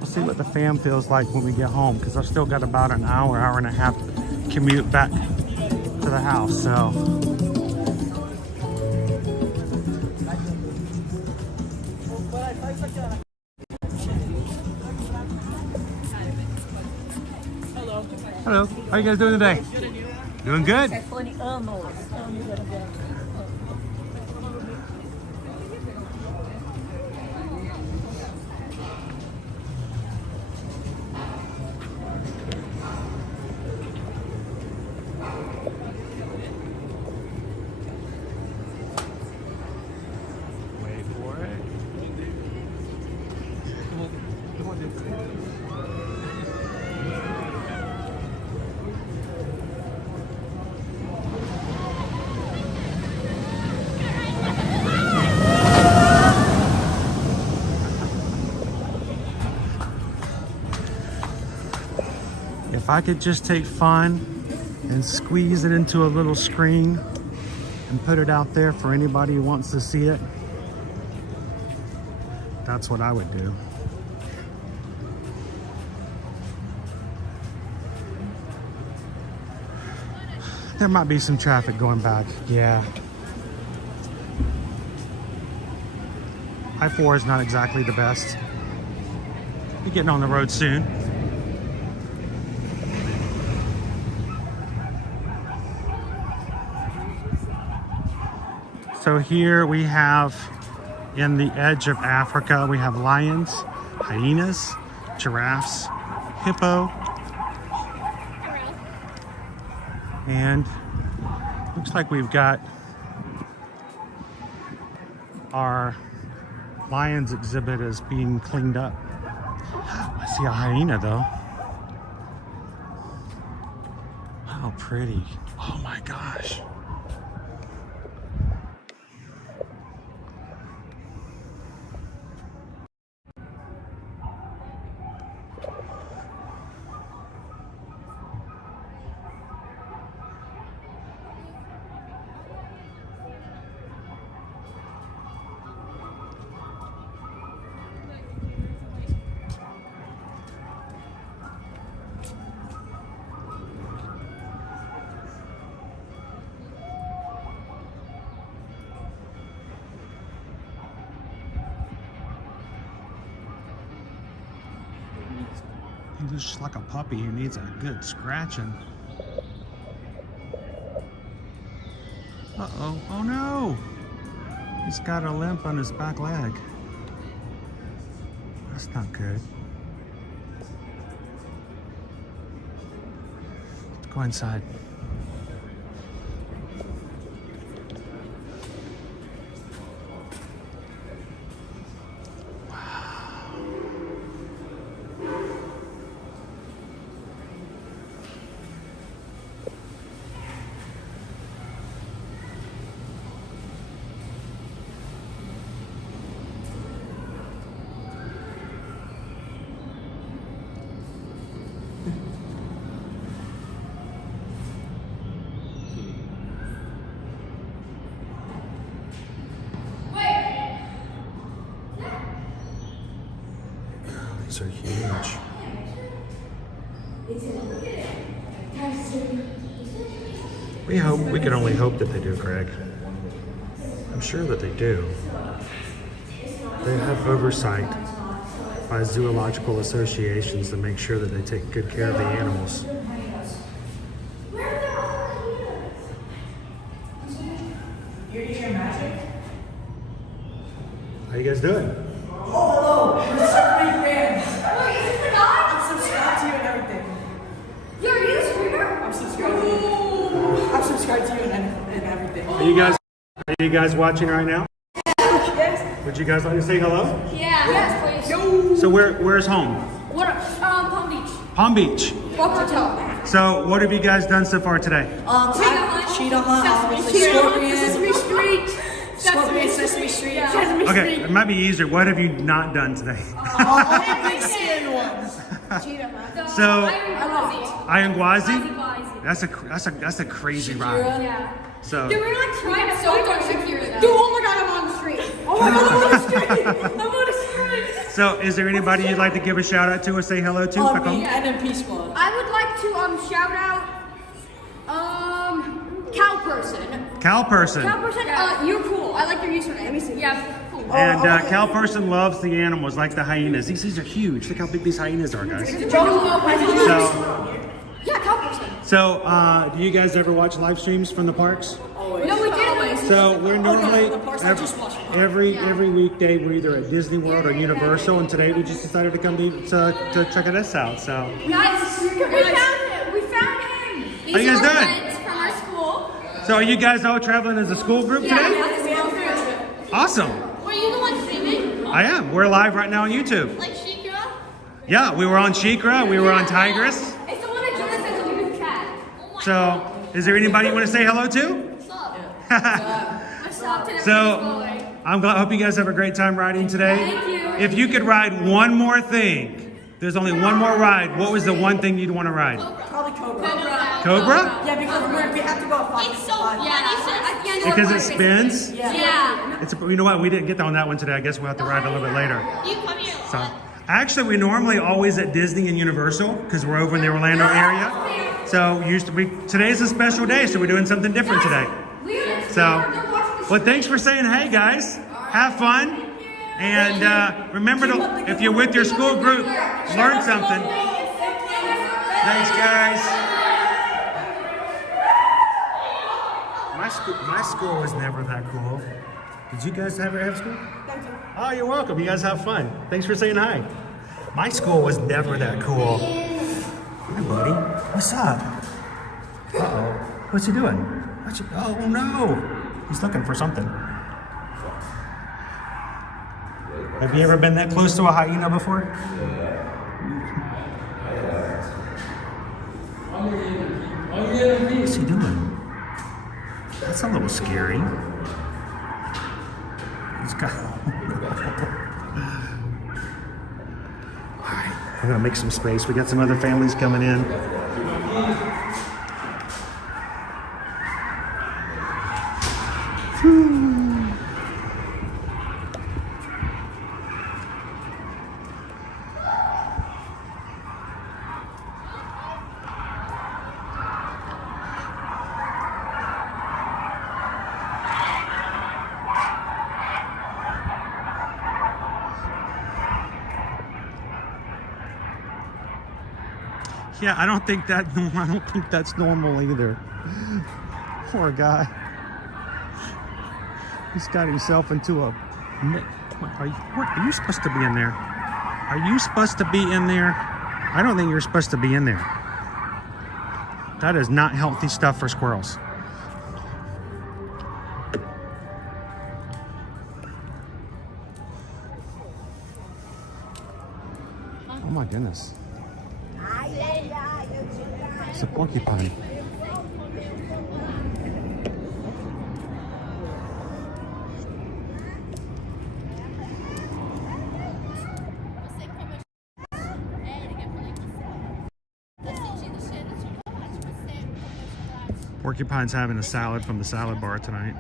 See what the fam feels like when we get home, because I've still got about an hour and a half commute back to the house. So hello, how are you guys doing today? Doing good? If I could just take fun and squeeze it into a little screen and put it out there for anybody who wants to see it, that's what I would do. There might be some traffic going back, yeah. I-4 is not exactly the best. Be getting on the road soon. So here we have, in the edge of Africa, we have lions, hyenas, giraffes, hippo, and Looks like we've got our lions exhibit is being cleaned up. I see a hyena though. How pretty. Oh my gosh. He's just like a puppy who needs a good scratching. Uh-oh. Oh no! He's got a limp on his back leg. That's not good. Let's go inside. These are huge. We can only hope that they do, Greg. I'm sure that they do. They have oversight by zoological associations to make sure that they take good care of the animals. How you guys doing? Oh, hello. We're so many fans. I'm subscribed to you and everything. You're a streamer? I'm subscribed to you. I'm subscribed to you and everything. Are you guys watching right now? Yes. Would you guys like to say hello? Yeah. Yes, please. Yo. So where's home? What up? Palm Beach. Palm Beach. Hotel. So what have you guys done so far today? Cheetah Hunt, obviously. Scorpion. Sesame Street. Scorpion, Sesame Street. Yeah. Sesame Street. Okay, it might be easier. What have you not done today? All the big skin ones. Cheetah Hunt. So Iron Gwazi? That's a crazy ride. Yeah. So Dude, we were like trying to so secure that. Dude, oh my god, I'm on the street. Oh my god, I'm on the street. I'm on the street. So is there anybody you'd like to give a shout out to or say hello to? Me and MP Squad. I would like to shout out Cow Person. Cal Person. Cow Person, you're cool. I like your username. Let me see. Yeah, cool. And Cal Person loves the animals, like the hyenas. These are huge. Look how big these hyenas are, guys. Yeah, Cow Person. So, do you guys ever watch live streams from the parks? No, we didn't. So we're normally every weekday we're either at Disney World or Universal, and today we just decided to come to check this out. So Guys, we found him. We found him. How you guys doing? Friends from our school. So are you guys all traveling as a school group today? Yeah. Awesome. Were you the one streaming? I am. We're live right now on YouTube. Like Shikra? Yeah, we were on Shikra. We were on Tigress. It's the one that Jonah says in the group chat. So is there anybody you want to say hello to? What's up? So I'm glad. I hope you guys have a great time riding today. Thank you. If you could ride one more thing, there's only one more ride. What was the one thing you'd want to ride? Probably Cobra. Cobra? Yeah, because we have to go at 5:55. It's so funny. Because it spins? Yeah. It's you know what? We didn't get on that one today. I guess we'll have to ride a little bit later. You come here. So actually, we're normally always at Disney and Universal because we're over in the Orlando area. So today's a special day, so we're doing something different today. So, well, thanks for saying hey, guys. Have fun. And remember to, if you're with your school group, learn something. Thanks, guys. My school was never that cool. Did you guys ever have school? Oh, you're welcome. You guys have fun. Thanks for saying hi. My school was never that cool. Hi, buddy. What's up? Uh-oh. What's he doing? Oh no! He's looking for something. Have you ever been that close to a hyena before? What's he doing? That's a little scary. He's got... Alright, we're gonna make some space. We got some other families coming in. Yeah, I don't think that's normal either. Poor guy. He's got himself into a... Are you supposed to be in there? Are you supposed to be in there? I don't think you're supposed to be in there. That is not healthy stuff for squirrels. Oh my goodness. It's a porcupine. Porcupine's having a salad from the salad bar tonight.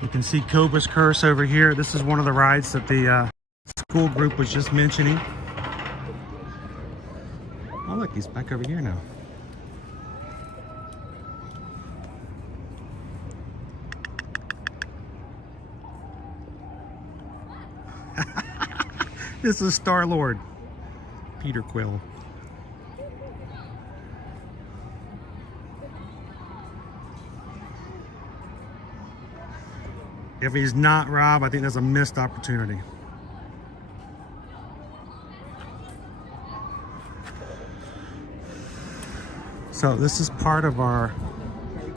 You can see Cobra's Curse over here. This is one of the rides that the school group was just mentioning. Oh look, he's back over here now. This is Star-Lord, Peter Quill. If he's not Rob, I think that's a missed opportunity. So this is part of our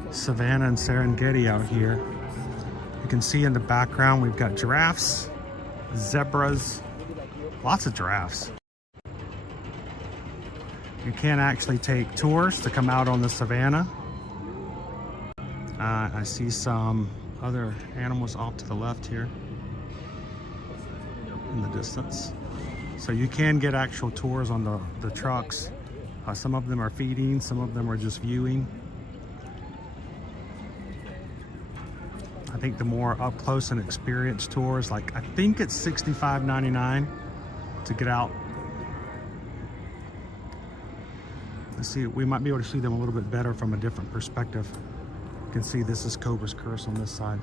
Savannah and Serengeti out here. You can see in the background we've got giraffes, zebras, lots of giraffes. You can actually take tours to come out on the Savannah. I see some other animals off to the left here in the distance. So you can get actual tours on the trucks. Some of them are feeding, some of them are just viewing. I think the more up close and experienced tours, like I think it's $65.99 to get out. Let's see, we might be able to see them a little bit better from a different perspective. You can see this is Cobra's Curse on this side.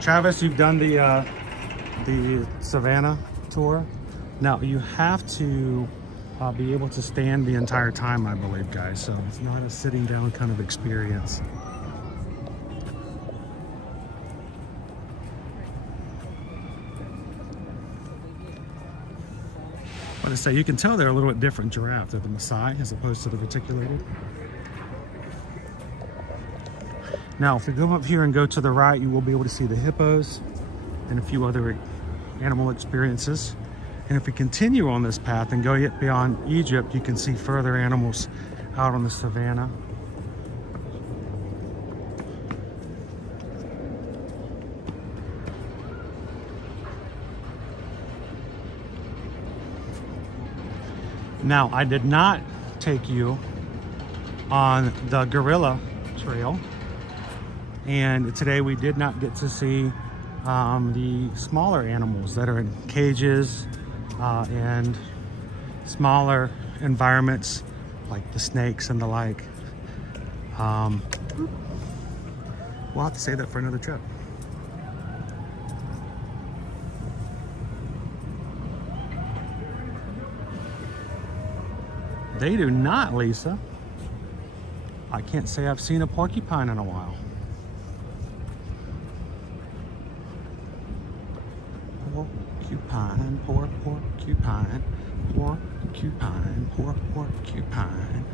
Travis, you've done the Savannah tour. Now you have to be able to stand the entire time, I believe, guys. So it's not a sitting down kind of experience. What I say, you can tell they're a little bit different giraffe. They're the Maasai as opposed to the reticulated. Now, if you go up here and go to the right, you will be able to see the hippos and a few other animal experiences. And if we continue on this path and go yet beyond Egypt, you can see further animals out on the savannah. Now, I did not take you on the gorilla trail, and today we did not get to see the smaller animals that are in cages and smaller environments like the snakes and the like. We'll have to save that for another trip. They do not, Lisa. I can't say I've seen a porcupine in a while. Porcupine, poor porcupine, porcupine, poor porcupine.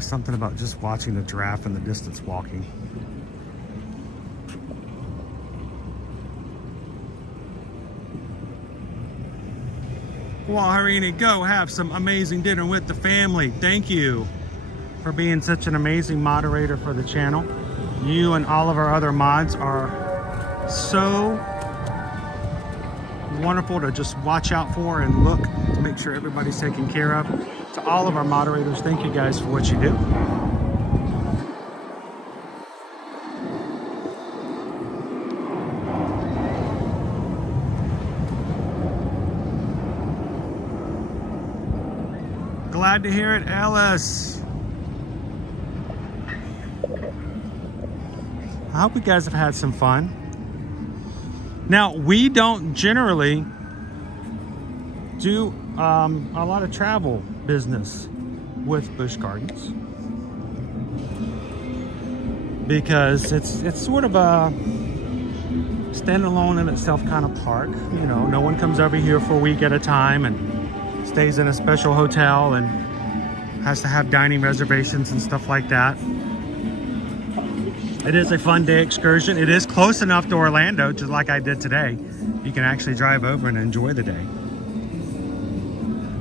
Something about just watching the giraffe in the distance walking. Well, Harini, go have some amazing dinner with the family. Thank you for being such an amazing moderator for the channel. You and all of our other mods are so wonderful to just watch out for and look to make sure everybody's taken care of. To all of our moderators, thank you guys for what you do. Glad to hear it, Ellis. I hope you guys have had some fun. Now, we don't generally do a lot of travel business with Busch Gardens because it's sort of a standalone in itself kind of park. You know, no one comes over here for a week at a time and stays in a special hotel and has to have dining reservations and stuff like that. It is a fun day excursion. It is close enough to Orlando, just like I did today. You can actually drive over and enjoy the day.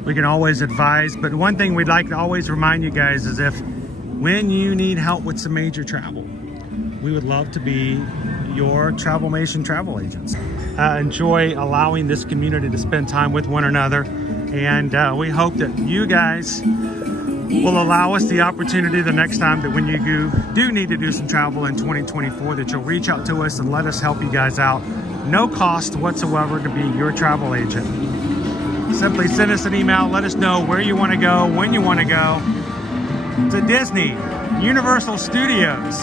We can always advise, but one thing we'd like to always remind you guys is if when you need help with some major travel, we would love to be your Travelmation travel agents. Enjoy allowing this community to spend time with one another, and we hope that you guys will allow us the opportunity the next time that when you do need to do some travel in 2024, that you'll reach out to us and let us help you guys out. No cost whatsoever to be your travel agent. Simply send us an email, let us know where you want to go, when you want to go, to Disney, Universal Studios,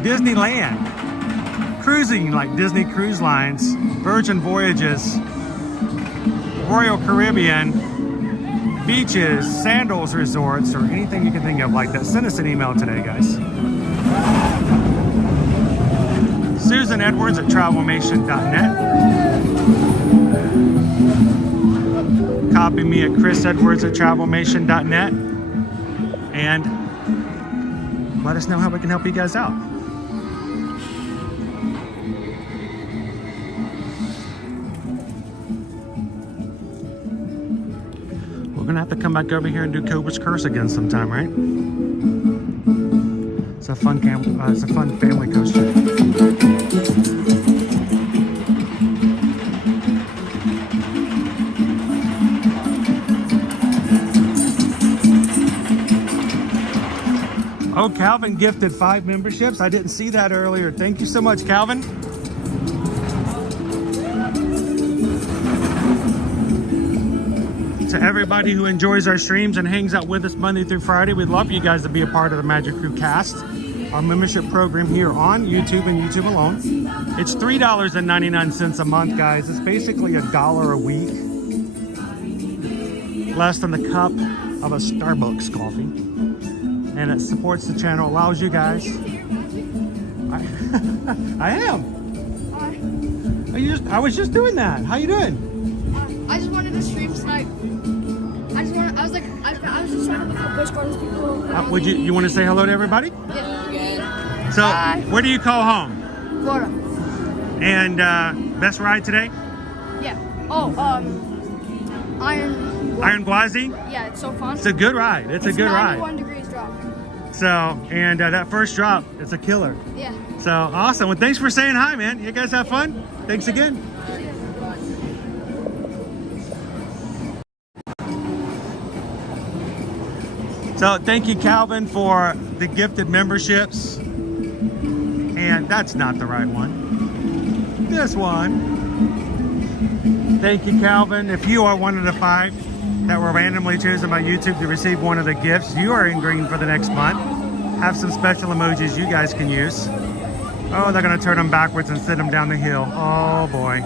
Disneyland, cruising like Disney Cruise Lines, Virgin Voyages, Royal Caribbean, beaches, Sandals Resorts, or anything you can think of like that. Send us an email today, guys. Susan Edwards at travelmation.net. Copy me at chrisedwards at travelmation.net. And let us know how we can help you guys out. We're gonna have to come back over here and do Cobra's Curse again sometime, right? It's a fun family coaster. Oh, Calvin gifted 5 memberships. I didn't see that earlier. Thank you so much, Calvin. To everybody who enjoys our streams and hangs out with us Monday through Friday, we'd love for you guys to be a part of the Magic Crew cast, our membership program here on YouTube and YouTube alone. It's $3.99 a month, guys. It's basically $1 a week. Less than the cup of a Starbucks coffee. And it supports the channel, allows you guys. I am. I was just doing that. How you doing? I just wanted to stream tonight. I was just trying to look at Busch Gardens people. You want to say hello to everybody? Yeah. So, where do you call home? Florida. And best ride today? Yeah. Oh, Iron Gwazi? Yeah, it's so fun. It's a good ride. It's a good ride. 91 degrees drop. So, and that first drop, it's a killer. Yeah. So, awesome. Well, thanks for saying hi, man. You guys have fun? Thanks again. So, thank you, Calvin, for the gifted memberships. And that's not the right one. this one. Thank you, Calvin. If you are one of the 5 that were randomly chosen by YouTube to receive one of the gifts, you are in green for the next month. Have some special emojis you guys can use. Oh, they're gonna turn them backwards and send them down the hill. Oh boy.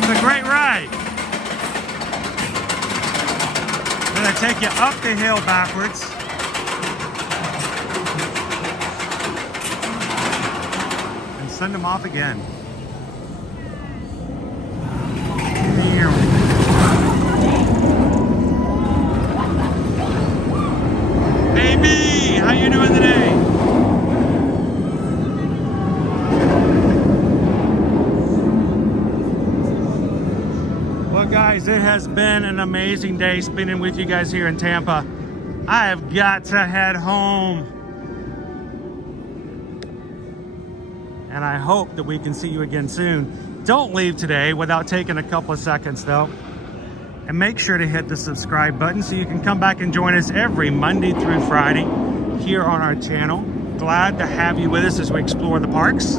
It's a great ride. I'm gonna take you up the hill backwards. And send them off again. Baby, how you doing today? Well, guys, it has been an amazing day spending with you guys here in Tampa. I have got to head home. And I hope that we can see you again soon. Don't leave today without taking a couple of seconds, though. And make sure to hit the subscribe button so you can come back and join us every Monday through Friday here on our channel. Glad to have you with us as we explore the parks.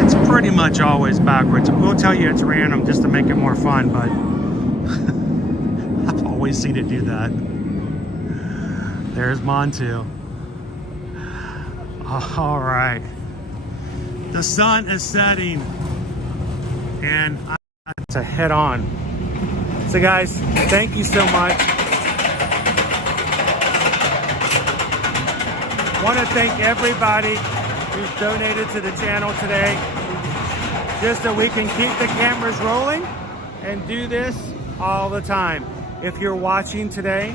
It's pretty much always backwards. We'll tell you it's random just to make it more fun, but I've always seen it do that. There's Montu. All right. The sun is setting and I have to head on. So guys, thank you so much. Want to thank everybody who's donated to the channel today, just so we can keep the cameras rolling and do this all the time. If you're watching today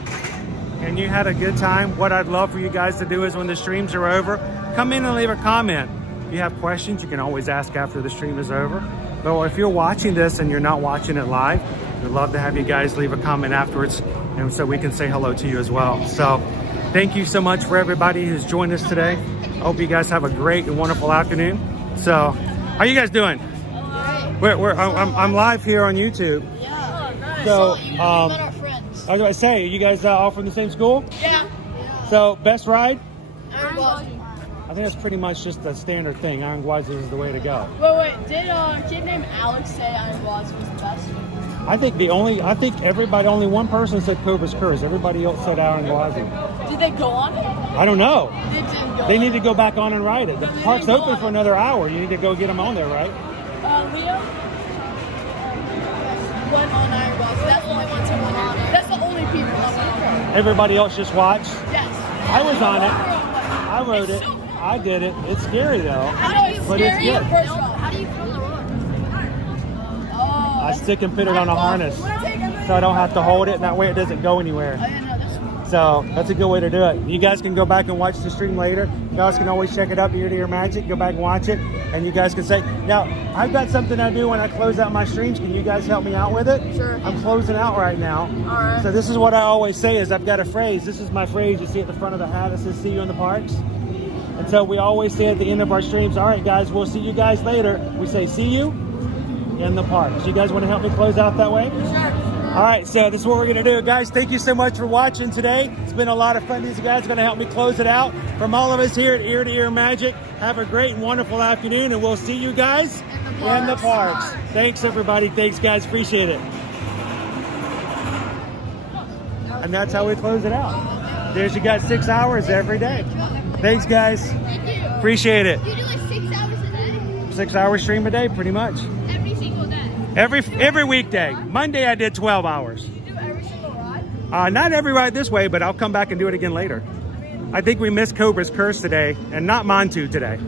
and you had a good time, what I'd love for you guys to do is when the streams are over, come in and leave a comment. If you have questions, you can always ask after the stream is over. But if you're watching this and you're not watching it live, we'd love to have you guys leave a comment afterwards, and so we can say hello to you as well. So thank you so much for everybody who's joined us today. I hope you guys have a great and wonderful afternoon. So how you guys doing? I'm live here on YouTube. Yeah. So our friends. I was going to say, you guys all from the same school? Yeah. So best ride? I think that's pretty much just a standard thing. Iron Gwazi is the way to go. Wait, did a kid named Alex say Iron Gwazi was the best? I think only one person said Cobra's Curse. Everybody else said Iron Gwazi. Did they go on it? I don't know. They need to go back on and ride it. The park's open for another hour. You need to go get them on there, right? Leo went on Iron Gwazi. That's the only ones who went on it. That's the only people that went on it. Everybody else just watched? Yes. I was on it. I rode it. I did it. It's scary though. But it's good. How do you film the road? I stick and put it on a harness so I don't have to hold it, and that way it doesn't go anywhere. So that's a good way to do it. You guys can go back and watch the stream later. You guys can always check it up, Ear to Ear Magic. Go back and watch it, and you guys can say, now, I've got something I do when I close out my streams. Can you guys help me out with it? Sure. I'm closing out right now. All right. So this is what I always say is I've got a phrase. This is my phrase. You see at the front of the hat, it says, see you in the parks. And so we always say at the end of our streams, all right, guys, we'll see you guys later. We say, see you in the parks. You guys want to help me close out that way? Sure. All right, so this is what we're going to do. Guys, thank you so much for watching today. It's been a lot of fun. These guys are going to help me close it out. From all of us here at Ear to Ear Magic, have a great and wonderful afternoon, and we'll see you guys in the parks. Thanks, everybody. Thanks, guys. Appreciate it. And that's how we close it out. There's you got 6 hours every day. Thanks, guys. Thank you. Appreciate it. You do like 6 hours a day? 6 hour stream a day, pretty much. Every single day? Every weekday. Monday I did 12 hours. You do every single ride? Not every ride this way, but I'll come back and do it again later. I think we missed Cobra's Curse today, and not Montu today.